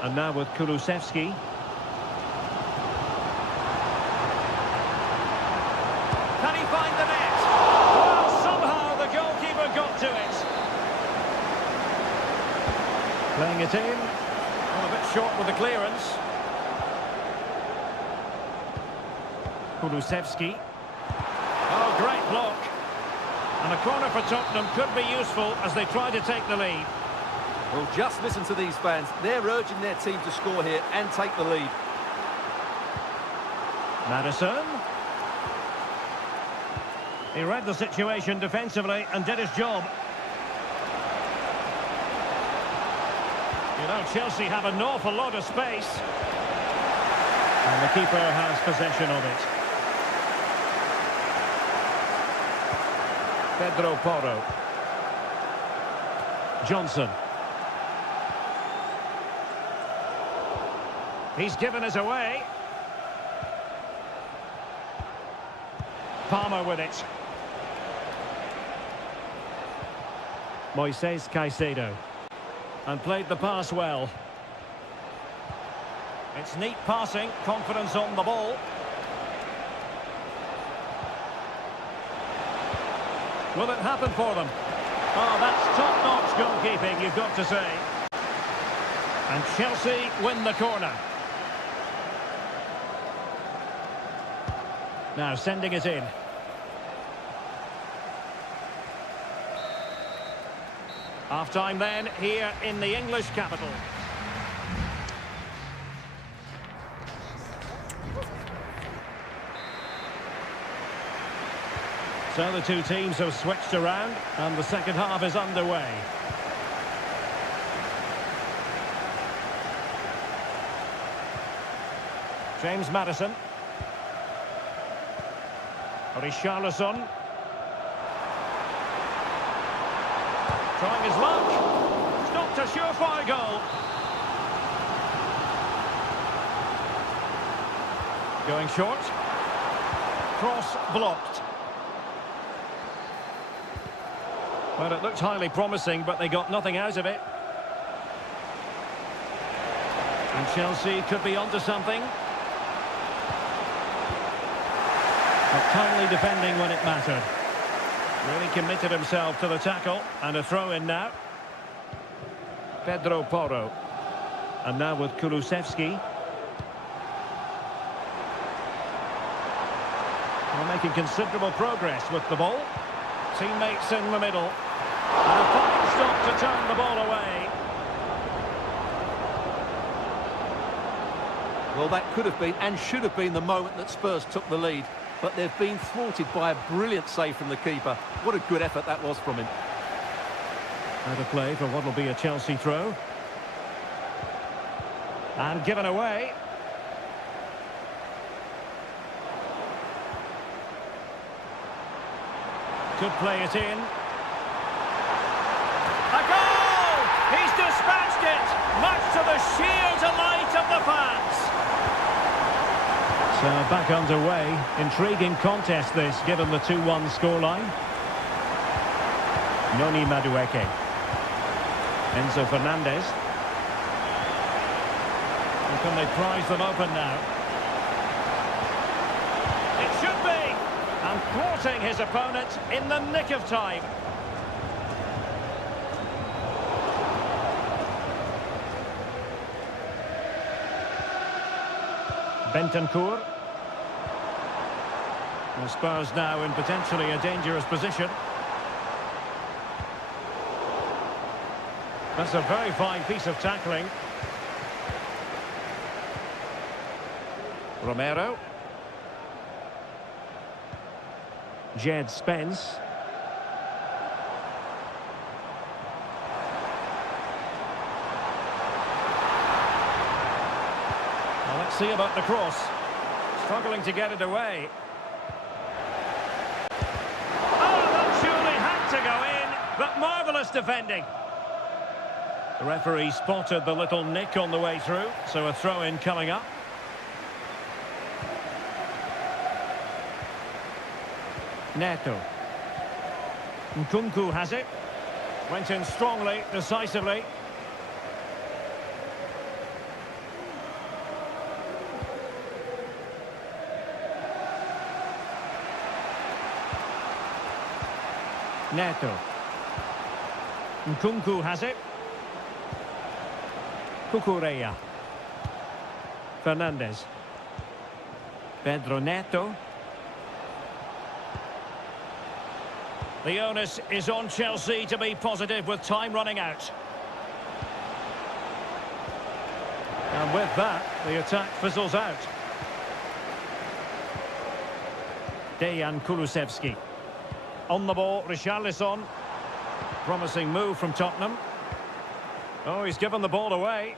And now with Kulusevski. Can he find the net? Well, somehow the goalkeeper got to it. Playing it in. Well, a bit short with the clearance. Kulusevski. Oh, great block. And a corner for Tottenham could be useful as they try to take the lead. Well, just listen to these fans. They're urging their team to score here and take the lead. Maddison. He read the situation defensively and did his job. You know, Chelsea have an awful lot of space. And the keeper has possession of it. Pedro Porro. Johnson. He's given us away. Palmer with it. Moises Caicedo. And played the pass well. It's neat passing, confidence on the ball. Will it happen for them? Oh, that's top-notch goalkeeping, you've got to say. And Chelsea win the corner. Now sending it in. Half-time then, here in the English capital. So the two teams have switched around and the second half is underway. James Maddison. Richarlison. Trying his luck. It's not a surefire goal. Going short. Cross blocked. Well, it looked highly promising, but they got nothing out of it. And Chelsea could be onto something. But kindly defending when it mattered. Really committed himself to the tackle. And a throw-in now. Pedro Porro. And now with Kulusevski. We're making considerable progress with the ball. Teammates in the middle. And a fine stop to turn the ball away. Well, that could have been and should have been the moment that Spurs took the lead. But they've been thwarted by a brilliant save from the keeper. What a good effort that was from him. Out of play for what will be a Chelsea throw. And given away. Could play it in. A goal! He's dispatched it, much to the sheer delight of the fans. So back underway. Intriguing contest this, given the 2-1 scoreline. Noni Madueke. Enzo Fernandez. And can they prize them open now? It should be! And thwarting his opponent in the nick of time. Bentancur. The Spurs now in potentially a dangerous position. That's a very fine piece of tackling. Romero. Jed Spence. Well, let's see about the cross. Struggling to get it away. Oh, that surely had to go in, but marvellous defending. The referee spotted the little nick on the way through, so a throw-in coming up. Neto. Nkunku has it. Went in strongly, decisively. Neto. Nkunku has it. Cucurella. Fernandez. Pedro Neto. The onus is on Chelsea to be positive with time running out. And with that, the attack fizzles out. Dejan Kulusevski. On the ball, Richarlison. Promising move from Tottenham. Oh, he's given the ball away.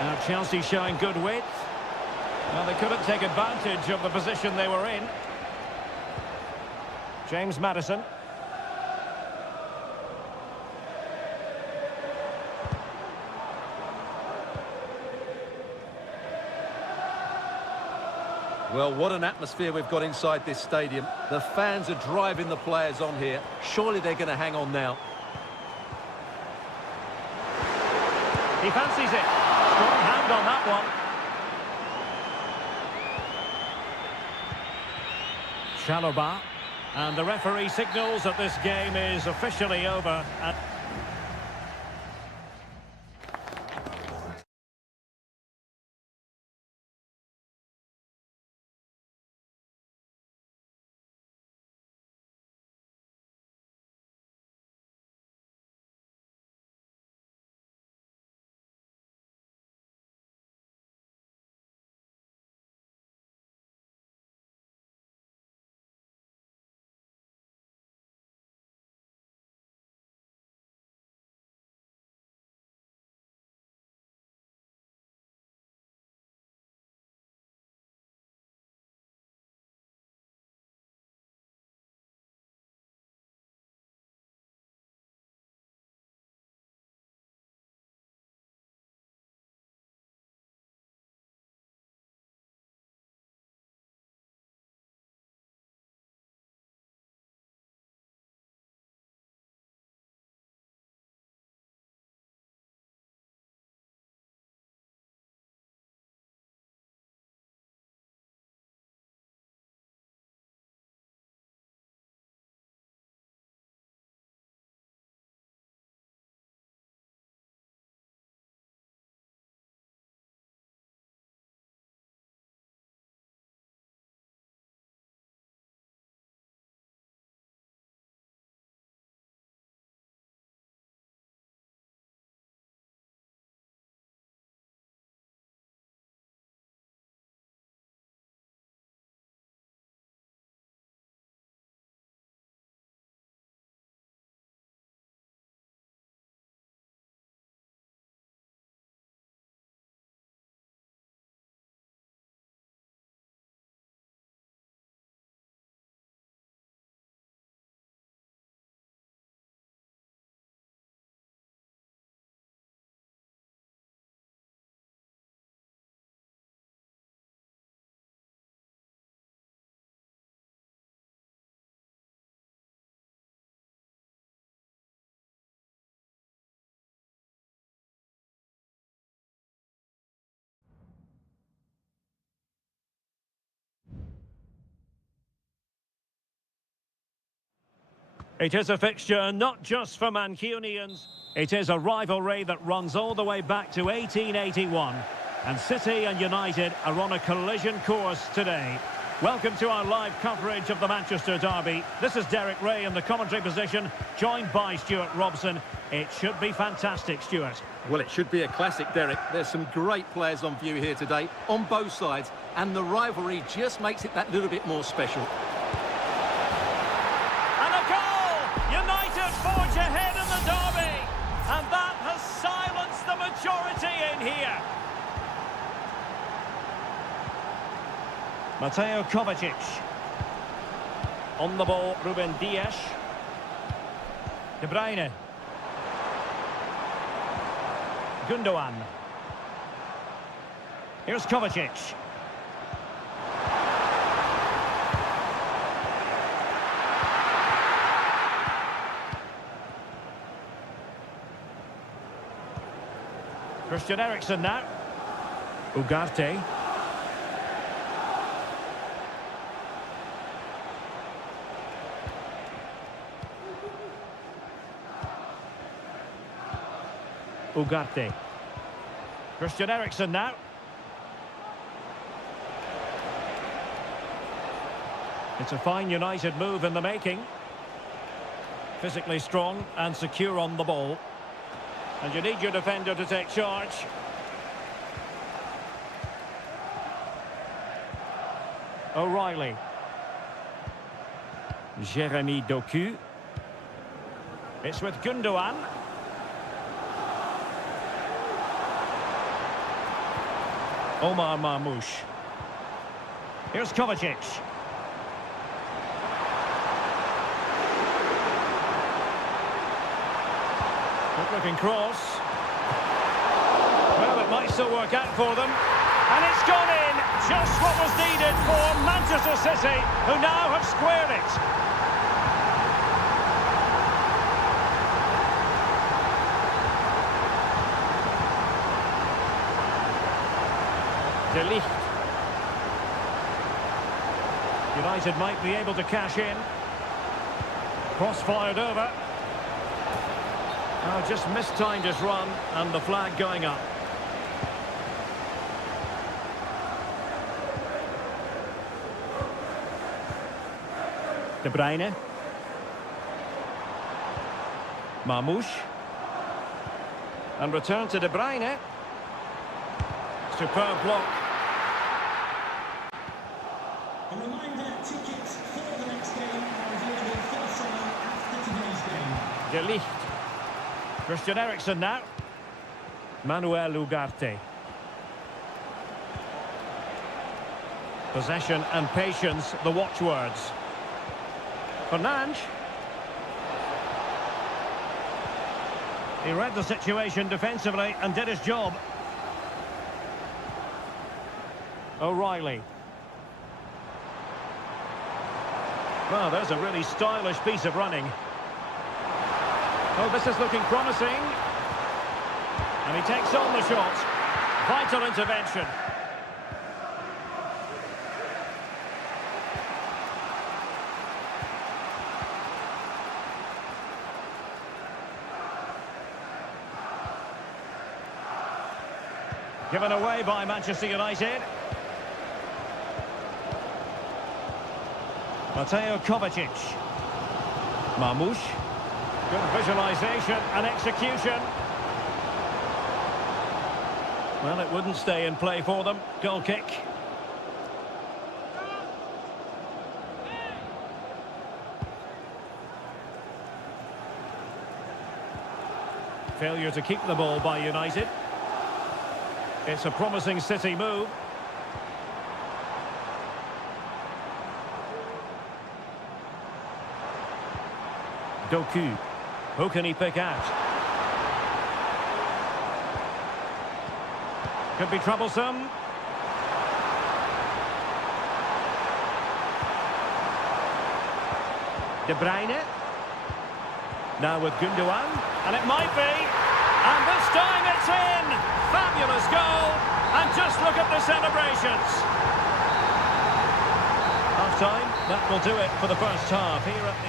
Now Chelsea showing good width. Well, they couldn't take advantage of the position they were in. James Maddison. Well, what an atmosphere we've got inside this stadium. The fans are driving the players on here. Surely they're going to hang on now. He fancies it. Strong hand on that one. Chalobah. And the referee signals that this game is officially over. It is a fixture not just for Mancunians. It is a rivalry that runs all the way back to 1881. And City and United are on a collision course today. Welcome to our live coverage of the Manchester derby. This is Derek Ray in the commentary position, joined by Stuart Robson. It should be fantastic, Stuart. Well, it should be a classic, Derek. There's some great players on view here today, on both sides, and the rivalry just makes it that little bit more special. And a goal! United forge ahead in the derby, and that has silenced the majority in here. Mateo Kovacic. On the ball, Ruben Dias. De Bruyne. Gundogan. Here's Kovacic. Christian Eriksen now. Ugarte. Ugarte. Christian Eriksen now. It's a fine United move in the making. Physically strong and secure on the ball. And you need your defender to take charge. O'Reilly. Jeremy Doku. It's with Gundogan. Omar Marmoush. Here's Kovacic. Good-looking cross. Well, it might still work out for them. And it's gone in. Just what was needed for Manchester City, who now have squared it. De Ligt. United might be able to cash in. Cross fired over. Oh, just mistimed his run and the flag going up. De Bruyne. Marmoush. And return to De Bruyne. Superb block. A reminder, tickets for the next game are available for sale after today's game. De Ligt. Christian Eriksen now. Manuel Ugarte. Possession and patience, the watchwords. Fernandes. He read the situation defensively and did his job. O'Reilly. Well, there's a really stylish piece of running. Oh, this is looking promising. And he takes on the shot. Vital intervention. Given away by Manchester United. Mateo Kovacic. Marmoush. Good visualisation and execution. Well, it wouldn't stay in play for them. Goal kick. Failure to keep the ball by United. It's a promising City move. Doku. Who can he pick out? Could be troublesome. De Bruyne. Now with Gundogan. And it might be. And this time it's in. Fabulous goal. And just look at the celebrations. Half time. That will do it for the first half here at the...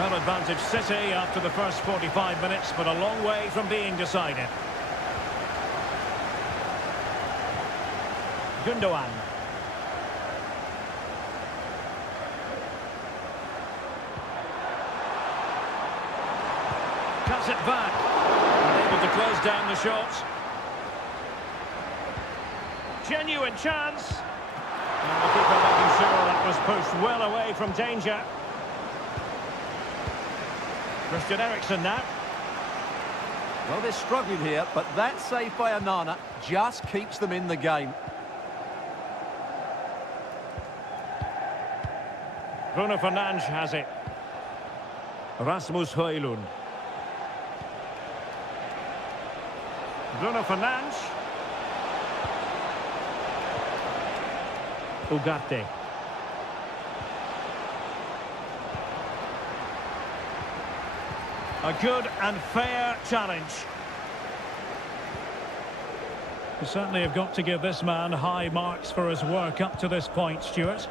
Well, advantage City after the first 45 minutes, but a long way from being decided. Gundogan. Cuts it back. Able to close down the shots. Genuine chance. And the keeper making sure that was pushed well away from danger. Christian Eriksen now. Well, they're struggling here, but that save by Onana just keeps them in the game. Bruno Fernandes has it. Rasmus Højlund. Bruno Fernandes. Ugarte. A good and fair challenge. You certainly have got to give this man high marks for his work up to this point, Stuart.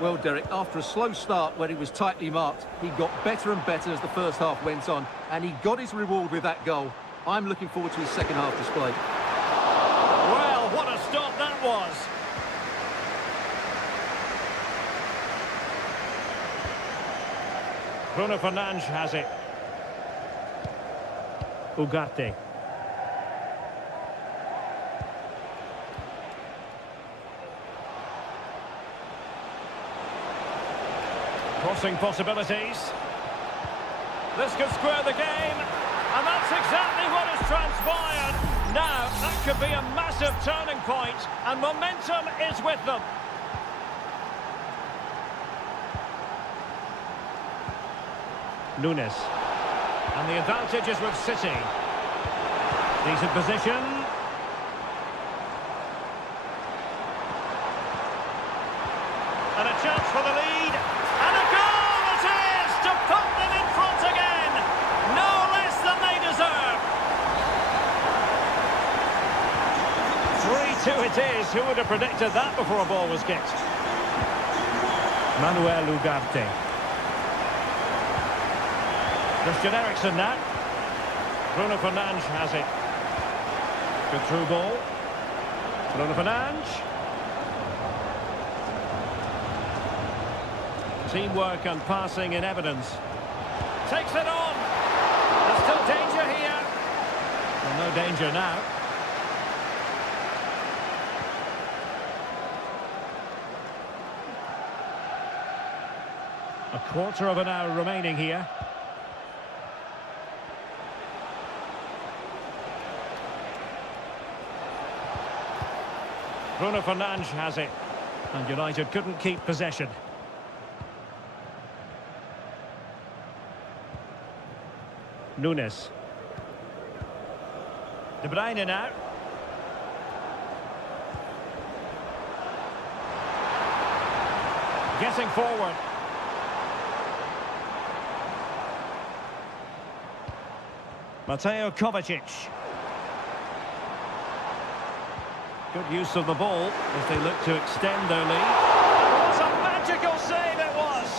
Well, Derek, after a slow start where he was tightly marked, he got better and better as the first half went on, and he got his reward with that goal. I'm looking forward to his second half display. Well, what a stop that was. Bruno Fernandes has it. Ugarte. Crossing possibilities. This could square the game, and that's exactly what has transpired. Now, that could be a massive turning point, and momentum is with them. Nunes. And the advantage is with City. Decent position. And a chance for the lead. And a goal it is to put them in front again. No less than they deserve. 3-2 it is. Who would have predicted that before a ball was kicked? Manuel Ugarte. Christian Eriksen now. Bruno Fernandes has it. Good through ball. Bruno Fernandes. Teamwork and passing in evidence. Takes it on. There's still danger here. Well, no danger now. A quarter of an hour remaining here. Bruno Fernandes has it, and United couldn't keep possession. Nunes. De Bruyne now. Getting forward. Mateo Kovacic. Good use of the ball as they look to extend their lead. What a magical save it was!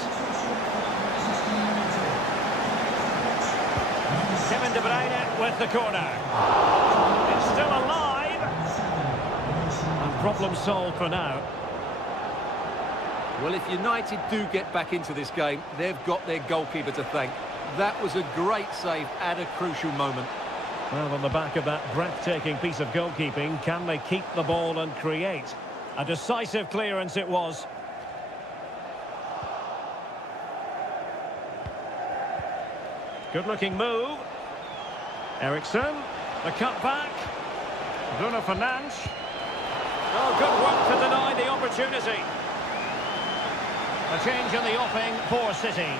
Kevin De Bruyne with the corner. It's still alive. And problem solved for now. Well, if United do get back into this game, they've got their goalkeeper to thank. That was a great save at a crucial moment. Well, on the back of that breathtaking piece of goalkeeping, can they keep the ball and create? A decisive clearance it was. Good-looking move. Eriksen, the cutback. Bruno Fernandes. Oh, good work to deny the opportunity. A change in the offing for City.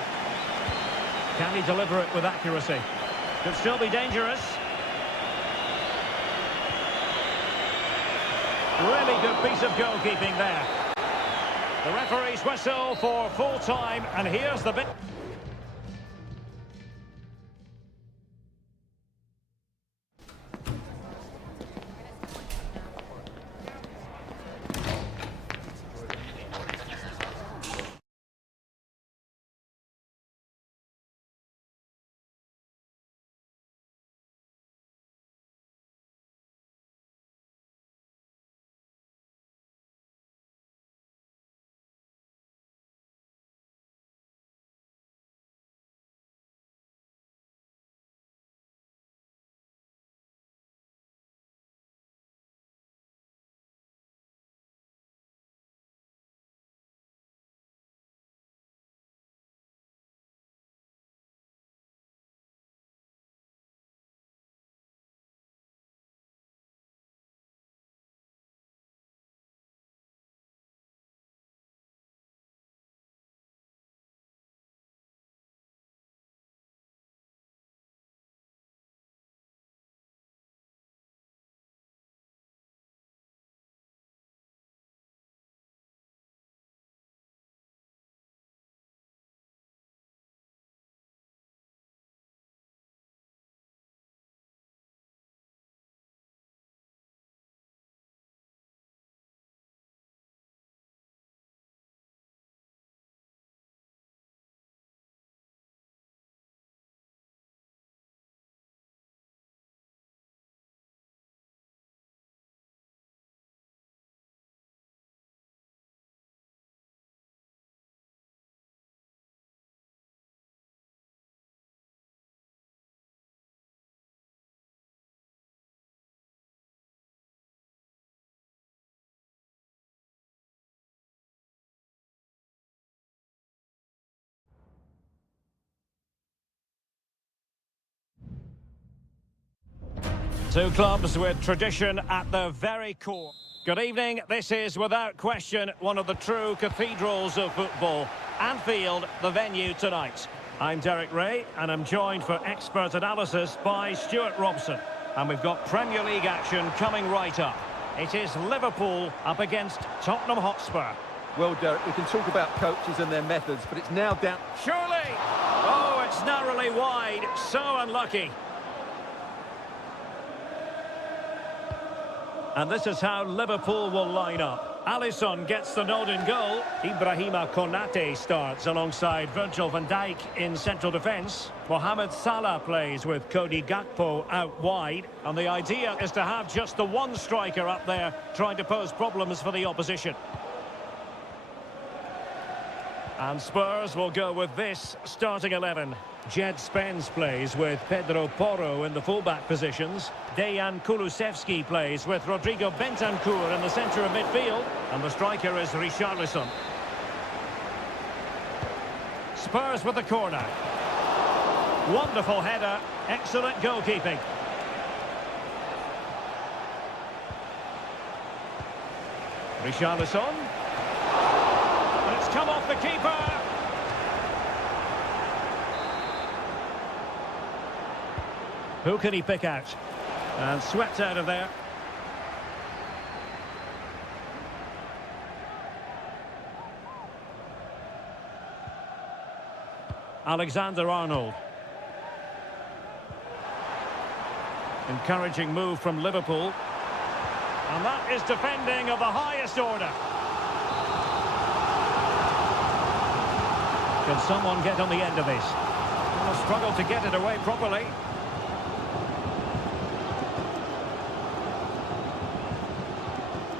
Can he deliver it with accuracy? Could still be dangerous. Really good piece of goalkeeping there. The referee's whistle for full time, and here's the bit. Two clubs with tradition at their very core. Good evening. This is, without question, one of the true cathedrals of football. Anfield, the venue tonight. I'm Derek Ray, and I'm joined for expert analysis by Stuart Robson. And we've got Premier League action coming right up. It is Liverpool up against Tottenham Hotspur. Well, Derek, we can talk about coaches and their methods, but it's now down... Surely! Oh, it's narrowly wide. So unlucky. And this is how Liverpool will line up. Alisson gets the nod in goal. Ibrahima Konate starts alongside Virgil van Dijk in central defence. Mohamed Salah plays with Cody Gakpo out wide. And the idea is to have just the one striker up there trying to pose problems for the opposition. And Spurs will go with this starting 11. Jed Spence plays with Pedro Porro in the fullback positions. Dejan Kulusevski plays with Rodrigo Bentancur in the centre of midfield. And the striker is Richarlison. Spurs with the corner. Wonderful header. Excellent goalkeeping. Richarlison. And it's come off the keeper. Who can he pick out? And swept out of there. Alexander-Arnold. Encouraging move from Liverpool. And that is defending of the highest order. Can someone get on the end of this? Will struggle to get it away properly.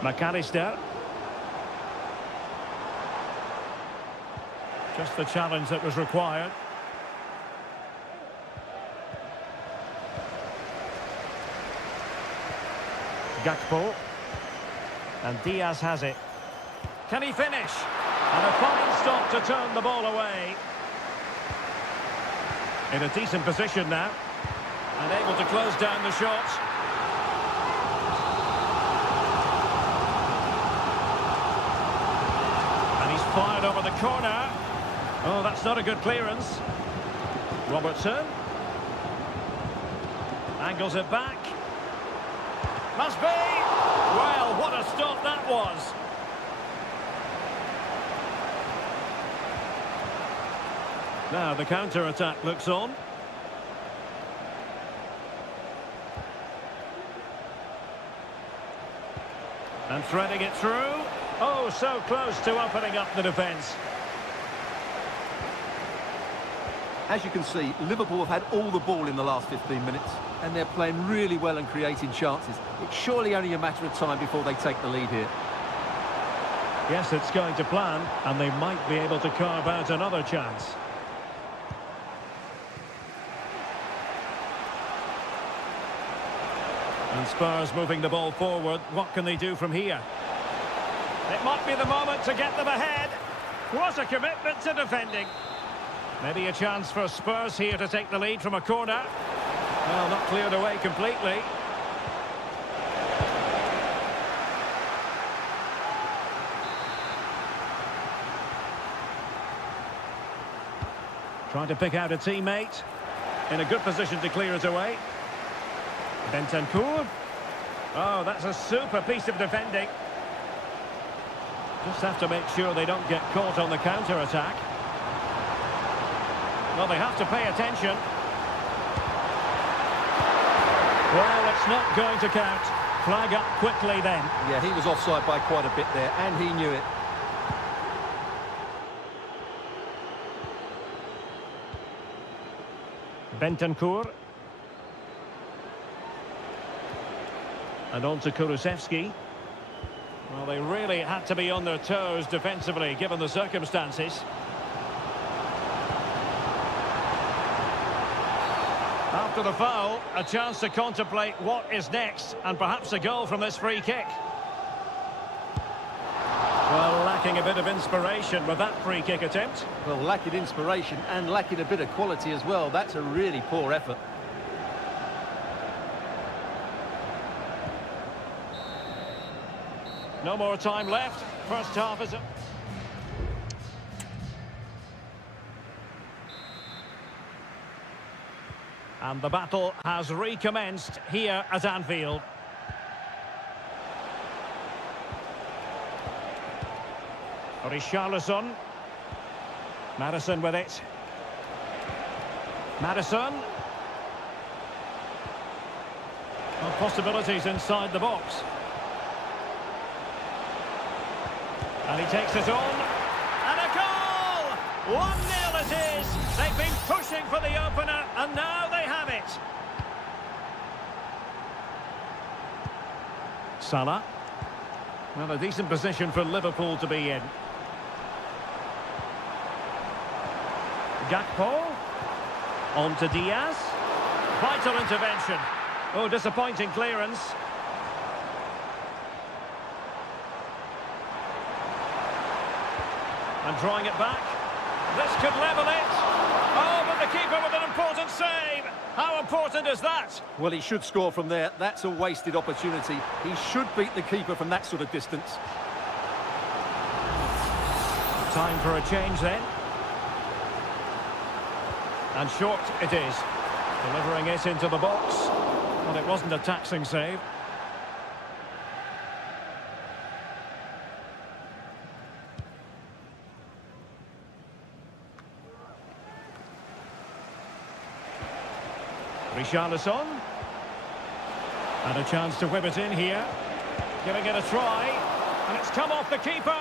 McAllister. Just the challenge that was required. Gakpo. And Diaz has it. Can he finish? And a fine stop to turn the ball away. In a decent position now. And able to close down the shot. Fired over the corner. Oh, that's not a good clearance. Robertson. Angles it back. Must be. Well, what a stop that was. Now the counter-attack looks on. And threading it through. Oh, so close to opening up the defence. As you can see, Liverpool have had all the ball in the last 15 minutes, and they're playing really well and creating chances. It's surely only a matter of time before they take the lead here. Yes, it's going to plan, and they might be able to carve out another chance. And Spurs moving the ball forward. What can they do from here? It might be the moment to get them ahead. What a commitment to defending. Maybe a chance for Spurs here to take the lead from a corner. Well, not cleared away completely. Trying to pick out a teammate. In a good position to clear it away. Bentancur. Oh, that's a super piece of defending. Just have to make sure they don't get caught on the counter-attack. Well, they have to pay attention. Well, it's not going to count. Flag up quickly then. Yeah, he was offside by quite a bit there, and he knew it. Bentancur. And on to Kulusevski. Well, they really had to be on their toes defensively, given the circumstances. After the foul, a chance to contemplate what is next, and perhaps a goal from this free kick. Well, lacking a bit of inspiration with that free kick attempt. Well, lacking inspiration and lacking a bit of quality as well. That's a really poor effort. No more time left. First half is... And the battle has recommenced here at Anfield. Richarlison. Madison with it. Madison. Well, possibilities inside the box. And he takes it on. And a goal! 1-0 it is! They've been pushing for the opener, and now they have it. Salah. Well, a decent position for Liverpool to be in. Gakpo. On to Diaz. Vital intervention. Oh, disappointing clearance. And drawing it back. This could level it. Oh, but the keeper with an important save. How important is that? Well, he should score from there. That's a wasted opportunity. He should beat the keeper from that sort of distance. Time for a change then. And short it is. Delivering it into the box. Well, it wasn't a taxing save. Richarlison. And a chance to whip it in here. Giving it a try. And it's come off the keeper.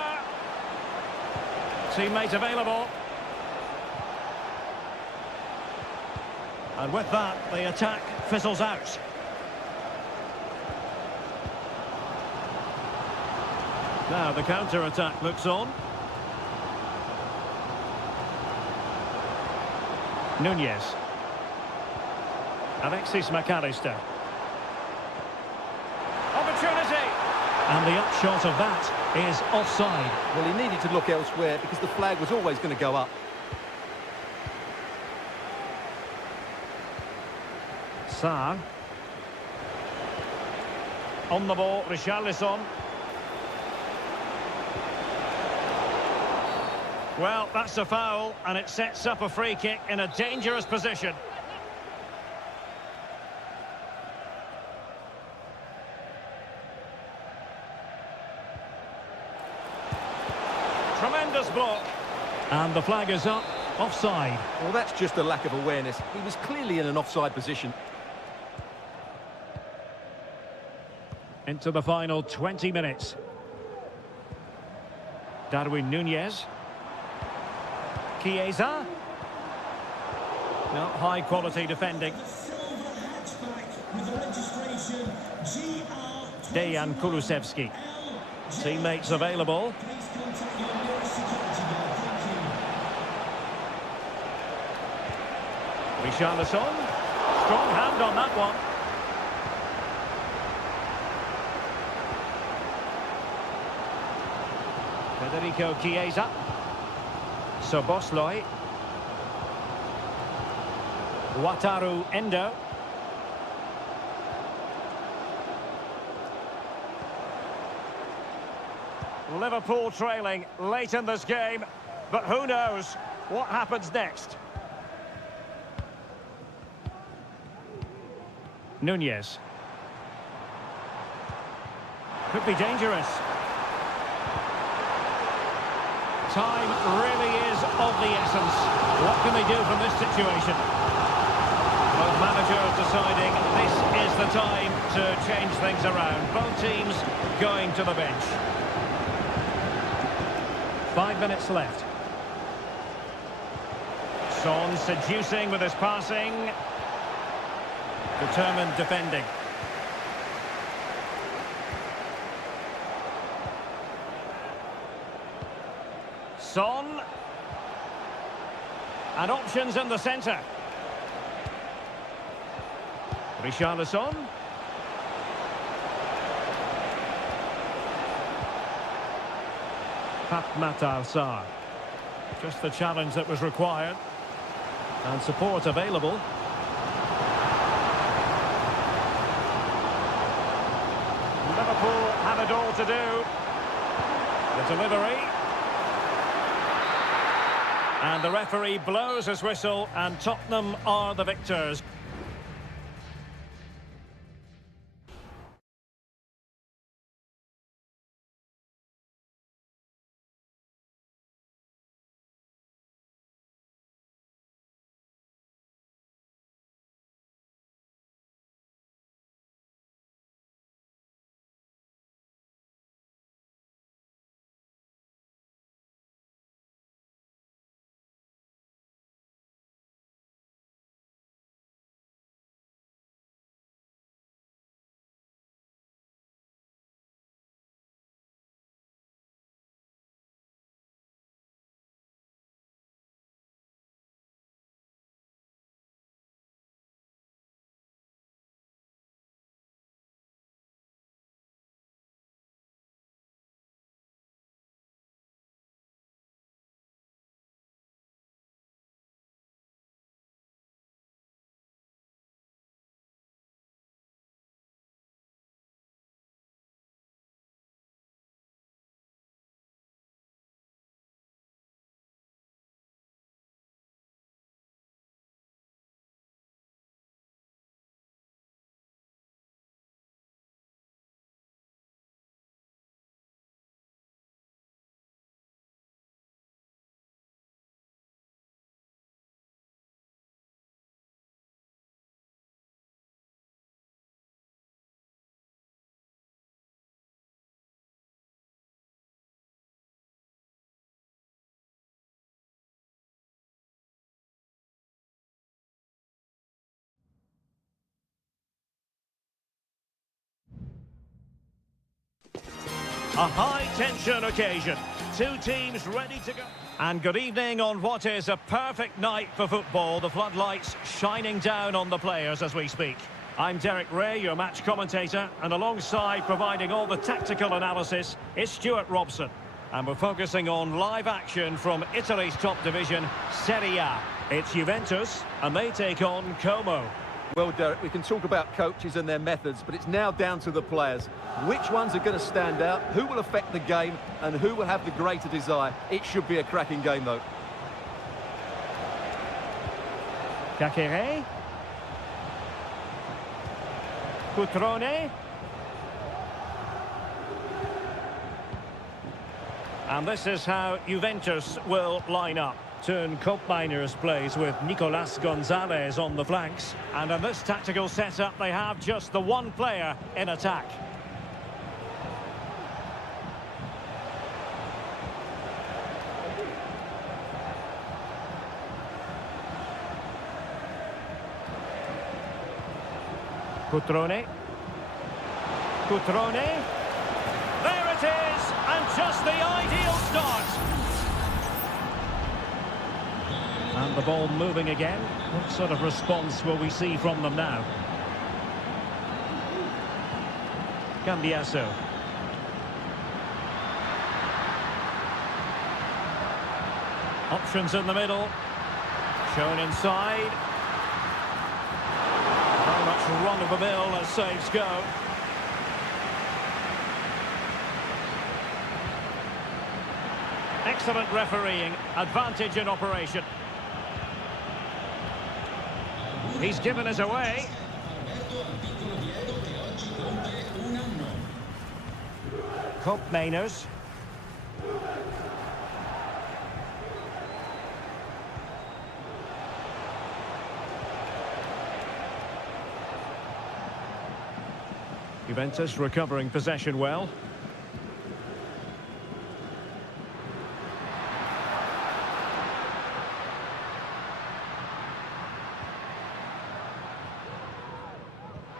Teammate available. And with that, the attack fizzles out. Now the counter-attack looks on. Nunez. Alexis McAllister. Opportunity! And the upshot of that is offside. Well, he needed to look elsewhere because the flag was always going to go up. Sarr. On the ball, Richarlison. Well, that's a foul, and it sets up a free kick in a dangerous position. Tremendous block. And the flag is up, offside. Well, that's just a lack of awareness. He was clearly in an offside position. Into the final 20 minutes. Darwin Nunez. Chiesa. No, high quality defending. Dejan Kulusevski. Teammates available. Richarlison. Strong hand on that one. Federico Chiesa. Soboslai. Wataru Endo. Liverpool trailing late in this game, but who knows what happens next. Nunez. Could be dangerous. Time really is of the essence. What can they do from this situation? Both managers deciding this is the time to change things around. Both teams going to the bench. 5 minutes left. Son seducing with his passing. Determined defending. Son. And options in the centre. Richarlison. Matar Sarr. Just the challenge that was required. And support available. Liverpool have it all to do. The delivery. And the referee blows his whistle, and Tottenham are the victors. A high-tension occasion. Two teams ready to go. And good evening on what is a perfect night for football. The floodlights shining down on the players as we speak. I'm Derek Ray, your match commentator, and alongside providing all the tactical analysis is Stuart Robson. And we're focusing on live action from Italy's top division, Seria. It's Juventus, and they take on Como. Well, Derek, we can talk about coaches and their methods, but it's now down to the players. Which ones are going to stand out, who will affect the game, and who will have the greater desire? It should be a cracking game, though. Kakere. Cutrone. And this is how Juventus will line up. Turn Koopmeiners plays with Nicolas Gonzalez on the flanks. And in this tactical setup, they have just the one player in attack. Cutrone. Cutrone. There it is! And just the ideal start. And the ball moving again. What sort of response will we see from them now? Cambiaso. Options in the middle. Shown inside. Very much run-of-the-mill as saves go. Excellent refereeing. Advantage in operation. He's given us away. Koopmeiners. Juventus recovering possession well.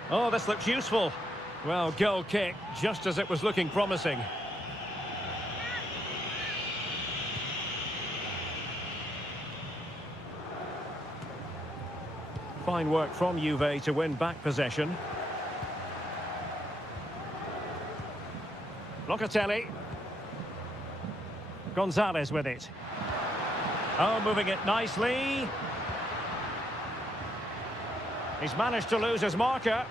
Oh, this looks useful. Well, goal kick, just as it was looking promising. Fine work from Juve to win back possession. Locatelli. Gonzalez with it. Oh, moving it nicely. He's managed to lose his marker.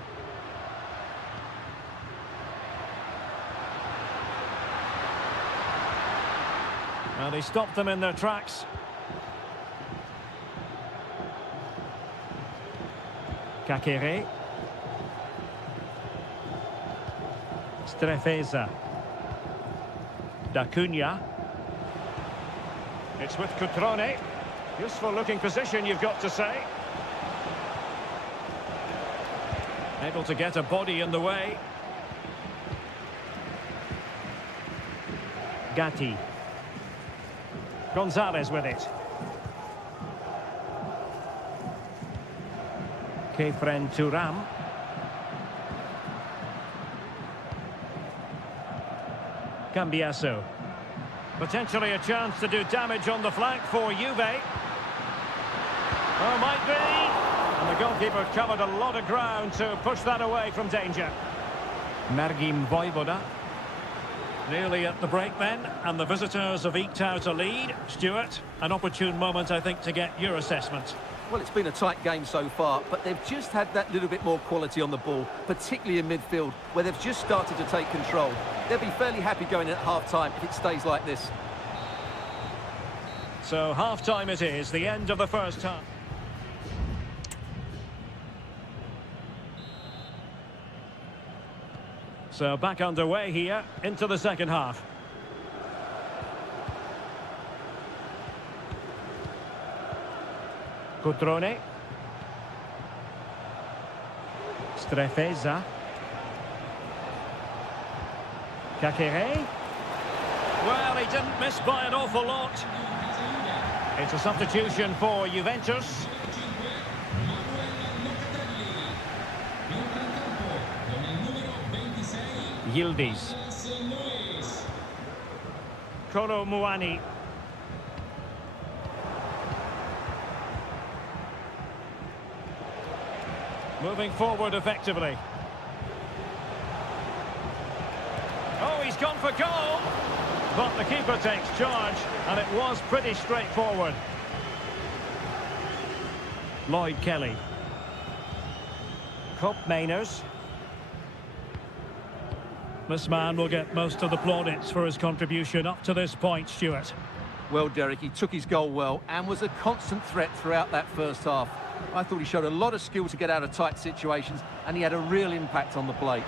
Well, he stopped them in their tracks. Kakere. Strefeza. Da Cunha. It's with Cutrone. Useful looking position, you've got to say. Able to get a body in the way. Gatti. Gonzalez with it. Kefren Turam. Cambiasso. Potentially a chance to do damage on the flank for Juve. Oh, might be. And the goalkeeper covered a lot of ground to push that away from danger. Margim Vojvoda. Nearly at the break then, and the visitors have eked out a lead. Stuart, an opportune moment, I think, to get your assessment. Well, it's been a tight game so far, but they've just had that little bit more quality on the ball, particularly in midfield, where they've just started to take control. They'll be fairly happy going in at half-time if it stays like this. So half-time it is, the end of the first half. So back underway here, into the second half. Cutrone. Strefeza. Kakere. Well, he didn't miss by an awful lot. It's a substitution for Juventus. Yildiz. Kolo Muani. Moving forward effectively. Oh, he's gone for goal! But the keeper takes charge, and it was pretty straightforward. Lloyd Kelly. Cop Mainers. This man will get most of the plaudits for his contribution up to this point, Stuart. Well, Derek, he took his goal well and was a constant threat throughout that first half. I thought he showed a lot of skill to get out of tight situations, and he had a real impact on the plate.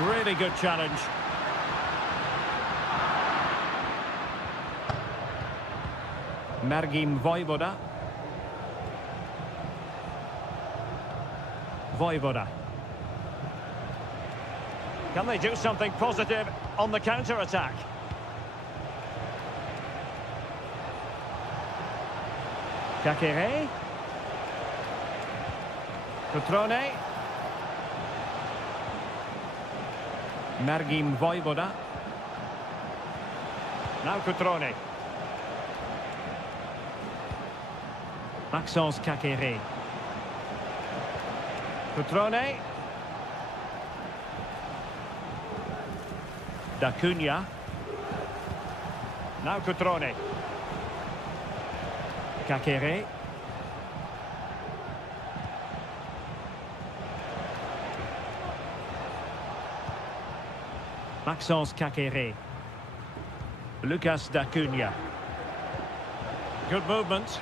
Really good challenge. Margim Vojvoda. Vojvoda. Can they do something positive on the counter-attack? Kakere. Cutrone. Margim Vojvoda. Now Cutrone. Maxence Kakere. Cutrone. Da Cunha. Now Cutrone. Kakere. Maxence Kakere. Lucas Da Cunha. Good movement.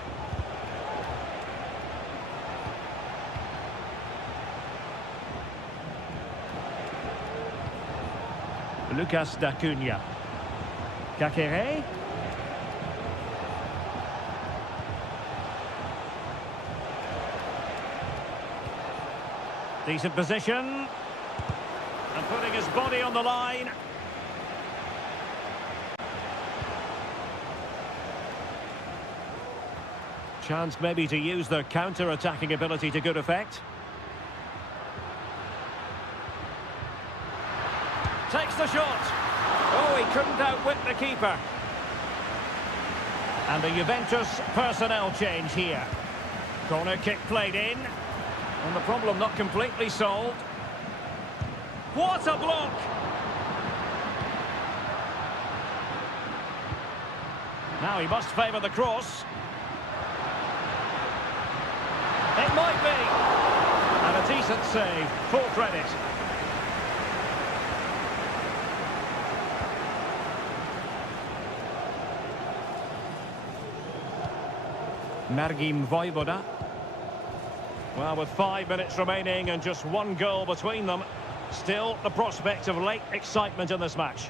Lucas Da Cunha. Kakere. Decent position. And putting his body on the line. Chance maybe to use their counter-attacking ability to good effect. Takes the shot. Oh, he couldn't outwit the keeper. And the Juventus personnel change here. Corner kick played in. And the problem not completely solved. What a block! Now he must favour the cross. It might be. And a decent save. Full credit. Mergim Vojvoda. Well, with 5 minutes remaining and just one goal between them, still the prospect of late excitement in this match.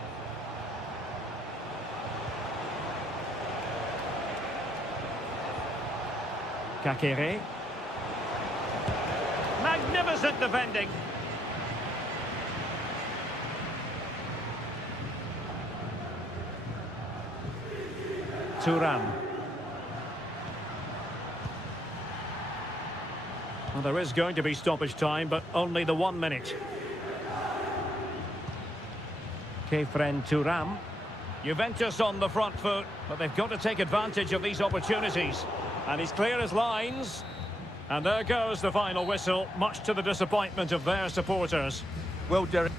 Kakere. Magnificent defending. Thuram. Well, there is going to be stoppage time, but only the 1 minute. Kefren Thuram. Juventus on the front foot, but they've got to take advantage of these opportunities. And he's clear as lines. And there goes the final whistle, much to the disappointment of their supporters. Well, Derek.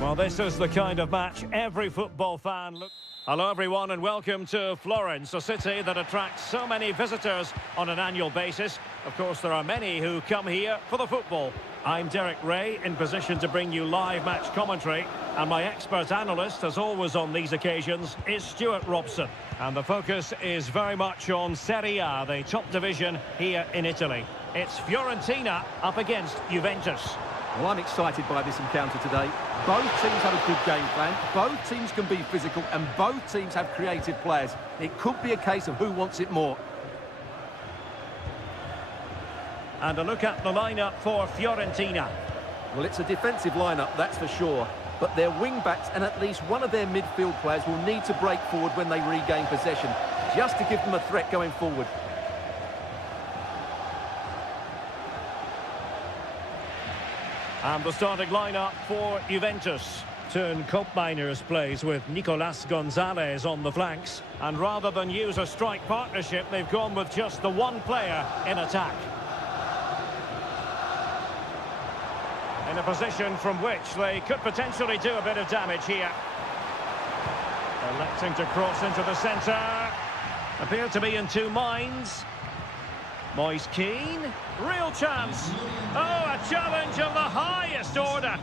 Well, this is the kind of match every football fan looks. Hello everyone and welcome to Florence, a city that attracts so many visitors on an annual basis. Of course, there are many who come here for the football. I'm Derek Ray, in position to bring you live match commentary, and my expert analyst, as always on these occasions, is Stuart Robson. And the focus is very much on Seria, the top division here in Italy. It's Fiorentina up against Juventus. Well, I'm excited by this encounter today. Both teams have a good game plan, both teams can be physical, and both teams have creative players. It could be a case of who wants it more. And a look at the lineup for Fiorentina. Well, it's a defensive lineup, that's for sure. But their wing-backs and at least one of their midfield players will need to break forward when they regain possession, just to give them a threat going forward. And the starting lineup for Juventus. Turn Koopmeiners plays with Nicolas Gonzalez on the flanks. And rather than use a strike partnership, they've gone with just the one player in attack. In a position from which they could potentially do a bit of damage here. Electing to cross into the centre. Appear to be in two minds. Moise Keane. Real chance. Oh, a challenge of the highest order.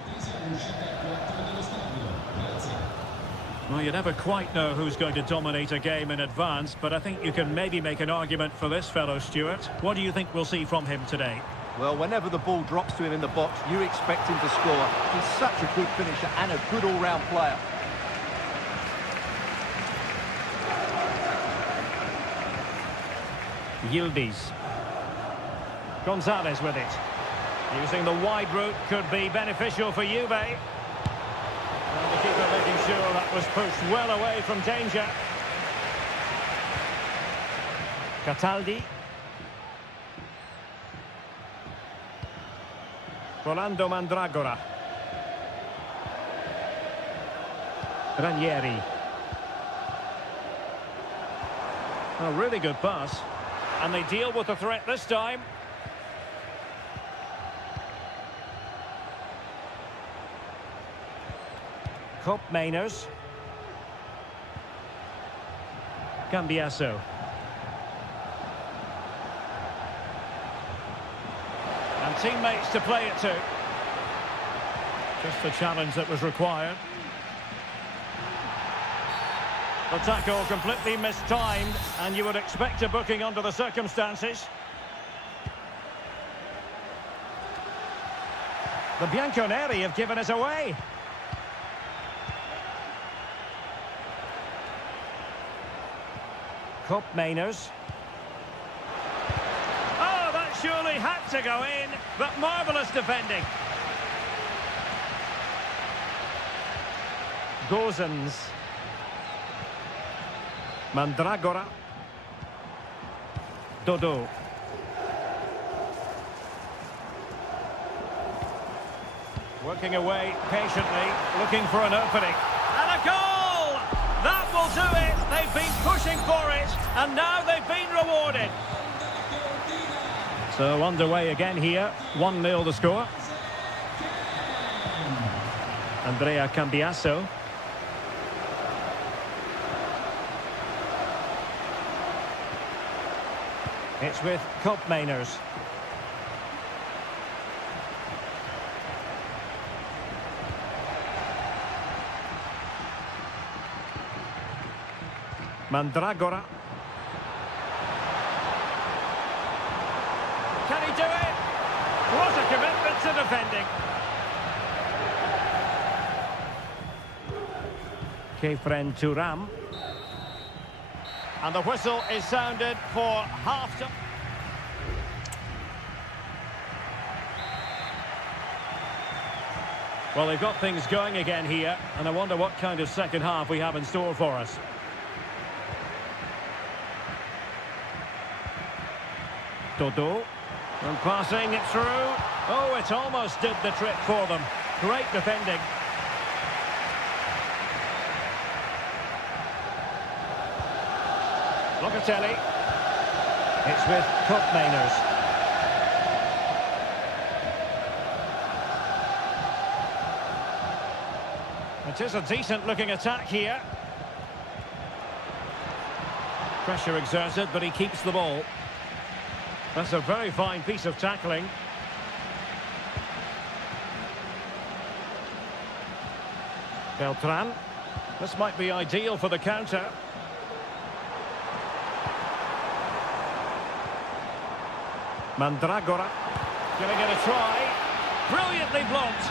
Well, you never quite know who's going to dominate a game in advance, but I think you can maybe make an argument for this fellow, Stuart. What do you think we'll see from him today? Well, whenever the ball drops to him in the box, you expect him to score. He's such a good finisher and a good all-round player. Yildiz. Gonzalez with it. Using the wide route could be beneficial for Juve. And the keeper making sure that was pushed well away from danger. Cataldi. Rolando Mandragora. Ranieri. A really good pass. And they deal with the threat this time. Cup Mainers. Cambiasso. And teammates to play it to. Just the challenge that was required. The tackle completely mistimed, and you would expect a booking under the circumstances. The Bianconeri have given us away. Cup Mainers. Oh, that surely had to go in, but marvellous defending. Gozens. Mandragora. Dodo. Working away patiently, looking for an opening. And a goal! That will do it! They've been pushing for it, and now they've been rewarded. So underway again here, 1-0 the score. Andrea Cambiasso. It's with Cup Mainers. Mandragora. Can he do it? What a commitment to defending. Kefren Turam. And the whistle is sounded for half-time. Well, they've got things going again here, and I wonder what kind of second half we have in store for us. Dodo. And passing it through. Oh, it almost did the trick for them. Great defending. Locatelli. It's with Cup Mainers. It is a decent-looking attack here. Pressure exerted, but he keeps the ball. That's a very fine piece of tackling. Beltran. This might be ideal for the counter. Mandragora. Giving it a try. Brilliantly blocked.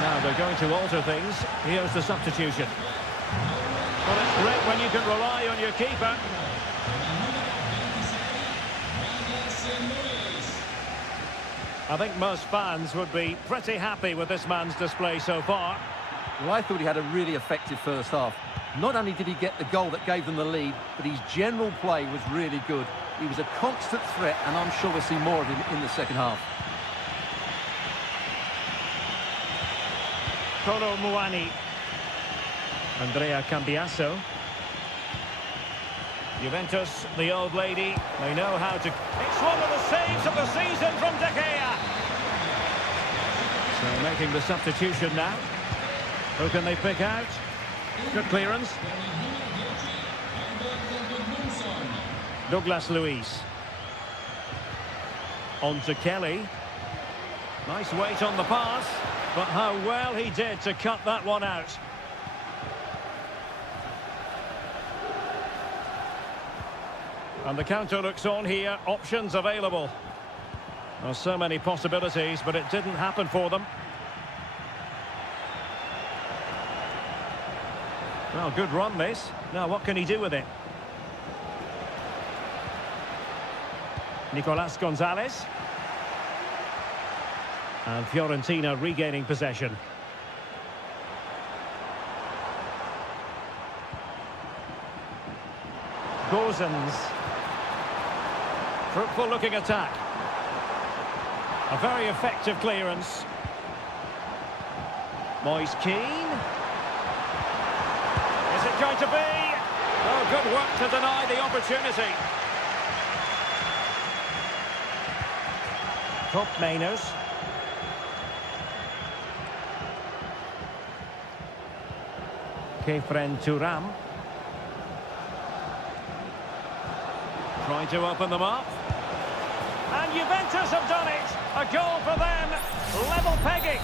Now they're going to alter things. Here's the substitution. Well, it's great when you can rely on your keeper. I think most fans would be pretty happy with this man's display so far. Well, I thought he had a really effective first half. Not only did he get the goal that gave them the lead, but his general play was really good. He was a constant threat, and I'm sure we'll see more of him in the second half. Kolo Muani. Andrea Cambiasso. Juventus, the old lady, they know how to... It's one of the saves of the season from De Gea. So making the substitution now. Who can they pick out? Good clearance. Douglas Luiz. On to Kelly. Nice weight on the pass, but how well he did to cut that one out. And the counter looks on here, options available. Well, so many possibilities, but it didn't happen for them. Well, good run this. Now, what can he do with it? Nicolas Gonzalez. And Fiorentina regaining possession. Gozens. Fruitful looking attack. A very effective clearance. Moise Keane. Is it going to be? Oh, good work to deny the opportunity. Top Mainers. Kefren Turam. Trying to open them up. And Juventus have done it. A goal for them. Level pegging.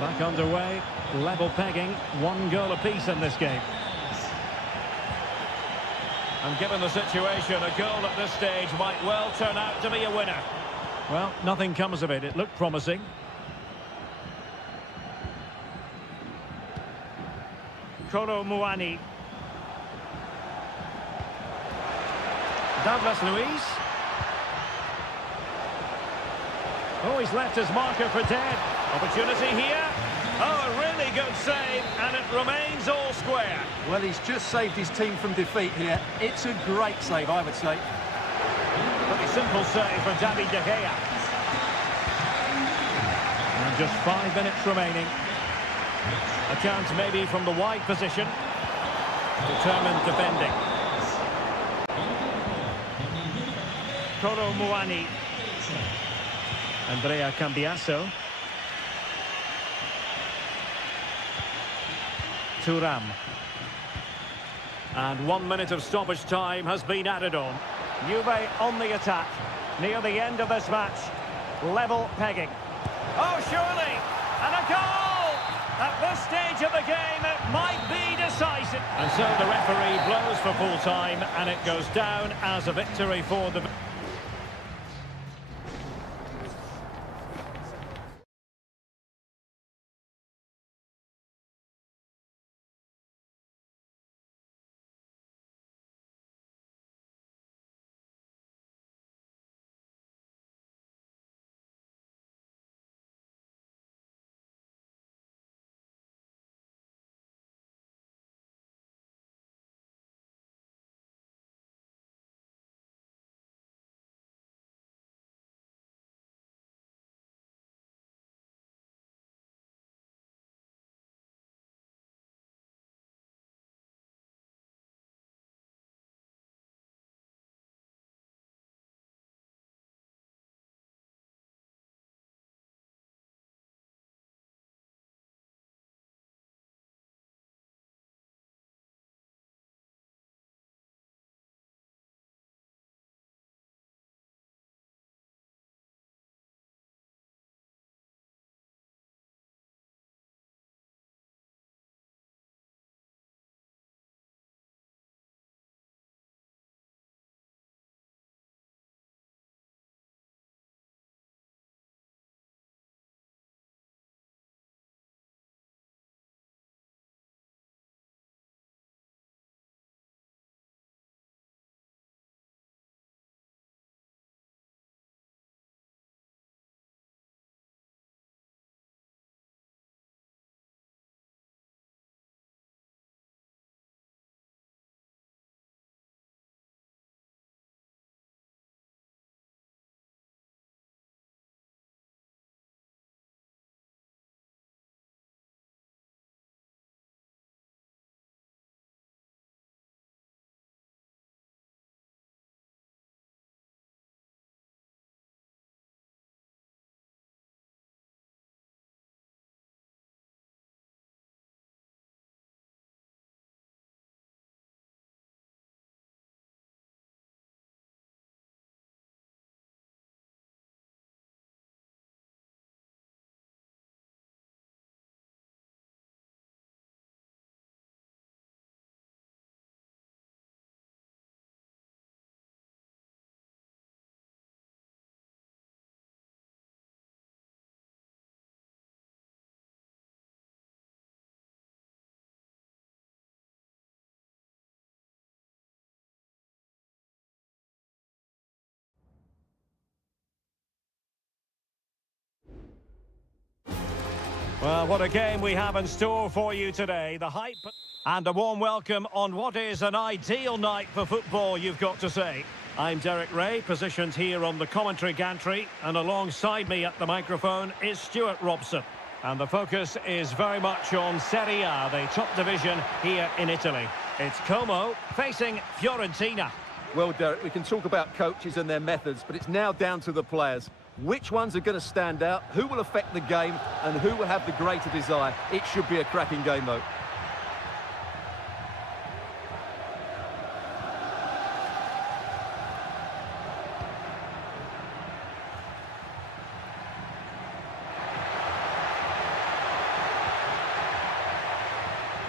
Back underway. Level pegging. 1 goal apiece in this game. And given the situation, a goal at this stage might well turn out to be a winner. Well, nothing comes of it. It looked promising. Kolo Muani. Douglas Luiz. Oh, he's left his marker for dead. Opportunity here. Oh, a really good save, and it remains all square. Well, he's just saved his team from defeat here. It's a great save, I would say. Pretty simple save for David De Gea. And just 5 minutes remaining. A chance maybe from the wide position. Determined defending. Kolo Muani. Andrea Cambiaso. Turam. And 1 minute of stoppage time has been added on. Juve on the attack. Near the end of this match. Level pegging. Oh, surely! And a goal! At this stage of the game, it might be decisive. And so the referee blows for full time, and it goes down as a victory for the... Well, what a game we have in store for you today. The hype and a warm welcome on what is an ideal night for football, you've got to say. I'm Derek Ray, positioned here on the commentary gantry, and alongside me at the microphone is Stuart Robson. And the focus is very much on Seria, the top division here in Italy. It's Como facing Fiorentina. Well, Derek, we can talk about coaches and their methods, but it's now down to the players. Which ones are going to stand out, who will affect the game, and who will have the greater desire? It should be a cracking game, though.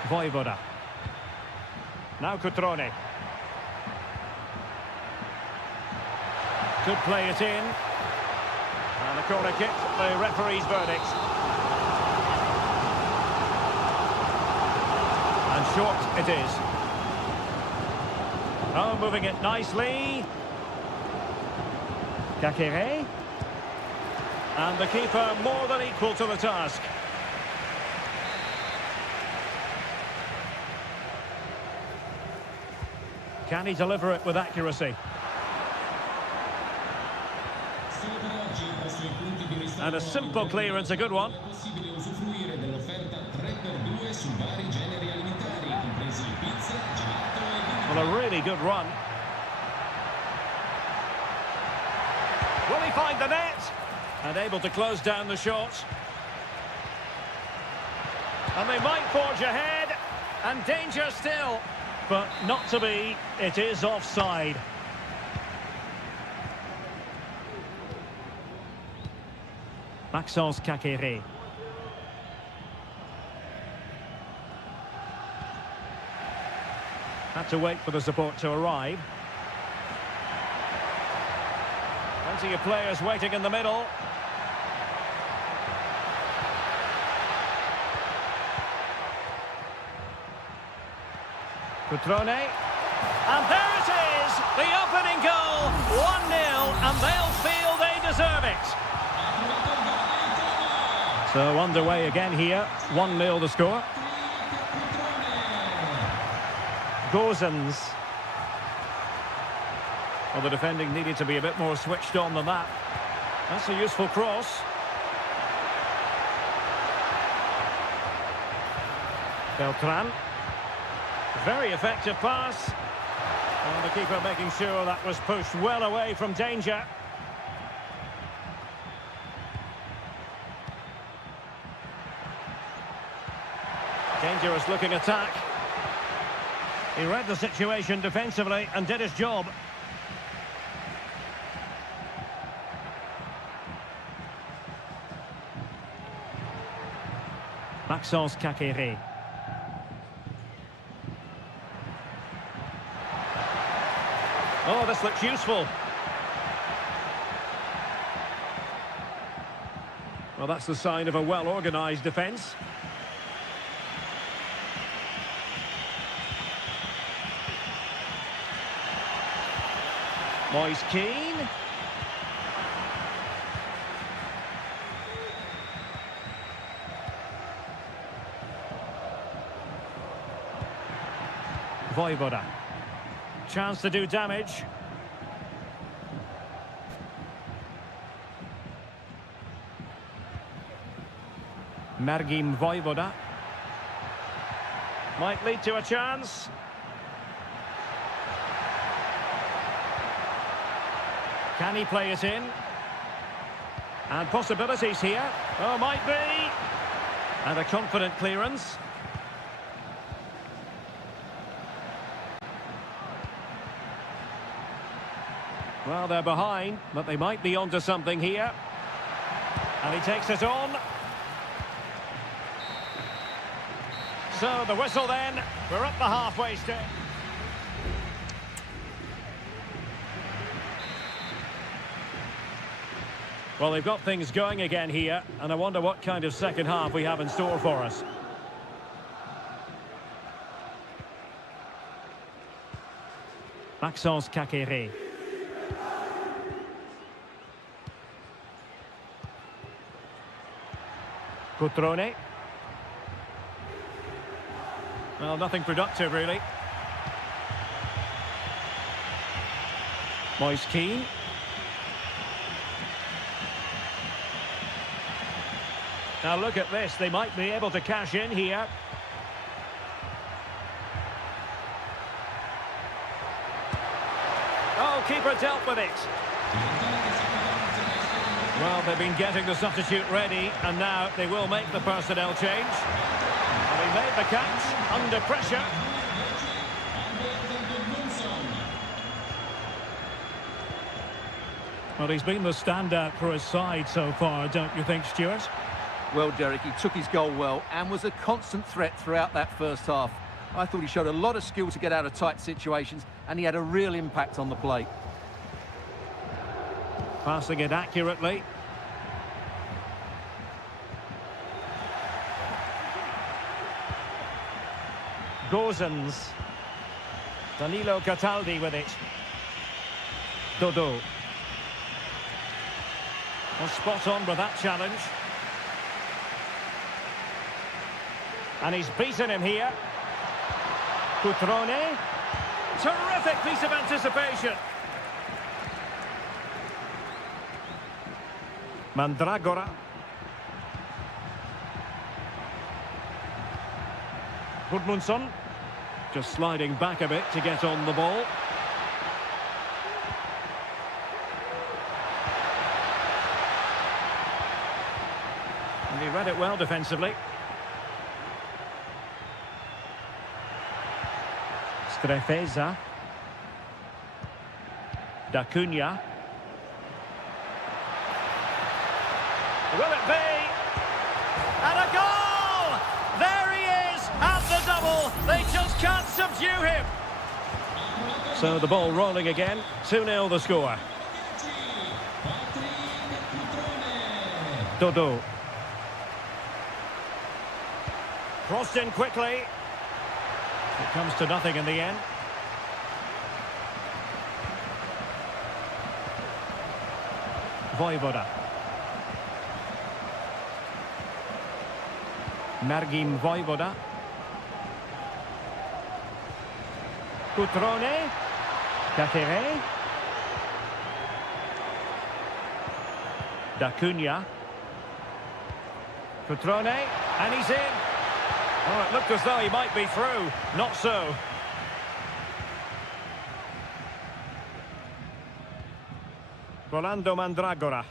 Voivoda. Now Cutrone. Could play it in. And a corner kick, the referee's verdict. And short it is. Oh, moving it nicely. Kakere. And the keeper more than equal to the task. Can he deliver it with accuracy? And a simple clearance, a good one. Well, a really good run. Will he find the net? And able to close down the shot. And they might forge ahead. And danger still. But not to be. It is offside. Maxence Kakere. Had to wait for the support to arrive. Plenty of players waiting in the middle. Cutrone. And there it is! The opening goal! 1-0, and they'll feel they deserve it. So underway again here. 1-0 the score. Gozens. Well, the defending needed to be a bit more switched on than that. That's a useful cross. Beltran. Very effective pass. And the keeper making sure that was pushed well away from danger. Dangerous looking attack. He read the situation defensively and did his job. Maxence Kakere. Oh, this looks useful. Well, that's the sign of a well-organised defence. Moise Keane. Voivoda. Chance to do damage. Margim Voivoda. Might lead to a chance. Can he play it in? And possibilities here. Oh, might be. And a confident clearance. Well, they're behind, but they might be onto something here. And he takes it on. So the whistle then. We're up the halfway stage. Well, they've got things going again here, and I wonder what kind of second half we have in store for us. Maxence Kakere. Cutrone. Well, nothing productive, really. Moise Keane. Now look at this, they might be able to cash in here. Oh, keeper dealt with it. Well, they've been getting the substitute ready, and now they will make the personnel change. And he made the catch under pressure. Well, he's been the standout for his side so far, don't you think, Stuart? Well, Derek, he took his goal well and was a constant threat throughout that first half. I thought he showed a lot of skill to get out of tight situations, and he had a real impact on the plate. Passing it accurately. Gozens. Danilo Cataldi with it. Dodo. Well, spot on with that challenge. And he's beaten him here. Cutrone. Terrific piece of anticipation. Mandragora. Gudmundsson. Just sliding back a bit to get on the ball. And he read it well defensively. Strefeza. Da Cunha. Will it be? And a goal! There he is at the double. They just can't subdue him. So the ball rolling again. 2-0 the score. Dodo. Crossed in quickly. It comes to nothing in the end. Vojvoda. Margin Vojvoda. Cutrone. Cacere. Da Cunha. Cutrone. And he's in. Oh, it looked as though he might be through. Not so. Rolando Mandragora.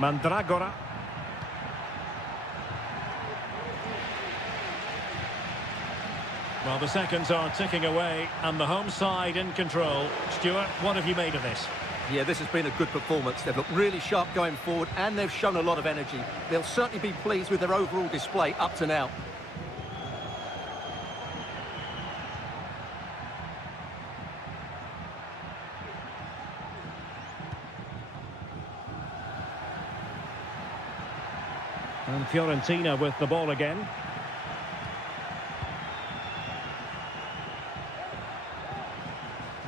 Mandragora. Well, the seconds are ticking away, and the home side in control. Stuart, what have you made of this? Yeah, this has been a good performance. They've looked really sharp going forward, and they've shown a lot of energy. They'll certainly be pleased with their overall display up to now. And Fiorentina with the ball again.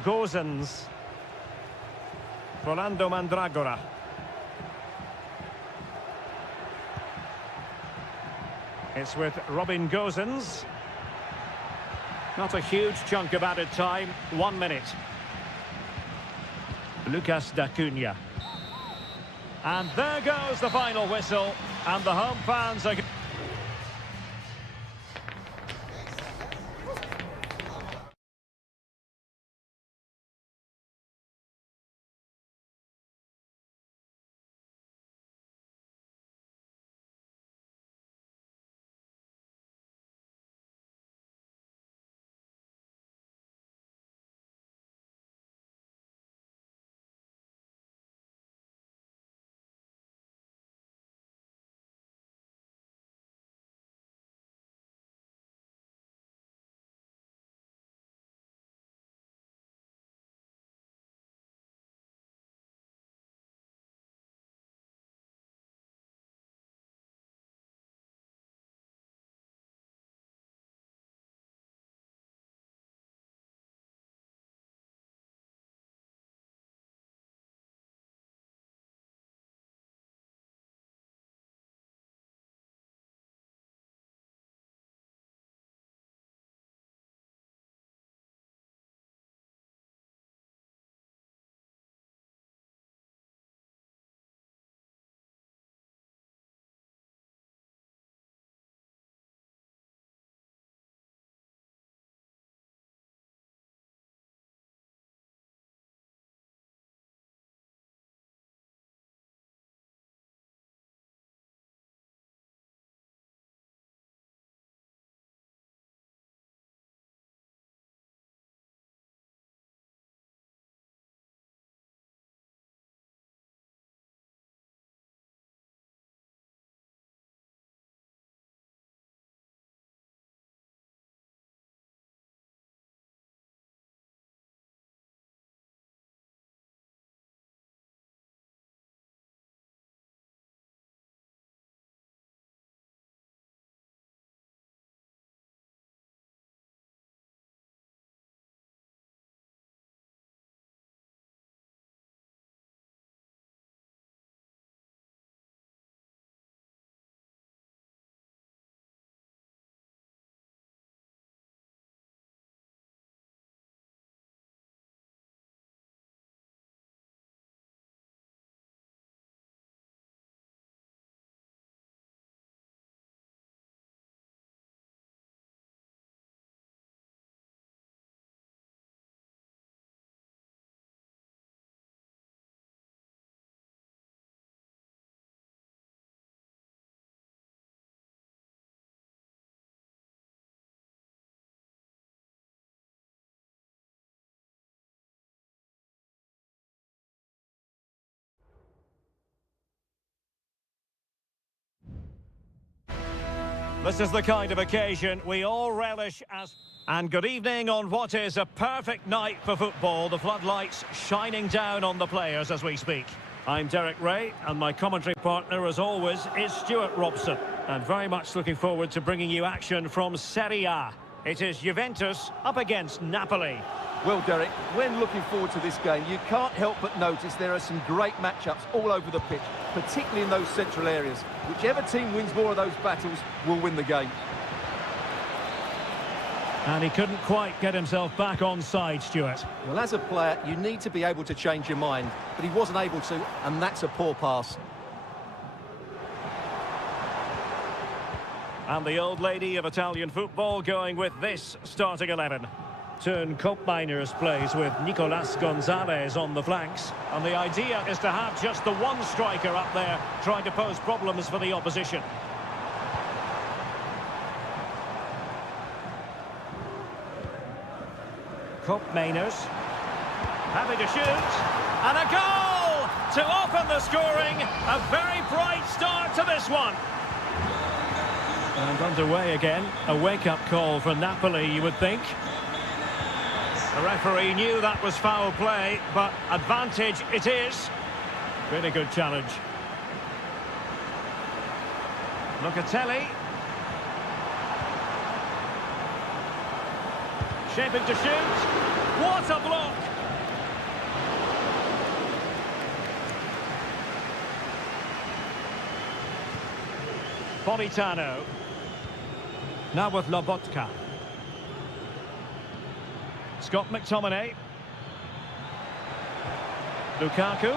Gozens. Rolando Mandragora. It's with Robin Gozens. Not a huge chunk of added time. 1 minute. Lucas da Cunha. And there goes the final whistle. And the home fans are... This is the kind of occasion we all relish as... And good evening on what is a perfect night for football. The floodlights shining down on the players as we speak. I'm Derek Ray, and my commentary partner, as always, is Stuart Robson. And very much looking forward to bringing you action from Seria. It is Juventus up against Napoli. Well, Derek, when looking forward to this game, you can't help but notice there are some great matchups all over the pitch, particularly in those central areas. Whichever team wins more of those battles will win the game. And he couldn't quite get himself back on side, Stuart. Well, as a player, you need to be able to change your mind, but he wasn't able to, and that's a poor pass. And the old lady of Italian football going with this starting 11. Turn Miners plays with Nicolas Gonzalez on the flanks. And the idea is to have just the one striker up there trying to pose problems for the opposition. Miners having to shoot. And a goal to open the scoring. A very bright start to this one. And underway again. A wake-up call for Napoli, you would think. The referee knew that was foul play, but advantage it is. Really good challenge. Locatelli. Shaping to shoot. What a block! Politano. Now with Lobotka. Scott McTominay. Lukaku.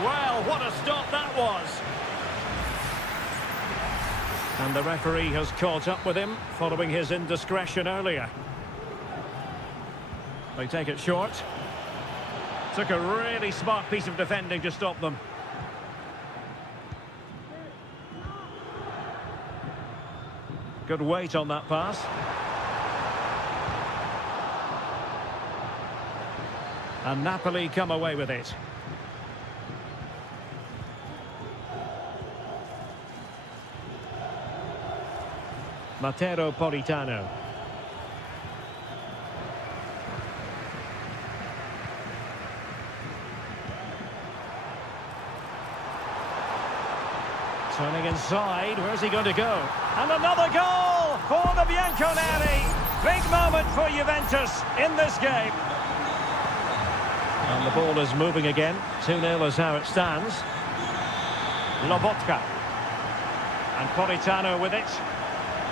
Well, what a stop that was. And the referee has caught up with him following his indiscretion earlier. They take it short. Took a really smart piece of defending to stop them. Good weight on that pass. And Napoli come away with it. Matteo Politano. Turning inside, where's he going to go? And another goal for the Bianconeri. Big moment for Juventus in this game. And the ball is moving again. 2-0 is how it stands. Lobotka. And Politano with it.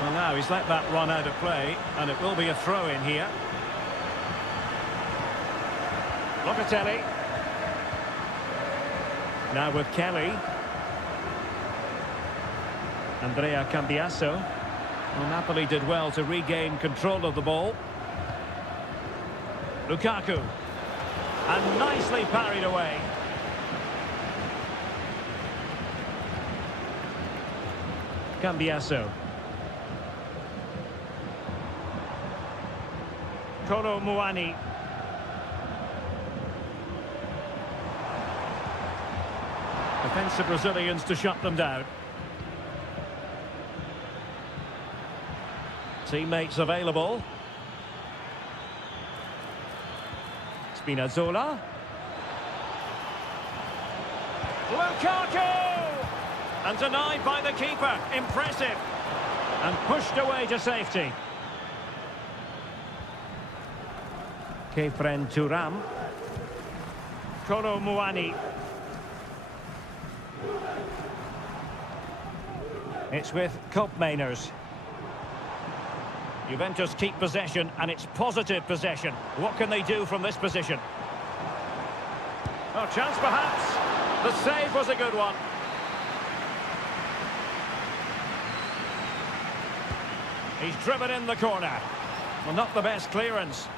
Well, now he's let that run out of play, and it will be a throw-in here. Locatelli. Now with Kelly. Andrea Cambiasso. Well, Napoli did well to regain control of the ball. Lukaku. And nicely parried away. Cambiasso. Kolo Muani. Defensive Brazilians to shut them down. Teammates available. Spinazzola. Lukaku! And denied by the keeper. Impressive. And pushed away to safety. Kefren Turam. Kolo Muani. It's with Miners. Juventus keep possession, and it's positive possession. What can they do from this position? Oh, chance perhaps. The save was a good one. He's driven in the corner. Well, not the best clearance.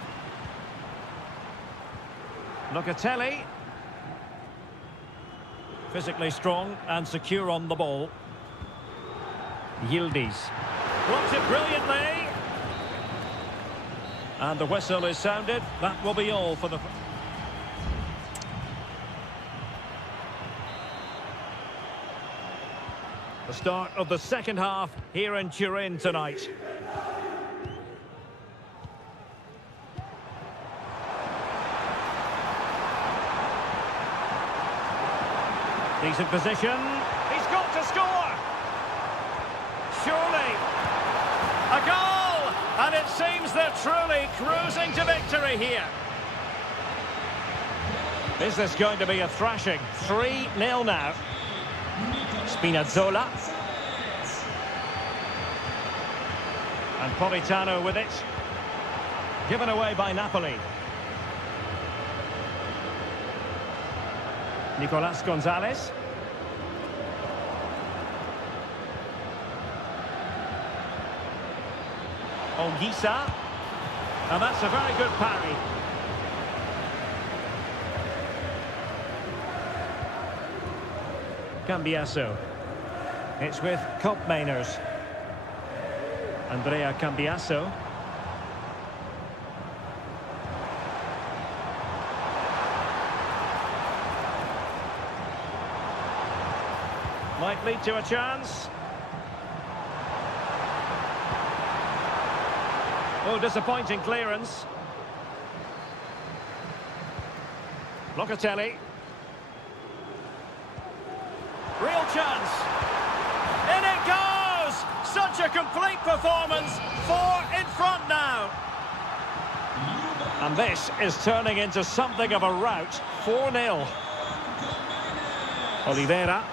Locatelli. Physically strong and secure on the ball. Yildiz. Blocks it brilliantly. And the whistle is sounded. That will be all for the... The start of the second half here in Turin tonight. Decent position. He's got to score! Surely. A goal! And it seems they're truly cruising to victory here. Is this going to be a thrashing? 3-0 now. Spinazzola. And Politano with it. Given away by Napoli. Nicolas Gonzalez. Ongisa. And that's a very good parry. Cambiasso. It's with Kopmeiners. Andrea Cambiasso. Might lead to a chance. Oh, disappointing clearance. Locatelli. Real chance. In it goes! Such a complete performance. 4 in front now. And this is turning into something of a rout. 4-0. Oliveira.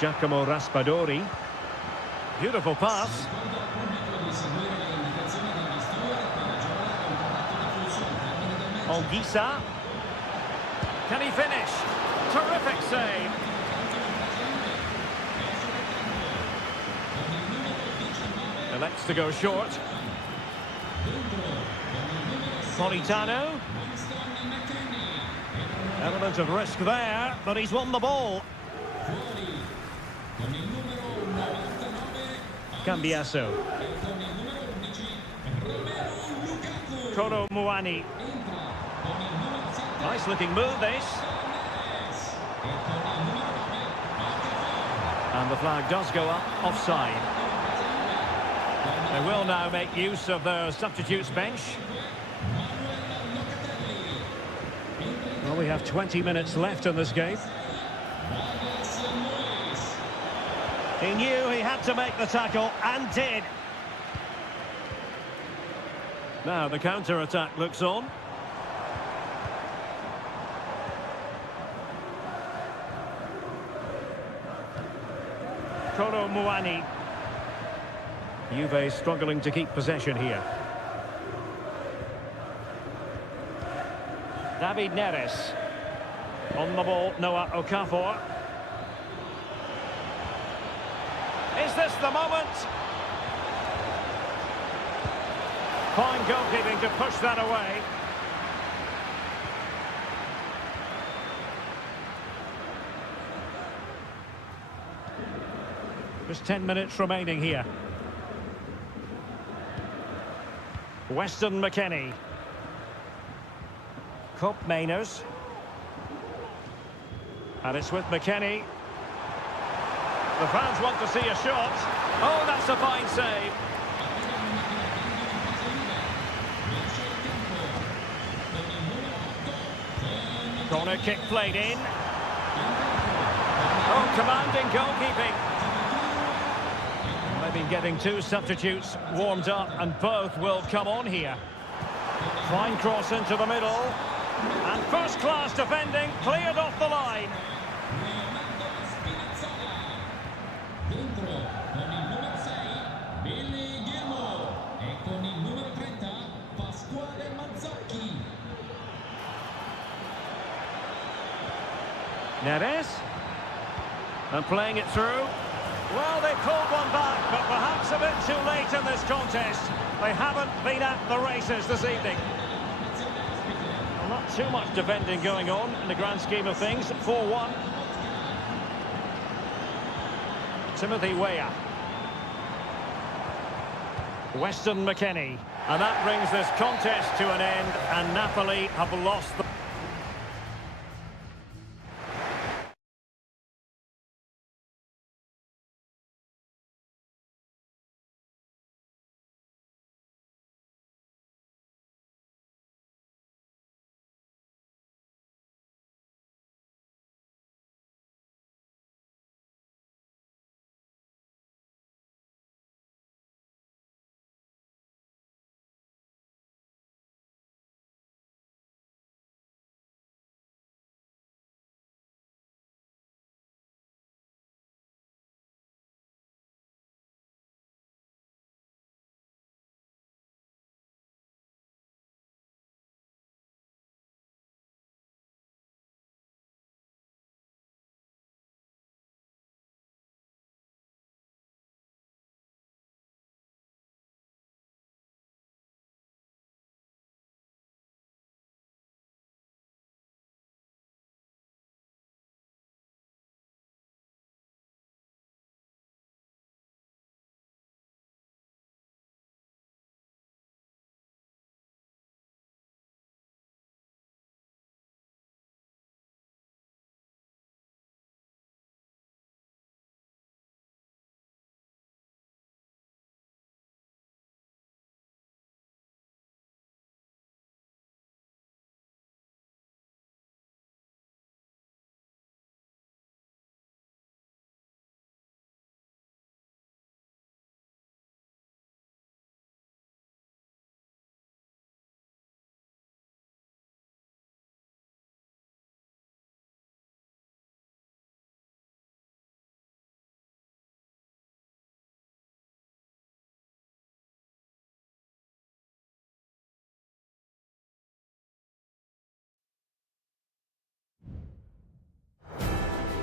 Giacomo Raspadori. Beautiful pass. Ongisa. Can he finish? Terrific save. Elects to go short. Politano. Element of risk there, but he's won the ball. Cambiasso. Koro Muani. Nice looking move this. And the flag does go up offside. They will now make use of their substitutes bench. Well, we have 20 minutes left in this game. He knew he had to make the tackle, and did. Now the counter-attack looks on. Koro Muani. Juve struggling to keep possession here. David Neres. On the ball, Noah Okafor. Is this the moment? Fine goalkeeping to push that away. Just 10 minutes remaining here. Weston McKennie. Kopmeiners. And it's with McKennie. The fans want to see a shot. Oh, that's a fine save. Corner kick played in. Oh, commanding goalkeeping. They've been getting 2 substitutes warmed up, and both will come on here. Fine cross into the middle. And first-class defending cleared off the line. Neres. And playing it through. Well, they pulled one back, but perhaps a bit too late in this contest. They haven't been at the races this evening. Well, not too much defending going on in the grand scheme of things. 4-1. Timothy Weah. Weston McKennie. And that brings this contest to an end, and Napoli have lost the...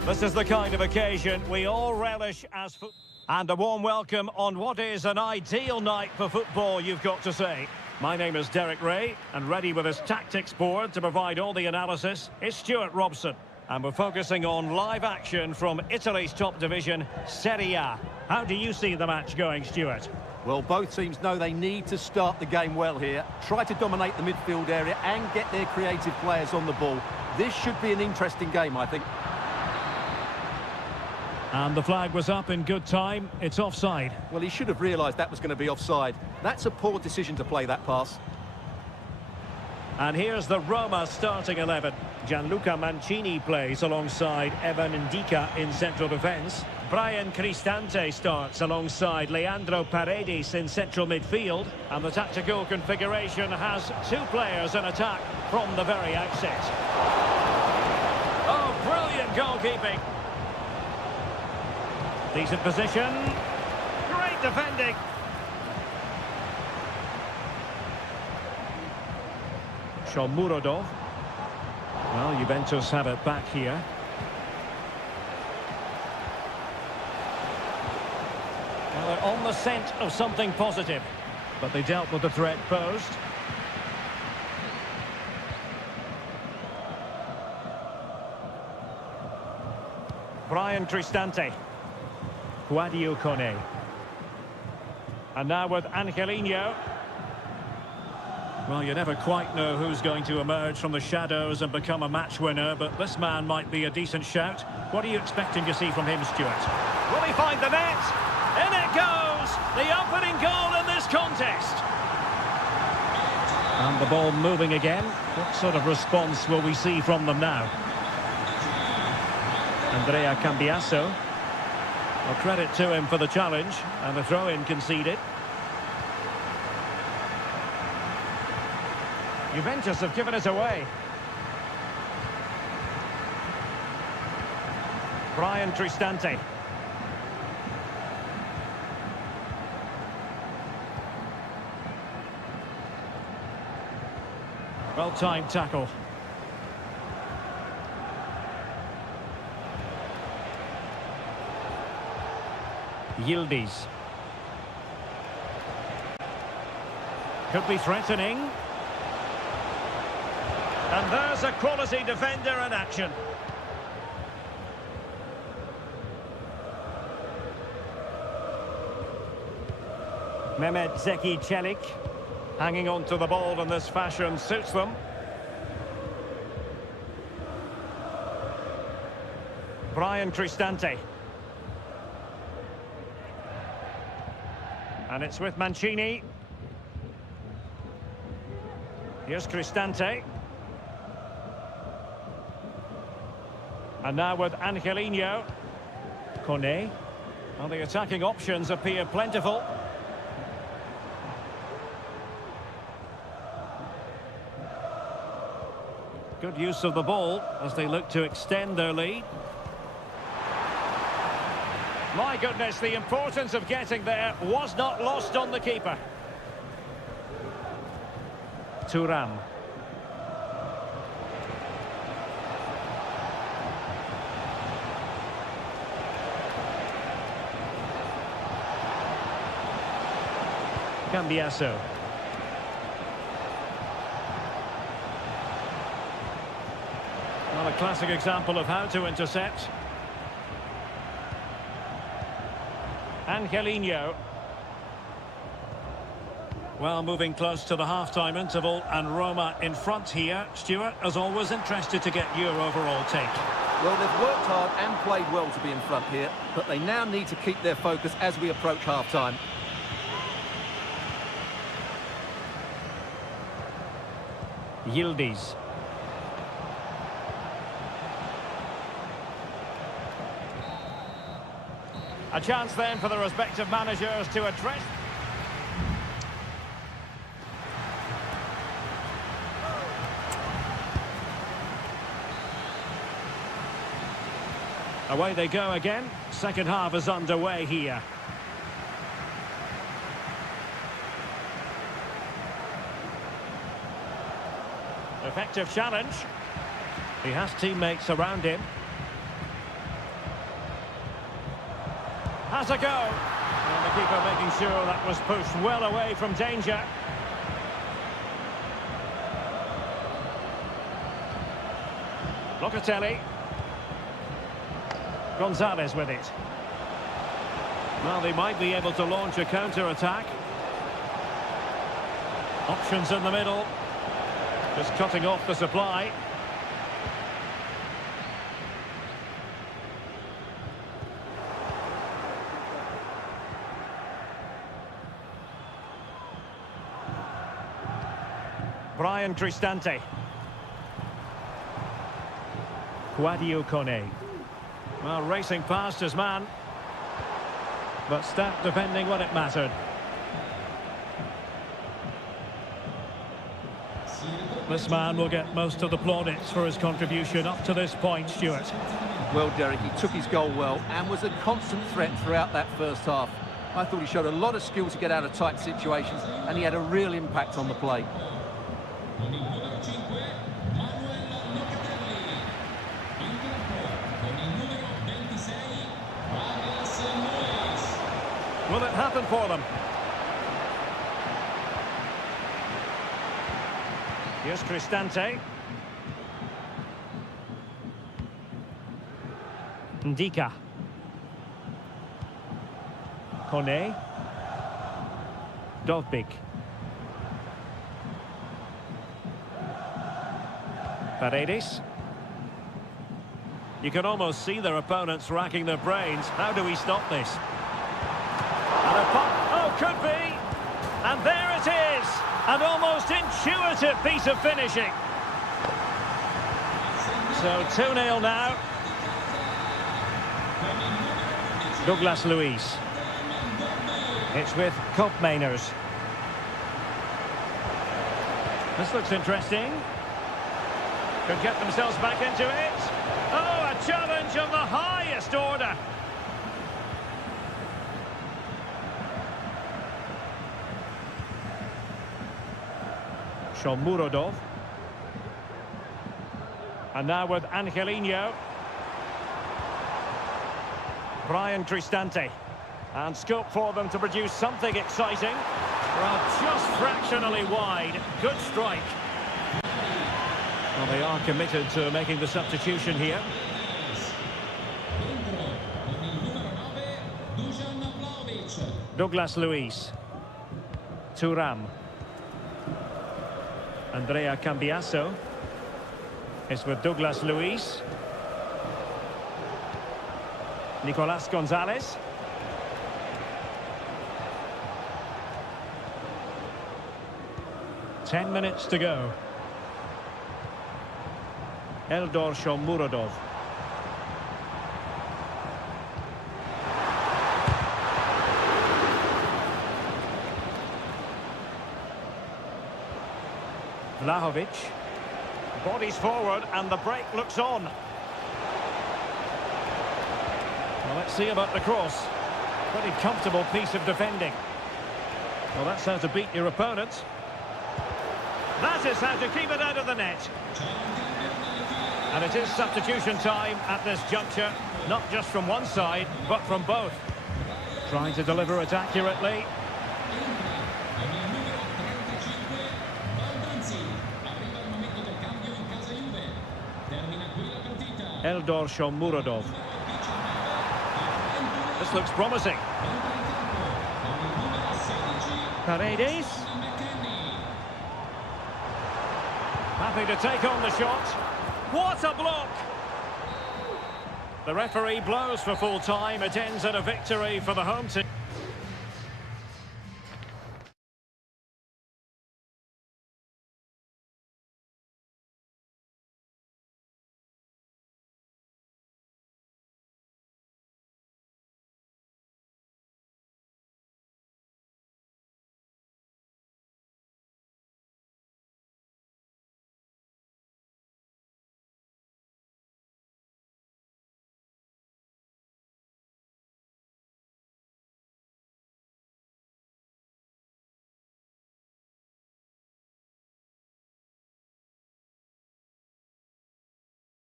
This is the kind of occasion we all relish as and a warm welcome on what is an ideal night for football, you've got to say. My name is Derek Ray, and ready with his tactics board to provide all the analysis is Stuart Robson. And we're focusing on live action from Italy's top division, Seria. How do you see the match going, Stuart? Well, both teams know they need to start the game well here. Try to dominate the midfield area and get their creative players on the ball. This should be an interesting game, I think. And the flag was up in good time. It's offside. Well, he should have realised that was going to be offside. That's a poor decision to play that pass. And here's the Roma starting 11. Gianluca Mancini plays alongside Evan Ndika in central defence. Brian Cristante starts alongside Leandro Paredes in central midfield. And the tactical configuration has two players in attack from the very outset. Oh, brilliant goalkeeping. Decent position. Great defending. Shomurodov. Well, Juventus have it back here. Well, they're on the scent of something positive, but they dealt with the threat posed. Brian Cristante. Guadio Kone. And now with Angelino. Well, you never quite know who's going to emerge from the shadows and become a match winner, but this man might be a decent shout. What are you expecting to see from him, Stuart? Will he find the net? In it goes! The opening goal in this contest! And the ball moving again. What sort of response will we see from them now? Andrea Cambiasso. Well, credit to him for the challenge, and the throw-in conceded. Juventus have given it away. Brian Cristante. Well-timed tackle. Yildiz. Could be threatening. And there's a quality defender in action. Mehmet Zeki Çelik hanging on to the ball in this fashion suits them. Brian Cristante. And it's with Mancini. Here's Cristante. And now with Angelino. Kone. Well, the attacking options appear plentiful. Good use of the ball as they look to extend their lead. My goodness, the importance of getting there was not lost on the keeper. Thuram. Cambiasso. Well, a classic example of how to intercept. Angelino. Well, moving close to the half-time interval, and Roma in front here. Stuart, as always, interested to get your overall take. Well, they've worked hard and played well to be in front here, but they now need to keep their focus as we approach half-time. Yildiz. A chance then for the respective managers to address. Away they go again. Second half is underway here. Effective challenge. He has teammates around him. has a go. And the keeper making sure that was pushed well away from danger. Locatelli. Gonzalez with it. Well, they might be able to launch a counter-attack. Options in the middle. Just cutting off the supply. Brian Cristante. Guadio Kone. Well, racing past his man. But stat defending when it mattered. This man will get most of the plaudits for his contribution up to this point, Stuart. Well, Derek, he took his goal well and was a constant threat throughout that first half. I thought he showed a lot of skill to get out of tight situations, and he had a real impact on the play. Con il numero 5, Manuel Locatelli. In campo, con il numero 26, Vargas Moyes. Will it happen for them? Here's Cristante. Ndika. Kone. Dovbik. Paredes. You can almost see their opponents racking their brains. How do we stop this? And a pop. Oh, could be. And there it is. An almost intuitive piece of finishing. So 2-0 now. Douglas Luiz. It's with Koopmeiners. This looks interesting. Could get themselves back into it. Oh, a challenge of the highest order. Shomurodov. And now with Angelino. Brian Cristante. And scope for them to produce something exciting. Well, just fractionally wide. Good strike. Well, they are committed to making the substitution here. Douglas Luiz. Thuram. Andrea Cambiasso is with Douglas Luiz. Nicolas Gonzalez. Ten minutes to go. Eldor Shomurodov. Vlahovic. Bodies forward and the break looks on. Well, let's see about the cross. Pretty comfortable piece of defending. Well, that's how to beat your opponent. That is how to keep it out of the net. And it is substitution time at this juncture, not just from one side, but from both. Trying to deliver it accurately. Eldor Shomurodov. This looks promising. Paredes. Happy to take on the shot. What a block! The referee blows for full time. It ends in a victory for the home team.